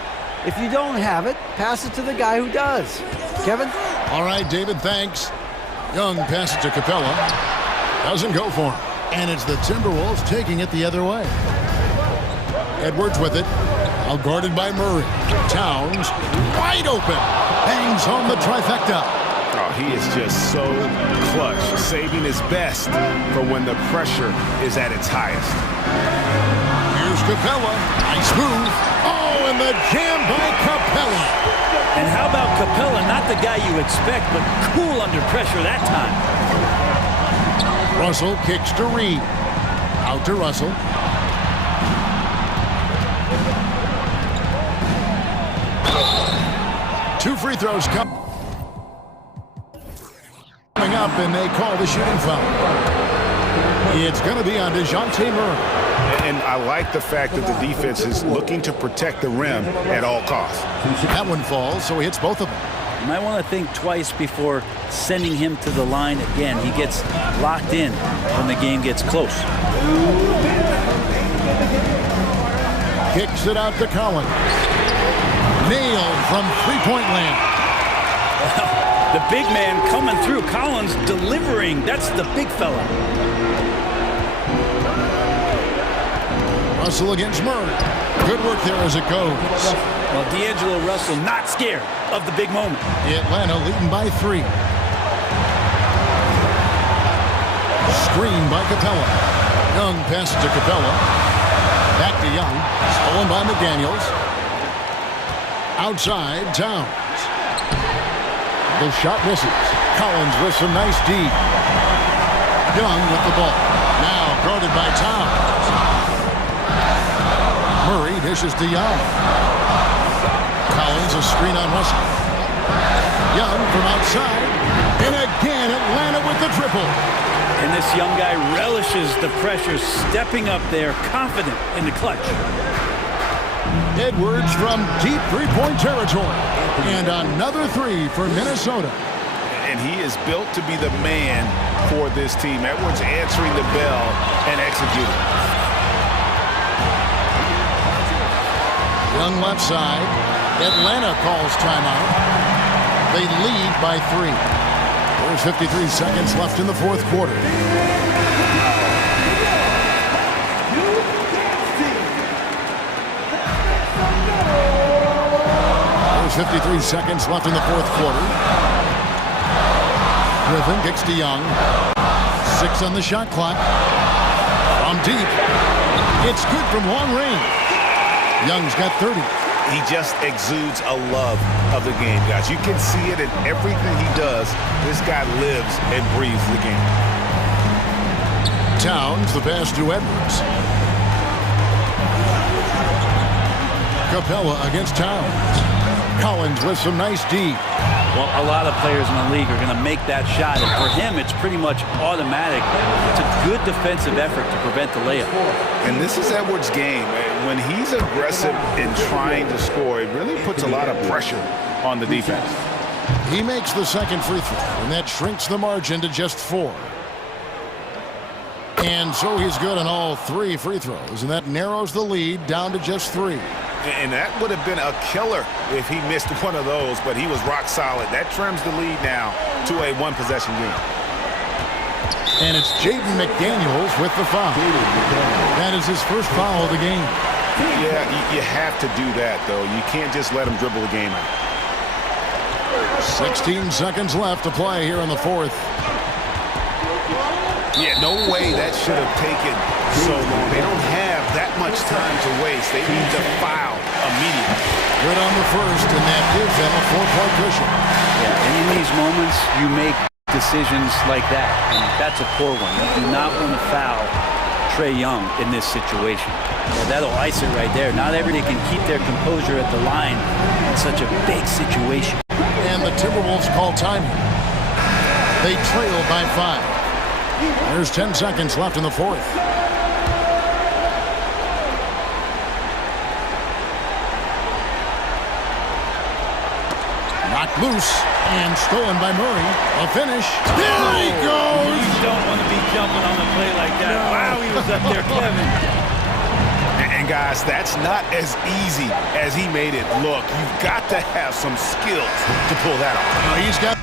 If you don't have it, pass it to the guy who does. Kevin? All right, David, thanks. Young passes to Capella. Doesn't go for him. And it's the Timberwolves taking it the other way. Edwards with it. Now guarded by Murray. Towns, wide open. Hangs home the trifecta. Oh, he is just so clutch, saving his best for when the pressure is at its highest. Here's Capella. Nice move. Oh, and the jam by Capella. And how about Capella, not the guy you expect, but cool under pressure that time. Russell kicks to Reed. Out to Russell. 2 free throws coming up, and they call the shooting foul. It's going to be on DeJounte Murray. And I like the fact that the defense is looking to protect the rim at all costs. That one falls, so he hits both of them. You might want to think twice before sending him to the line again. He gets locked in when the game gets close. Kicks it out to Collins. Nailed from three-point land. The big man coming through. Collins delivering. That's the big fella. Russell against Murray. Good work there as it goes. Well, D'Angelo Russell not scared of the big moment. Atlanta leading by 3. Screen by Capella. Young passes to Capella. Back to Young. Stolen by McDaniels. Outside, Towns. The shot misses. Collins with some nice D. Young with the ball. Now guarded by Towns. Murray dishes to Young. Collins a screen on Russell. Young from outside. And again, Atlanta with the triple. And this young guy relishes the pressure, stepping up there, confident in the clutch. Edwards from deep three-point territory. And another 3 for Minnesota. And he is built to be the man for this team. Edwards answering the bell and executing. Young left side. Atlanta calls timeout. They lead by 3. There's 53 seconds left in the fourth quarter. There's 53 seconds left in the fourth quarter. Griffin kicks to Young. 6 on the shot clock. From deep. It's good from long range. Young's got 30. He just exudes a love of the game, guys. You can see it in everything he does. This guy lives and breathes the game. Towns, the pass to Edwards. Capella against Towns. Collins with some nice D. Well, a lot of players in the league are going to make that shot, and for him, it's pretty much automatic. It's a good defensive effort to prevent the layup. And this is Edwards' game. When he's aggressive in trying to score, it really puts a lot of pressure on the defense. He makes the second free throw, and that shrinks the margin to just 4. And so he's good on all 3 free throws, and that narrows the lead down to just 3. And that would have been a killer if he missed one of those, but he was rock solid. That trims the lead now to a 1-possession game. And it's Jaden McDaniels with the foul. That is his first foul of the game. Yeah, you have to do that, though. You can't just let him dribble the game out. 16 seconds left to play here in the fourth. Yeah, no way that should have taken so long. They don't have that much time to waste. They need to foul immediately. Good on the first, and that gives them a 4-point cushion. Yeah, and in these moments, you make decisions like that, and that's a poor one. You do not want to foul Trae Young in this situation. Well, that'll ice it right there. Not everybody can keep their composure at the line in such a big situation. And the Timberwolves call time. They trail by 5. There's 10 seconds left in the fourth. Knocked loose and stolen by Murray. A finish. There he goes! You don't want to be jumping on a play like that. No. Wow, he was up there, Kevin. And guys, that's not as easy as he made it look. You've got to have some skills to pull that off. He's got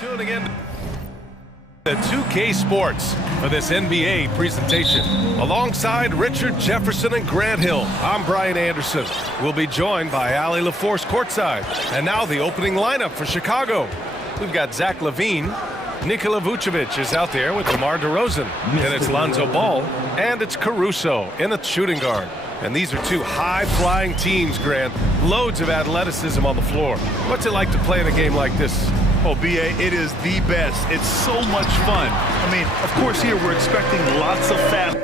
Tuning in to 2K Sports for this NBA presentation. Alongside Richard Jefferson and Grant Hill, I'm Brian Anderson. We'll be joined by Allie LaForce courtside. And now the opening lineup for Chicago. We've got Zach LaVine. Nikola Vucevic is out there with DeMar DeRozan. And it's Lonzo Ball. And it's Caruso in the shooting guard. And these are two high-flying teams, Grant. Loads of athleticism on the floor. What's it like to play in a game like this? Oh, B.A., it is the best. It's so much fun. I mean, of course, here we're expecting lots of fast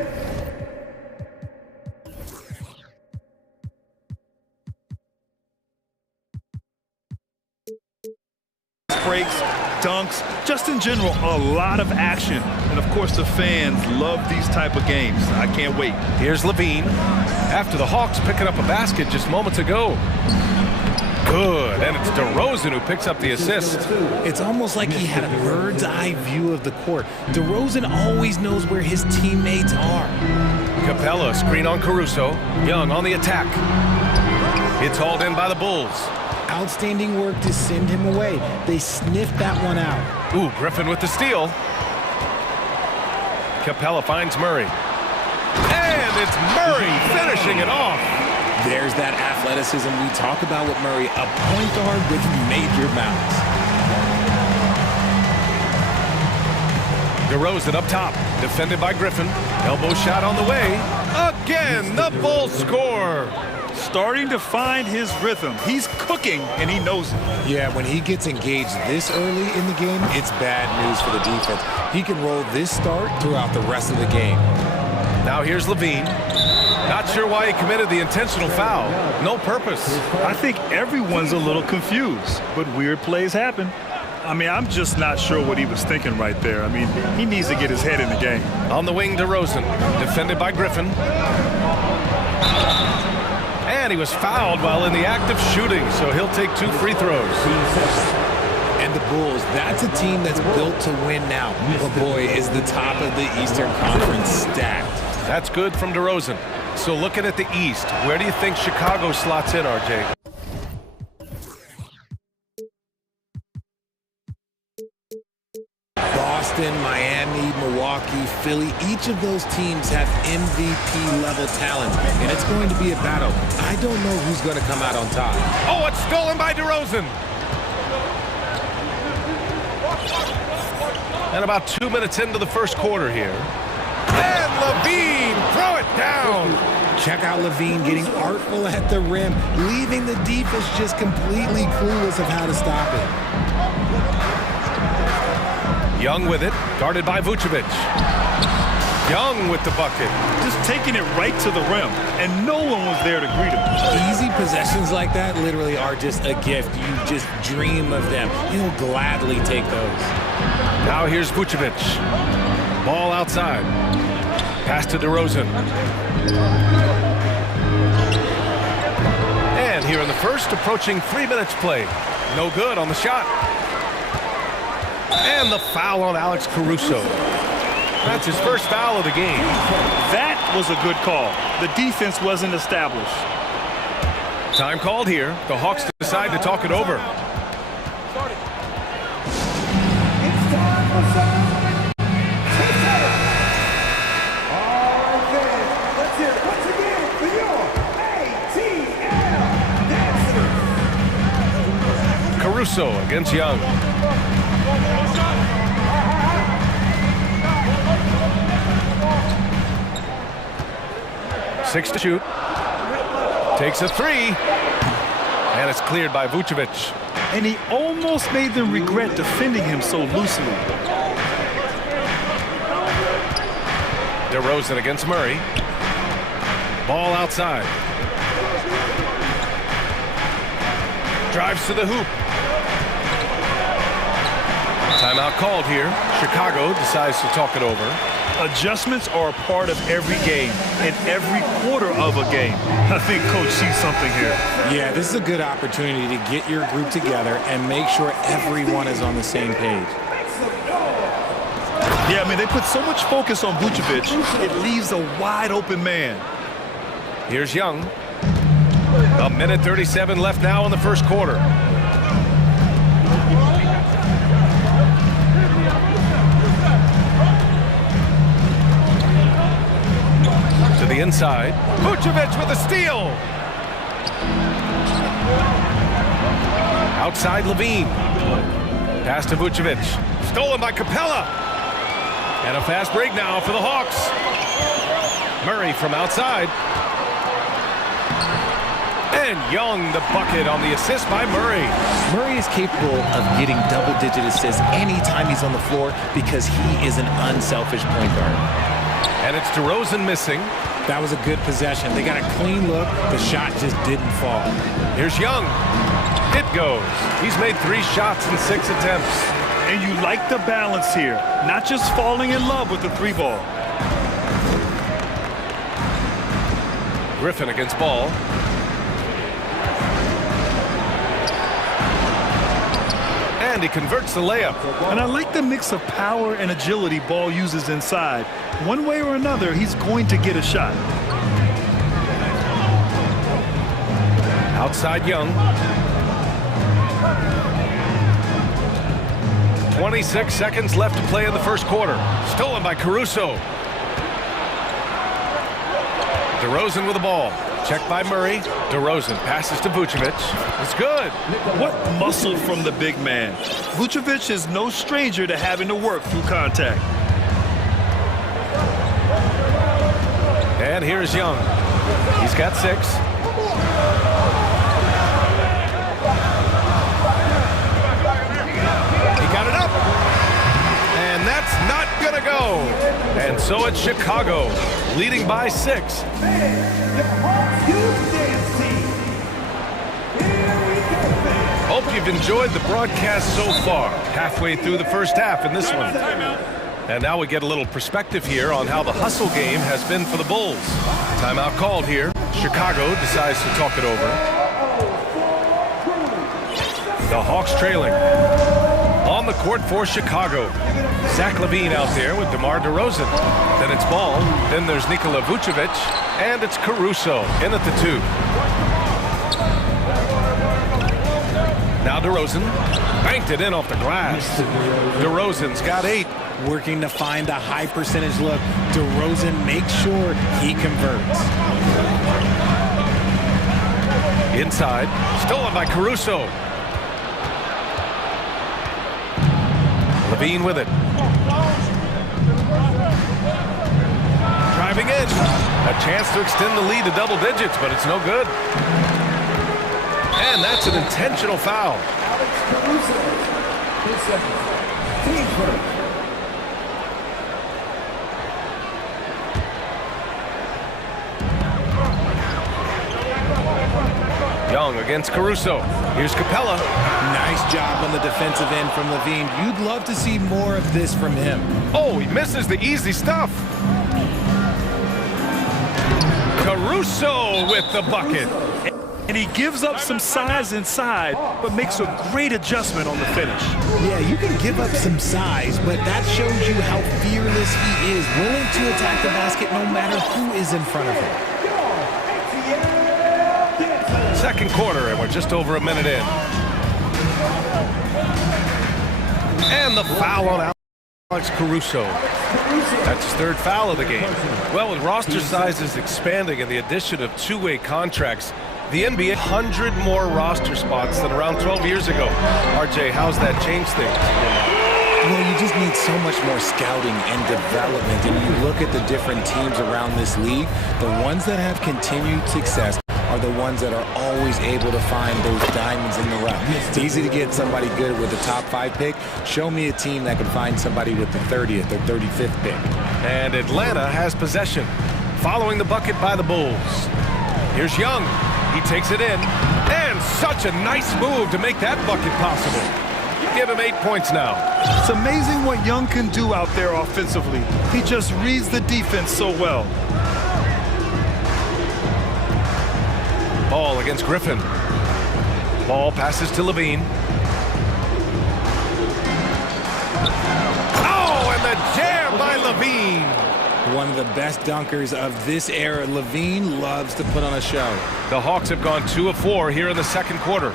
breaks, dunks, just in general, a lot of action. And, of course, the fans love these type of games. I can't wait. Here's LaVine. After the Hawks picking up a basket just moments ago. Good, and it's DeRozan who picks up the assist. It's almost like he had a bird's eye view of the court. DeRozan always knows where his teammates are. Capella, screen on Caruso. Young on the attack. It's hauled in by the Bulls. Outstanding work to send him away. They sniffed that one out. Ooh, Griffin with the steal. Capella finds Murray. And it's Murray finishing it off. There's that athleticism we talk about with Murray, a point guard with major bounce. DeRozan up top, defended by Griffin. Elbow shot on the way. Again, the Bulls score. Starting to find his rhythm. He's cooking, and he knows it. Yeah, when he gets engaged this early in the game, it's bad news for the defense. He can roll this start throughout the rest of the game. Now here's LaVine. Not sure why he committed the intentional foul. No purpose. I think everyone's a little confused, but weird plays happen. I mean, I'm just not sure what he was thinking right there. I mean, he needs to get his head in the game. On the wing, DeRozan, defended by Griffin. And he was fouled while in the act of shooting, so he'll take 2 free throws. And the Bulls, that's a team that's built to win now. But boy, is the top of the Eastern Conference stacked. That's good from DeRozan. So looking at the East, where do you think Chicago slots in, RJ? Boston, Miami, Milwaukee, Philly, each of those teams have MVP-level talent, and it's going to be a battle. I don't know who's going to come out on top. Oh, it's stolen by DeRozan. And about 2 minutes into the first quarter here. And LaVine, throw it down. Check out LaVine getting artful at the rim, leaving the defense just completely clueless of how to stop it. Young with it, guarded by Vucevic. Young with the bucket. Just taking it right to the rim, and no one was there to greet him. Easy possessions like that literally are just a gift. You just dream of them. You'll gladly take those. Now here's Vucevic. Ball outside. Pass to DeRozan. And here in the first, approaching 3 minutes played. No good on the shot. And the foul on Alex Caruso. That's his first foul of the game. That was a good call. The defense wasn't established. Time called here. The Hawks decide to talk it over. It's time for some. Let's hear it once again for your ATL dancers. Caruso against Young. Six to shoot. Takes a 3. And it's cleared by Vucevic. And he almost made them regret defending him so loosely. DeRozan against Murray. Ball outside. Drives to the hoop. Timeout called here. Chicago decides to talk it over. Adjustments are a part of every game and every quarter of a game. I think Coach sees something here. Yeah, this is a good opportunity to get your group together and make sure everyone is on the same page. Yeah, I mean, they put so much focus on Vucevic, it leaves a wide open man. Here's Young. A minute 37 left now in the first quarter. inside. Vucevic with a steal. Outside Levine. Pass to Vucevic. Stolen by Capella. And a fast break now for the Hawks. Murray from outside. And Young the bucket on the assist by Murray. Murray is capable of getting double-digit assists anytime he's on the floor because he is an unselfish point guard. And it's DeRozan missing. That was a good possession. They got a clean look. The shot just didn't fall. Here's Young. It goes. He's made 3 shots in 6 attempts. And you like the balance here. Not just falling in love with the 3-ball. Griffin against Ball. And he converts the layup. And I like the mix of power and agility Ball uses inside. One way or another, he's going to get a shot. Outside Young. 26 seconds left to play in the first quarter. Stolen by Caruso. DeRozan with the ball. Checked by Murray. DeRozan passes to Vucevic. It's good. What muscle from the big man. Vucevic is no stranger to having to work through contact. And here's Young. He's got 6. He got it up. And that's not going to go. And so it's Chicago, leading by 6. Hope you've enjoyed the broadcast so far. Halfway through the first half in this one. And now we get a little perspective here on how the hustle game has been for the Bulls. Timeout called here. Chicago decides to talk it over. The Hawks trailing. On the court for Chicago. Zach LaVine out there with DeMar DeRozan. Then it's Ball. Then there's Nikola Vucevic. And it's Caruso in at the 2. Now DeRozan banked it in off the glass. DeRozan's got 8. Working to find a high percentage look. DeRozan makes sure he converts. Inside. Stolen by Caruso. LaVine with it. Driving in. A chance to extend the lead to double digits, but it's no good. And that's an intentional foul. Young against Caruso. Here's Capella. Nice job on the defensive end from LaVine. You'd love to see more of this from him. Oh, he misses the easy stuff. Caruso with the bucket. And he gives up some size inside, but makes a great adjustment on the finish. Yeah, you can give up some size, but that shows you how fearless he is, willing to attack the basket no matter who is in front of him. Second quarter, and we're just over a minute in. And the foul on Alex Caruso. That's his 3rd foul of the game. Well, with roster sizes expanding and the addition of 2-way contracts, the NBA 100 more roster spots than around 12 years ago. RJ, how's that changed things? Well, you just need so much more scouting and development. And you look at the different teams around this league, the ones that have continued success are the ones that are always able to find those diamonds in the rough. It's easy to get somebody good with the top 5 pick. Show me a team that can find somebody with the 30th or 35th pick. And Atlanta has possession, following the bucket by the Bulls. Here's Young. He takes it in. And such a nice move to make that bucket possible. Give him 8 points now. It's amazing what Young can do out there offensively. He just reads the defense so well. Ball against Griffin. Ball passes to LaVine. Oh, and the jam by LaVine. One of the best dunkers of this era. LaVine loves to put on a show. The Hawks have gone 2 of 4 here in the second quarter.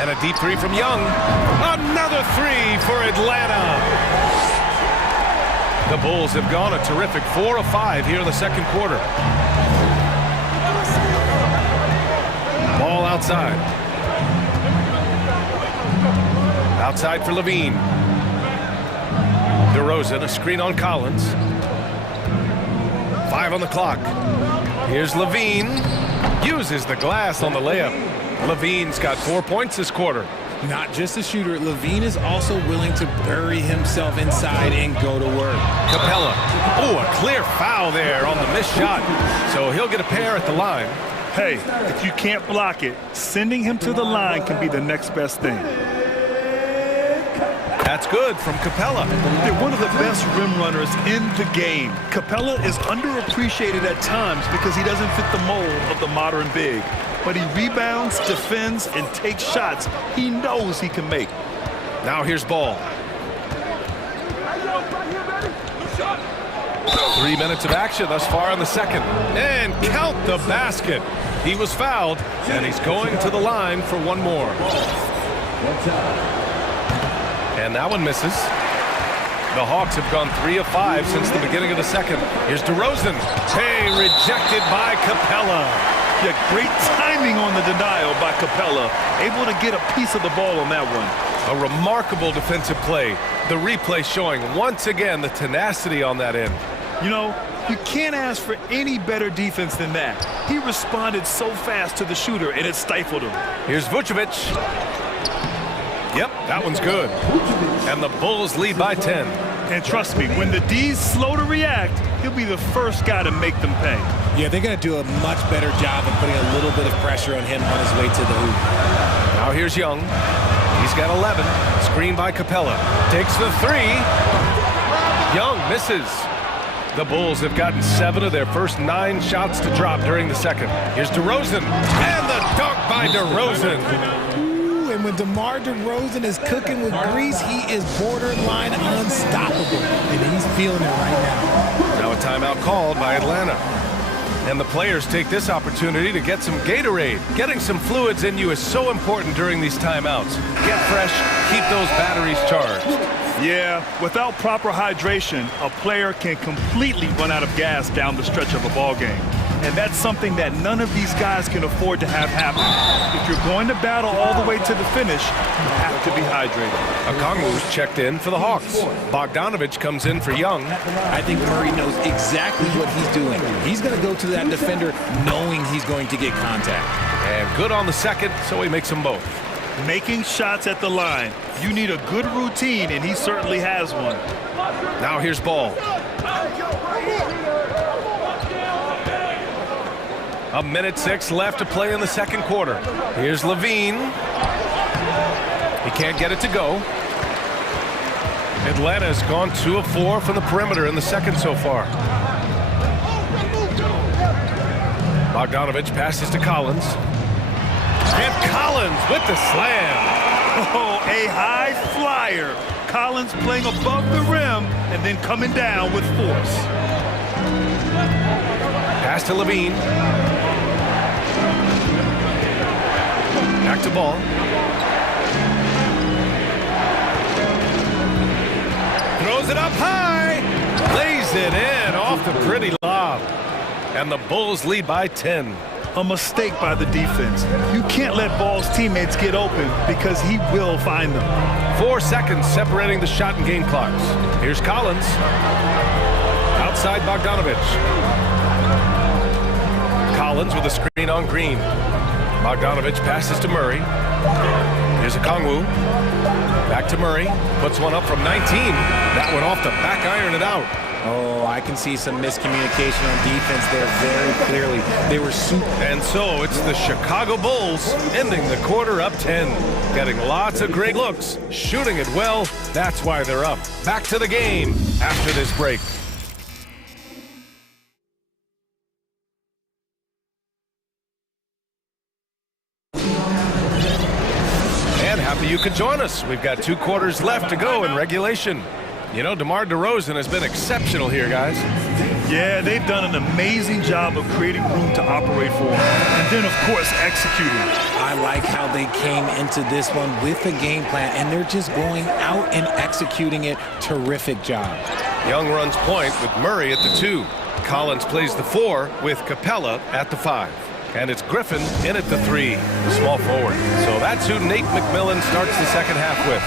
And a deep 3 from Young. Another 3 for Atlanta. The Bulls have gone a terrific 4 of 5 here in the second quarter. Ball outside. Outside for Levine. DeRozan, a screen on Collins. 5 on the clock. Here's Levine. Uses the glass on the layup. Levine's got 4 points this quarter. Not just a shooter, Levine is also willing to bury himself inside and go to work. Capella. Oh, a clear foul there on the missed shot. So he'll get a pair at the line. Hey, if you can't block it, sending him to the line can be the next best thing. That's good from Capella. They're one of the best rim runners in the game. Capella is underappreciated at times because he doesn't fit the mold of the modern big. But he rebounds, defends, and takes shots he knows he can make. Now here's Ball. 3 minutes of action thus far in the second. And count the basket. He was fouled, and he's going to the line for one more. And that one misses. The Hawks have gone 3 of 5 since the beginning of the second. Here's DeRozan. Hey, rejected by Capella. Yeah, great timing on the denial by Capella. Able to get a piece of the ball on that one. A remarkable defensive play. The replay showing once again the tenacity on that end. You know, you can't ask for any better defense than that. He responded so fast to the shooter, and it stifled him. Here's Vucevic. Yep, that one's good. And the Bulls lead by 10. And trust me, when the D's slow to react, he'll be the first guy to make them pay. Yeah, they're going to do a much better job of putting a little bit of pressure on him on his way to the hoop. Now here's Young. He's got 11. Screen by Capella. Takes the 3. Young misses. The Bulls have gotten 7 of their first 9 shots to drop during the second. Here's DeRozan. And the dunk by DeRozan. And when DeMar DeRozan is cooking with grease, he is borderline unstoppable. And he's feeling it right now. Now a timeout called by Atlanta. And the players take this opportunity to get some Gatorade. Getting some fluids in you is so important during these timeouts. Get fresh, keep those batteries charged. Yeah, without proper hydration, a player can completely run out of gas down the stretch of a ball game. And that's something that none of these guys can afford to have happen. If you're going to battle all the way to the finish, you have to be hydrated. Okongwu's checked in for the Hawks. Bogdanovich comes in for Young. I think Murray knows exactly what he's doing. He's going to go to that defender knowing he's going to get contact. And good on the second, so he makes them both. Making shots at the line. You need a good routine, and he certainly has one. Now here's Ball. A minute 6 left to play in the second quarter. Here's Levine. He can't get it to go. Atlanta's gone 2 of 4 from the perimeter in the second so far. Bogdanovich passes to Collins. And Collins with the slam. Oh, a high flyer. Collins playing above the rim and then coming down with force. Pass to Levine. Back to Ball. Throws it up high. Lays it in off the pretty lob. And the Bulls lead by 10. A mistake by the defense. You can't let Ball's teammates get open because he will find them. 4 seconds separating the shot and game clocks. Here's Collins. Outside Bogdanovich. Collins with a screen on Green. Bogdanovich passes to Murray. Here's Okongwu. Back to Murray. Puts one up from 19. That one off the back iron it out. Oh, I can see some miscommunication on defense there very clearly. They were super. And so it's the Chicago Bulls ending the quarter up 10. Getting lots of great looks. Shooting it well. That's why they're up. Back to the game after this break. Happy you could join us. We've got 2 quarters left to go in regulation. You know, DeMar DeRozan has been exceptional here, guys. Yeah, they've done an amazing job of creating room to operate for him. And then, of course, executing. I like how they came into this one with a game plan, and they're just going out and executing it. Terrific job. Young runs point with Murray at the 2. Collins plays the 4 with Capella at the 5. And it's Griffin in at the 3, the small forward. So that's who Nate McMillan starts the second half with.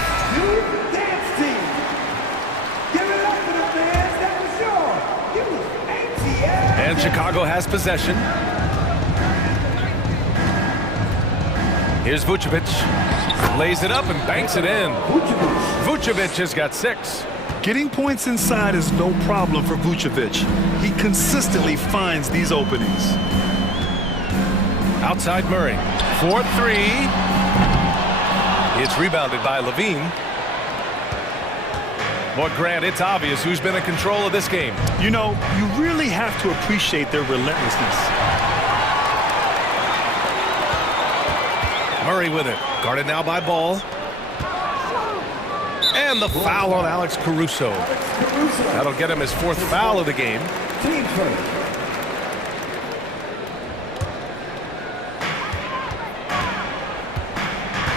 And Chicago has possession. Here's Vucevic. Lays it up and banks it in. Vucevic has got 6. Getting points inside is no problem for Vucevic. He consistently finds these openings. Outside Murray. 4-3. It's rebounded by Levine. Boy, Grant, it's obvious who's been in control of this game. You know, you really have to appreciate their relentlessness. Murray with it. Guarded now by Ball. And the foul on Alex Caruso. That'll get him his 4th foul of the game.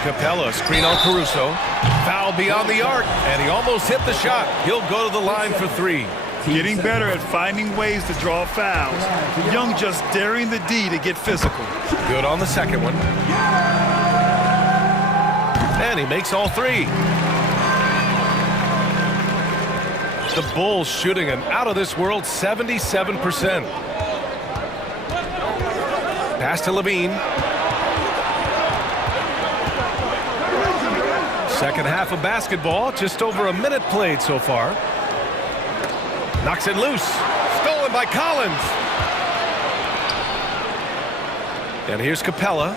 Capella, screen on Caruso. Foul beyond the arc, and he almost hit the shot. He'll go to the line for 3. Getting better at finding ways to draw fouls. Young just daring the D to get physical. Good on the second one. And he makes all 3. The Bulls shooting an out-of-this-world 77%. Pass to Levine. Second half of basketball, just over a minute played so far. Knocks it loose. Stolen by Collins. And here's Capella.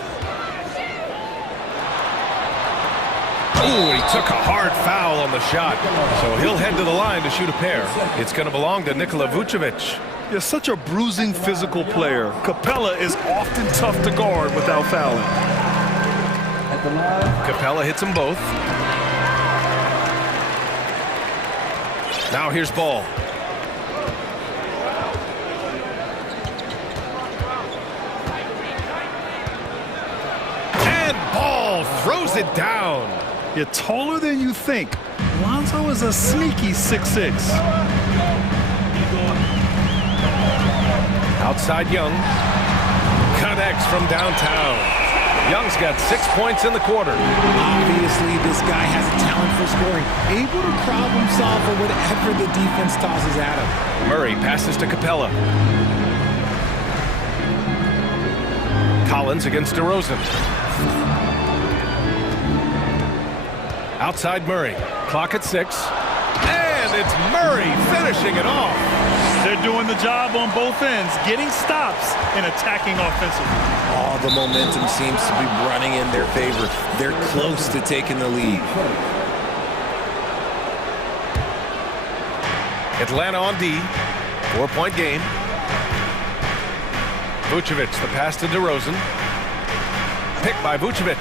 Ooh, he took a hard foul on the shot. So he'll head to the line to shoot a pair. It's going to belong to Nikola Vucevic. You're such a bruising physical player. Capella is often tough to guard without fouling. Capella hits them both. Now here's Ball. And Ball throws it down. You're taller than you think. Lonzo is a sneaky 6'6". Outside Young. Connects from downtown. Young's got 6 points in the quarter. Obviously, this guy has a talent for scoring, able to problem solve for whatever the defense tosses at him. Murray passes to Capella. Collins against DeRozan. Outside Murray. Clock at 6. And it's Murray finishing it off. They're doing the job on both ends, getting stops and attacking offensively. All the momentum seems to be running in their favor. They're close to taking the lead. Atlanta on D. 4-point game. Vucevic, the pass to DeRozan. Picked by Vucevic.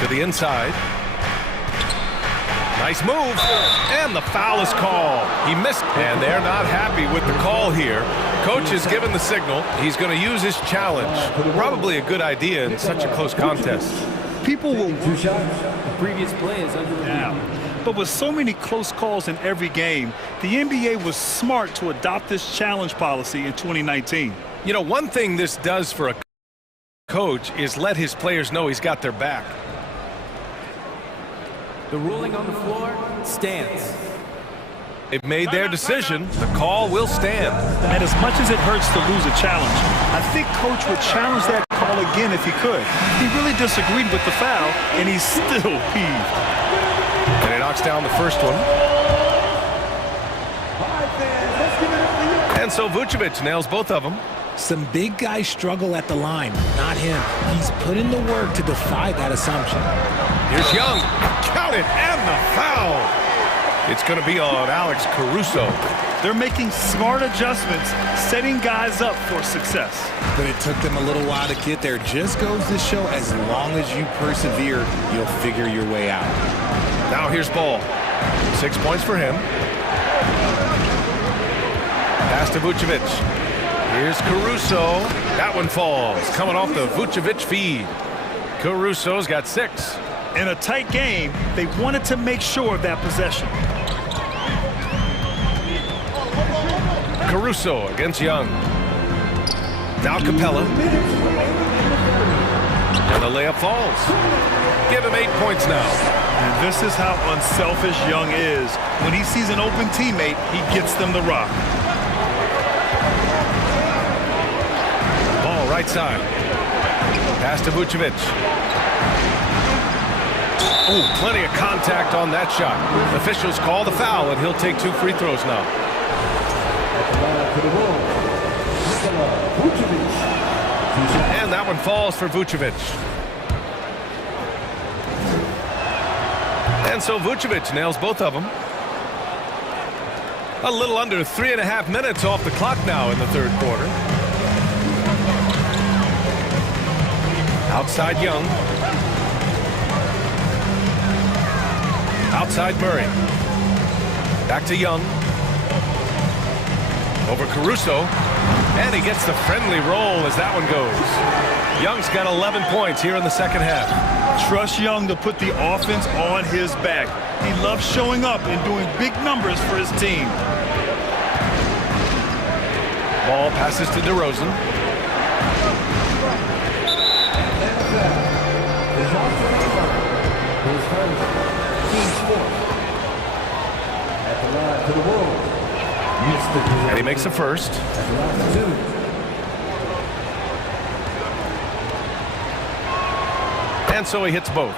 To the inside. Nice move. And the foul is called. He missed. And they're not happy with the call here. Coach has given the signal. He's going to use his challenge. Probably a good idea in such a close contest. People will... The previous play is under review. But with so many close calls in every game, the NBA was smart to adopt this challenge policy in 2019. You know, one thing this does for a coach is let his players know he's got their back. The ruling on the floor stands. They've made their decision. The call will stand. And as much as it hurts to lose a challenge, I think Coach would challenge that call again if he could. He really disagreed with the foul, and he's still peeved. And he knocks down the first one. And so Vucevic nails both of them. Some big guys struggle at the line, not him. He's put in the work to defy that assumption. Here's Young. Count it, and the foul. It's going to be on Alex Caruso. They're making smart adjustments, setting guys up for success. But it took them a little while to get there. Just goes to show as long as you persevere, you'll figure your way out. Now here's Ball. 6 points for him. Pass to Vucevic. Here's Caruso. That one falls. Coming off the Vucevic feed. Caruso's got 6. In a tight game, they wanted to make sure of that possession. Caruso against Young. Now Capella. And the layup falls. Give him 8 points now. And this is how unselfish Young is. When he sees an open teammate, he gets them the rock. Ball right side. Pass to Vucevic. Oh, plenty of contact on that shot. Officials call the foul, and he'll take 2 free throws now. And that one falls for Vucevic. And so Vucevic nails both of them. A little under 3.5 minutes off the clock now in the third quarter. Outside Young. Outside Murray. Back to Young. Over Caruso. And he gets the friendly roll as that one goes. Young's got 11 points here in the second half. Trust Young to put the offense on his back. He loves showing up and doing big numbers for his team. Ball passes to DeRozan. And he makes the first. And so he hits both.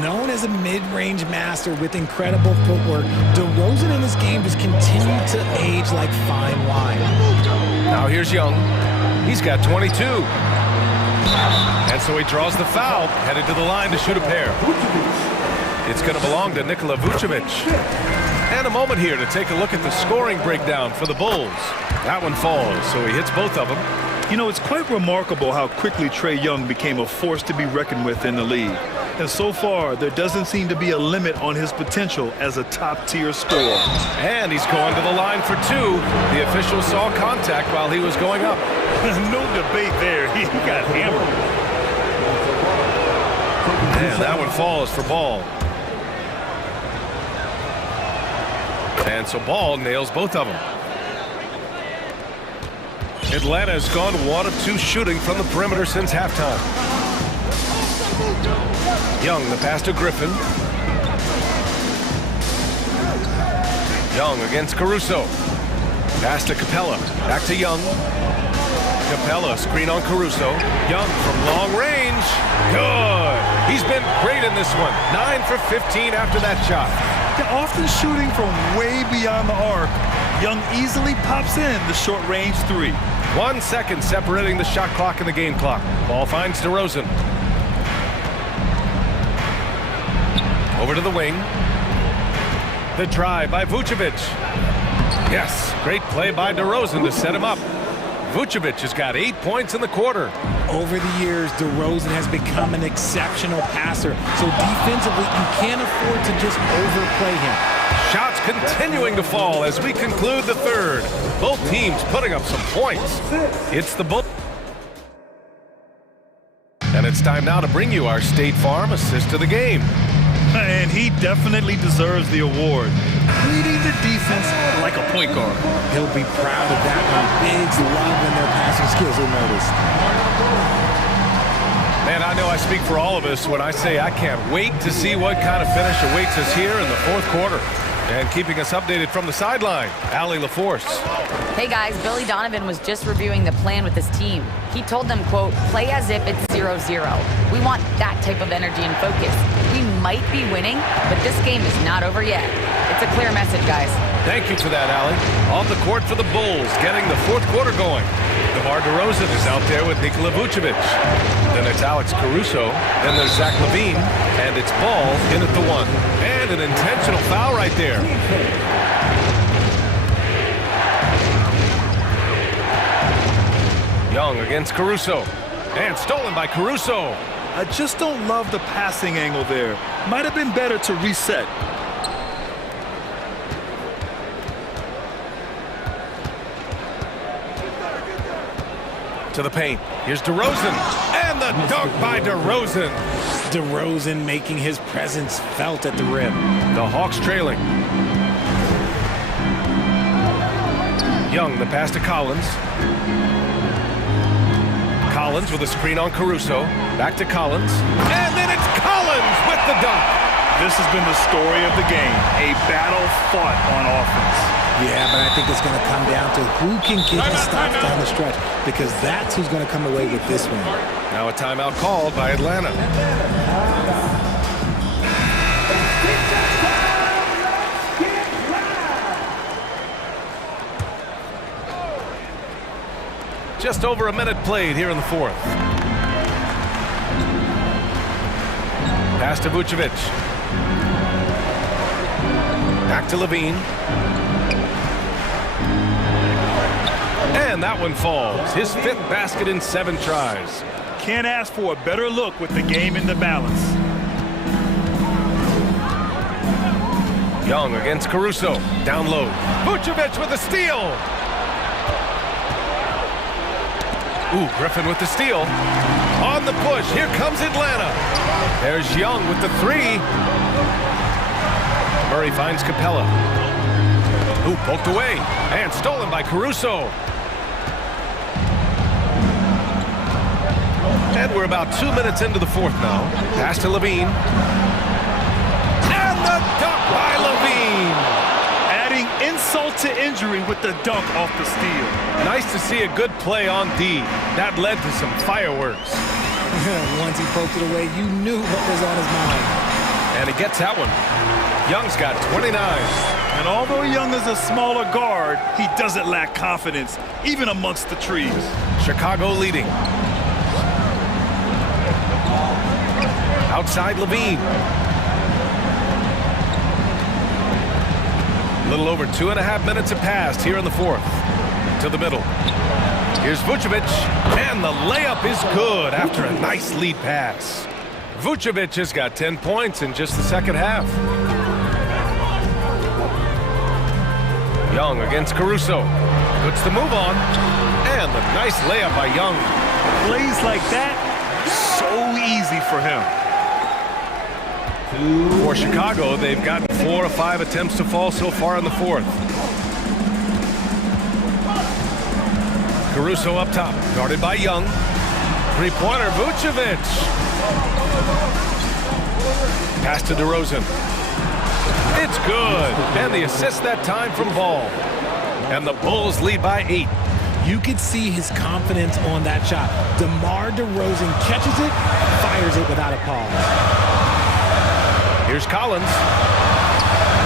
Known as a mid-range master with incredible footwork, DeRozan in this game just continued to age like fine wine. Now here's Young. He's got 22. And so he draws the foul, headed to the line to shoot a pair. It's going to belong to Nikola Vucevic. And a moment here to take a look at the scoring breakdown for the Bulls. That one falls, so he hits both of them. You know, it's quite remarkable how quickly Trae Young became a force to be reckoned with in the league. And so far, there doesn't seem to be a limit on his potential as a top-tier scorer. And he's going to the line for 2. The official saw contact while he was going up. No debate there. He got hammered. And that one falls for Ball. And so Ball nails both of them. Atlanta's gone 1 of 2 shooting from the perimeter since halftime. Young, the pass to Griffin. Young against Caruso. Pass to Capella. Back to Young. Capella, screen on Caruso. Young from long range. Good. He's been great in this one. 9 for 15 after that shot. They're often shooting from way beyond the arc. Young easily pops in the short-range 3. 1 second separating the shot clock and the game clock. Ball finds DeRozan. Over to the wing. The drive by Vucevic. Yes, great play by DeRozan to set him up. Vucevic has got 8 points in the quarter. Over the years, DeRozan has become an exceptional passer. So defensively, you can't afford to just overplay him. Shots continuing to fall as we conclude the third. Both teams putting up some points. It's the Bulls. And it's time now to bring you our State Farm assist of the game. And he definitely deserves the award. Leading the defense like a point guard. He'll be proud of that one. Bigs love when their passing skills are noticed. Man, I know I speak for all of us when I say I can't wait to see what kind of finish awaits us here in the fourth quarter. And keeping us updated from the sideline, Allie LaForce. Hey guys, Billy Donovan was just reviewing the plan with his team. He told them, quote, play as if it's 0-0. We want that type of energy and focus. We might be winning, but this game is not over yet. It's a clear message, guys. Thank you for that, Allie. On the court for the Bulls, getting the fourth quarter going. DeMar DeRozan is out there with Nikola Vucevic. Then it's Alex Caruso. Then there's Zach LaVine. And it's Ball in at the 1. And an intentional foul right there. Young against Caruso. And stolen by Caruso. I just don't love the passing angle there. Might have been better to reset. To the paint. Here's DeRozan. And the dunk by DeRozan. DeRozan making his presence felt at the rim. The Hawks trailing. Young, the pass to Collins. Collins with a screen on Caruso. Back to Collins. And then it's Collins with the dunk. This has been the story of the game. A battle fought on offense. Yeah, but I think it's going to come down to who can get the stops down the stretch, because that's who's going to come away with this one. Now a timeout called by Atlanta. Just over a minute played here in the fourth. Pass to Vucevic. Back to Levine. And that one falls. His fifth basket in 7 tries. Can't ask for a better look with the game in the balance. Young against Caruso. Down low. Vucevic with the steal. Ooh, Griffin with the steal. On the push. Here comes Atlanta. There's Young with the 3. Murray finds Capella. Ooh, poked away. And stolen by Caruso. And we're about 2 minutes into the fourth now. Pass to Levine. And the dunk by Levine. Adding insult to injury with the dunk off the steal. Nice to see a good play on D. That led to some fireworks. Once he poked it away, you knew what was on his mind. And he gets that one. Young's got 29. And although Young is a smaller guard, he doesn't lack confidence, even amongst the trees. Chicago leading. Outside Levine. A little over 2.5 minutes have passed here in the fourth. To the middle. Here's Vucevic, and the layup is good after a nice lead pass. Vucevic has got 10 points in just the second half. Young against Caruso. Puts the move on. And the nice layup by Young. Plays like that, so easy for him. For Chicago, they've gotten 4 of 5 attempts to fall so far in the fourth. Caruso up top, guarded by Young. Three-pointer, Vucevic. Pass to DeRozan. It's good. And the assist that time from Ball. And the Bulls lead by 8. You could see his confidence on that shot. DeMar DeRozan catches it, fires it without a pause. Here's Collins.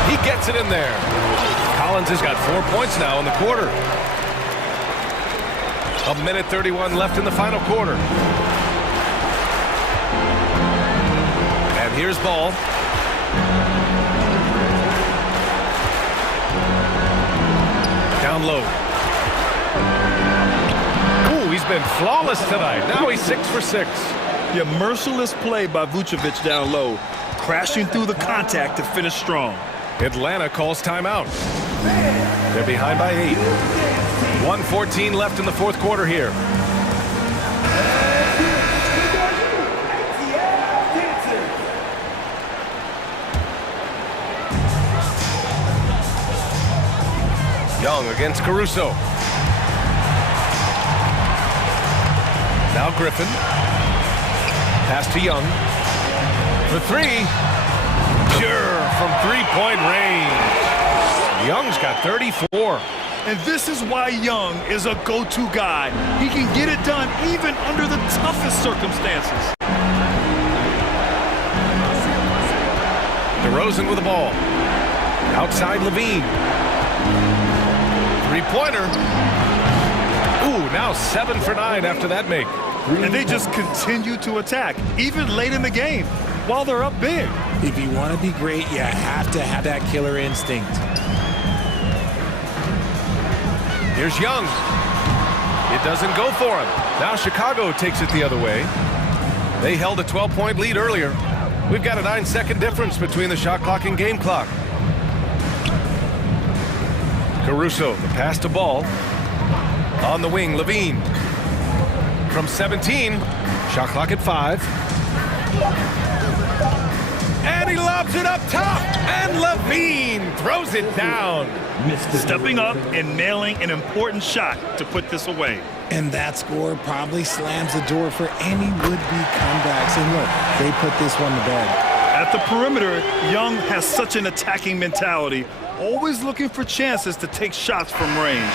He gets it in there. Collins has got 4 points now in the quarter. 1:31 left in the final quarter. And here's Ball. Down low. Ooh, he's been flawless tonight. Now he's 6 for 6. Yeah, merciless play by Vucevic down low. Crashing through the contact to finish strong. Atlanta calls timeout. They're behind by 8. 1:14 left in the fourth quarter here. Young against Caruso. Now Griffin. Pass to Young. For 3. Pure from three-point range. Young's got 34. And this is why Young is a go-to guy. He can get it done even under the toughest circumstances. DeRozan with the ball. Outside Levine. Three-pointer. Ooh, now 7 for 9 after that make. And they just continue to attack, even late in the game, while they're up big. If you want to be great, you have to have that killer instinct. Here's Young. It doesn't go for him. Now Chicago takes it the other way. They held a 12-point lead earlier. We've got a 9-second difference between the shot clock and game clock. Caruso, the pass to Ball. On the wing, Levine. From 17, shot clock at 5. And he lobs it up top, and Levine Levine throws it down. Stepping up and nailing an important shot to put this away. And that score probably slams the door for any would-be comebacks. And look, they put this one to bed. At the perimeter, Young has such an attacking mentality, always looking for chances to take shots from range.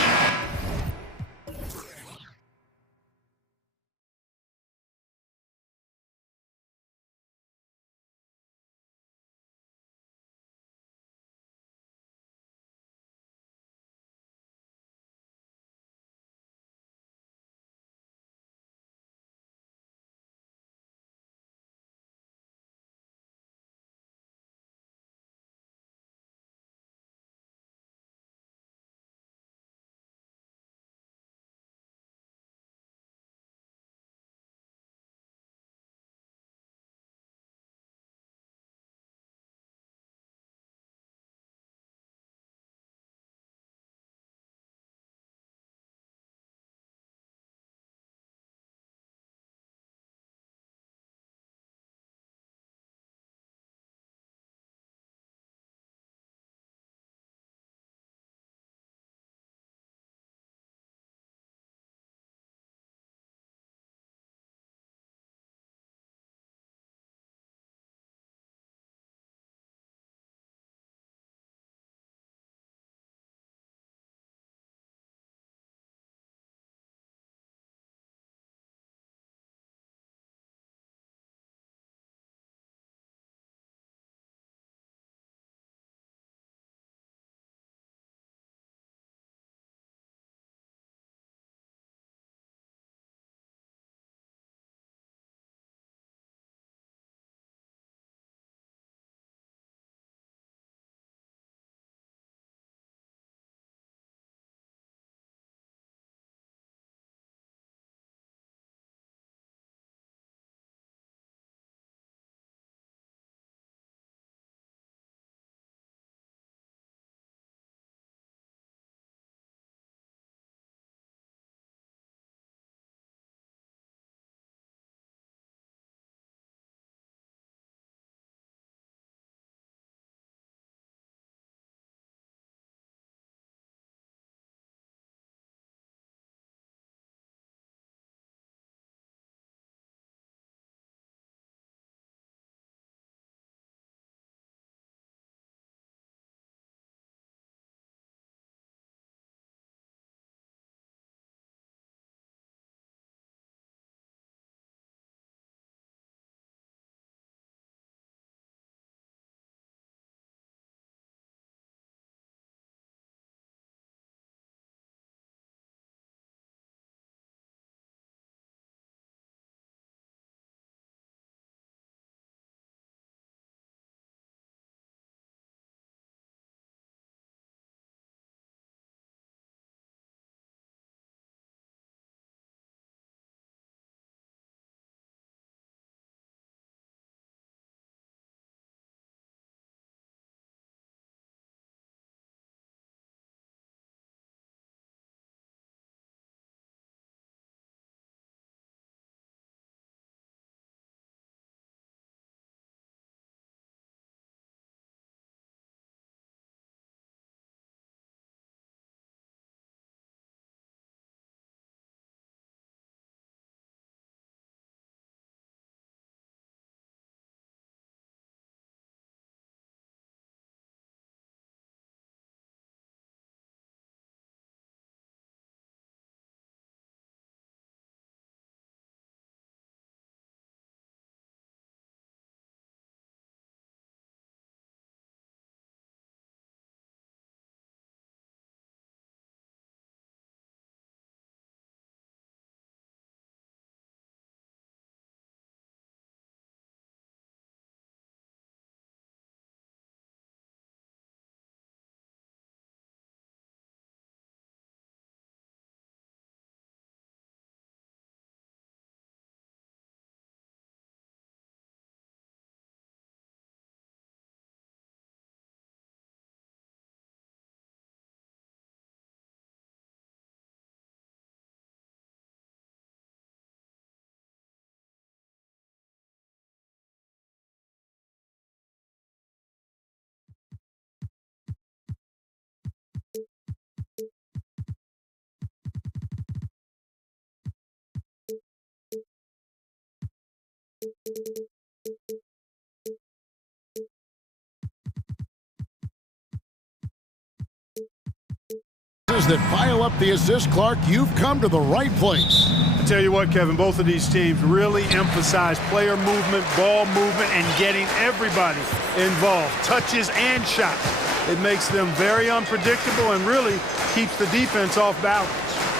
That pile up the assist, Clark, you've come to the right place. I tell you what, Kevin, both of these teams really emphasize player movement, ball movement, and getting everybody involved, touches and shots. It makes them very unpredictable and really keeps the defense off balance.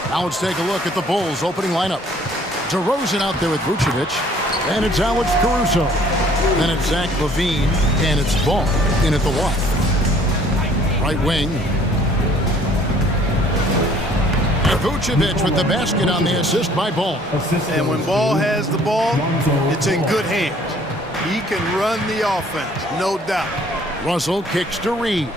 Now let's take a look at the Bulls' opening lineup. DeRozan out there with Vucevic, and it's Alex Caruso. Then it's Zach LaVine, and it's Ball in at the one. Right wing. Vucevic with the basket on the assist by Ball. And when Ball has the ball, it's in good hands. He can run the offense, no doubt. Russell kicks to Reed.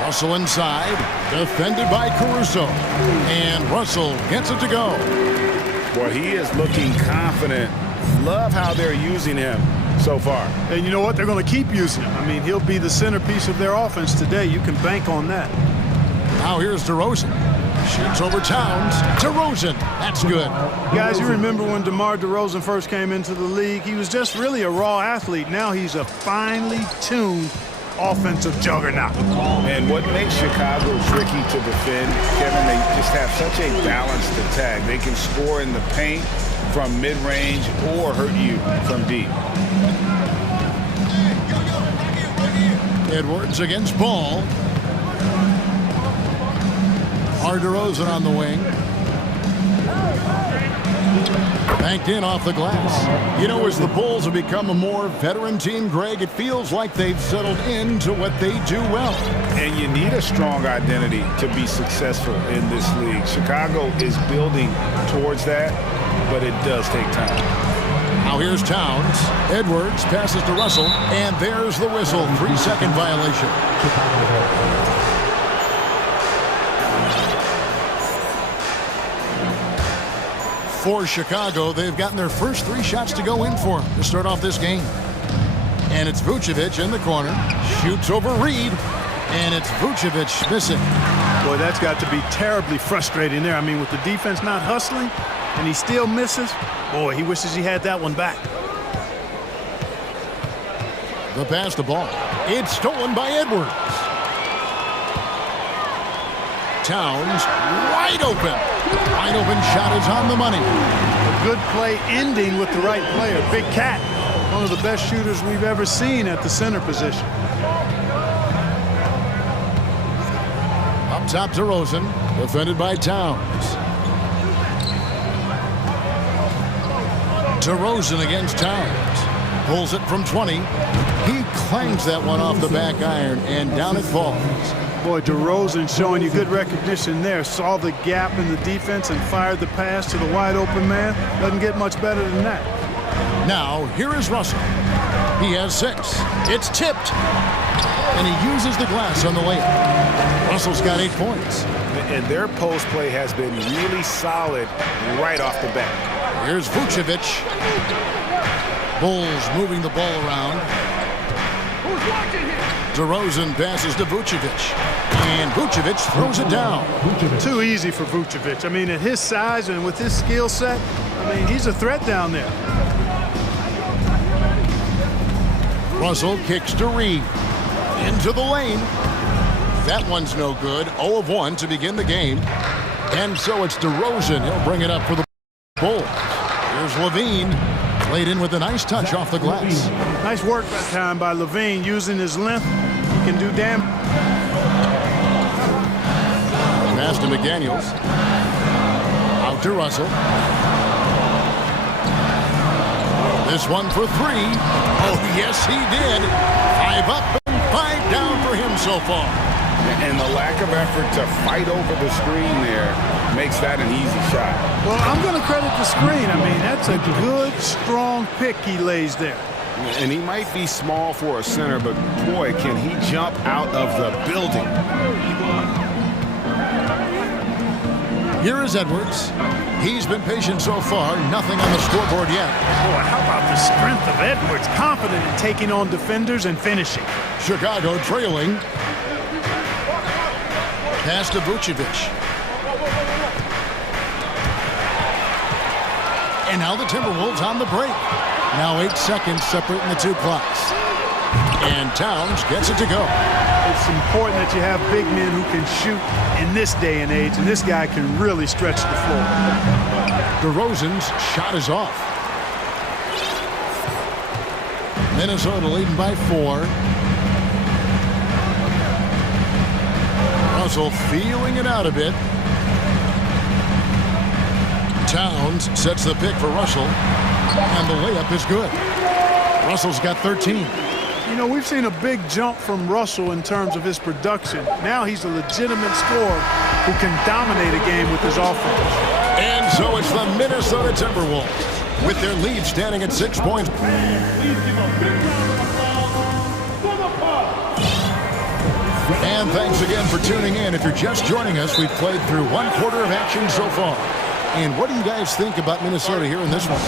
Russell inside, defended by Caruso. And Russell gets it to go. Boy, he is looking confident. Love how they're using him so far. And you know what? They're going to keep using him. I mean, he'll be the centerpiece of their offense today. You can bank on that. Now here's DeRozan. Shoots over Towns. DeRozan. That's good. Guys, you remember when DeMar DeRozan first came into the league? He was just really a raw athlete. Now he's a finely tuned offensive juggernaut. And what makes Chicago tricky to defend, Kevin, they just have such a balanced attack. They can score in the paint from mid-range or hurt you from deep. Edwards against Ball. DeRozan on the wing. Banked in off the glass. You know, as the Bulls have become a more veteran team, Greg, it feels like they've settled into what they do well. And you need a strong identity to be successful in this league. Chicago is building towards that, but it does take time. Now here's Towns. Edwards passes to Russell, and there's the whistle. 3-second violation. For Chicago, they've gotten their first 3 shots to go in for them to start off this game. And it's Vucevic in the corner. Shoots over Reed, and it's Vucevic missing. Boy, that's got to be terribly frustrating there. I mean, with the defense not hustling, and he still misses, boy, he wishes he had that one back. The pass to Ball. It's stolen by Edwards. Towns wide open. Wide open shot is on the money. A good play ending with the right player. Big Cat, one of the best shooters we've ever seen at the center position. Up top to DeRozan, defended by Towns. DeRozan against Towns. Pulls it from 20. He clangs that one off the back iron, and down it falls. Boy, DeRozan showing you good recognition there. Saw the gap in the defense and fired the pass to the wide open man. Doesn't get much better than that. Now, here is Russell. He has 6. It's tipped. And he uses the glass on the layup. Russell's got 8 points. And their post play has been really solid right off the bat. Here's Vucevic. Bulls moving the ball around. DeRozan passes to Vucevic. And Vucevic throws it down. Too easy for Vucevic. I mean, at his size and with his skill set, I mean, he's a threat down there. Russell kicks to Reed. Into the lane. That one's no good. 0 of 1 to begin the game. And so it's DeRozan. He'll bring it up for the Bulls. Here's LaVine. Played in with a nice touch off the glass. Nice work that time by LaVine, using his length. He can do damage. Pass to McDaniels. Out to Russell. This one for 3. Oh, yes, he did. 5 up and 5 down for him so far. And the lack of effort to fight over the screen there makes that an easy shot. Well, I'm going to credit the screen. I mean, that's a good, strong pick he lays there. And he might be small for a center, but boy, can he jump out of the building. Here is Edwards. He's been patient so far. Nothing on the scoreboard yet. Boy, how about the strength of Edwards? Confident in taking on defenders and finishing. Chicago trailing. Pass to Vucevic. And now the Timberwolves on the break. Now 8 seconds separating the two clocks. And Towns gets it to go. It's important that you have big men who can shoot in this day and age, and this guy can really stretch the floor. DeRozan's shot is off. Minnesota leading by 4. Russell feeling it out a bit. Towns sets the pick for Russell, and the layup is good. Russell's got 13. You know, we've seen a big jump from Russell in terms of his production. Now he's a legitimate scorer who can dominate a game with his offense. And so it's the Minnesota Timberwolves with their lead standing at 6 points. And thanks again for tuning in. If you're just joining us, we've played through 1/4 of action so far. And what do you guys think about Minnesota here in this one?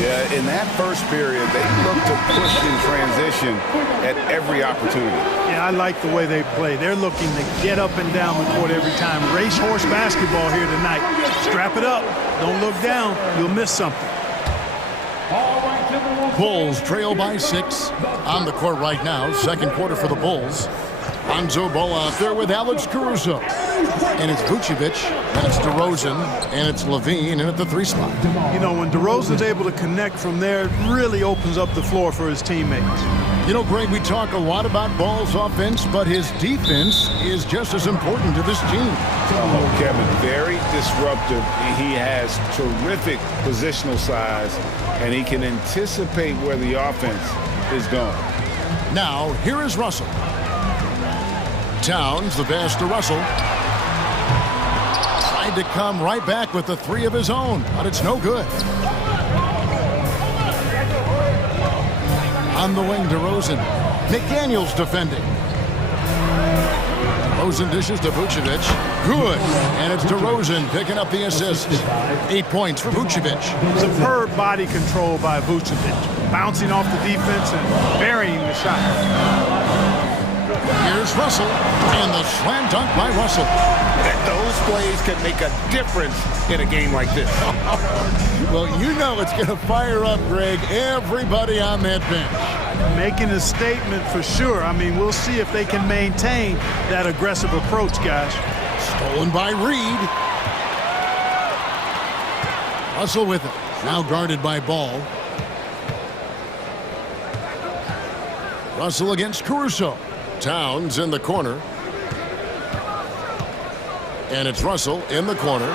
Yeah, in that first period, they looked to push in transition at every opportunity. Yeah, I like the way they play. They're looking to get up and down the court every time. Racehorse basketball here tonight. Strap it up. Don't look down. You'll miss something. Bulls trail by 6 on the court right now. Second quarter for the Bulls. Lonzo Ball out there with Alex Caruso. And it's Vucevic, and it's DeRozan, and it's Levine in at the 3 spot. You know, when DeRozan's able to connect from there, it really opens up the floor for his teammates. You know, Greg, we talk a lot about Ball's offense, but his defense is just as important to this team. Oh, Kevin, very disruptive. He has terrific positional size, and he can anticipate where the offense is going. Now, here is Russell. Towns, the pass to Russell. Tried to come right back with the 3 of his own, but it's no good. On the wing, DeRozan. McDaniels defending. DeRozan dishes to Vucevic. Good. And it's DeRozan picking up the assist. 8 points for Vucevic. Superb body control by Vucevic. Bouncing off the defense and burying the shot. Here's Russell, and the slam dunk by Russell. Those plays can make a difference in a game like this. Well, you know it's going to fire up, Greg, everybody on that bench. Making a statement for sure. I mean, we'll see if they can maintain that aggressive approach, guys. Stolen by Reed. Russell with it. Now guarded by Ball. Russell against Caruso. Towns in the corner. And it's Russell in the corner.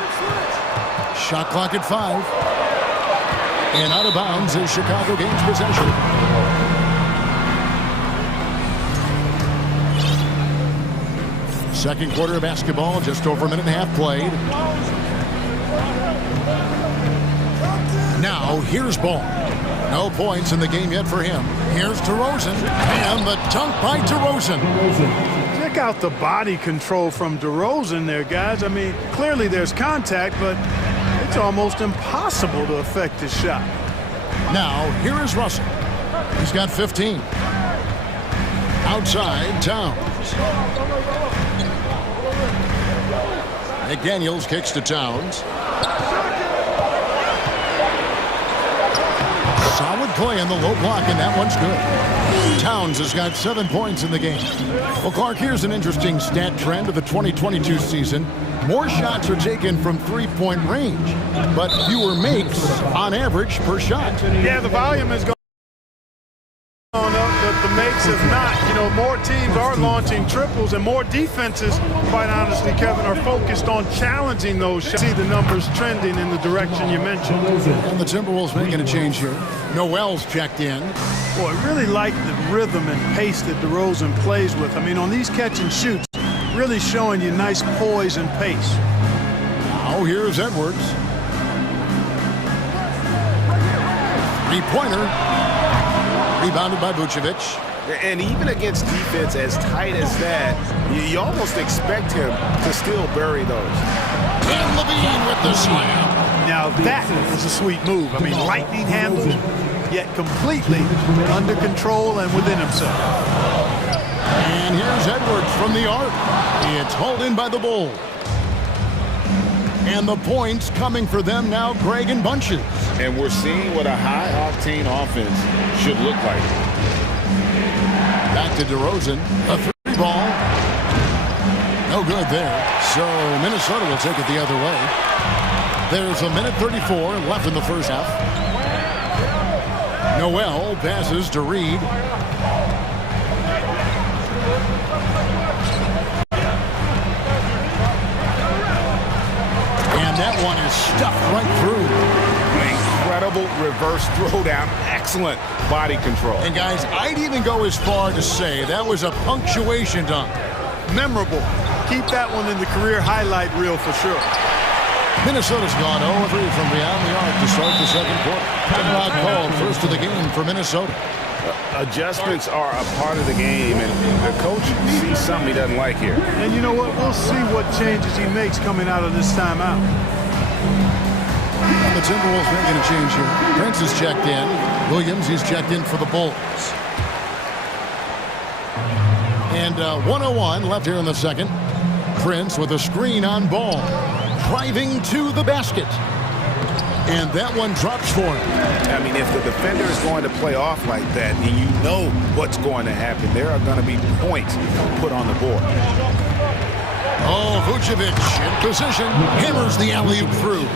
Shot clock at 5. And out of bounds as Chicago gains possession. Second quarter of basketball, just over a minute and a half played. Now, here's Ball. No points in the game yet for him. Here's DeRozan, and the dunk by DeRozan. Check out the body control from DeRozan there, guys. I mean, clearly there's contact, but it's almost impossible to affect his shot. Now, here is Russell. He's got 15. Outside, Towns. McDaniels kicks to Towns. Solid play in the low block, and that one's good. Towns has got 7 points in the game. Well, Clark, here's an interesting stat trend of the 2022 season. More shots are taken from three-point range, but fewer makes on average per shot. Yeah, the volume has gone up, but the makes have not. You know, more teams are launching triples, and more defenses, quite honestly, Kevin, are focused on challenging those shots. See the numbers trending in the direction you mentioned. And the Timberwolves making a change here. Noel's checked in. Boy, I really like the rhythm and pace that DeRozan plays with. I mean, on these catch and shoots, really showing you nice poise and pace. Now here's Edwards. Three-pointer. Rebounded by Vucevic. And even against defense as tight as that, you almost expect him to still bury those. And Levine with the slam. Now that was a sweet move. I mean, lightning handles, yet completely under control and within himself. And here's Edwards from the arc. It's hauled in by the Bulls. And the points coming for them now, Greg, in bunches. And we're seeing what a high-octane offense should look like. Back to DeRozan. A three ball. No good there. So Minnesota will take it the other way. There's a minute 34 left in the first half. Noel passes to Reed. And that one is stuffed right through. Incredible reverse throwdown. Excellent body control. And guys, I'd even go as far to say that was a punctuation dunk. Memorable. Keep that one in the career highlight reel for sure. Minnesota's gone 0-3 from beyond the arc to start the second quarter. Timeout called, first of the game for Minnesota. Adjustments are a part of the game, and the coach sees something he doesn't like here. And you know what? We'll see what changes he makes coming out of this timeout. And the Timberwolves making a change here. Prince is checked in. Williams, he's checked in for the Bulls. And 1:01 left here in the second. Prince with a screen on Ball. Driving to the basket. And that one drops for him. I mean, if the defender is going to play off like that, and you know what's going to happen, there are going to be points put on the board. Oh, Vucevic in position. Hammers the alley-oop through.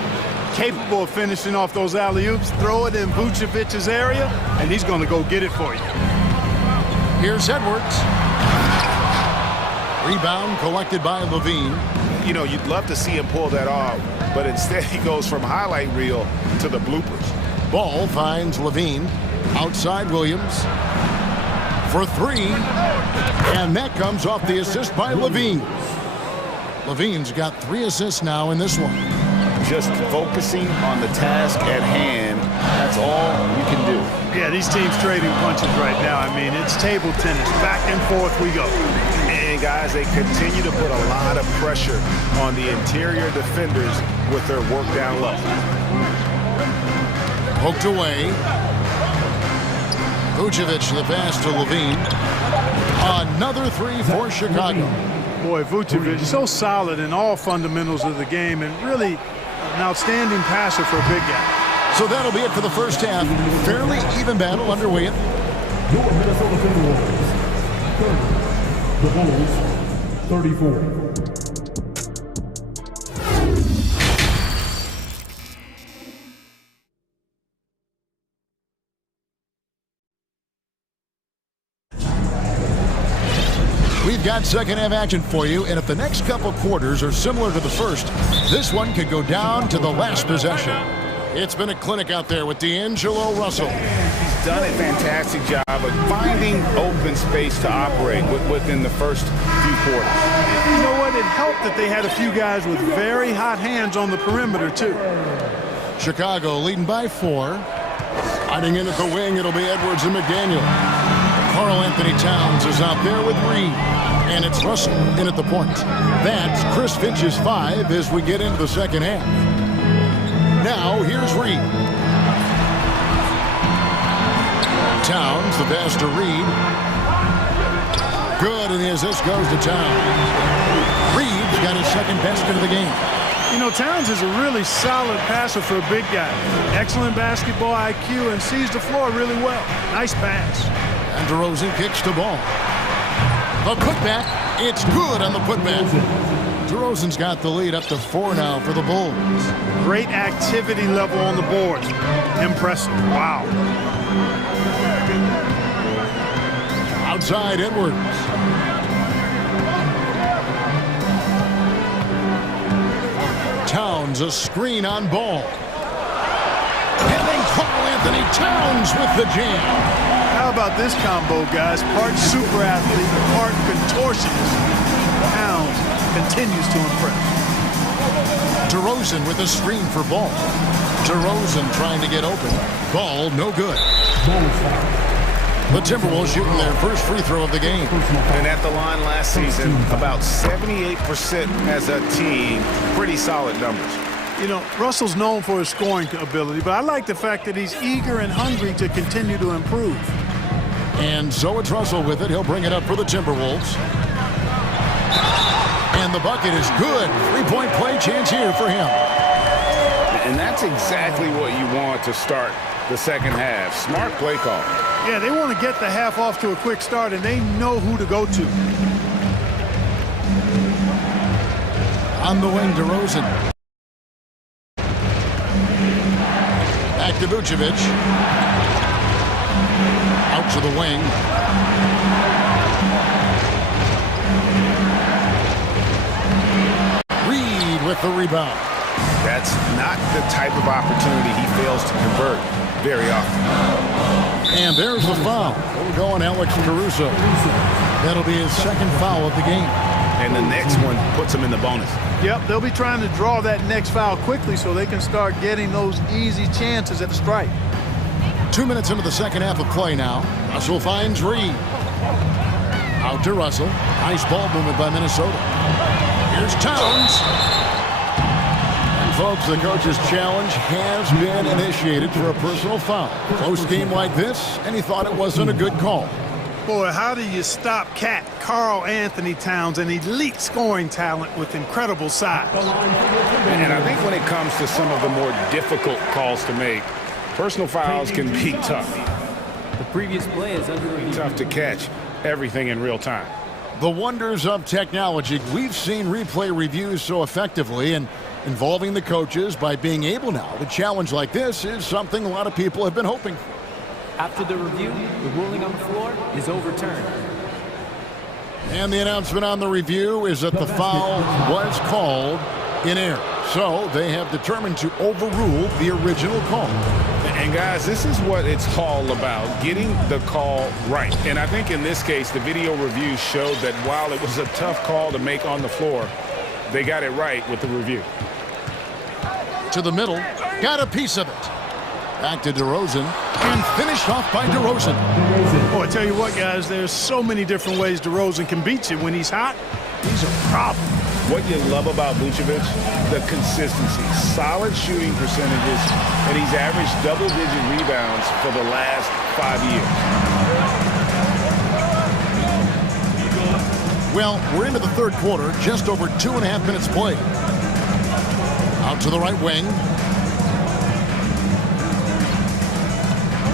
Capable of finishing off those alley-oops. Throw it in Vucevic's area, and he's going to go get it for you. Here's Edwards. Rebound collected by Levine. You know, you'd love to see him pull that off, but instead he goes from highlight reel to the bloopers. Ball finds Levine. Outside Williams. For three. And that comes off the assist by Levine. Levine's got 3 assists now in this one. Just focusing on the task at hand, that's all you can do. Yeah, these teams trading punches right now. I mean, it's table tennis. Back and forth we go. And guys, they continue to put a lot of pressure on the interior defenders with their work down low. Poked away. Vucevic the pass to Levine. Another three for Chicago. Boy, Vucevic so solid in all fundamentals of the game and really an outstanding passer for a big guy. So that'll be it for the first half. Fairly even battle underway. Your Minnesota Timberwolves. The Bulls, 34. We've got second half action for you, and if the next couple quarters are similar to the first, this one could go down to the last possession. It's been a clinic out there with D'Angelo Russell. He's done a fantastic job of finding open space to operate within the first few quarters. You know what? It helped that they had a few guys with very hot hands on the perimeter, too. Chicago leading by 4. Hiding in at the wing, it'll be Edwards and McDaniel. Karl Anthony Towns is out there with Reed. And it's Russell in at the point. That's Chris Finch's 5 as we get into the second half. Now, here's Reed. Towns, the pass to Reed. Good, and the assist goes to Towns. Reed's got his second basket of the game. You know, Towns is a really solid passer for a big guy. Excellent basketball IQ and sees the floor really well. Nice pass. And DeRozan kicks the ball. The putback, it's good on the putback. DeRozan's got the lead up to 4 now for the Bulls. Great activity level on the board. Impressive. Wow. Outside Edwards. Towns, a screen on Ball. And then Karl Anthony Towns with the jam. How about this combo, guys? Part super athlete, part contortionist. Towns continues to impress. DeRozan with a screen for Ball. DeRozan trying to get open. Ball no good. The Timberwolves shooting their first free throw of the game. And at the line last season, about 78% as a team. Pretty solid numbers. You know, Russell's known for his scoring ability, but I like the fact that he's eager and hungry to continue to improve. And so it's Russell with it. He'll bring it up for the Timberwolves. And And the bucket is good. Three-point play chance here for him. And that's exactly what you want to start the second half. Smart play call. Yeah, they want to get the half off to a quick start, and they know who to go to. On the wing, DeRozan. Back to Vucevic. Out to the wing. Reed with the rebound. That's not the type of opportunity he fails to convert very often. And there's the foul. We'll go on Alex Caruso. That'll be his second foul of the game. And the next one puts him in the bonus. Yep, they'll be trying to draw that next foul quickly so they can start getting those easy chances at the strike. 2 minutes into the second half of play now. Russell finds Reed. Out to Russell. Nice ball movement by Minnesota. Here's Towns. And folks, the coach's challenge has been initiated for a personal foul. Close game like this, and he thought it wasn't a good call. Boy, how do you stop Cat Karl Anthony Towns, an elite scoring talent with incredible size? And I think when it comes to some of the more difficult calls to make, personal fouls can be tough. The previous play is under review. Tough to catch everything in real time. The wonders of technology. We've seen replay reviews so effectively, and involving the coaches by being able now to challenge like this is something a lot of people have been hoping for. After the review, the ruling on the floor is overturned. And the announcement on the review is that the foul was called in error. So they have determined to overrule the original call. And guys, this is what it's all about, getting the call right. And I think in this case, the video review showed that while it was a tough call to make on the floor, they got it right with the review. To the middle, got a piece of it. Back to DeRozan, and finished off by DeRozan. Oh, I tell you what, guys, there's so many different ways DeRozan can beat you. When he's hot, he's a problem. What you love about Vucevic, the consistency, solid shooting percentages, and he's averaged double-digit rebounds for the last 5 years. Well, we're into the third quarter, just over 2.5 minutes played. Out to the right wing.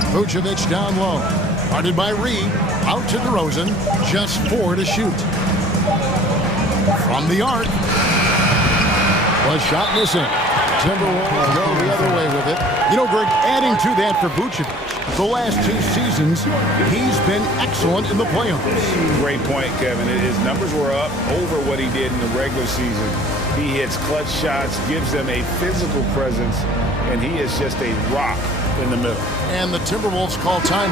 Vucevic down low. Guarded by Reed. Out to DeRozan. Just 4 to shoot. From the arc. Was shot missing. Timberwolves go the other way with it. You know, Greg, adding to that for Vucevic, the last 2 seasons, he's been excellent in the playoffs. Great point, Kevin. His numbers were up over what he did in the regular season. He hits clutch shots, gives them a physical presence, and he is just a rock in the middle. And the Timberwolves call time,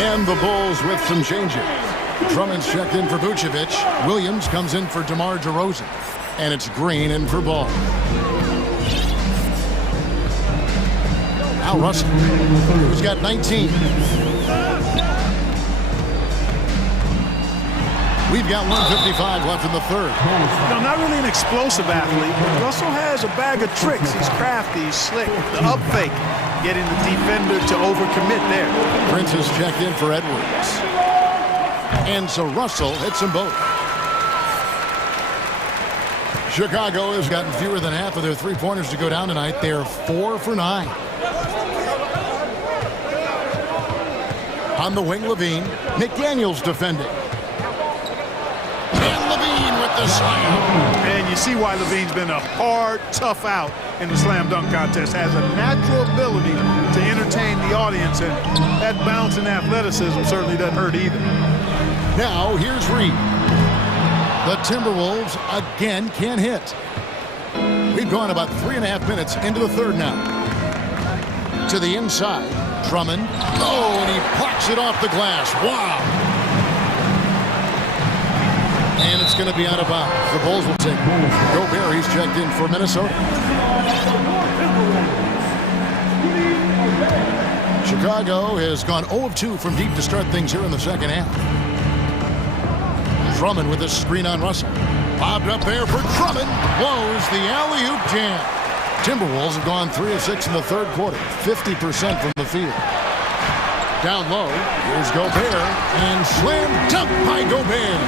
and the Bulls with some changes. Drummond's checked in for Vucevic. Williams comes in for DeMar DeRozan. And it's Green in for Ball. Now Russell, who's got 19. We've got 1:55 left in the third. No, not really an explosive athlete, but Russell has a bag of tricks. He's crafty, he's slick. The up fake, getting the defender to overcommit there. Prince is checked in for Edwards. And so Russell hits them both. Chicago has gotten fewer than half of their three-pointers to go down tonight. They're 4 for 9. On the wing, Levine. McDaniels defending. And Levine with the slam. And you see why Levine's been a hard, tough out in the slam dunk contest. Has a natural ability to entertain the audience, and that bounce and athleticism certainly doesn't hurt either. Now, here's Reed. The Timberwolves again can't hit. We've gone about 3.5 minutes into the third now. To the inside, Drummond. Oh, and he plucks it off the glass. Wow. And it's going to be out of bounds. The Bulls will take Gobert. He's checked in for Minnesota. Chicago has gone 0 of 2 from deep to start things here in the second half. Drummond with a screen on Russell. Bobbed up there for Drummond. Blows the alley-oop jam. Timberwolves have gone 3 of 6 in the third quarter. 50% from the field. Down low, here's Gobert. And slam dunk by Gobert.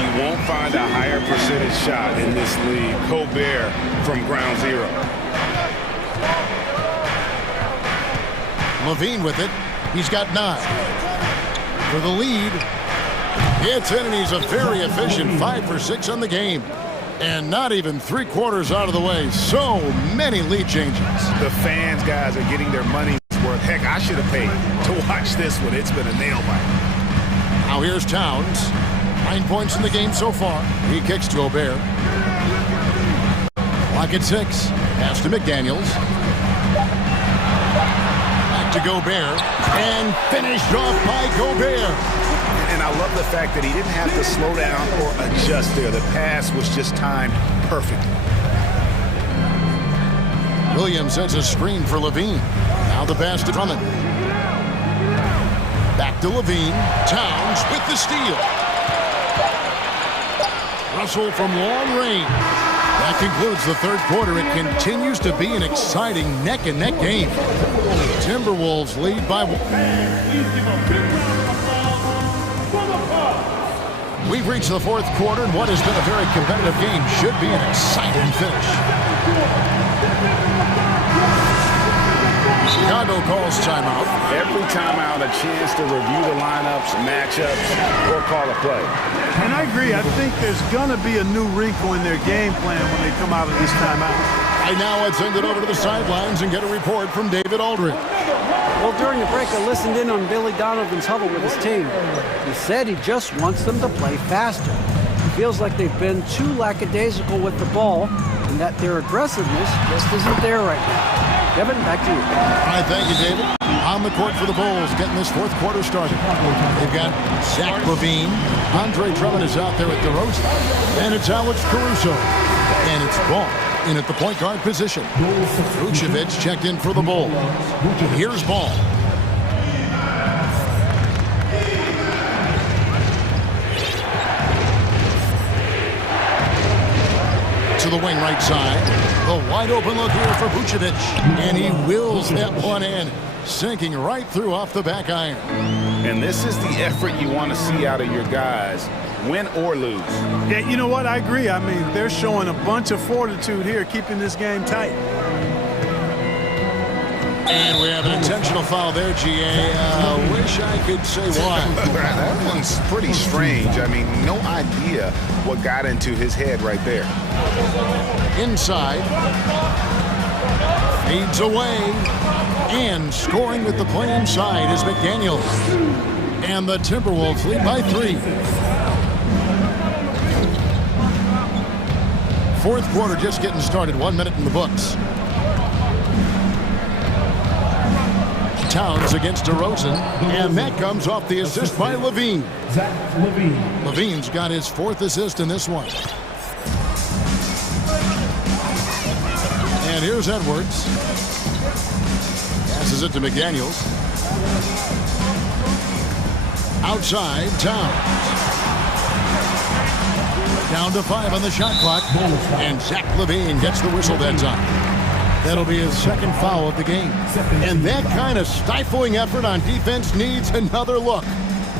You won't find a higher percentage shot in this league. Gobert from ground zero. Levine with it. He's got 9. For the lead. It's in, and he's a very efficient 5 for 6 on the game. And not even 3/4 out of the way. So many lead changes. The fans, guys, are getting their money's worth. Heck, I should have paid to watch this one. It's been a nail biter. Now here's Towns. 9 points in the game so far. He kicks to Gobert. Clock at 6. Pass to McDaniels. Back to Gobert. And finished off by Gobert. And I love the fact that he didn't have to slow down or adjust there. The pass was just timed perfectly. Williams sets a screen for Levine. Now the pass to Drummond. Back to Levine. Towns with the steal. Russell from long range. That concludes the third quarter. It continues to be an exciting neck-and-neck game. Timberwolves lead by 1. We've reached the fourth quarter, and what has been a very competitive game should be an exciting finish. Chicago calls timeout. Every timeout, a chance to review the lineups, matchups, or call a play. And I agree. I think there's going to be a new wrinkle in their game plan when they come out of this timeout. Right now, I'd send it over to the sidelines and get a report from David Aldridge. Well, during the break, I listened in on Billy Donovan's huddle with his team. He said he just wants them to play faster. He feels like they've been too lackadaisical with the ball and that their aggressiveness just isn't there right now. Kevin, back to you. All right, thank you, David. On the court for the Bulls, getting this fourth quarter started. They've got Zach LaVine. Andre Drummond is out there at DeRozan. And it's Alex Caruso. And it's Ball in at the point guard position. Vucevic checked in for the Bulls. Here's Ball. To the wing right side. The wide open look here for Vucevic. And he wills that one in, sinking right through off the back iron. And this is the effort you want to see out of your guys, win or lose. Yeah, you know what? I agree. I mean, they're showing a bunch of fortitude here, keeping this game tight. And we have an intentional foul there, GA. Wish I could say why. That one's pretty strange. I mean, no idea what got into his head right there. Inside. Fades away. And scoring with the play inside is McDaniels. And the Timberwolves lead by 3. Fourth quarter just getting started. 1 minute in the books. Towns against DeRozan, and that comes off the assist by Levine. Levine's got his 4th assist in this one. And here's Edwards. Passes it to McDaniels. Outside, Towns. Down to 5 on the shot clock. And Zach LaVine gets the whistle that time. That'll be his 2nd foul of the game. And that kind of stifling effort on defense needs another look.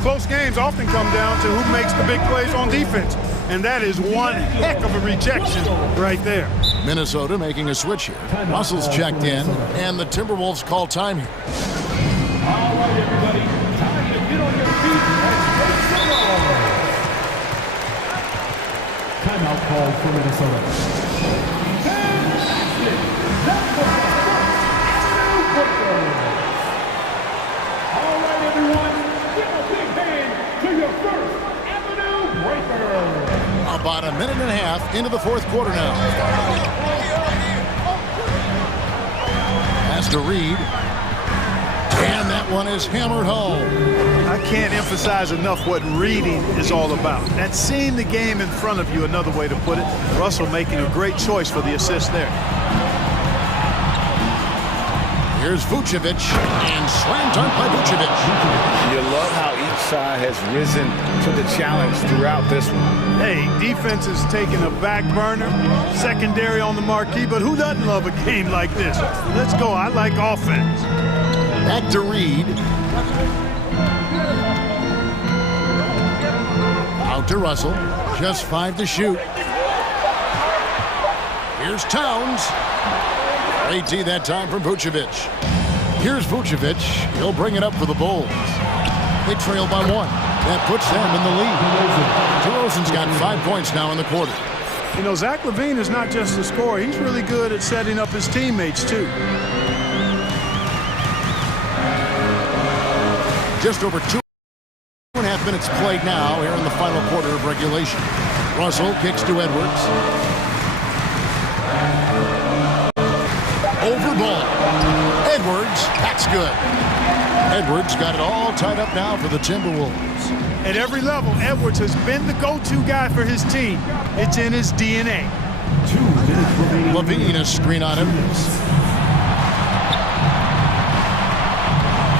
Close games often come down to who makes the big plays on defense. And that is one heck of a rejection right there. Minnesota making a switch here. Russell's checked in, and the Timberwolves call time here. All right, everybody. Time to get on your feet and make some noise. Timeout called for Minnesota. All right, everyone, give a big hand to your first Avenue Breaker. About a minute and a half into the fourth quarter now. Pass to Reed. And that one is hammered home. I can't emphasize enough what reading is all about. That's seeing the game in front of you, another way to put it. Russell making a great choice for the assist there. Here's Vucevic, and slam dunk by Vucevic. You love how each side has risen to the challenge throughout this one. Hey, defense is taking a back burner, secondary on the marquee, but who doesn't love a game like this? Let's go. I like offense. Back to Reed. Out to Russell. Just 5 to shoot. Here's Towns. Great D that time from Vucevic. Here's Vucevic. He'll bring it up for the Bulls. They trail by 1. That puts them in the lead. DeRozan's got 5 points now in the quarter. You know, Zach LaVine is not just a scorer. He's really good at setting up his teammates, too. Just over 2.5 minutes played now here in the final quarter of regulation. Russell kicks to Edwards. Over ball. Edwards, that's good. Edwards got it all tied up now for the Timberwolves. At every level, Edwards has been the go-to guy for his team. It's in his DNA. LaVine, a screen on him.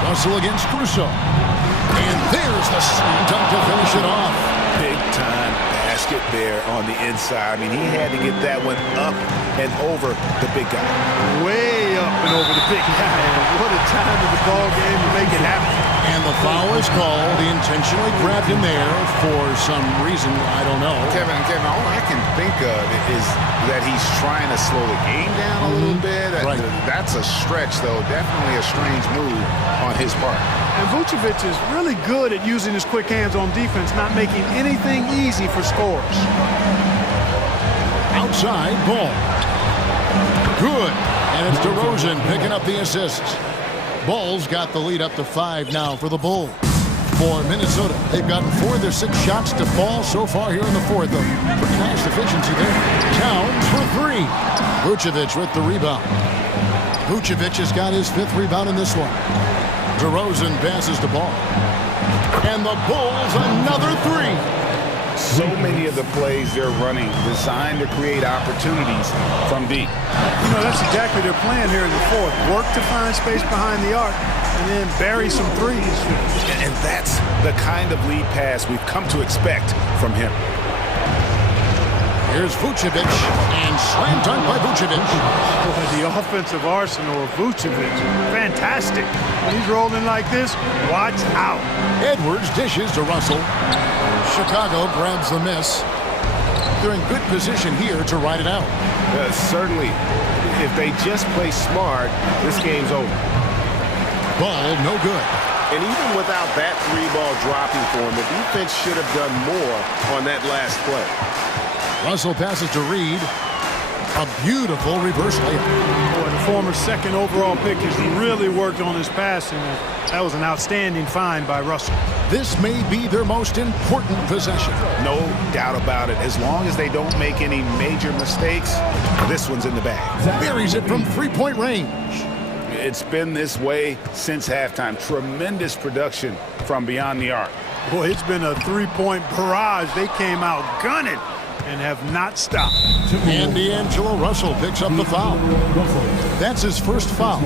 Russell against Crusoe. And there's the slam dunk to finish it off. Big time basket there on the inside. I mean, he had to get that one up and over the big guy. Way up and over the big guy. What a time in the ball game to make it happen. And the foul is called. He intentionally grabbed him there for some reason, I don't know. Kevin, all I can think of is that he's trying to slow the game down a little bit. Right. That's a stretch, though. Definitely a strange move on his part. And Vucevic is really good at using his quick hands on defense, not making anything easy for scores. Outside ball. Good. And it's DeRozan picking up the assists. Bulls got the lead up to 5 now for the Bulls. For Minnesota, they've gotten 4 of their 6 shots to fall so far here in the fourth. Pretty nice efficiency there. Towns for 3. Vucevic with the rebound. Vucevic has got his 5th rebound in this one. DeRozan passes the ball. And the Bulls another 3. So many of the plays they're running designed to create opportunities from deep. You know, that's exactly their plan here in the fourth. Work to find space behind the arc and then bury some threes. And that's the kind of lead pass we've come to expect from him. Here's Vucevic, and slam dunk by Vucevic. Boy, the offensive arsenal of Vucevic, fantastic. When he's rolling like this, watch out. Edwards dishes to Russell. Chicago grabs the miss. They're in good position here to ride it out. Certainly, if they just play smart, this game's over. Ball no good. And even without that 3-ball dropping for him, the defense should have done more on that last play. Russell passes to Reed. A beautiful reverse layup. Boy, the former 2nd overall pick has really worked on his passing. That was an outstanding find by Russell. This may be their most important possession. No doubt about it. As long as they don't make any major mistakes, this one's in the bag. Buries it from 3-point range. It's been this way since halftime. Tremendous production from beyond the arc. Boy, it's been a 3-point barrage. They came out gunning and have not stopped. And D'Angelo Russell picks up the foul. That's his first foul.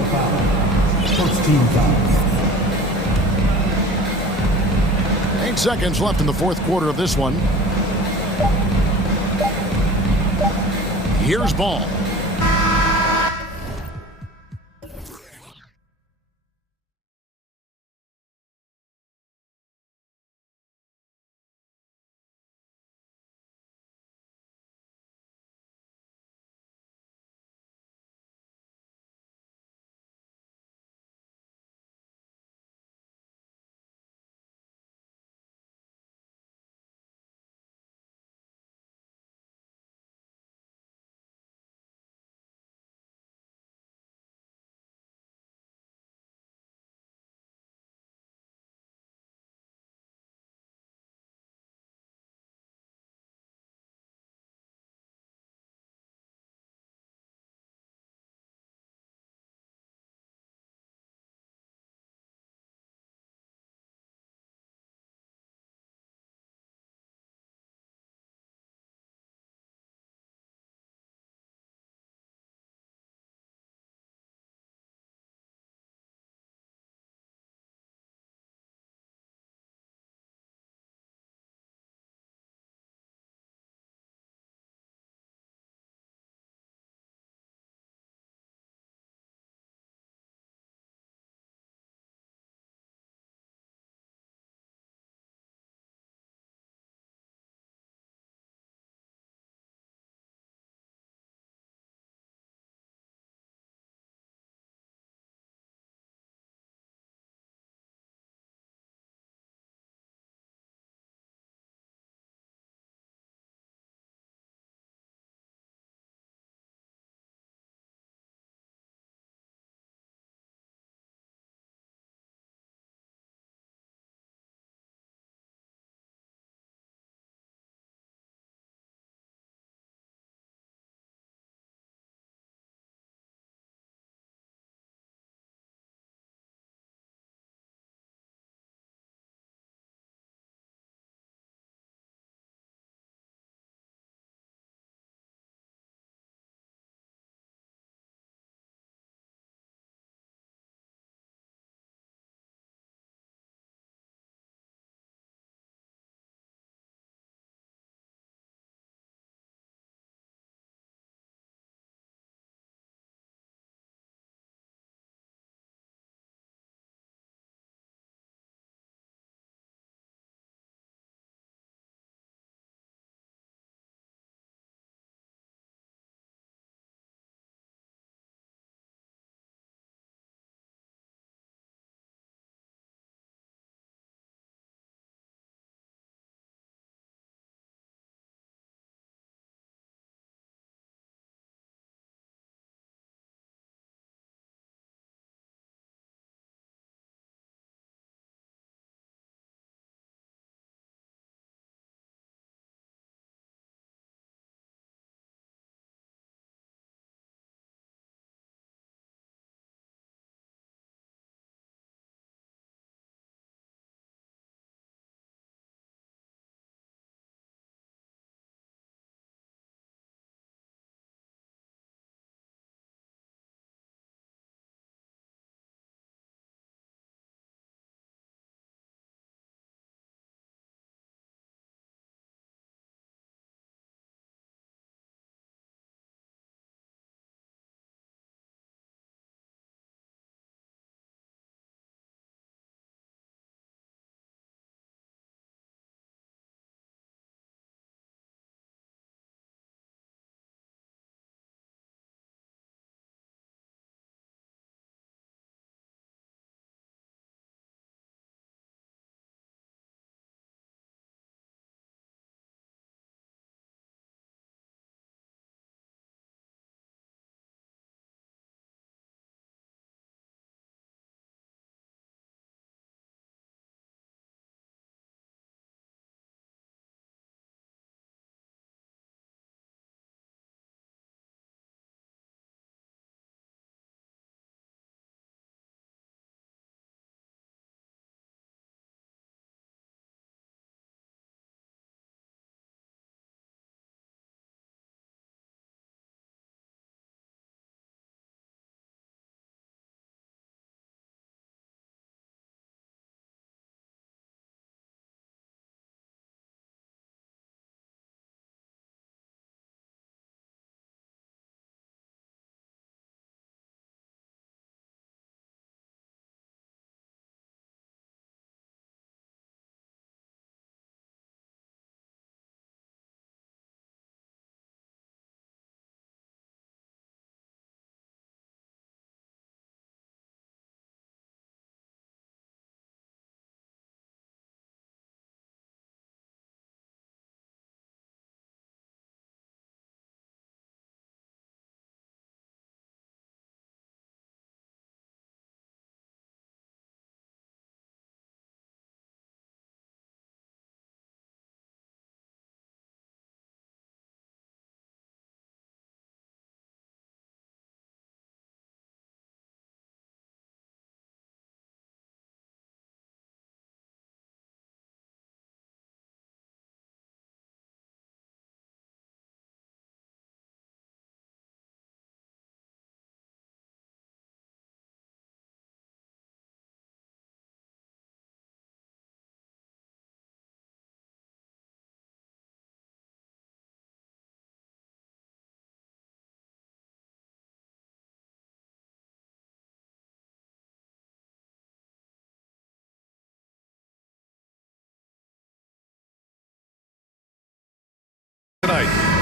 First team foul. 8 seconds left in the fourth quarter of this one. Here's Ball.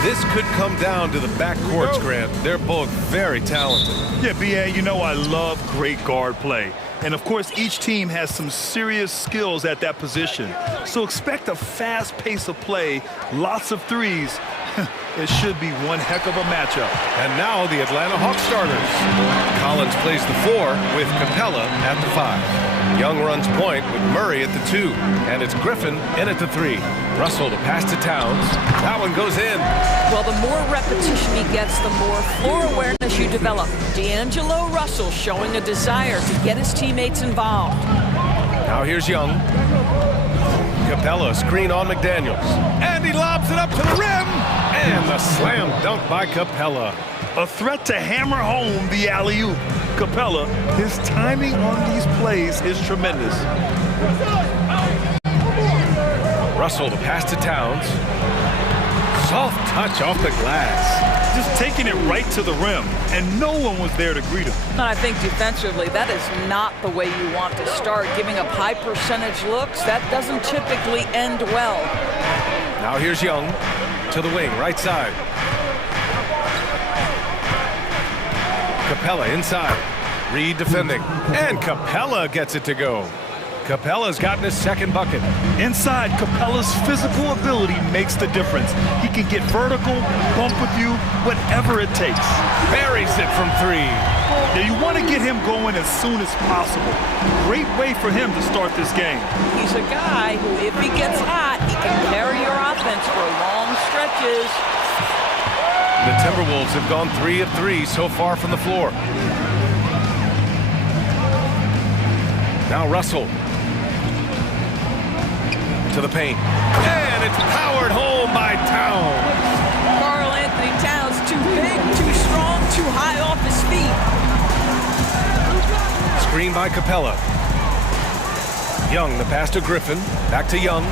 This could come down to the backcourts, Grant. They're both very talented. Yeah, B.A., you know I love great guard play. And, of course, each team has some serious skills at that position. So expect a fast pace of play, lots of threes. It should be one heck of a matchup. And now the Atlanta Hawks starters. Collins plays the 4 with Capella at the 5. Young runs point with Murray at the 2. And it's Griffin in at the 3. Russell to pass to Towns. That one goes in. Well, the more repetition he gets, the more floor awareness you develop. D'Angelo Russell showing a desire to get his teammates involved. Now here's Young. Capella screen on McDaniels. And he lobs it up to the rim. And the slam dunk by Capella. A threat to hammer home the alley-oop. Capella, his timing on these plays is tremendous. Russell to pass to Towns. Soft touch off the glass. Just taking it right to the rim, and no one was there to greet him. And I think defensively, that is not the way you want to start. Giving up high percentage looks, that doesn't typically end well. Now here's Young to the wing, right side. Capella inside. Reed defending. And Capella gets it to go. Capella's gotten his second bucket. Inside, Capella's physical ability makes the difference. He can get vertical, bump with you, whatever it takes. Buries it from 3. Yeah, you want to get him going as soon as possible. Great way for him to start this game. He's a guy who, if he gets hot, he can carry your offense for long stretches. The Timberwolves have gone 3 of 3 so far from the floor. Now Russell to the paint. And it's powered home by Towns. Karl Anthony Towns, too big, too strong, too high off his feet. Screen by Capella. Young, the pass to Griffin. Back to Young.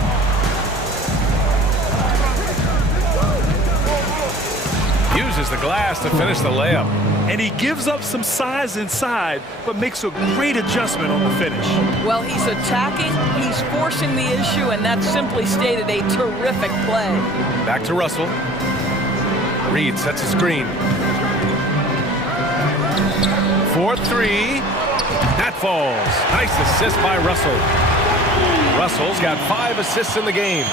Uses the glass to finish the layup. And he gives up some size inside, but makes a great adjustment on the finish. Well, he's attacking, he's forcing the issue, and that's simply stated a terrific play. Back to Russell. Reed sets a screen. 4-3. That falls. Nice assist by Russell. Russell's got 5 assists in the game.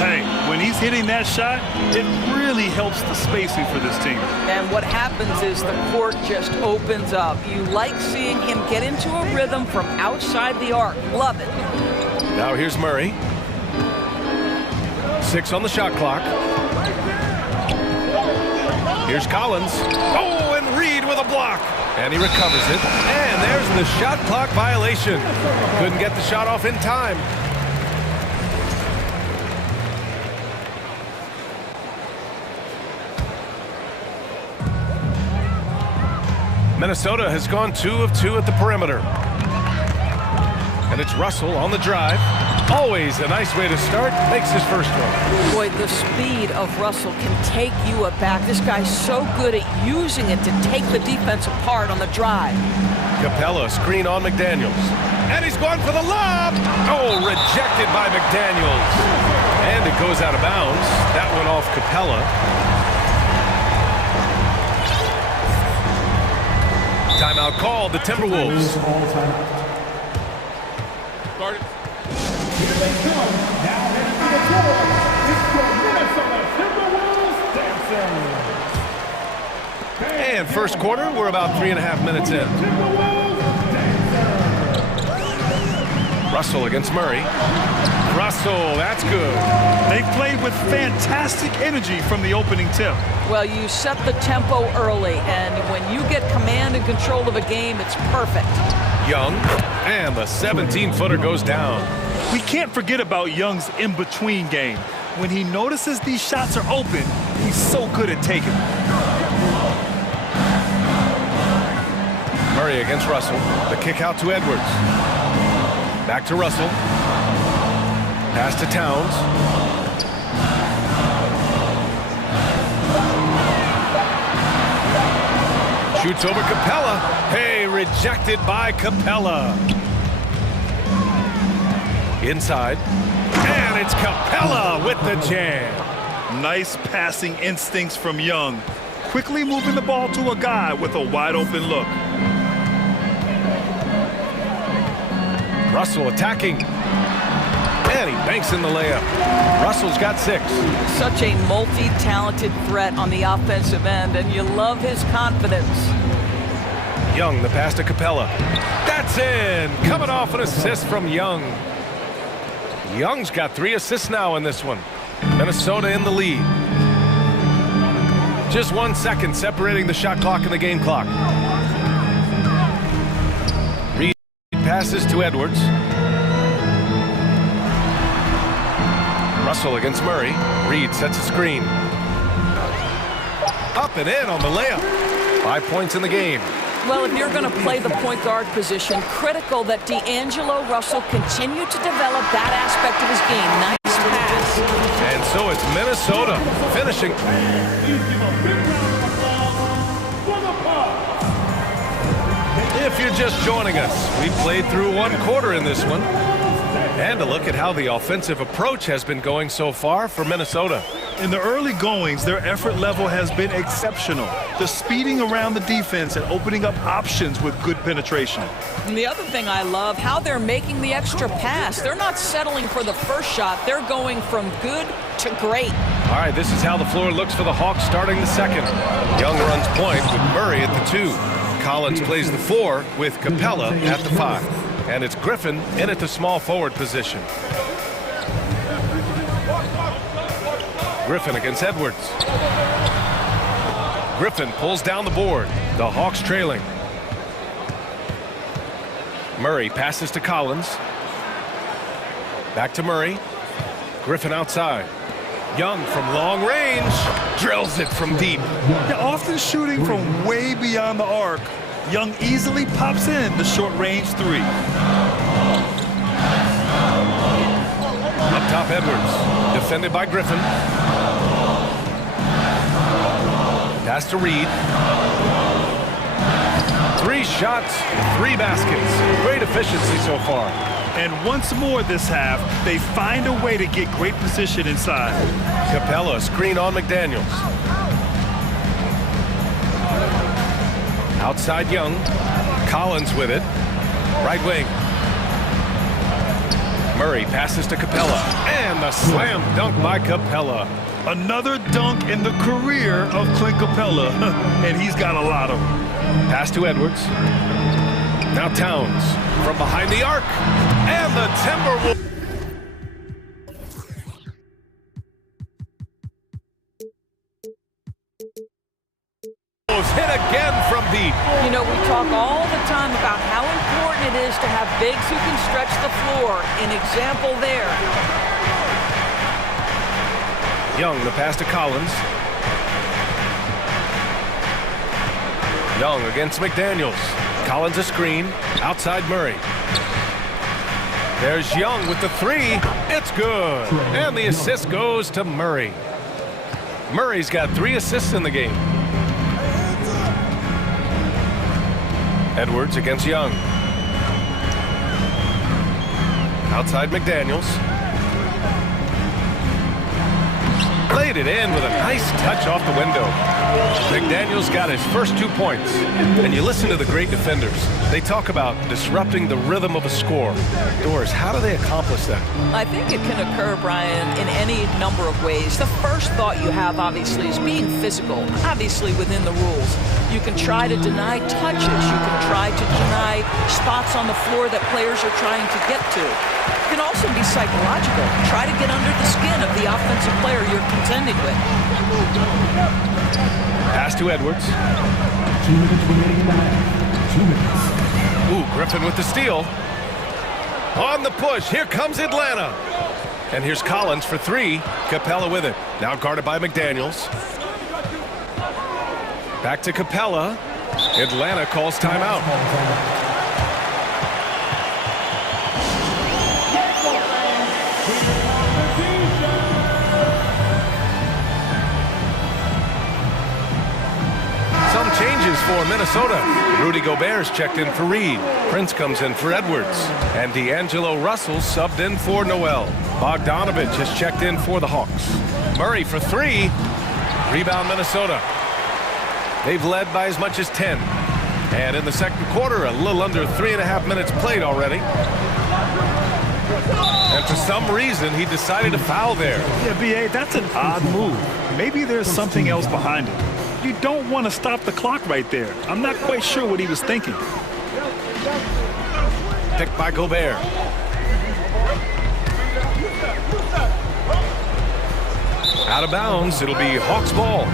Hey, when he's hitting that shot, it really helps the spacing for this team. And what happens is the court just opens up. You like seeing him get into a rhythm from outside the arc. Love it. Now here's Murray. 6 on the shot clock. Here's Collins. Oh, and Reed with a block. And he recovers it. And there's the shot clock violation. Couldn't get the shot off in time. Minnesota has gone 2 of 2 at the perimeter. And it's Russell on the drive. Always a nice way to start. Makes his first one. Boy, the speed of Russell can take you aback. This guy's so good at using it to take the defense apart on the drive. Capella screen on McDaniels. And he's going for the lob. Oh, rejected by McDaniels. And it goes out of bounds. That one off Capella. Timeout called, the Timberwolves. Started. Here they come. Now heading to the floor. It's the Minnesota Timberwolves dancers. And first quarter, we're about 3.5 minutes in. Russell against Murray. Russell, that's good. They played with fantastic energy from the opening tip. Well, you set the tempo early, and when you get command and control of a game, it's perfect. Young, and the 17-footer goes down. We can't forget about Young's in-between game. When he notices these shots are open, he's so good at taking them. Murray against Russell. The kick out to Edwards. Back to Russell. Pass to Towns. Shoots over Capella. Hey, rejected by Capella. Inside. And it's Capella with the jam. Nice passing instincts from Young. Quickly moving the ball to a guy with a wide open look. Russell attacking. And he banks in the layup. Russell's got 6. Such a multi-talented threat on the offensive end, and you love his confidence. Young, the pass to Capella. That's in! Coming off an assist from Young. Young's got 3 assists now in this one. Minnesota in the lead. Just 1 second separating the shot clock and the game clock. Reed passes to Edwards. Russell against Murray. Reed sets a screen. Up and in on the layup. 5 points in the game. Well, if you're going to play the point guard position, critical that D'Angelo Russell continue to develop that aspect of his game. Nice pass. And so it's Minnesota finishing. If you're just joining us, we played through 1 quarter in this one. And a look at how the offensive approach has been going so far for Minnesota. In the early goings, their effort level has been exceptional. The speeding around the defense and opening up options with good penetration. And the other thing I love, how they're making the extra pass. They're not settling for the first shot. They're going from good to great. All right, this is how the floor looks for the Hawks starting the second. Young runs point with Murray at the 2. Collins plays the 4 with Capella at the 5. And it's Griffin in at the small forward position. Griffin against Edwards. Griffin pulls down the board. The Hawks trailing. Murray passes to Collins. Back to Murray. Griffin outside. Young from long range drills it from deep. They're often shooting from way beyond the arc. Young easily pops in the short-range 3. Up top, Edwards. Defended by Griffin. Pass to Reed. 3 shots, 3 baskets. Great efficiency so far. And once more this half, they find a way to get great position inside. Capella screen on McDaniels. Outside Young. Collins with it. Right wing. Murray passes to Capella. And the slam dunk by Capella. Another dunk in the career of Clint Capella. And he's got a lot of them. Pass to Edwards. Now Towns from behind the arc. And the Timberwolves. Hit again from deep. You know, we talk all the time about how important it is to have bigs who can stretch the floor. An example there. Young, the pass to Collins. Young against McDaniels. Collins a screen. Outside Murray. There's Young with the 3. It's good. And the assist goes to Murray. Murray's got 3 assists in the game. Edwards against Young. Outside McDaniels. Laid it in with a nice touch off the window. McDaniels got his first 2 points. And you listen to the great defenders. They talk about disrupting the rhythm of a score. Doris, how do they accomplish that? I think it can occur, Brian, in any number of ways. The first thought you have, obviously, is being physical, obviously within the rules. You can try to deny touches. You can try to deny spots on the floor that players are trying to get to. It can also be psychological. Try to get under the skin of the offensive player you're contending with. Pass to Edwards. Ooh, Griffin with the steal. On the push, here comes Atlanta. And here's Collins for 3. Capella with it. Now guarded by McDaniels. Back to Capella. Atlanta calls timeout. Some changes for Minnesota. Rudy Gobert's checked in for Reed. Prince comes in for Edwards. And D'Angelo Russell subbed in for Noel. Bogdanovich has checked in for the Hawks. Murray for 3. Rebound Minnesota. They've led by as much as 10. And in the second quarter, a little under 3.5 minutes played already. And for some reason, he decided to foul there. Yeah, B.A., that's an odd move. Maybe there's something else behind it. You don't want to stop the clock right there. I'm not quite sure what he was thinking. Picked by Gobert. Out of bounds, it'll be Hawks ball.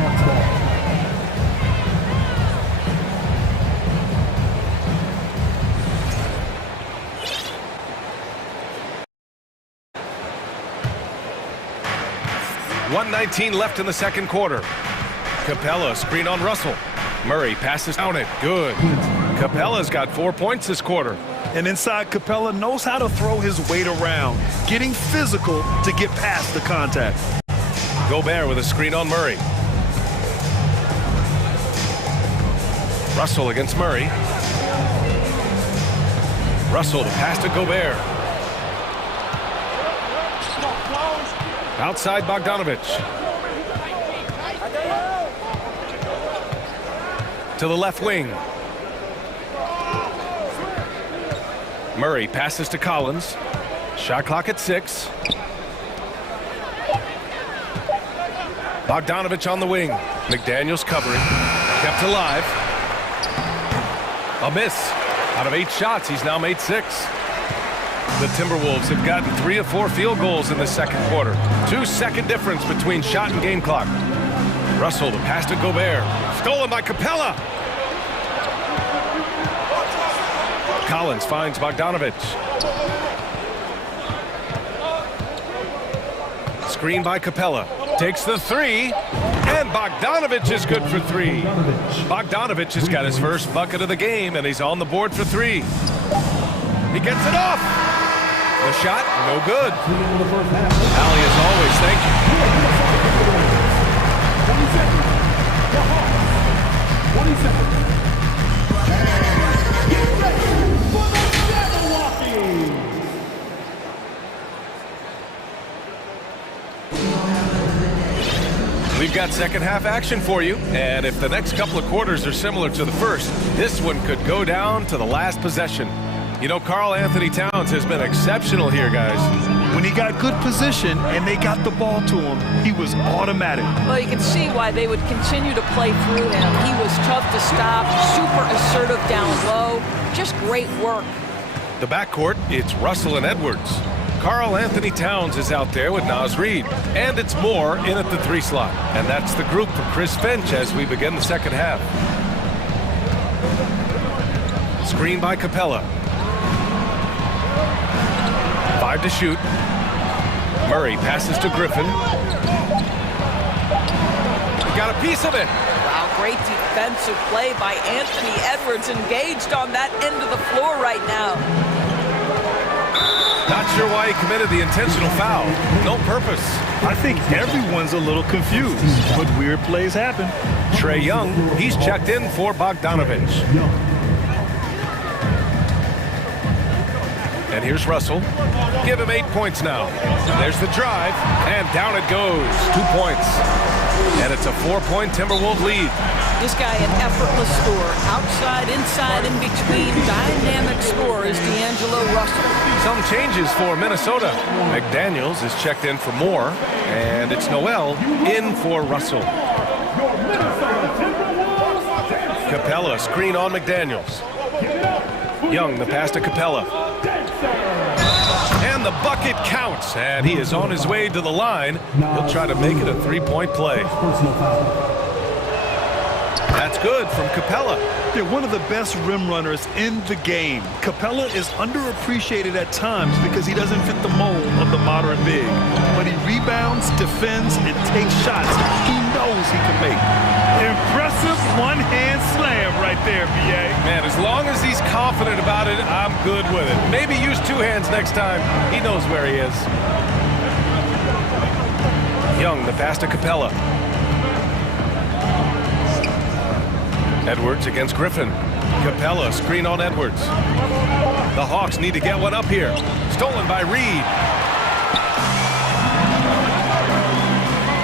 .119 left in the second quarter. Capella screen on Russell. Murray passes down it. Good. Capella's got 4 points this quarter. And inside, Capella knows how to throw his weight around, getting physical to get past the contact. Gobert with a screen on Murray. Russell against Murray. Russell to pass to Gobert. Outside Bogdanovich. To the left wing. Murray passes to Collins. Shot clock at 6. Bogdanovich on the wing. McDaniels covering. Kept alive. A miss. Out of 8 shots, he's now made 6. The Timberwolves have gotten 3 of 4 field goals in the second quarter. 2-second difference between shot and game clock. Russell to pass to Gobert. Stolen by Capella. Collins finds Bogdanovich. Screen by Capella. Takes the 3. And Bogdanovich is good for 3. Bogdanovich has got his first bucket of the game, and he's on the board for 3. He gets it off. The shot, no good. Allie, as always, thank you. 20 seconds. Get ready for the Jabberwockies. We've got second half action for you, and if the next couple of quarters are similar to the first, this one could go down to the last possession. You know, Karl Anthony Towns has been exceptional here, guys. When he got good position and they got the ball to him, he was automatic. Well, you can see why they would continue to play through him. He was tough to stop, super assertive down low, just great work. The backcourt, it's Russell and Edwards. Karl Anthony Towns is out there with Naz Reid. And it's Moore in at the 3 slot. And that's the group for Chris Finch as we begin the second half. Screen by Capella. 5 to shoot. Murray passes to Griffin. Got a piece of it. Wow, great defensive play by Anthony Edwards, engaged on that end of the floor right now. Not sure why he committed the intentional foul. No purpose. I think everyone's a little confused, but weird plays happen. Trae Young, he's checked in for Bogdanovich. And here's Russell. Give him 8 points now. There's the drive, and down it goes. 2 points. And it's a 4-point Timberwolves lead. This guy, an effortless scorer. Outside, inside, in between. Dynamic scorer is D'Angelo Russell. Some changes for Minnesota. McDaniels is checked in for Moore, and it's Noel in for Russell. Capella, screen on McDaniels. Young, the pass to Capella. And the bucket counts, and he is on his way to the line. He'll try to make it a 3-point play. That's good from Capella. They're one of the best rim runners in the game. Capella is underappreciated at times because he doesn't fit the mold of the modern big. But he rebounds, defends, and takes shots he knows he can make. Impressive one-hand slam right there, B.A. Man, as long as he's confident about it, I'm good with it. Maybe use 2 hands next time. He knows where he is. Young, the pass to Capella. Edwards against Griffin. Capella, screen on Edwards. The Hawks need to get one up here. Stolen by Reed.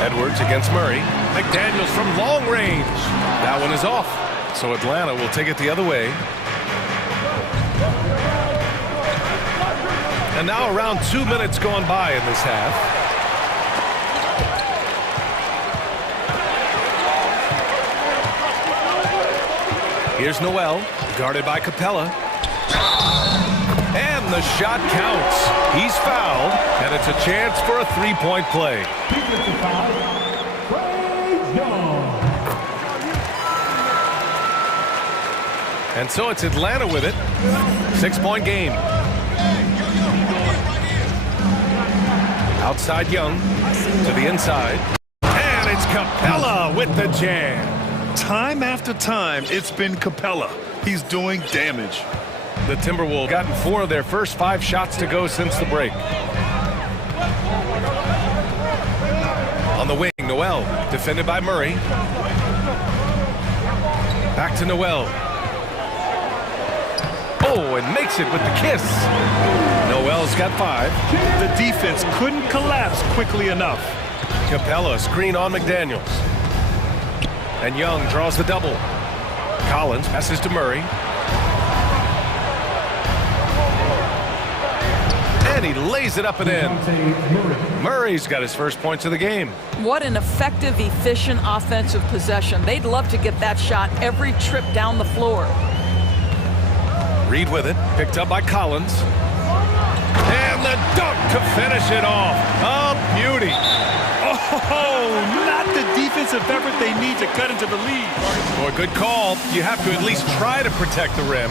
Edwards against Murray. McDaniels from long range. That one is off. So Atlanta will take it the other way. And now around 2 minutes gone by in this half. Here's Noel, guarded by Capella. And the shot counts. He's fouled, and it's a chance for a three-point play. And so it's Atlanta with it. 6-point game. Outside Young to the inside. And it's Capella with the jam. Time after time, it's been Capella. He's doing damage. The Timberwolves gotten 4 of their first 5 shots to go since the break. On the wing, Noel, defended by Murray. Back to Noel. Oh, and makes it with the kiss. Noel's got 5. The defense couldn't collapse quickly enough. Capella, screen on McDaniels. And Young draws the double. Collins passes to Murray. And he lays it up and in. Murray's got his first points of the game. What an effective, efficient offensive possession. They'd love to get that shot every trip down the floor. Reed with it, picked up by Collins. And the dunk to finish it off. A beauty. Oh, not the defensive effort they need to cut into the lead. Boy, good call. You have to at least try to protect the rim.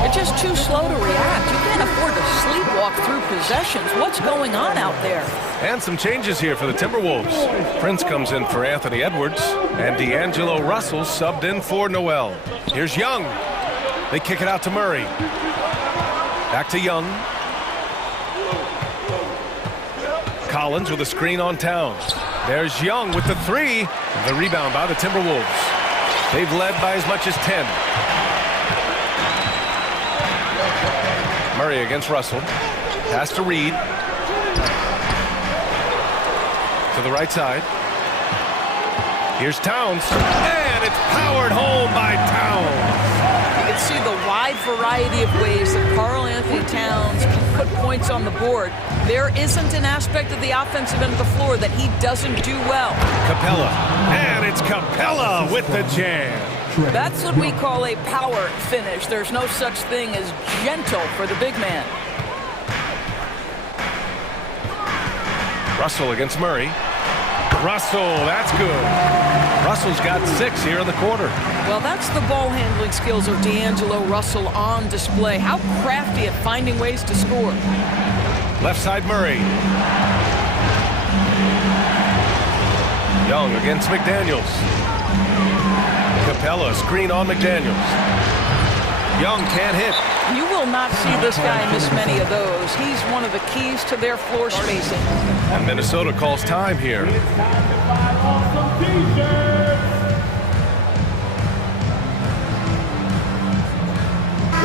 You're just too slow to react. You can't afford to sleepwalk through possessions. What's going on out there? And some changes here for the Timberwolves. Prince comes in for Anthony Edwards, and D'Angelo Russell subbed in for Noel. Here's Young. They kick it out to Murray. Back to Young. Collins with a screen on Towns. There's Young with the 3. The rebound by the Timberwolves. They've led by as much as 10. Murray against Russell. Pass to Reed. To the right side. Here's Towns. And it's powered home by Towns. You can see the wide variety of ways that Karl Anthony Towns can put points on the board. There isn't an aspect of the offensive end of the floor that he doesn't do well. Capella. And it's Capella with the jam. That's what we call a power finish. There's no such thing as gentle for the big man. Russell against Murray. Russell, that's good. Russell's got 6 here in the quarter. Well, that's the ball handling skills of D'Angelo Russell on display. How crafty at finding ways to score. Left side Murray. Young against McDaniels. Capella, screen on McDaniels. Young can't hit. You will not see this guy miss many of those. He's one of the keys to their floor spacing. And Minnesota calls time here.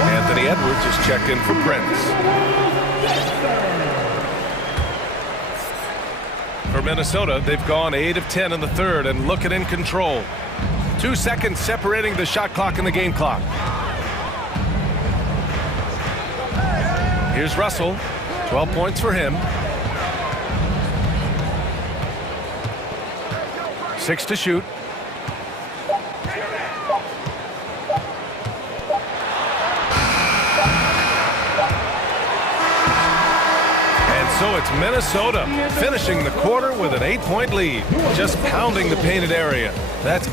Anthony Edwards is checked in for Prince. For Minnesota, they've gone 8 of 10 in the third and looking in control. 2 seconds separating the shot clock and the game clock. Here's Russell. 12 points for him. 6 to shoot. And so it's Minnesota finishing the quarter with an 8-point lead. Just pounding the painted area. That's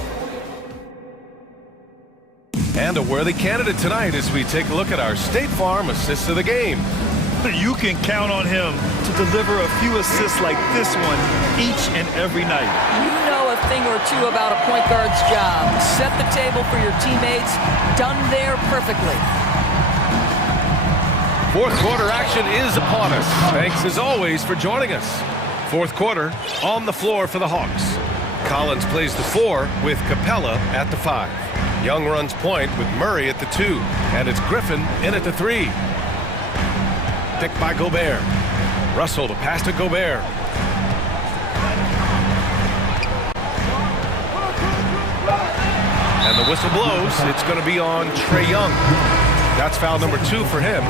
and a worthy candidate tonight as we take a look at our State Farm assists of the game. You can count on him to deliver a few assists like this one each and every night. You know a thing or two about a point guard's job. Set the table for your teammates. Done there perfectly. Fourth quarter action is upon us. Thanks as always for joining us. Fourth quarter on the floor for the Hawks. Collins plays the 4 with Capella at the 5. Young runs point with Murray at the 2, and it's Griffin in at the 3. Picked by Gobert. Russell to pass to Gobert. And the whistle blows. It's going to be on Trae Young. That's foul number 2 for him.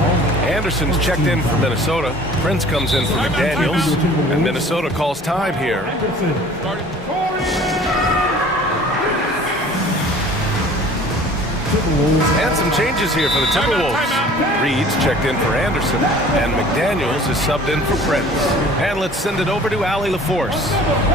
Anderson's checked in for Minnesota. Prince comes in for McDaniels. And Minnesota calls time here. And some changes here for the Timberwolves. Reed's checked in for Anderson, and McDaniels is subbed in for Prince. And let's send it over to Allie LaForce.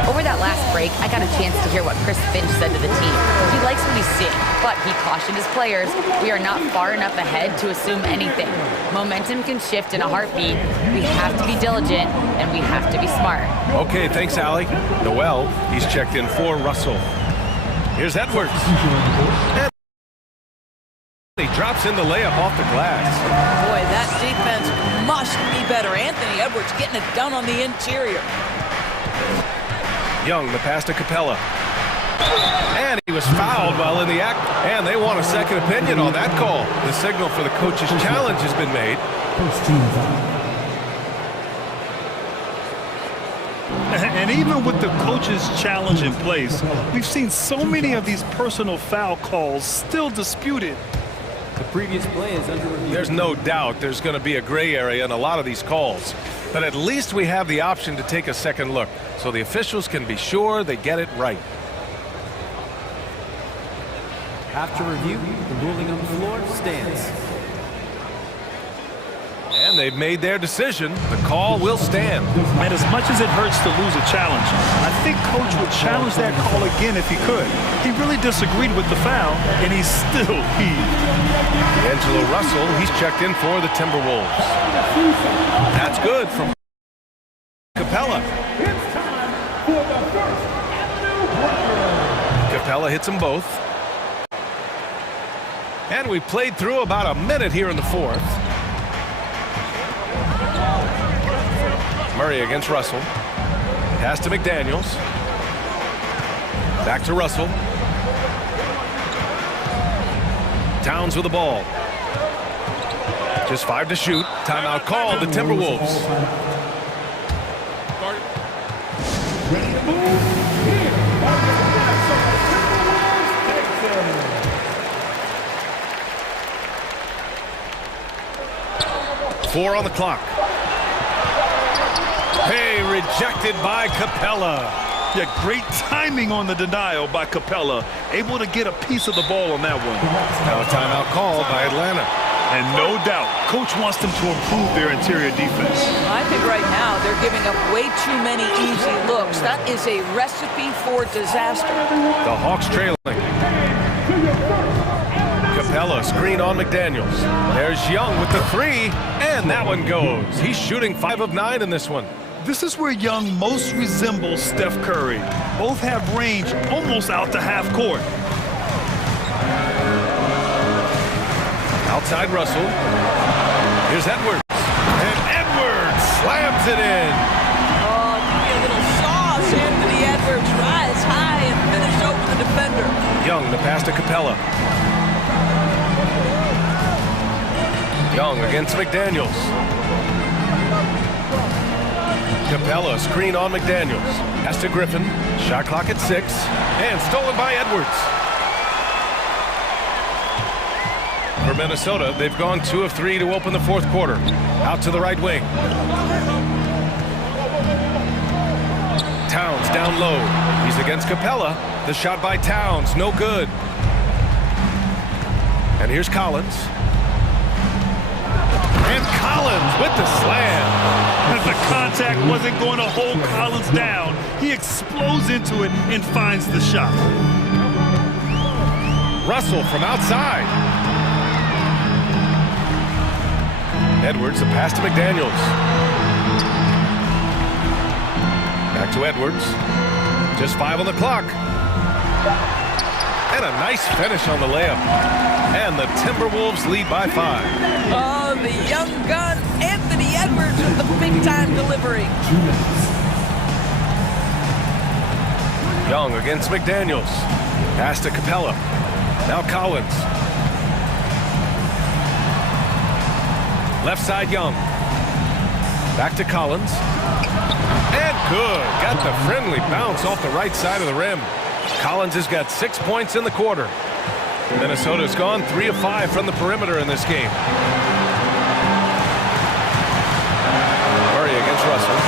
Over that last break, I got a chance to hear what Chris Finch said to the team. He likes what he's seeing, but he cautioned his players, we are not far enough ahead to assume anything. Momentum can shift in a heartbeat. We have to be diligent, and we have to be smart. Okay, thanks, Allie. Noel, he's checked in for Russell. Here's Edwards. And he drops in the layup off the glass. Boy, that defense must be better. Anthony Edwards getting it done on the interior. Young, the pass to Capella. And he was fouled while in the act. And they want a second opinion on that call. The signal for the coach's challenge has been made. And even with the coach's challenge in place, we've seen so many of these personal foul calls still disputed. The previous play is under review. There's no doubt there's going to be a gray area in a lot of these calls. But at least we have the option to take a second look, so the officials can be sure they get it right. After review, the ruling on the floor stands. And they've made their decision. The call will stand. And as much as it hurts to lose a challenge, I think Coach would challenge that call again if he could. He really disagreed with the foul, and he's still heaved. D'Angelo Russell, he's checked in for the Timberwolves. That's good from Capella. It's time for the first Avenue. Capella hits them both. And we played through about a minute here in the fourth. Murray against Russell. Pass to McDaniels. Back to Russell. Towns with the ball. Just 5 to shoot. Timeout called, the Timberwolves. Ready to move here on the Timberwolves. 4 on the clock. Hey, rejected by Capella. Yeah, great timing on the denial by Capella. Able to get a piece of the ball on that one. Now a timeout called by Atlanta. And no doubt, Coach wants them to improve their interior defense. I think right now they're giving up way too many easy looks. That is a recipe for disaster. The Hawks trailing. Capella, screen on McDaniels. There's Young with the 3, and that one goes. He's shooting 5 of 9 in this one. This is where Young most resembles Steph Curry. Both have range almost out to half court. Outside Russell. Here's Edwards. And Edwards slams it in. Oh, give me a little sauce, Anthony Edwards. Rise high and finish over the defender. Young, the pass to Capella. Young against McDaniels. Capella, screen on McDaniels. Pass to Griffin. Shot clock at 6. And stolen by Edwards. For Minnesota, they've gone 2 of 3 to open the fourth quarter. Out to the right wing. Towns down low. He's against Capella. The shot by Towns, no good. And here's Collins. And Collins with the slam. The contact wasn't going to hold Collins down. He explodes into it and finds the shot. Russell from outside. Edwards, a pass to McDaniels. Back to Edwards. Just 5 on the clock. And a nice finish on the layup. And the Timberwolves lead by 5. Oh, the young gun, Anthony Edwards with the big-time delivery. Young against McDaniels. Pass to Capella. Now Collins. Left side Young. Back to Collins. And good. Got the friendly bounce off the right side of the rim. Collins has got 6 points in the quarter. Minnesota's gone 3 of 5 from the perimeter in this game. Murray against Russell.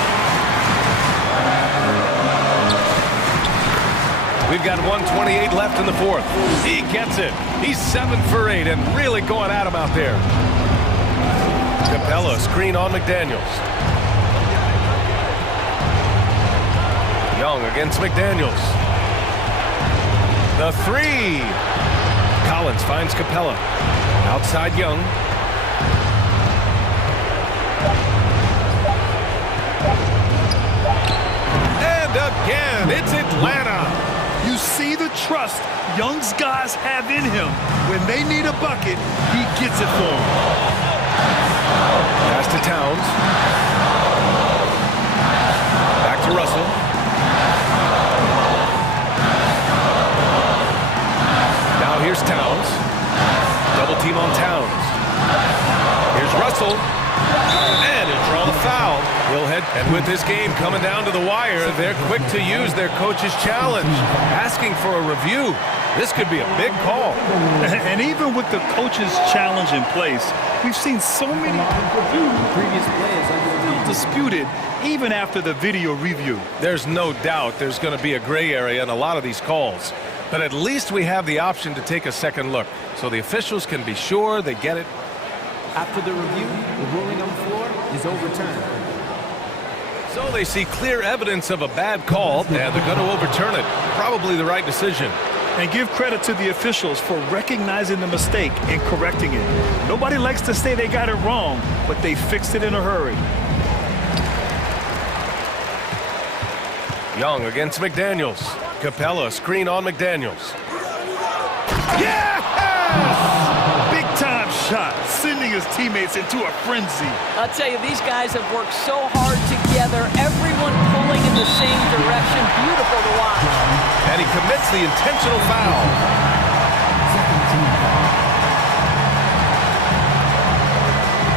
We've got 1:28 left in the fourth. He gets it. He's 7 for 8 and really going at him out there. Capella screen on McDaniels. Young against McDaniels. The three. Collins finds Capella. Outside Young. And again, it's Atlanta. You see the trust Young's guys have in him. When they need a bucket, he gets it for them. Pass to Towns. Back to Russell. Now here's Towns. Double team on Towns. Here's Russell. And he'll draw the foul. He'll head. And with this game coming down to the wire, they're quick to use their coach's challenge. Asking for a review. This could be a big call. And even with the coach's challenge in place, we've seen so many previous players disputed even after the video review. There's no doubt there's going to be a gray area in a lot of these calls. But at least we have the option to take a second look, so the officials can be sure they get it. After the review, the ruling on the floor is overturned. So they see clear evidence of a bad call, and they're going to overturn it. Probably the right decision. And give credit to the officials for recognizing the mistake and correcting it. Nobody likes to say they got it wrong, but they fixed it in a hurry. Young against McDaniels. Capella screen on McDaniels. Yes! Big time shot, sending his teammates into a frenzy. I'll tell you, these guys have worked so hard together, everyone pulling in the same direction. Beautiful to watch. And he commits the intentional foul.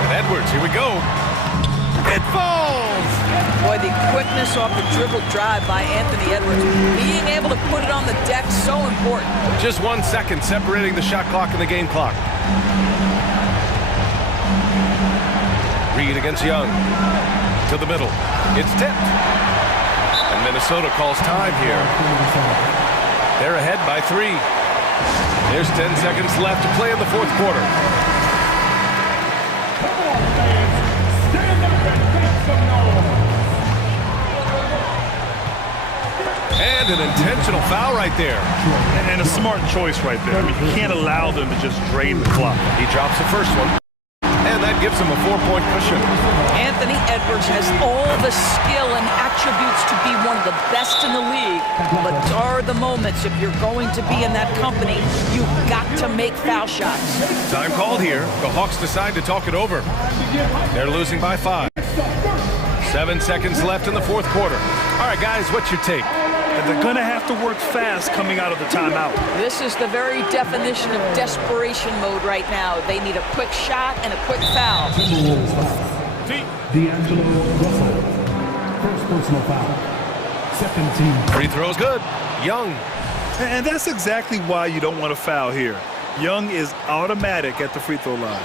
And Edwards, here we go. It falls! Boy, the quickness off the dribble drive by Anthony Edwards. Being able to put it on the deck, so important. Just 1 second separating the shot clock and the game clock. Reed against Young. To the middle. It's tipped. And Minnesota calls time here. They're ahead by 3. There's 10 seconds left to play in the fourth quarter. And an intentional foul right there. And a smart choice right there. I mean, you can't allow them to just drain the clock. He drops the first one. And that gives him a 4-point cushion. Anthony Edwards has all the skill and attributes to be one of the best in the league. But there are the moments, if you're going to be in that company, you've got to make foul shots. Time called here. The Hawks decide to talk it over. They're losing by 5. 7 seconds left in the fourth quarter. All right, guys, what's your take? And they're going to have to work fast coming out of the timeout. This is the very definition of desperation mode right now. They need a quick shot and a quick foul. D'Angelo Russell. First personal foul. Second team. Free throw's good. Young. And that's exactly why you don't want to foul here. Young is automatic at the free throw line.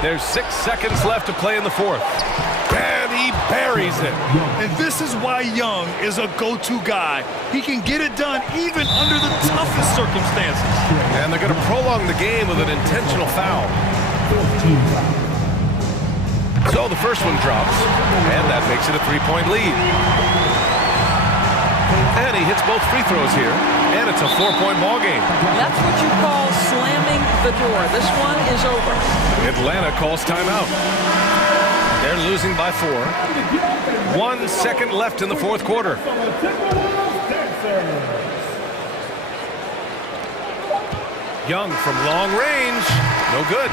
There's 6 seconds left to play in the fourth. And he buries it. And this is why Young is a go-to guy. He can get it done even under the toughest circumstances. And they're going to prolong the game with an intentional foul. So the first one drops, and that makes it a 3-point lead. And he hits both free throws here, and it's a 4-point ball game. That's what you call slamming the door. This one is over. Atlanta calls timeout. They're losing by 4. 1 second left in the fourth quarter. Young from long range. No good.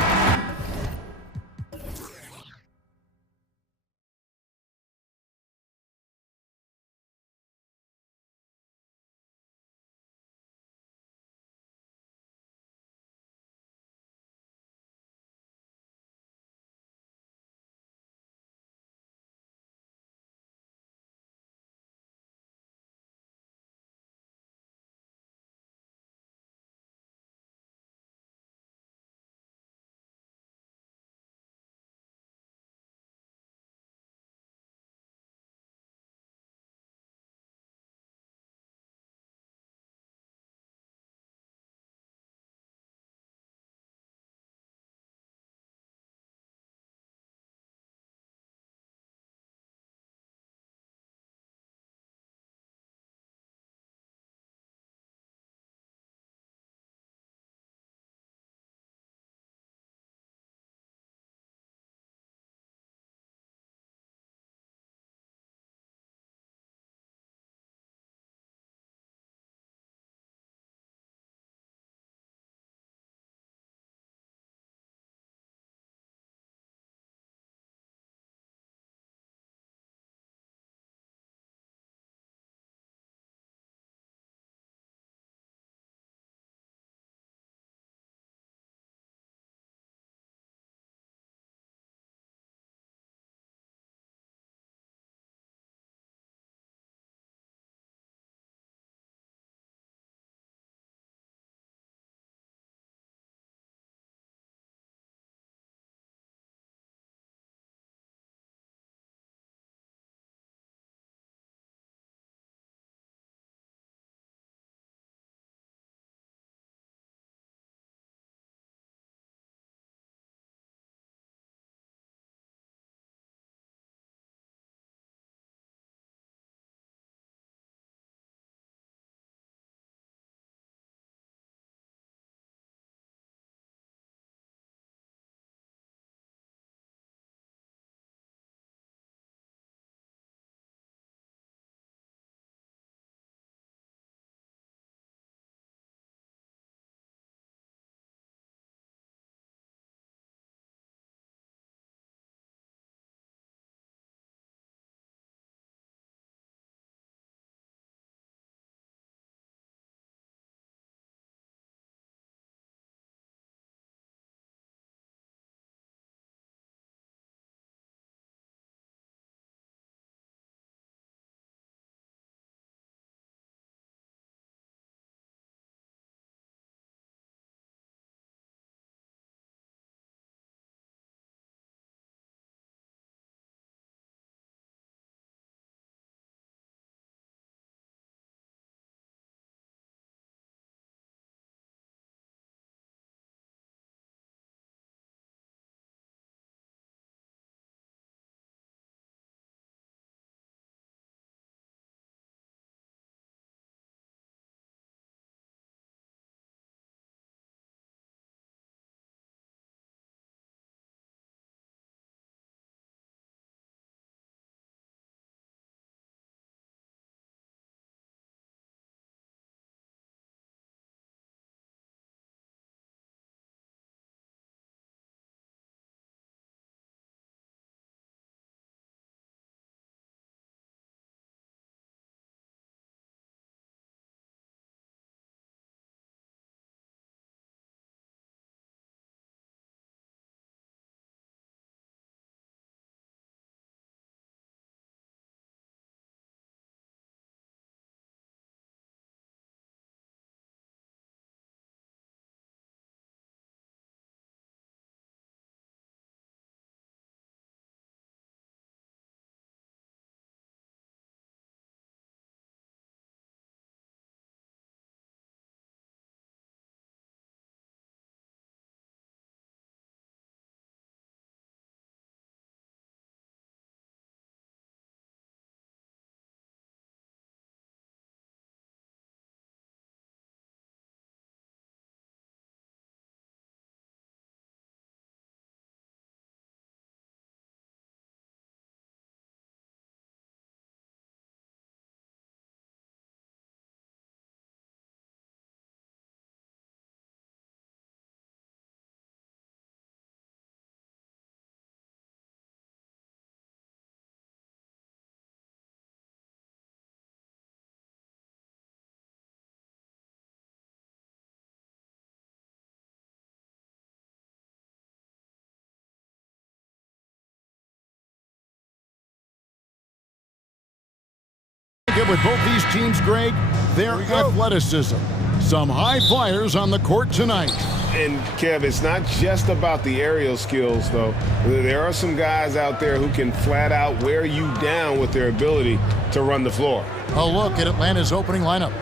with both these teams, Greg, their athleticism. Some high flyers on the court tonight. And, Kev, it's not just about the aerial skills, though. There are some guys out there who can flat out wear you down with their ability to run the floor. A look at Atlanta's opening lineup.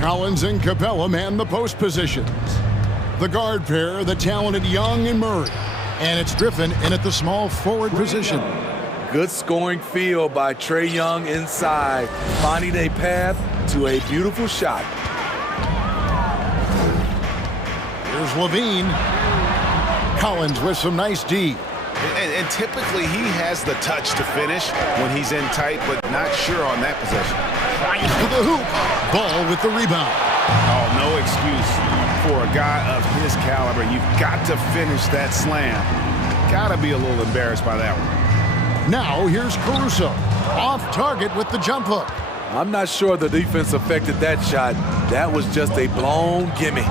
Collins and Capella man the post positions. The guard pair, the talented Young and Murray. And it's Griffin in at the small forward position. Good scoring field by Trae Young inside, finding a path to a beautiful shot. Here's Levine. Collins with some nice D. And typically he has the touch to finish when he's in tight, but not sure on that possession. Right to the hoop. Ball with the rebound. Oh, no excuse for a guy of his caliber. You've got to finish that slam. Got to be a little embarrassed by that one. Now here's Caruso. Off target with the jump hook. I'm not sure the defense affected that shot. That was just a blown gimme.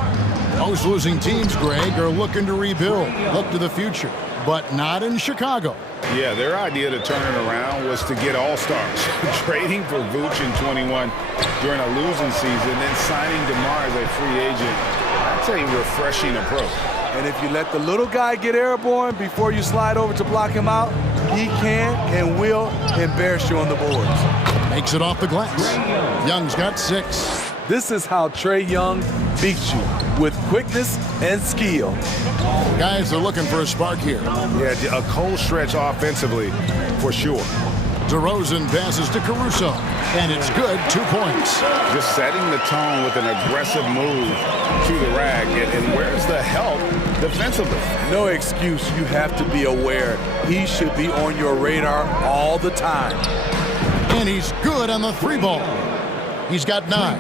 Most losing teams, Greg, are looking to rebuild, look to the future, but not in Chicago. Yeah, their idea to turn it around was to get all-stars. Trading for Vooch in 21 during a losing season, then signing DeMar as a free agent. That's a refreshing approach. And if you let the little guy get airborne before you slide over to block him out, he can and will embarrass you on the boards. Makes it off the glass. Young's got 6. This is how Trae Young beats you, with quickness and skill. Guys are looking for a spark here. Yeah, a cold stretch offensively, for sure. DeRozan passes to Caruso, and it's good, 2 points. Just setting the tone with an aggressive move to the rack, and where's the help defensively? No excuse, you have to be aware. He should be on your radar all the time. And he's good on the 3 ball. He's got 9.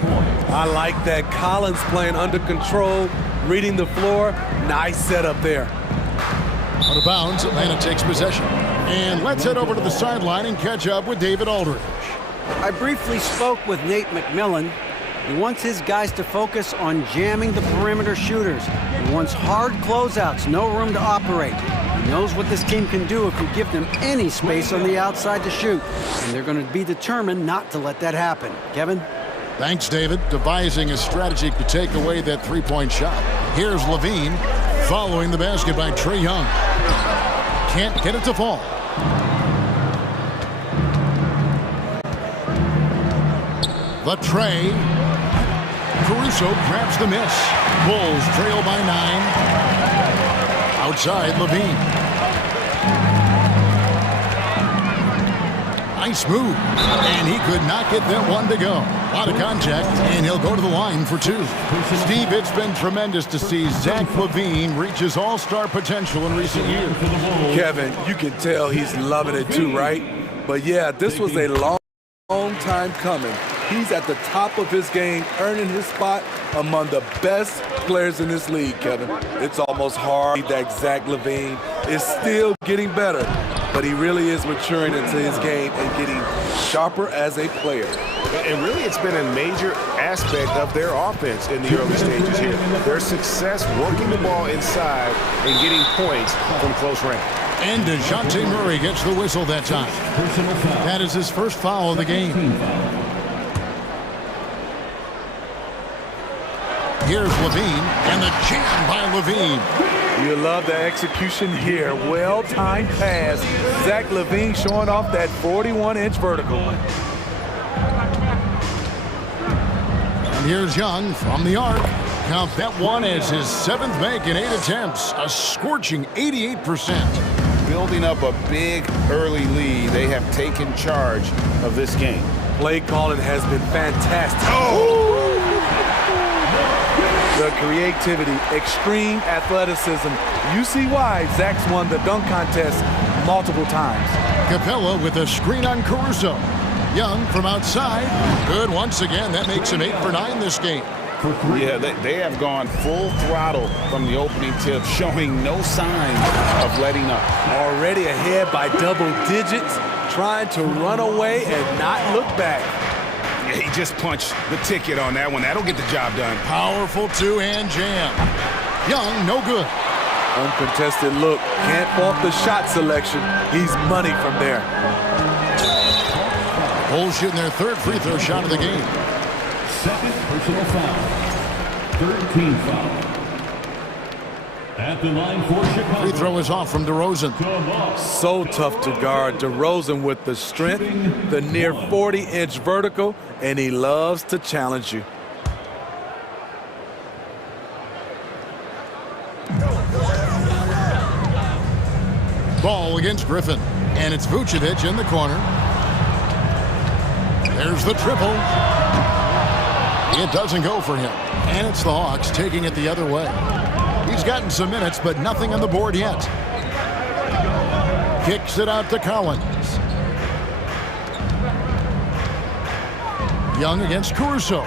I like that. Collins playing under control, reading the floor. Nice setup there. Out of bounds, Atlanta takes possession. And let's head over to the sideline and catch up with David Aldridge. I briefly spoke with Nate McMillan. He wants his guys to focus on jamming the perimeter shooters. He wants hard closeouts, no room to operate. He knows what this team can do if we give them any space on the outside to shoot. And they're going to be determined not to let that happen. Kevin? Thanks, David. Devising a strategy to take away that 3-point shot. Here's Levine, following the basket by Trae Young. Can't get it to fall. The Trae. Caruso grabs the miss. Bulls trail by 9. Outside, Levine. Nice move, and he could not get that one to go. A lot of contact, and he'll go to the line for 2. Steve, it's been tremendous to see Zach LaVine reach his all-star potential in recent years. Kevin, you can tell he's loving it too, right? But yeah, this was a long time coming. He's at the top of his game, earning his spot among the best players in this league, Kevin. It's almost hard that Zach LaVine is still getting better, but he really is maturing into his game and getting sharper as a player. And really, it's been a major aspect of their offense in the early stages here. Their success working the ball inside and getting points from close range. And DeJounte Murray gets the whistle that time. That is his first foul of the game. Here's Levine, and the jam by Levine. You love the execution here. Well-timed pass. Zach LaVine showing off that 41-inch vertical. And here's Young from the arc. Count that one as his 7th make in 8 attempts. A scorching 88%. Building up a big early lead. They have taken charge of this game. Play calling has been fantastic. Oh! The creativity, extreme athleticism. You see why Zach's won the dunk contest multiple times. Capella with a screen on Caruso. Young from outside. Good once again. That makes him 8 for 9 this game. Yeah, they have gone full throttle from the opening tip, showing no signs of letting up. Already ahead by double digits, trying to run away and not look back. He just punched the ticket on that one. That'll get the job done. Powerful 2-hand jam. Young, no good. Uncontested look. Can't fault the shot selection. He's money from there. Bulls shooting their third free throw shot of the game. Second personal foul. Third team foul. At the line for Chicago. Free throw is off from DeRozan. So tough to guard. DeRozan with the strength, the near 40-inch vertical, and he loves to challenge you. Ball against Griffin, and it's Vucevic in the corner. There's the triple. It doesn't go for him, and it's the Hawks taking it the other way. He's gotten some minutes, but nothing on the board yet. Kicks it out to Collins. Young against Caruso.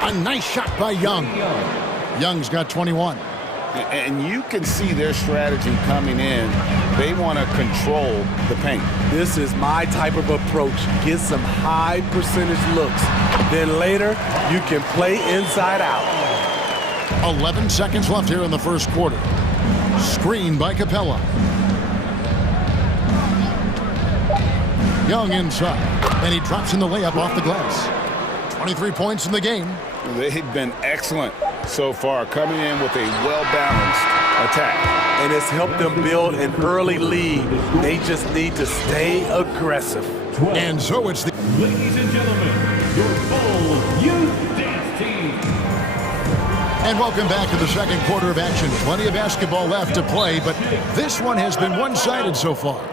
A nice shot by Young. Young's got 21. And you can see their strategy coming in. They want to control the paint. This is my type of approach. Get some high percentage looks. Then later, you can play inside out. 11 seconds left here in the first quarter. Screen by Capella. Young inside, and he drops in the layup off the glass. 23 points in the game. They've been excellent so far, coming in with a well-balanced attack. And it's helped them build an early lead. They just need to stay aggressive. And so it's the... Ladies and gentlemen, your Bulls Youth Dance Team. And welcome back to the second quarter of action. Plenty of basketball left to play, but this one has been one-sided so far.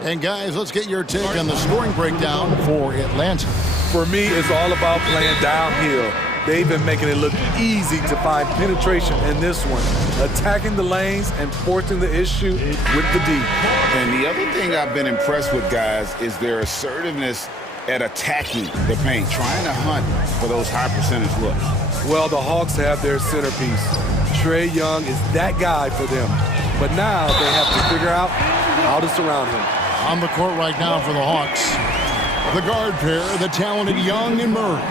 And guys, let's get your take on the scoring breakdown for Atlanta. For me, it's all about playing downhill. They've been making it look easy to find penetration in this one, attacking the lanes and forcing the issue with the D. And the other thing I've been impressed with, guys, is their assertiveness at attacking the paint, trying to hunt for those high percentage looks. Well, the Hawks have their centerpiece. Trae Young is that guy for them. But now they have to figure out how to surround him. On the court right now for the Hawks, the guard pair, the talented Young and Murray.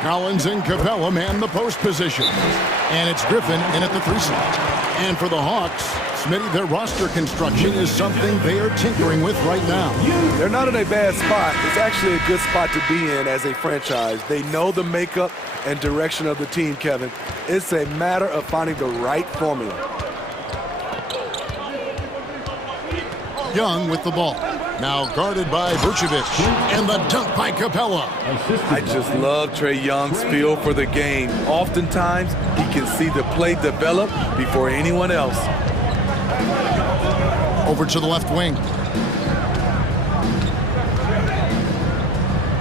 Collins and Capella man the post position. And it's Griffin in at the 3 slot. And for the Hawks, Smitty, their roster construction is something they are tinkering with right now. They're not in a bad spot. It's actually a good spot to be in as a franchise. They know the makeup and direction of the team, Kevin. It's a matter of finding the right formula. Young with the ball. Now guarded by Vucevic. And the dunk by Capella. I just love Trae Young's feel for the game. Oftentimes, he can see the play develop before anyone else. Over to the left wing.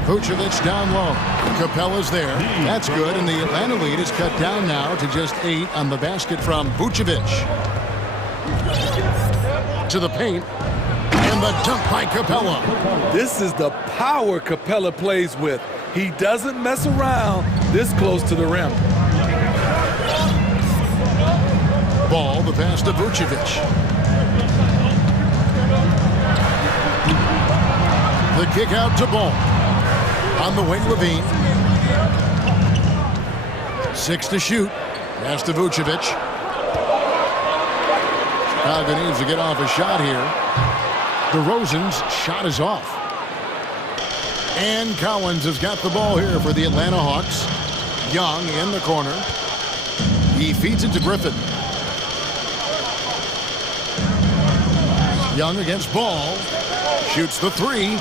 Vucevic down low. Capella's there. That's good, and the Atlanta lead is cut down now to just 8 on the basket from Vucevic. To the paint. And the dunk by Capella. This is the power Capella plays with. He doesn't mess around this close to the rim. Ball, the pass to Vucevic. The kick out to Ball. On the wing, Levine. 6 to shoot. Pass to Vucevic. Chicago needs to get off a shot here. DeRozan's shot is off. And Collins has got the ball here for the Atlanta Hawks. Young in the corner. He feeds it to Griffin. Young against Ball. Shoots the 3.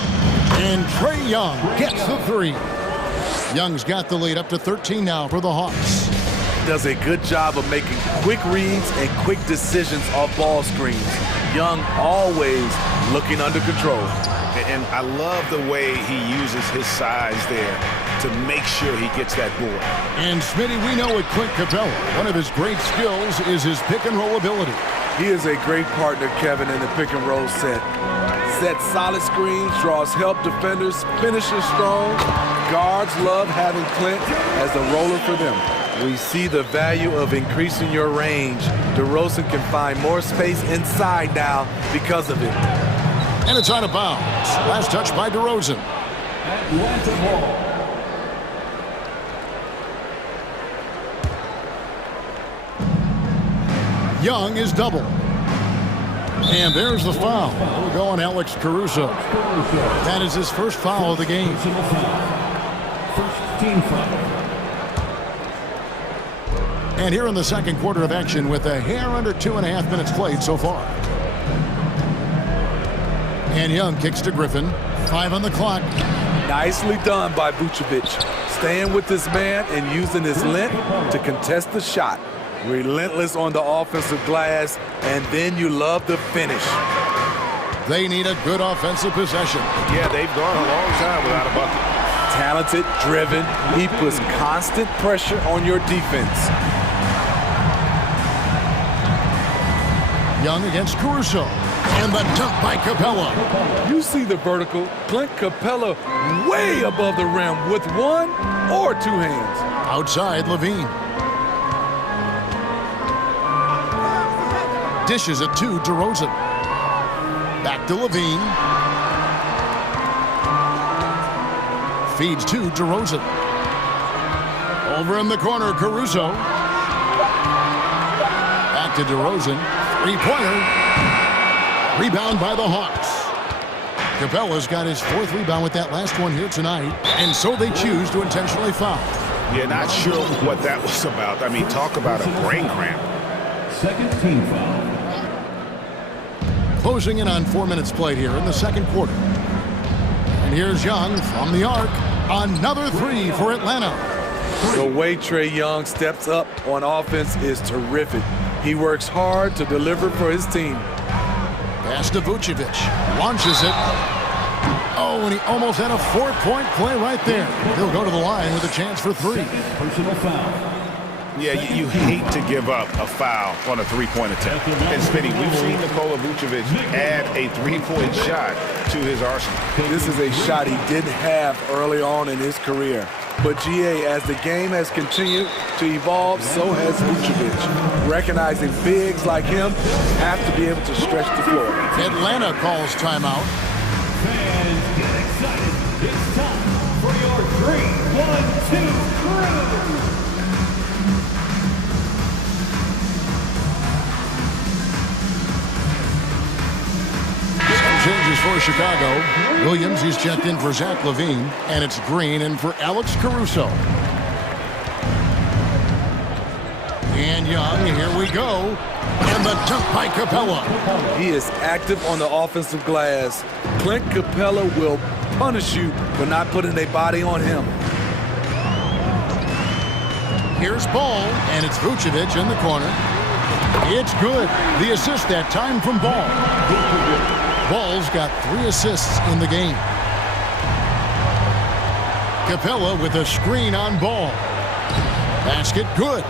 And Trae Young gets the 3. Young's got the lead up to 13 now for the Hawks. Does a good job of making quick reads and quick decisions off ball screens. Young always looking under control. And I love the way he uses his size there to make sure he gets that board. And Smitty, we know with Clint Capella, one of his great skills is his pick and roll ability. He is a great partner, Kevin, in the pick and roll set. Sets solid screens, draws help defenders, finishes strong. Guards love having Clint as a roller for them. We see the value of increasing your range. DeRozan can find more space inside now because of it. And it's out of bounds. Last touch by DeRozan. Atlanta ball. Young is double. And there's the foul. We'll go on Alex Caruso. That is his first foul of the game. First team foul. And here in the second quarter of action with a hair under 2.5 minutes played so far. And Young kicks to Griffin. 5 on the clock. Nicely done by Vucevic. Staying with this man and using his length to contest the shot. Relentless on the offensive glass, and then you love the finish. They need a good offensive possession. Yeah, they've gone a long time without a bucket. Talented, driven. He puts constant pressure on your defense. Young against Caruso. And the dunk by Capella. You see the vertical. Clint Capella way above the rim with one or two hands. Outside, Levine. Dishes it to DeRozan. Back to Levine. Feeds to DeRozan. Over in the corner, Caruso. Back to DeRozan. Three-pointer. Rebound by the Hawks. Capella's got his 4th rebound with that last one here tonight, and so they choose to intentionally foul. Yeah, not sure what that was about. I mean, talk about a brain cramp. Second team foul. Closing in on 4 minutes played here in the second quarter. And here's Young from the arc. Another 3 for Atlanta. The way Trae Young steps up on offense is terrific. He works hard to deliver for his team. Pass to Vucevic. Launches it. Oh, and he almost had a 4-point play right there. He'll go to the line with a chance for 3. Personal foul. Yeah, you hate to give up a foul on a 3-point attempt. And Smitty, we've seen Nikola Vucevic add a 3-point shot to his arsenal. This is a shot he didn't have early on in his career. But GA, as the game has continued to evolve, so has Vucevic. Recognizing bigs like him have to be able to stretch the floor. Atlanta calls timeout. Fans, get excited. It's time for your 3-1-2 crew. Changes for Chicago. Williams, he's checked in for Zach LaVine, and it's Green in for Alex Caruso. And Young, here we go. And the dunk by Capella. He is active on the offensive glass. Clint Capella will punish you for not putting a body on him. Here's Ball, and it's Vucevic in the corner. It's good. The assist that time from Ball. Ball's got 3 assists in the game. Capella with a screen on Ball. Basket good.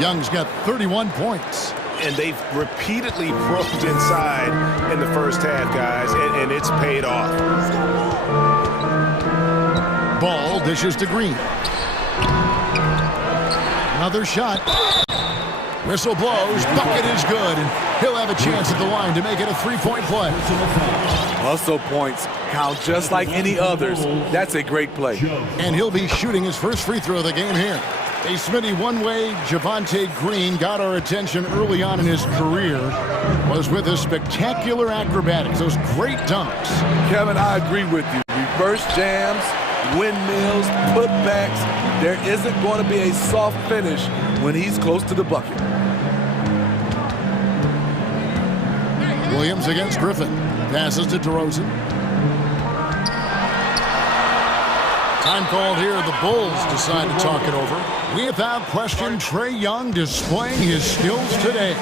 Young's got 31 points. And they've repeatedly probed inside in the first half, guys, and it's paid off. Ball dishes to Green. Another shot. Whistle blows. Bucket is good. And he'll have a chance at the line to make it a 3-point play. Hustle points count just like any others. That's a great play. And he'll be shooting his first free throw of the game here. Hey, Smitty, one way Javonte Green got our attention early on in his career was with his spectacular acrobatics, those great dunks. Kevin, I agree with you. Reverse jams, windmills, putbacks. There isn't going to be a soft finish when he's close to the bucket. Williams against Griffin. Passes to DeRozan. Time called here. The Bulls decide to talk it over. Without question, Trae Young displaying his skills today.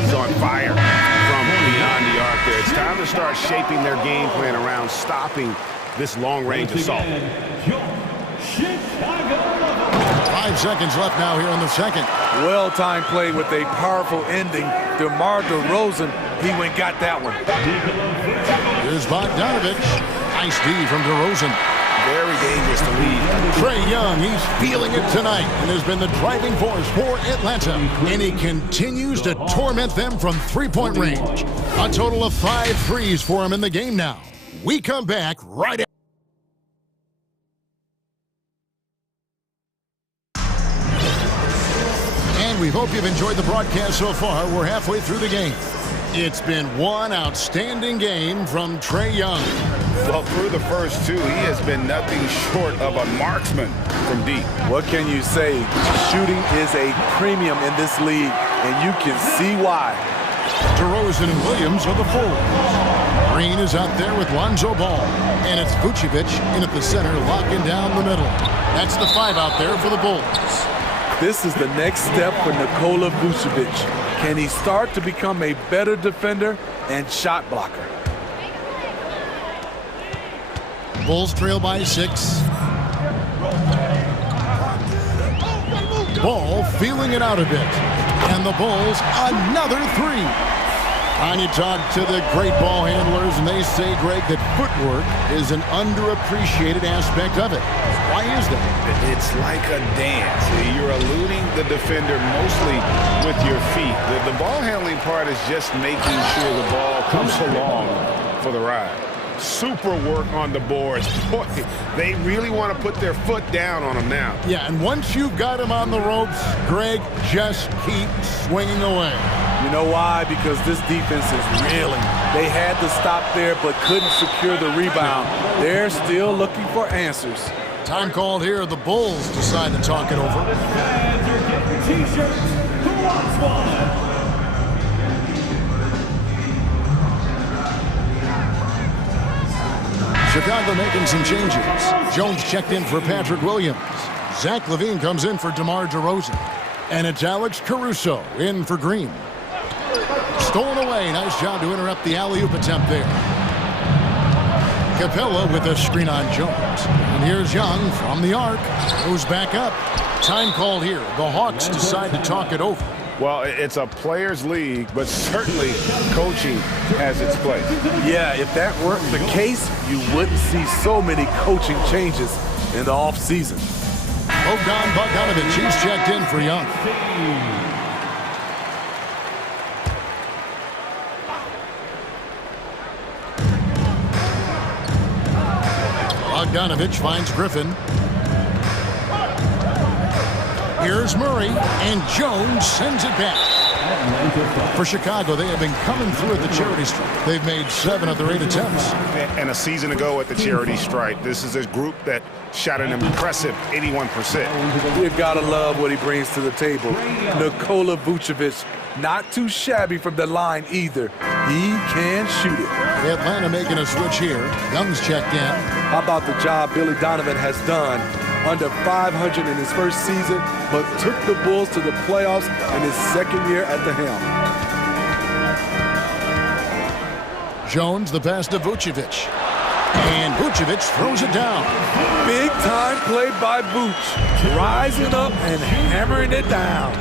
He's on fire from beyond the arc there. It's time to start shaping their game plan around stopping this long-range assault. 5 seconds left now here in the second. Well-timed play with a powerful ending. DeMar DeRozan, he went got that one. Here's Bogdanovich. Nice D from DeRozan. Very dangerous to lead. Trae Young, he's feeling it tonight and has been the driving force for Atlanta. And he continues to torment them from 3-point range. A total of 5 threes for him in the game now. We come back right after. We hope you've enjoyed the broadcast so far. We're halfway through the game. It's been one outstanding game from Trae Young. Well, through the first two, he has been nothing short of a marksman from deep. What can you say? Shooting is a premium in this league, and you can see why. DeRozan and Williams are the forwards. Green is out there with Lonzo Ball. And it's Vucevic in at the center, locking down the middle. That's the 5 out there for the Bulls. This is the next step for Nikola Vucevic. Can he start to become a better defender and shot blocker? Bulls trail by 6. Ball feeling it out a bit. And the Bulls, another 3. And you talk to the great ball handlers, and they say, Greg, that footwork is an underappreciated aspect of it. Why is that? It's like a dance. You're eluding the defender mostly with your feet. The ball handling part is just making sure the ball comes along for the ride. Super work on the boards. Boy, they really want to put their foot down on them now. Yeah, and once you've got him on the ropes, Greg, just keep swinging away. You know why? Because this defense is reeling. They had to stop there but couldn't secure the rebound. They're still looking for answers. Time called here. The Bulls decide to talk it over. Chicago making some changes. Jones checked in for Patrick Williams. Zach LaVine comes in for DeMar DeRozan. And it's Alex Caruso in for Green. Stolen away. Nice job to interrupt the alley-oop attempt there. Capella with a screen on Jones. And here's Young from the arc. Goes back up. Time called here. The Hawks decide to talk it over. Well, it's a players' league, but certainly coaching has its place. Yeah, if that weren't the case, you wouldn't see so many coaching changes in the offseason. Bogdan Bogdanovic, he's checked in for Young. Bogdanovic finds Griffin. Here's Murray, and Jones sends it back. For Chicago, they have been coming through at the charity stripe. They've made 7 of their 8 attempts. And a season ago at the charity stripe, this is a group that shot an impressive 81%. You've got to love what he brings to the table. Nikola Vucevic, not too shabby from the line either. He can shoot it. Atlanta making a switch here. Young's checked in. How about the job Billy Donovan has done? Under 500 in his first season, but took the Bulls to the playoffs in his second year at the helm. Jones, the pass to Vucevic. And Vucevic throws it down. Big time play by Vuce. Rising up and hammering it down.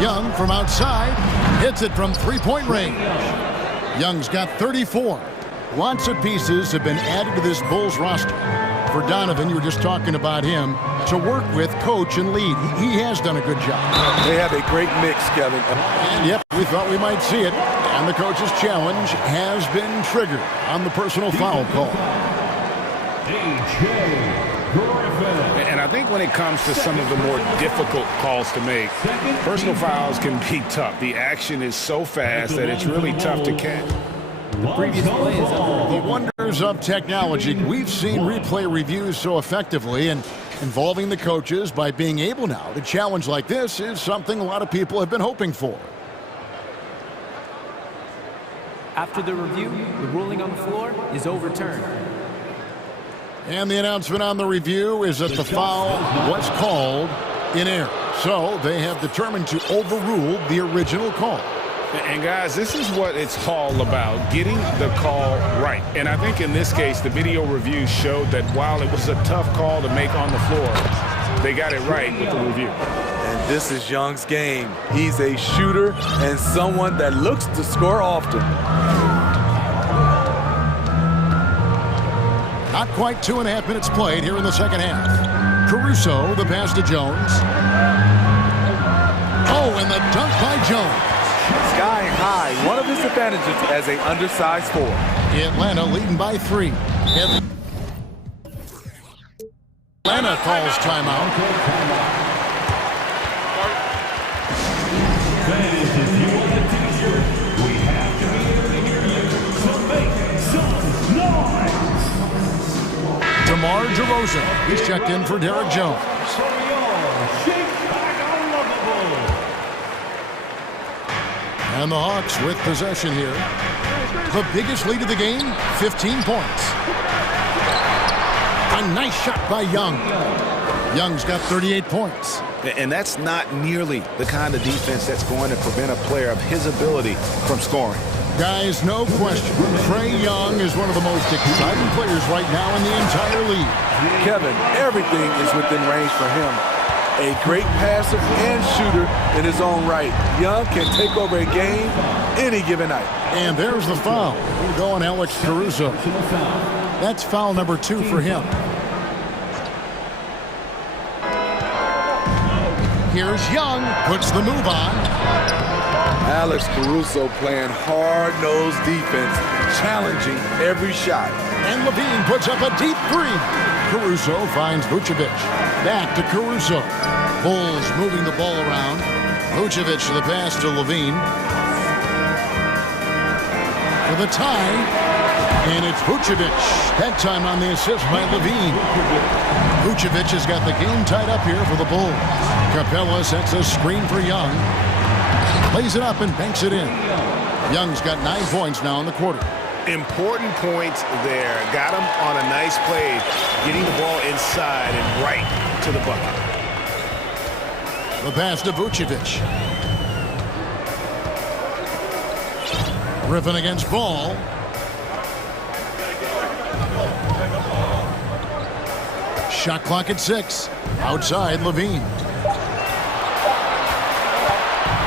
Young from outside hits it from three-point range. Young's got 34. Lots of pieces have been added to this Bulls roster. For Donovan, you were just talking about him, to work with, coach, and lead. He has done a good job. They have a great mix, Kevin. And yep, we thought we might see it. And the coach's challenge has been triggered on the personal foul call. And I think when it comes to some of the more difficult calls to make, personal fouls can be tough. The action is so fast that it's really tough to catch. The previous play is under the wonders of technology. We've seen replay reviews so effectively, and involving the coaches by being able now to challenge like this is something a lot of people have been hoping for. After the review, the ruling on the floor is overturned. And the announcement on the review is that the foul was called in error. So they have determined to overrule the original call. And guys, this is what it's all about, getting the call right. And I think in this case, the video review showed that while it was a tough call to make on the floor, they got it right with the review. And this is Young's game. He's a shooter and someone that looks to score often. Not quite 2.5 minutes played here in the second half. Caruso, the pass to Jones. Oh, and the dunk by Jones. Sky high, one of his advantages as an undersized forward. Atlanta leading by 3. Atlanta calls timeout. DeMar DeRozan. He's checked in for Derek Jones. And the Hawks with possession here. The biggest lead of the game, 15 points. A nice shot by Young. Young's got 38 points. And that's not nearly the kind of defense that's going to prevent a player of his ability from scoring. Guys, no question, Trae Young is one of the most exciting players right now in the entire league. Kevin, everything is within range for him. A great passer and shooter in his own right. Young can take over a game any given night. And there's the foul. We'll go on Alex Caruso. That's foul number 2 for him. Here's Young, puts the move on. Alex Caruso playing hard-nosed defense, challenging every shot. And Levine puts up a deep 3. Caruso finds Vucevic. Back to Caruso. Bulls moving the ball around. Vucevic to the pass to Levine. For the tie. And it's Vucevic. That time on the assist by Levine. Vucevic has got the game tied up here for the Bulls. Capella sets a screen for Young. Plays it up and banks it in. Young's got 9 points now in the quarter. Important points there. Got him on a nice play, getting the ball inside and right to the bucket. The pass to Vucevic. Griffin against Ball. Shot clock at 6. Outside Levine.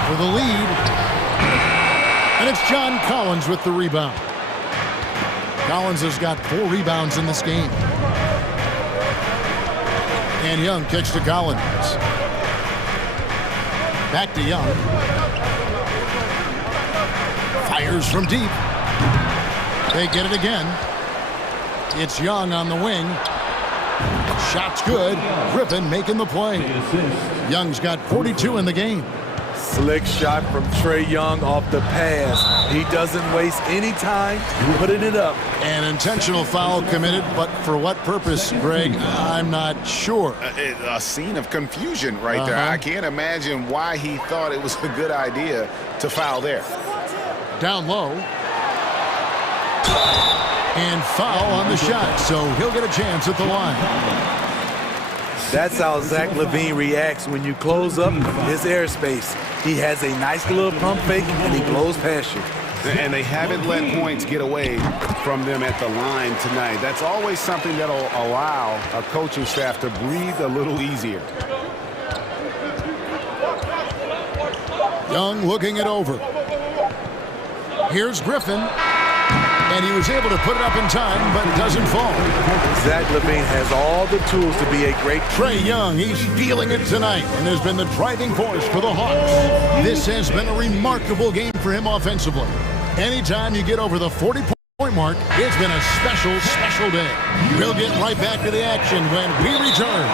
For the lead. And it's John Collins with the rebound. Collins has got 4 rebounds in this game. And Young kicks to Collins. Back to Young. Fires from deep. They get it again. It's Young on the wing. Shot's good. Griffin making the play. Young's got 42 in the game. Slick shot from Trae Young off the pass. He doesn't waste any time putting it up. An intentional foul committed, but for what purpose, Greg? I'm not sure. A scene of confusion right there. I can't imagine why he thought it was a good idea to foul there. Down low. And foul on the shot, so he'll get a chance at the line. That's how Zach LaVine reacts when you close up his airspace. He has a nice little pump fake, and he blows past you. And they haven't let points get away from them at the line tonight. That's always something that'll allow a coaching staff to breathe a little easier. Young looking it over. Here's Griffin. And he was able to put it up in time, but doesn't fall. Zach LaVine has all the tools to be a great Trae Young, he's feeling it tonight and has been the driving force for the Hawks. This has been a remarkable game for him offensively. Anytime you get over the 40-point mark, it's been a special day. We'll get right back to the action when we return.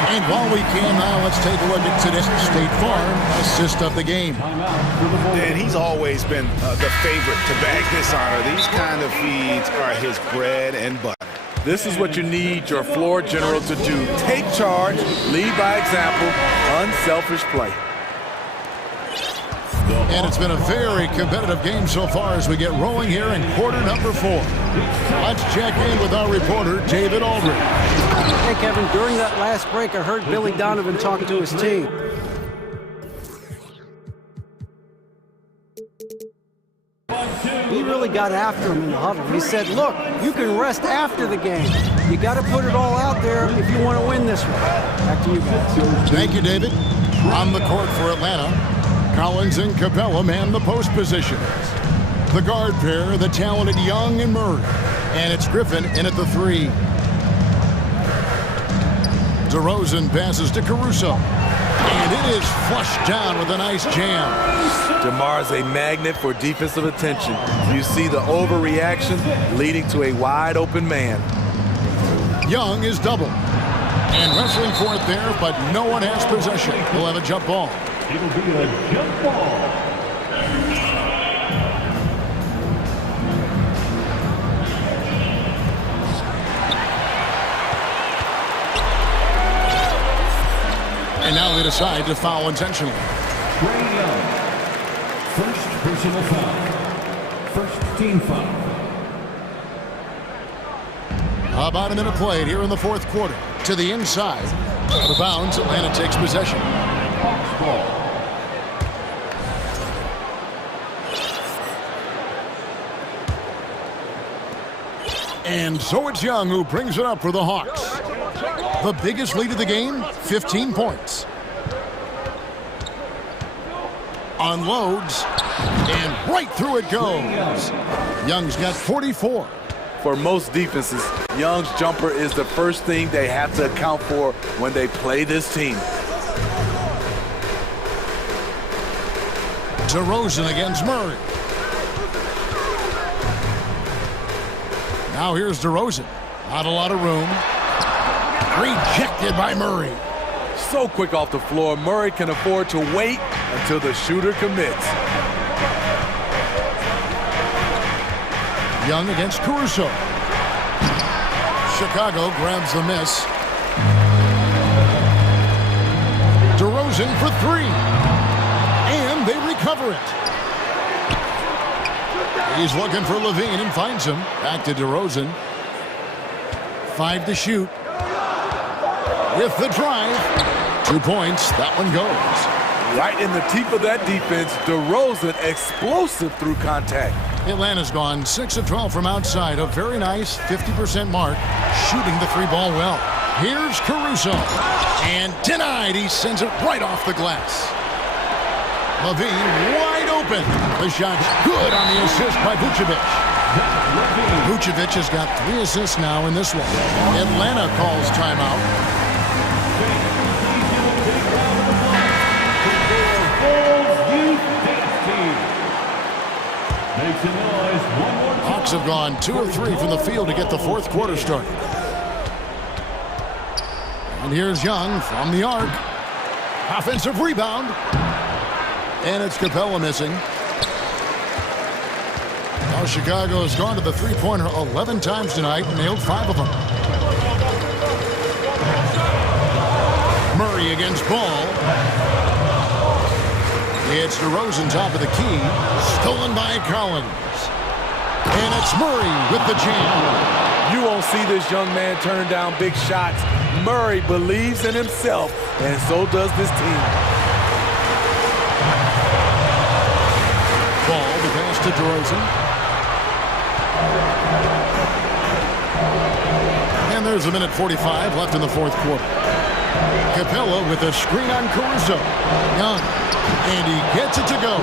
And while we can now, let's take a look at today's State Farm assist of the game. And he's always been the favorite to bag this honor. These kind of feeds are his bread and butter. This is what you need your floor general to do. Take charge, lead by example, unselfish play. And it's been a very competitive game so far as we get rolling here in quarter number 4. Let's check in with our reporter, David Aldridge. Hey, Kevin, during that last break, I heard Billy Donovan talking to his team. He really got after him in the huddle. He said, look, you can rest after the game. You got to put it all out there if you want to win this one. Back to you guys. Thank you, David. On the court for Atlanta, Collins and Capella man the post positions. The guard pair, the talented Young and Murray. And it's Griffin in at the 3. DeRozan passes to Caruso. And it is flushed down with a nice jam. DeMar's a magnet for defensive attention. You see the overreaction leading to a wide open man. Young is doubled. And wrestling for it there, but no one has possession. We'll have a jump ball. It'll be a jump ball. Now they decide to foul intentionally. First personal foul. First team foul. About a minute played here in the fourth quarter. To the inside. Out of bounds, Atlanta takes possession. And so it's Young who brings it up for the Hawks. The biggest lead of the game, 15 points. Unloads, and right through it goes. Young's got 44. For most defenses, Young's jumper is the first thing they have to account for when they play this team. DeRozan against Murray. Now here's DeRozan. Not a lot of room. Rejected by Murray. So quick off the floor, Murray can afford to wait until the shooter commits. Young against Caruso. Chicago grabs the miss. DeRozan for three. And they recover it. He's looking for Levine and finds him. Back to DeRozan. 5 to shoot. With the drive. 2 points. That one goes. Right in the teeth of that defense, DeRozan explosive through contact. Atlanta's gone 6 of 12 from outside. A very nice 50% mark. Shooting the three ball well. Here's Caruso. And denied. He sends it right off the glass. Levine wide open. The shot's good on the assist by Vucevic. Vucevic has got 3 assists now in this one. Atlanta calls timeout. Hawks have gone 2 of 3 from the field to get the fourth quarter started. And here's Young from the arc. Offensive rebound. And it's Capella missing. Now Chicago has gone to the three-pointer 11 times tonight and nailed 5 of them. Murray against Ball. It's DeRozan top of the key. Stolen by Collins. And it's Murray with the jam. You won't see this young man turn down big shots. Murray believes in himself, and so does this team. Ball, the pass to DeRozan. And there's a minute 45 left in the fourth quarter. Capella with a screen on Caruso. Young, and he gets it to go.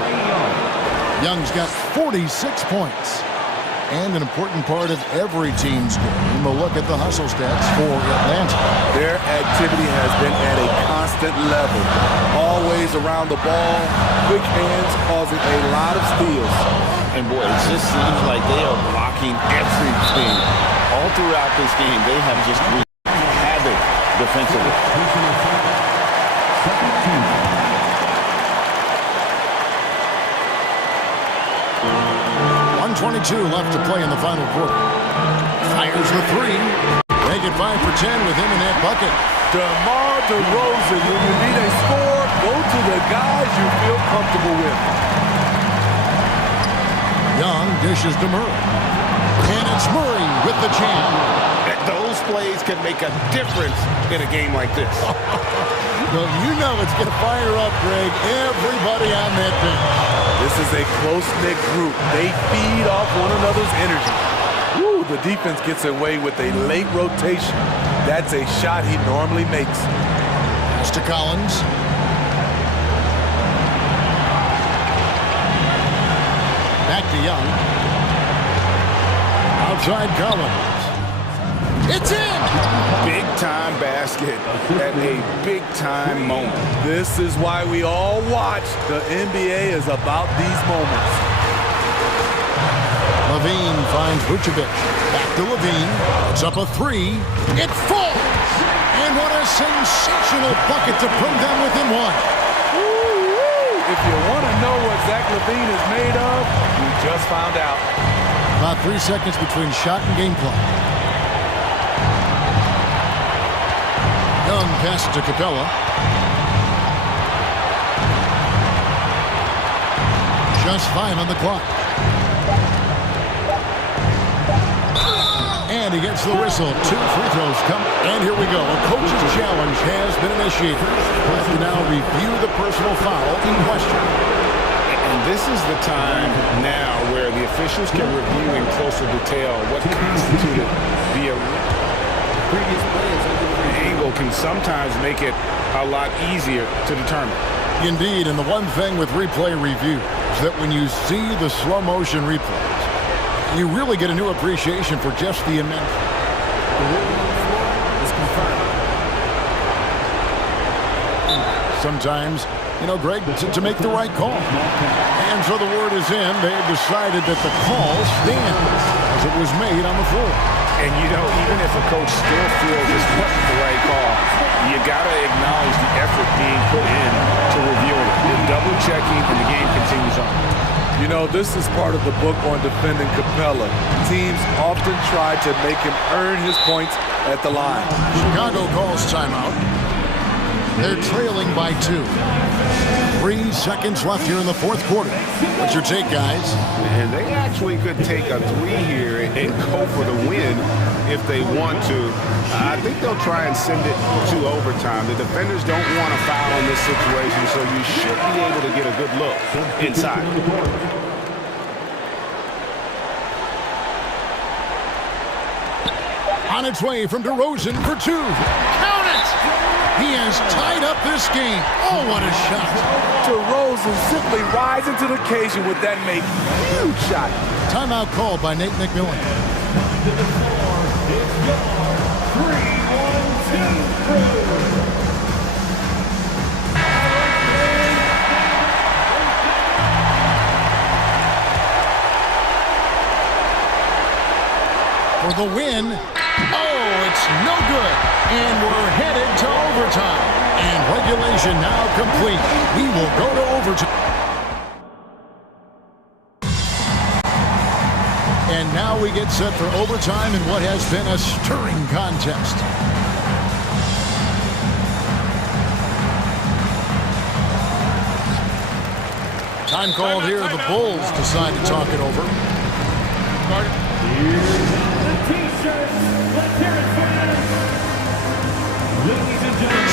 Young's got 46 points. And an important part of every team's game. We'll look at the hustle stats for Atlanta. Their activity has been at a constant level. Always around the ball, quick hands causing a lot of steals. And boy, it just seems like they are blocking everything. All throughout this game, they have just wreaked havoc defensively. 1:22 left to play in the final quarter. Fires the three. Make it 5 for 10 with him in that bucket. DeMar DeRozan, when you need a score, go to the guys you feel comfortable with. Young dishes to Murray. And it's Murray with the jam. Those plays can make a difference in a game like this. Well, you know it's going to fire up, Greg, everybody on that bench. This is a close-knit group. They feed off one another's energy. Woo, the defense gets away with a late rotation. That's a shot he normally makes. Pass to Collins. Back to Young. Outside Collins. It's in! Big-time basket at a big-time moment. This is why we all watch. The NBA is about these moments. Levine finds Vucevic. Back to Levine. It's up a three. It falls! And what a sensational bucket to bring them within one. Woo-woo. If you want to know what Zach LaVine is made of, you just found out. About 3 seconds between shot and game clock. Young passes to Capella. Just 5 on the clock. And he gets the whistle. 2 free throws come. And here we go. A coach's challenge has been initiated. We'll have to now review the personal foul in question. And this is the time now where the officials can review in closer detail what constituted the previous players. Angle can sometimes make it a lot easier to determine. Indeed, and the one thing with replay review is that when you see the slow motion replays, you really get a new appreciation for just the immense. The ruling on the floor is confirmed. Sometimes, you know, Greg, to make the right call. And so the word is in. They've decided that the call stands as it was made on the floor. And, you know, even if a coach still feels this wasn't the right call, you got to acknowledge the effort being put in to reviewing it. You're double-checking, and the game continues on. You know, this is part of the book on defending Capella. Teams often try to make him earn his points at the line. Chicago calls timeout. They're trailing by 2. 3 seconds left here in the fourth quarter. What's your take, guys? And they actually could take a 3 here and go for the win if they want to. I think they'll try and send it to overtime. The defenders don't want to foul in this situation, so you should be able to get a good look inside. On its way from DeRozan for 2. Count it! He has tied up this game. Oh, what a shot. DeRozan simply rising to the occasion with that make. Huge shot. Timeout called by Nate McMillan. For the win. Oh, it's no good. And we're headed to overtime. And regulation now complete. We will go to overtime. And now we get set for overtime in what has been a stirring contest. Time called here. The Bulls decide to talk it over.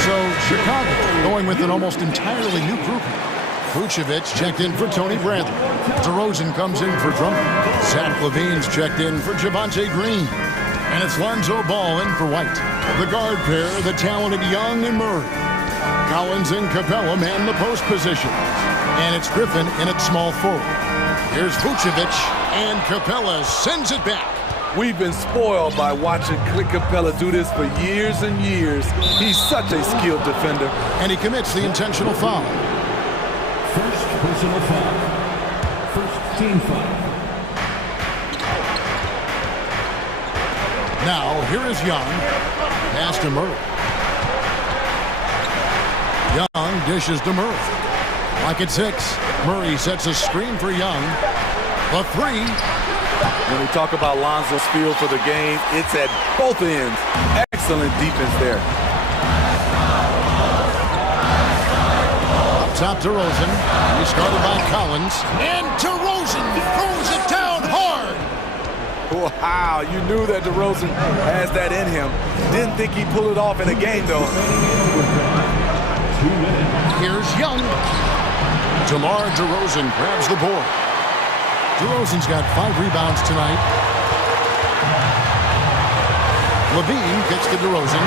So Chicago going with an almost entirely new group. Vucevic checked in for Tony Bradley. DeRozan comes in for Drummond. Zach LaVine's checked in for Javonte Green. And it's Lonzo Ball in for White. The guard pair, the talented Young and Murray. Collins and Capella man the post position. And it's Griffin in at small forward. Here's Vucevic, and Capella sends it back. We've been spoiled by watching Clint Capella do this for years and years. He's such a skilled defender. And he commits the intentional foul. First personal foul. First team foul. Now, here is Young. Pass to Murray. Young dishes to Murray. Like at 6. Murray sets a screen for Young. The 3. When we talk about Lonzo's feel for the game, it's at both ends. Excellent defense there. Up top to DeRozan. He started by Collins. And DeRozan throws it down hard. Wow, you knew that DeRozan has that in him. Didn't think he'd pull it off in a game, though. Here's Young. DeMar DeRozan grabs the board. DeRozan's got 5 rebounds tonight. LaVine gets to DeRozan.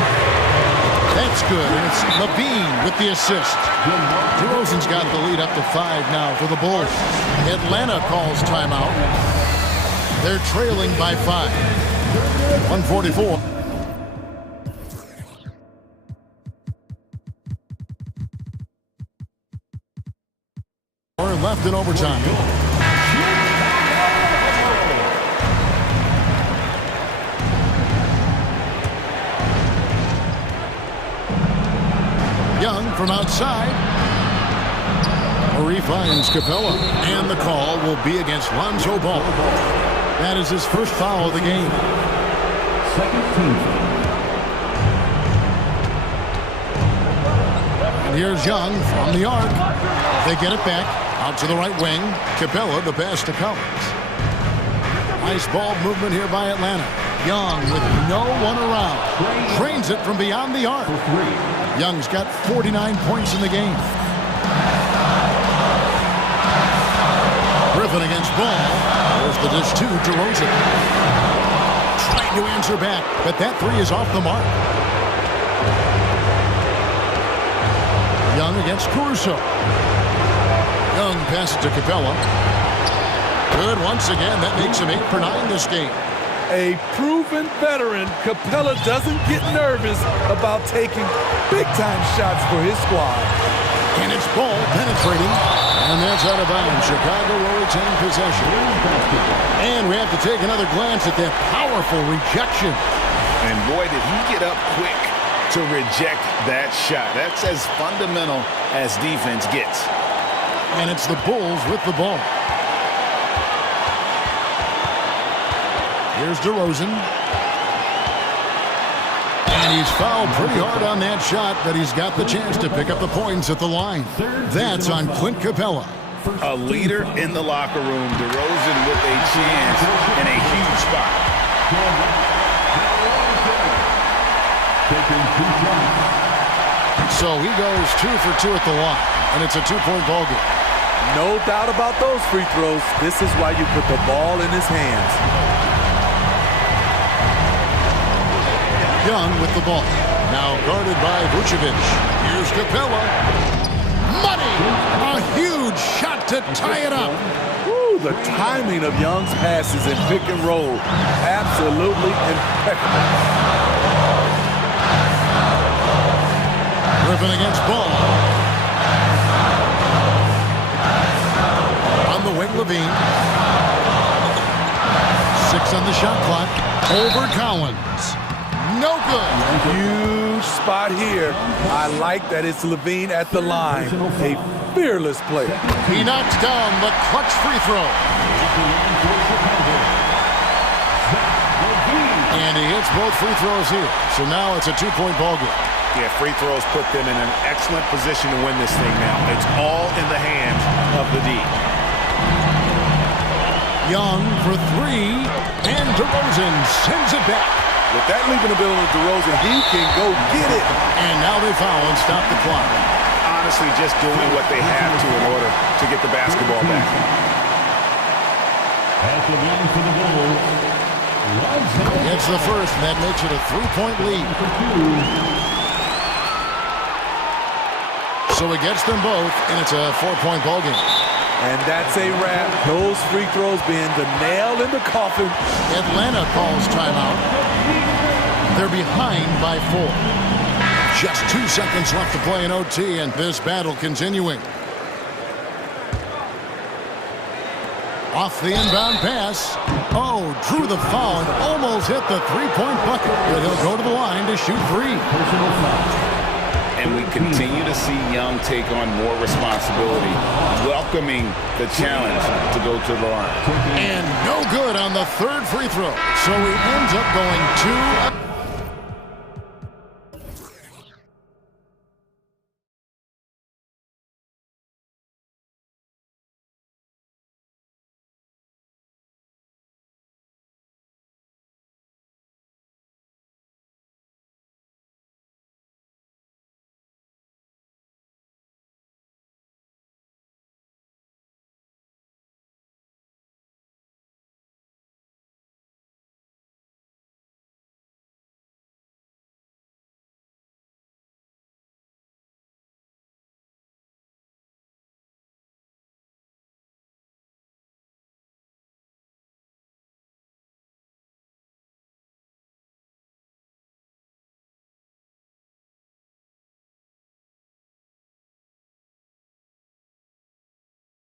That's good, and it's LaVine with the assist. DeRozan's got the lead up to 5 now for the Bulls. Atlanta calls timeout. They're trailing by 5. 144. Left in overtime. Young from outside. Murray finds Capella, and the call will be against Lonzo Ball. That is his first foul of the game. Second team foul. And here's Young from the arc. They get it back. Out to the right wing. Capella, the pass to Collins. Nice ball movement here by Atlanta. Young with no one around. Drains it from beyond the arc. Young's got 49 points in the game. Griffin against Ball. There's the dish to DeRozan. Trying to answer back, but that three is off the mark. Young against Caruso. Young passes to Capella. Good once again. That makes him 8 for 9 this game. A proven veteran, Capella doesn't get nervous about taking big-time shots for his squad. And it's Ball penetrating. And that's out of bounds. Chicago will retain possession. And we have to take another glance at that powerful rejection. And boy, did he get up quick to reject that shot. That's as fundamental as defense gets. And it's the Bulls with the ball. Here's DeRozan. And he's fouled pretty hard on that shot, but he's got the chance to pick up the points at the line. That's on Clint Capella. A leader in the locker room. DeRozan with a chance in a huge spot. So he goes 2 for 2 at the line, and it's a 2-point ball game. No doubt about those free throws. This is why you put the ball in his hands. Young with the ball. Now guarded by Vucevic. Here's Capella. Money! A huge shot to tie it up. Ooh, the timing of Young's passes in pick and roll. Absolutely impeccable. Griffin against Ball. On the wing, Levine. 6 on the shot clock. Over Collins. No good. Huge spot here. I like that it's Levine at the line. A fearless player. He knocks down the clutch free throw. And he hits both free throws here. So now it's a 2-point ball game. Yeah, free throws put them in an excellent position to win this thing now. It's all in the hands of the D. Young for 3. And DeRozan sends it back. With that leaping ability of DeRozan, he can go get it. And now they foul and stop the clock. Honestly, just doing what they have to in order to get the basketball back. It's the first, and that makes it a 3-point lead. So he gets them both, and it's a 4-point ball game. And that's a wrap. Those free throws being the nail in the coffin. Atlanta calls timeout. They're behind by 4. Just 2 seconds left to play in OT, and this battle continuing. Off the inbound pass. Oh, drew the foul and almost hit the 3-point bucket. But he'll go to the line to shoot 3. And we continue to see Young take on more responsibility, welcoming the challenge to go to the line. And no good on the 3rd free throw. So he ends up going 2.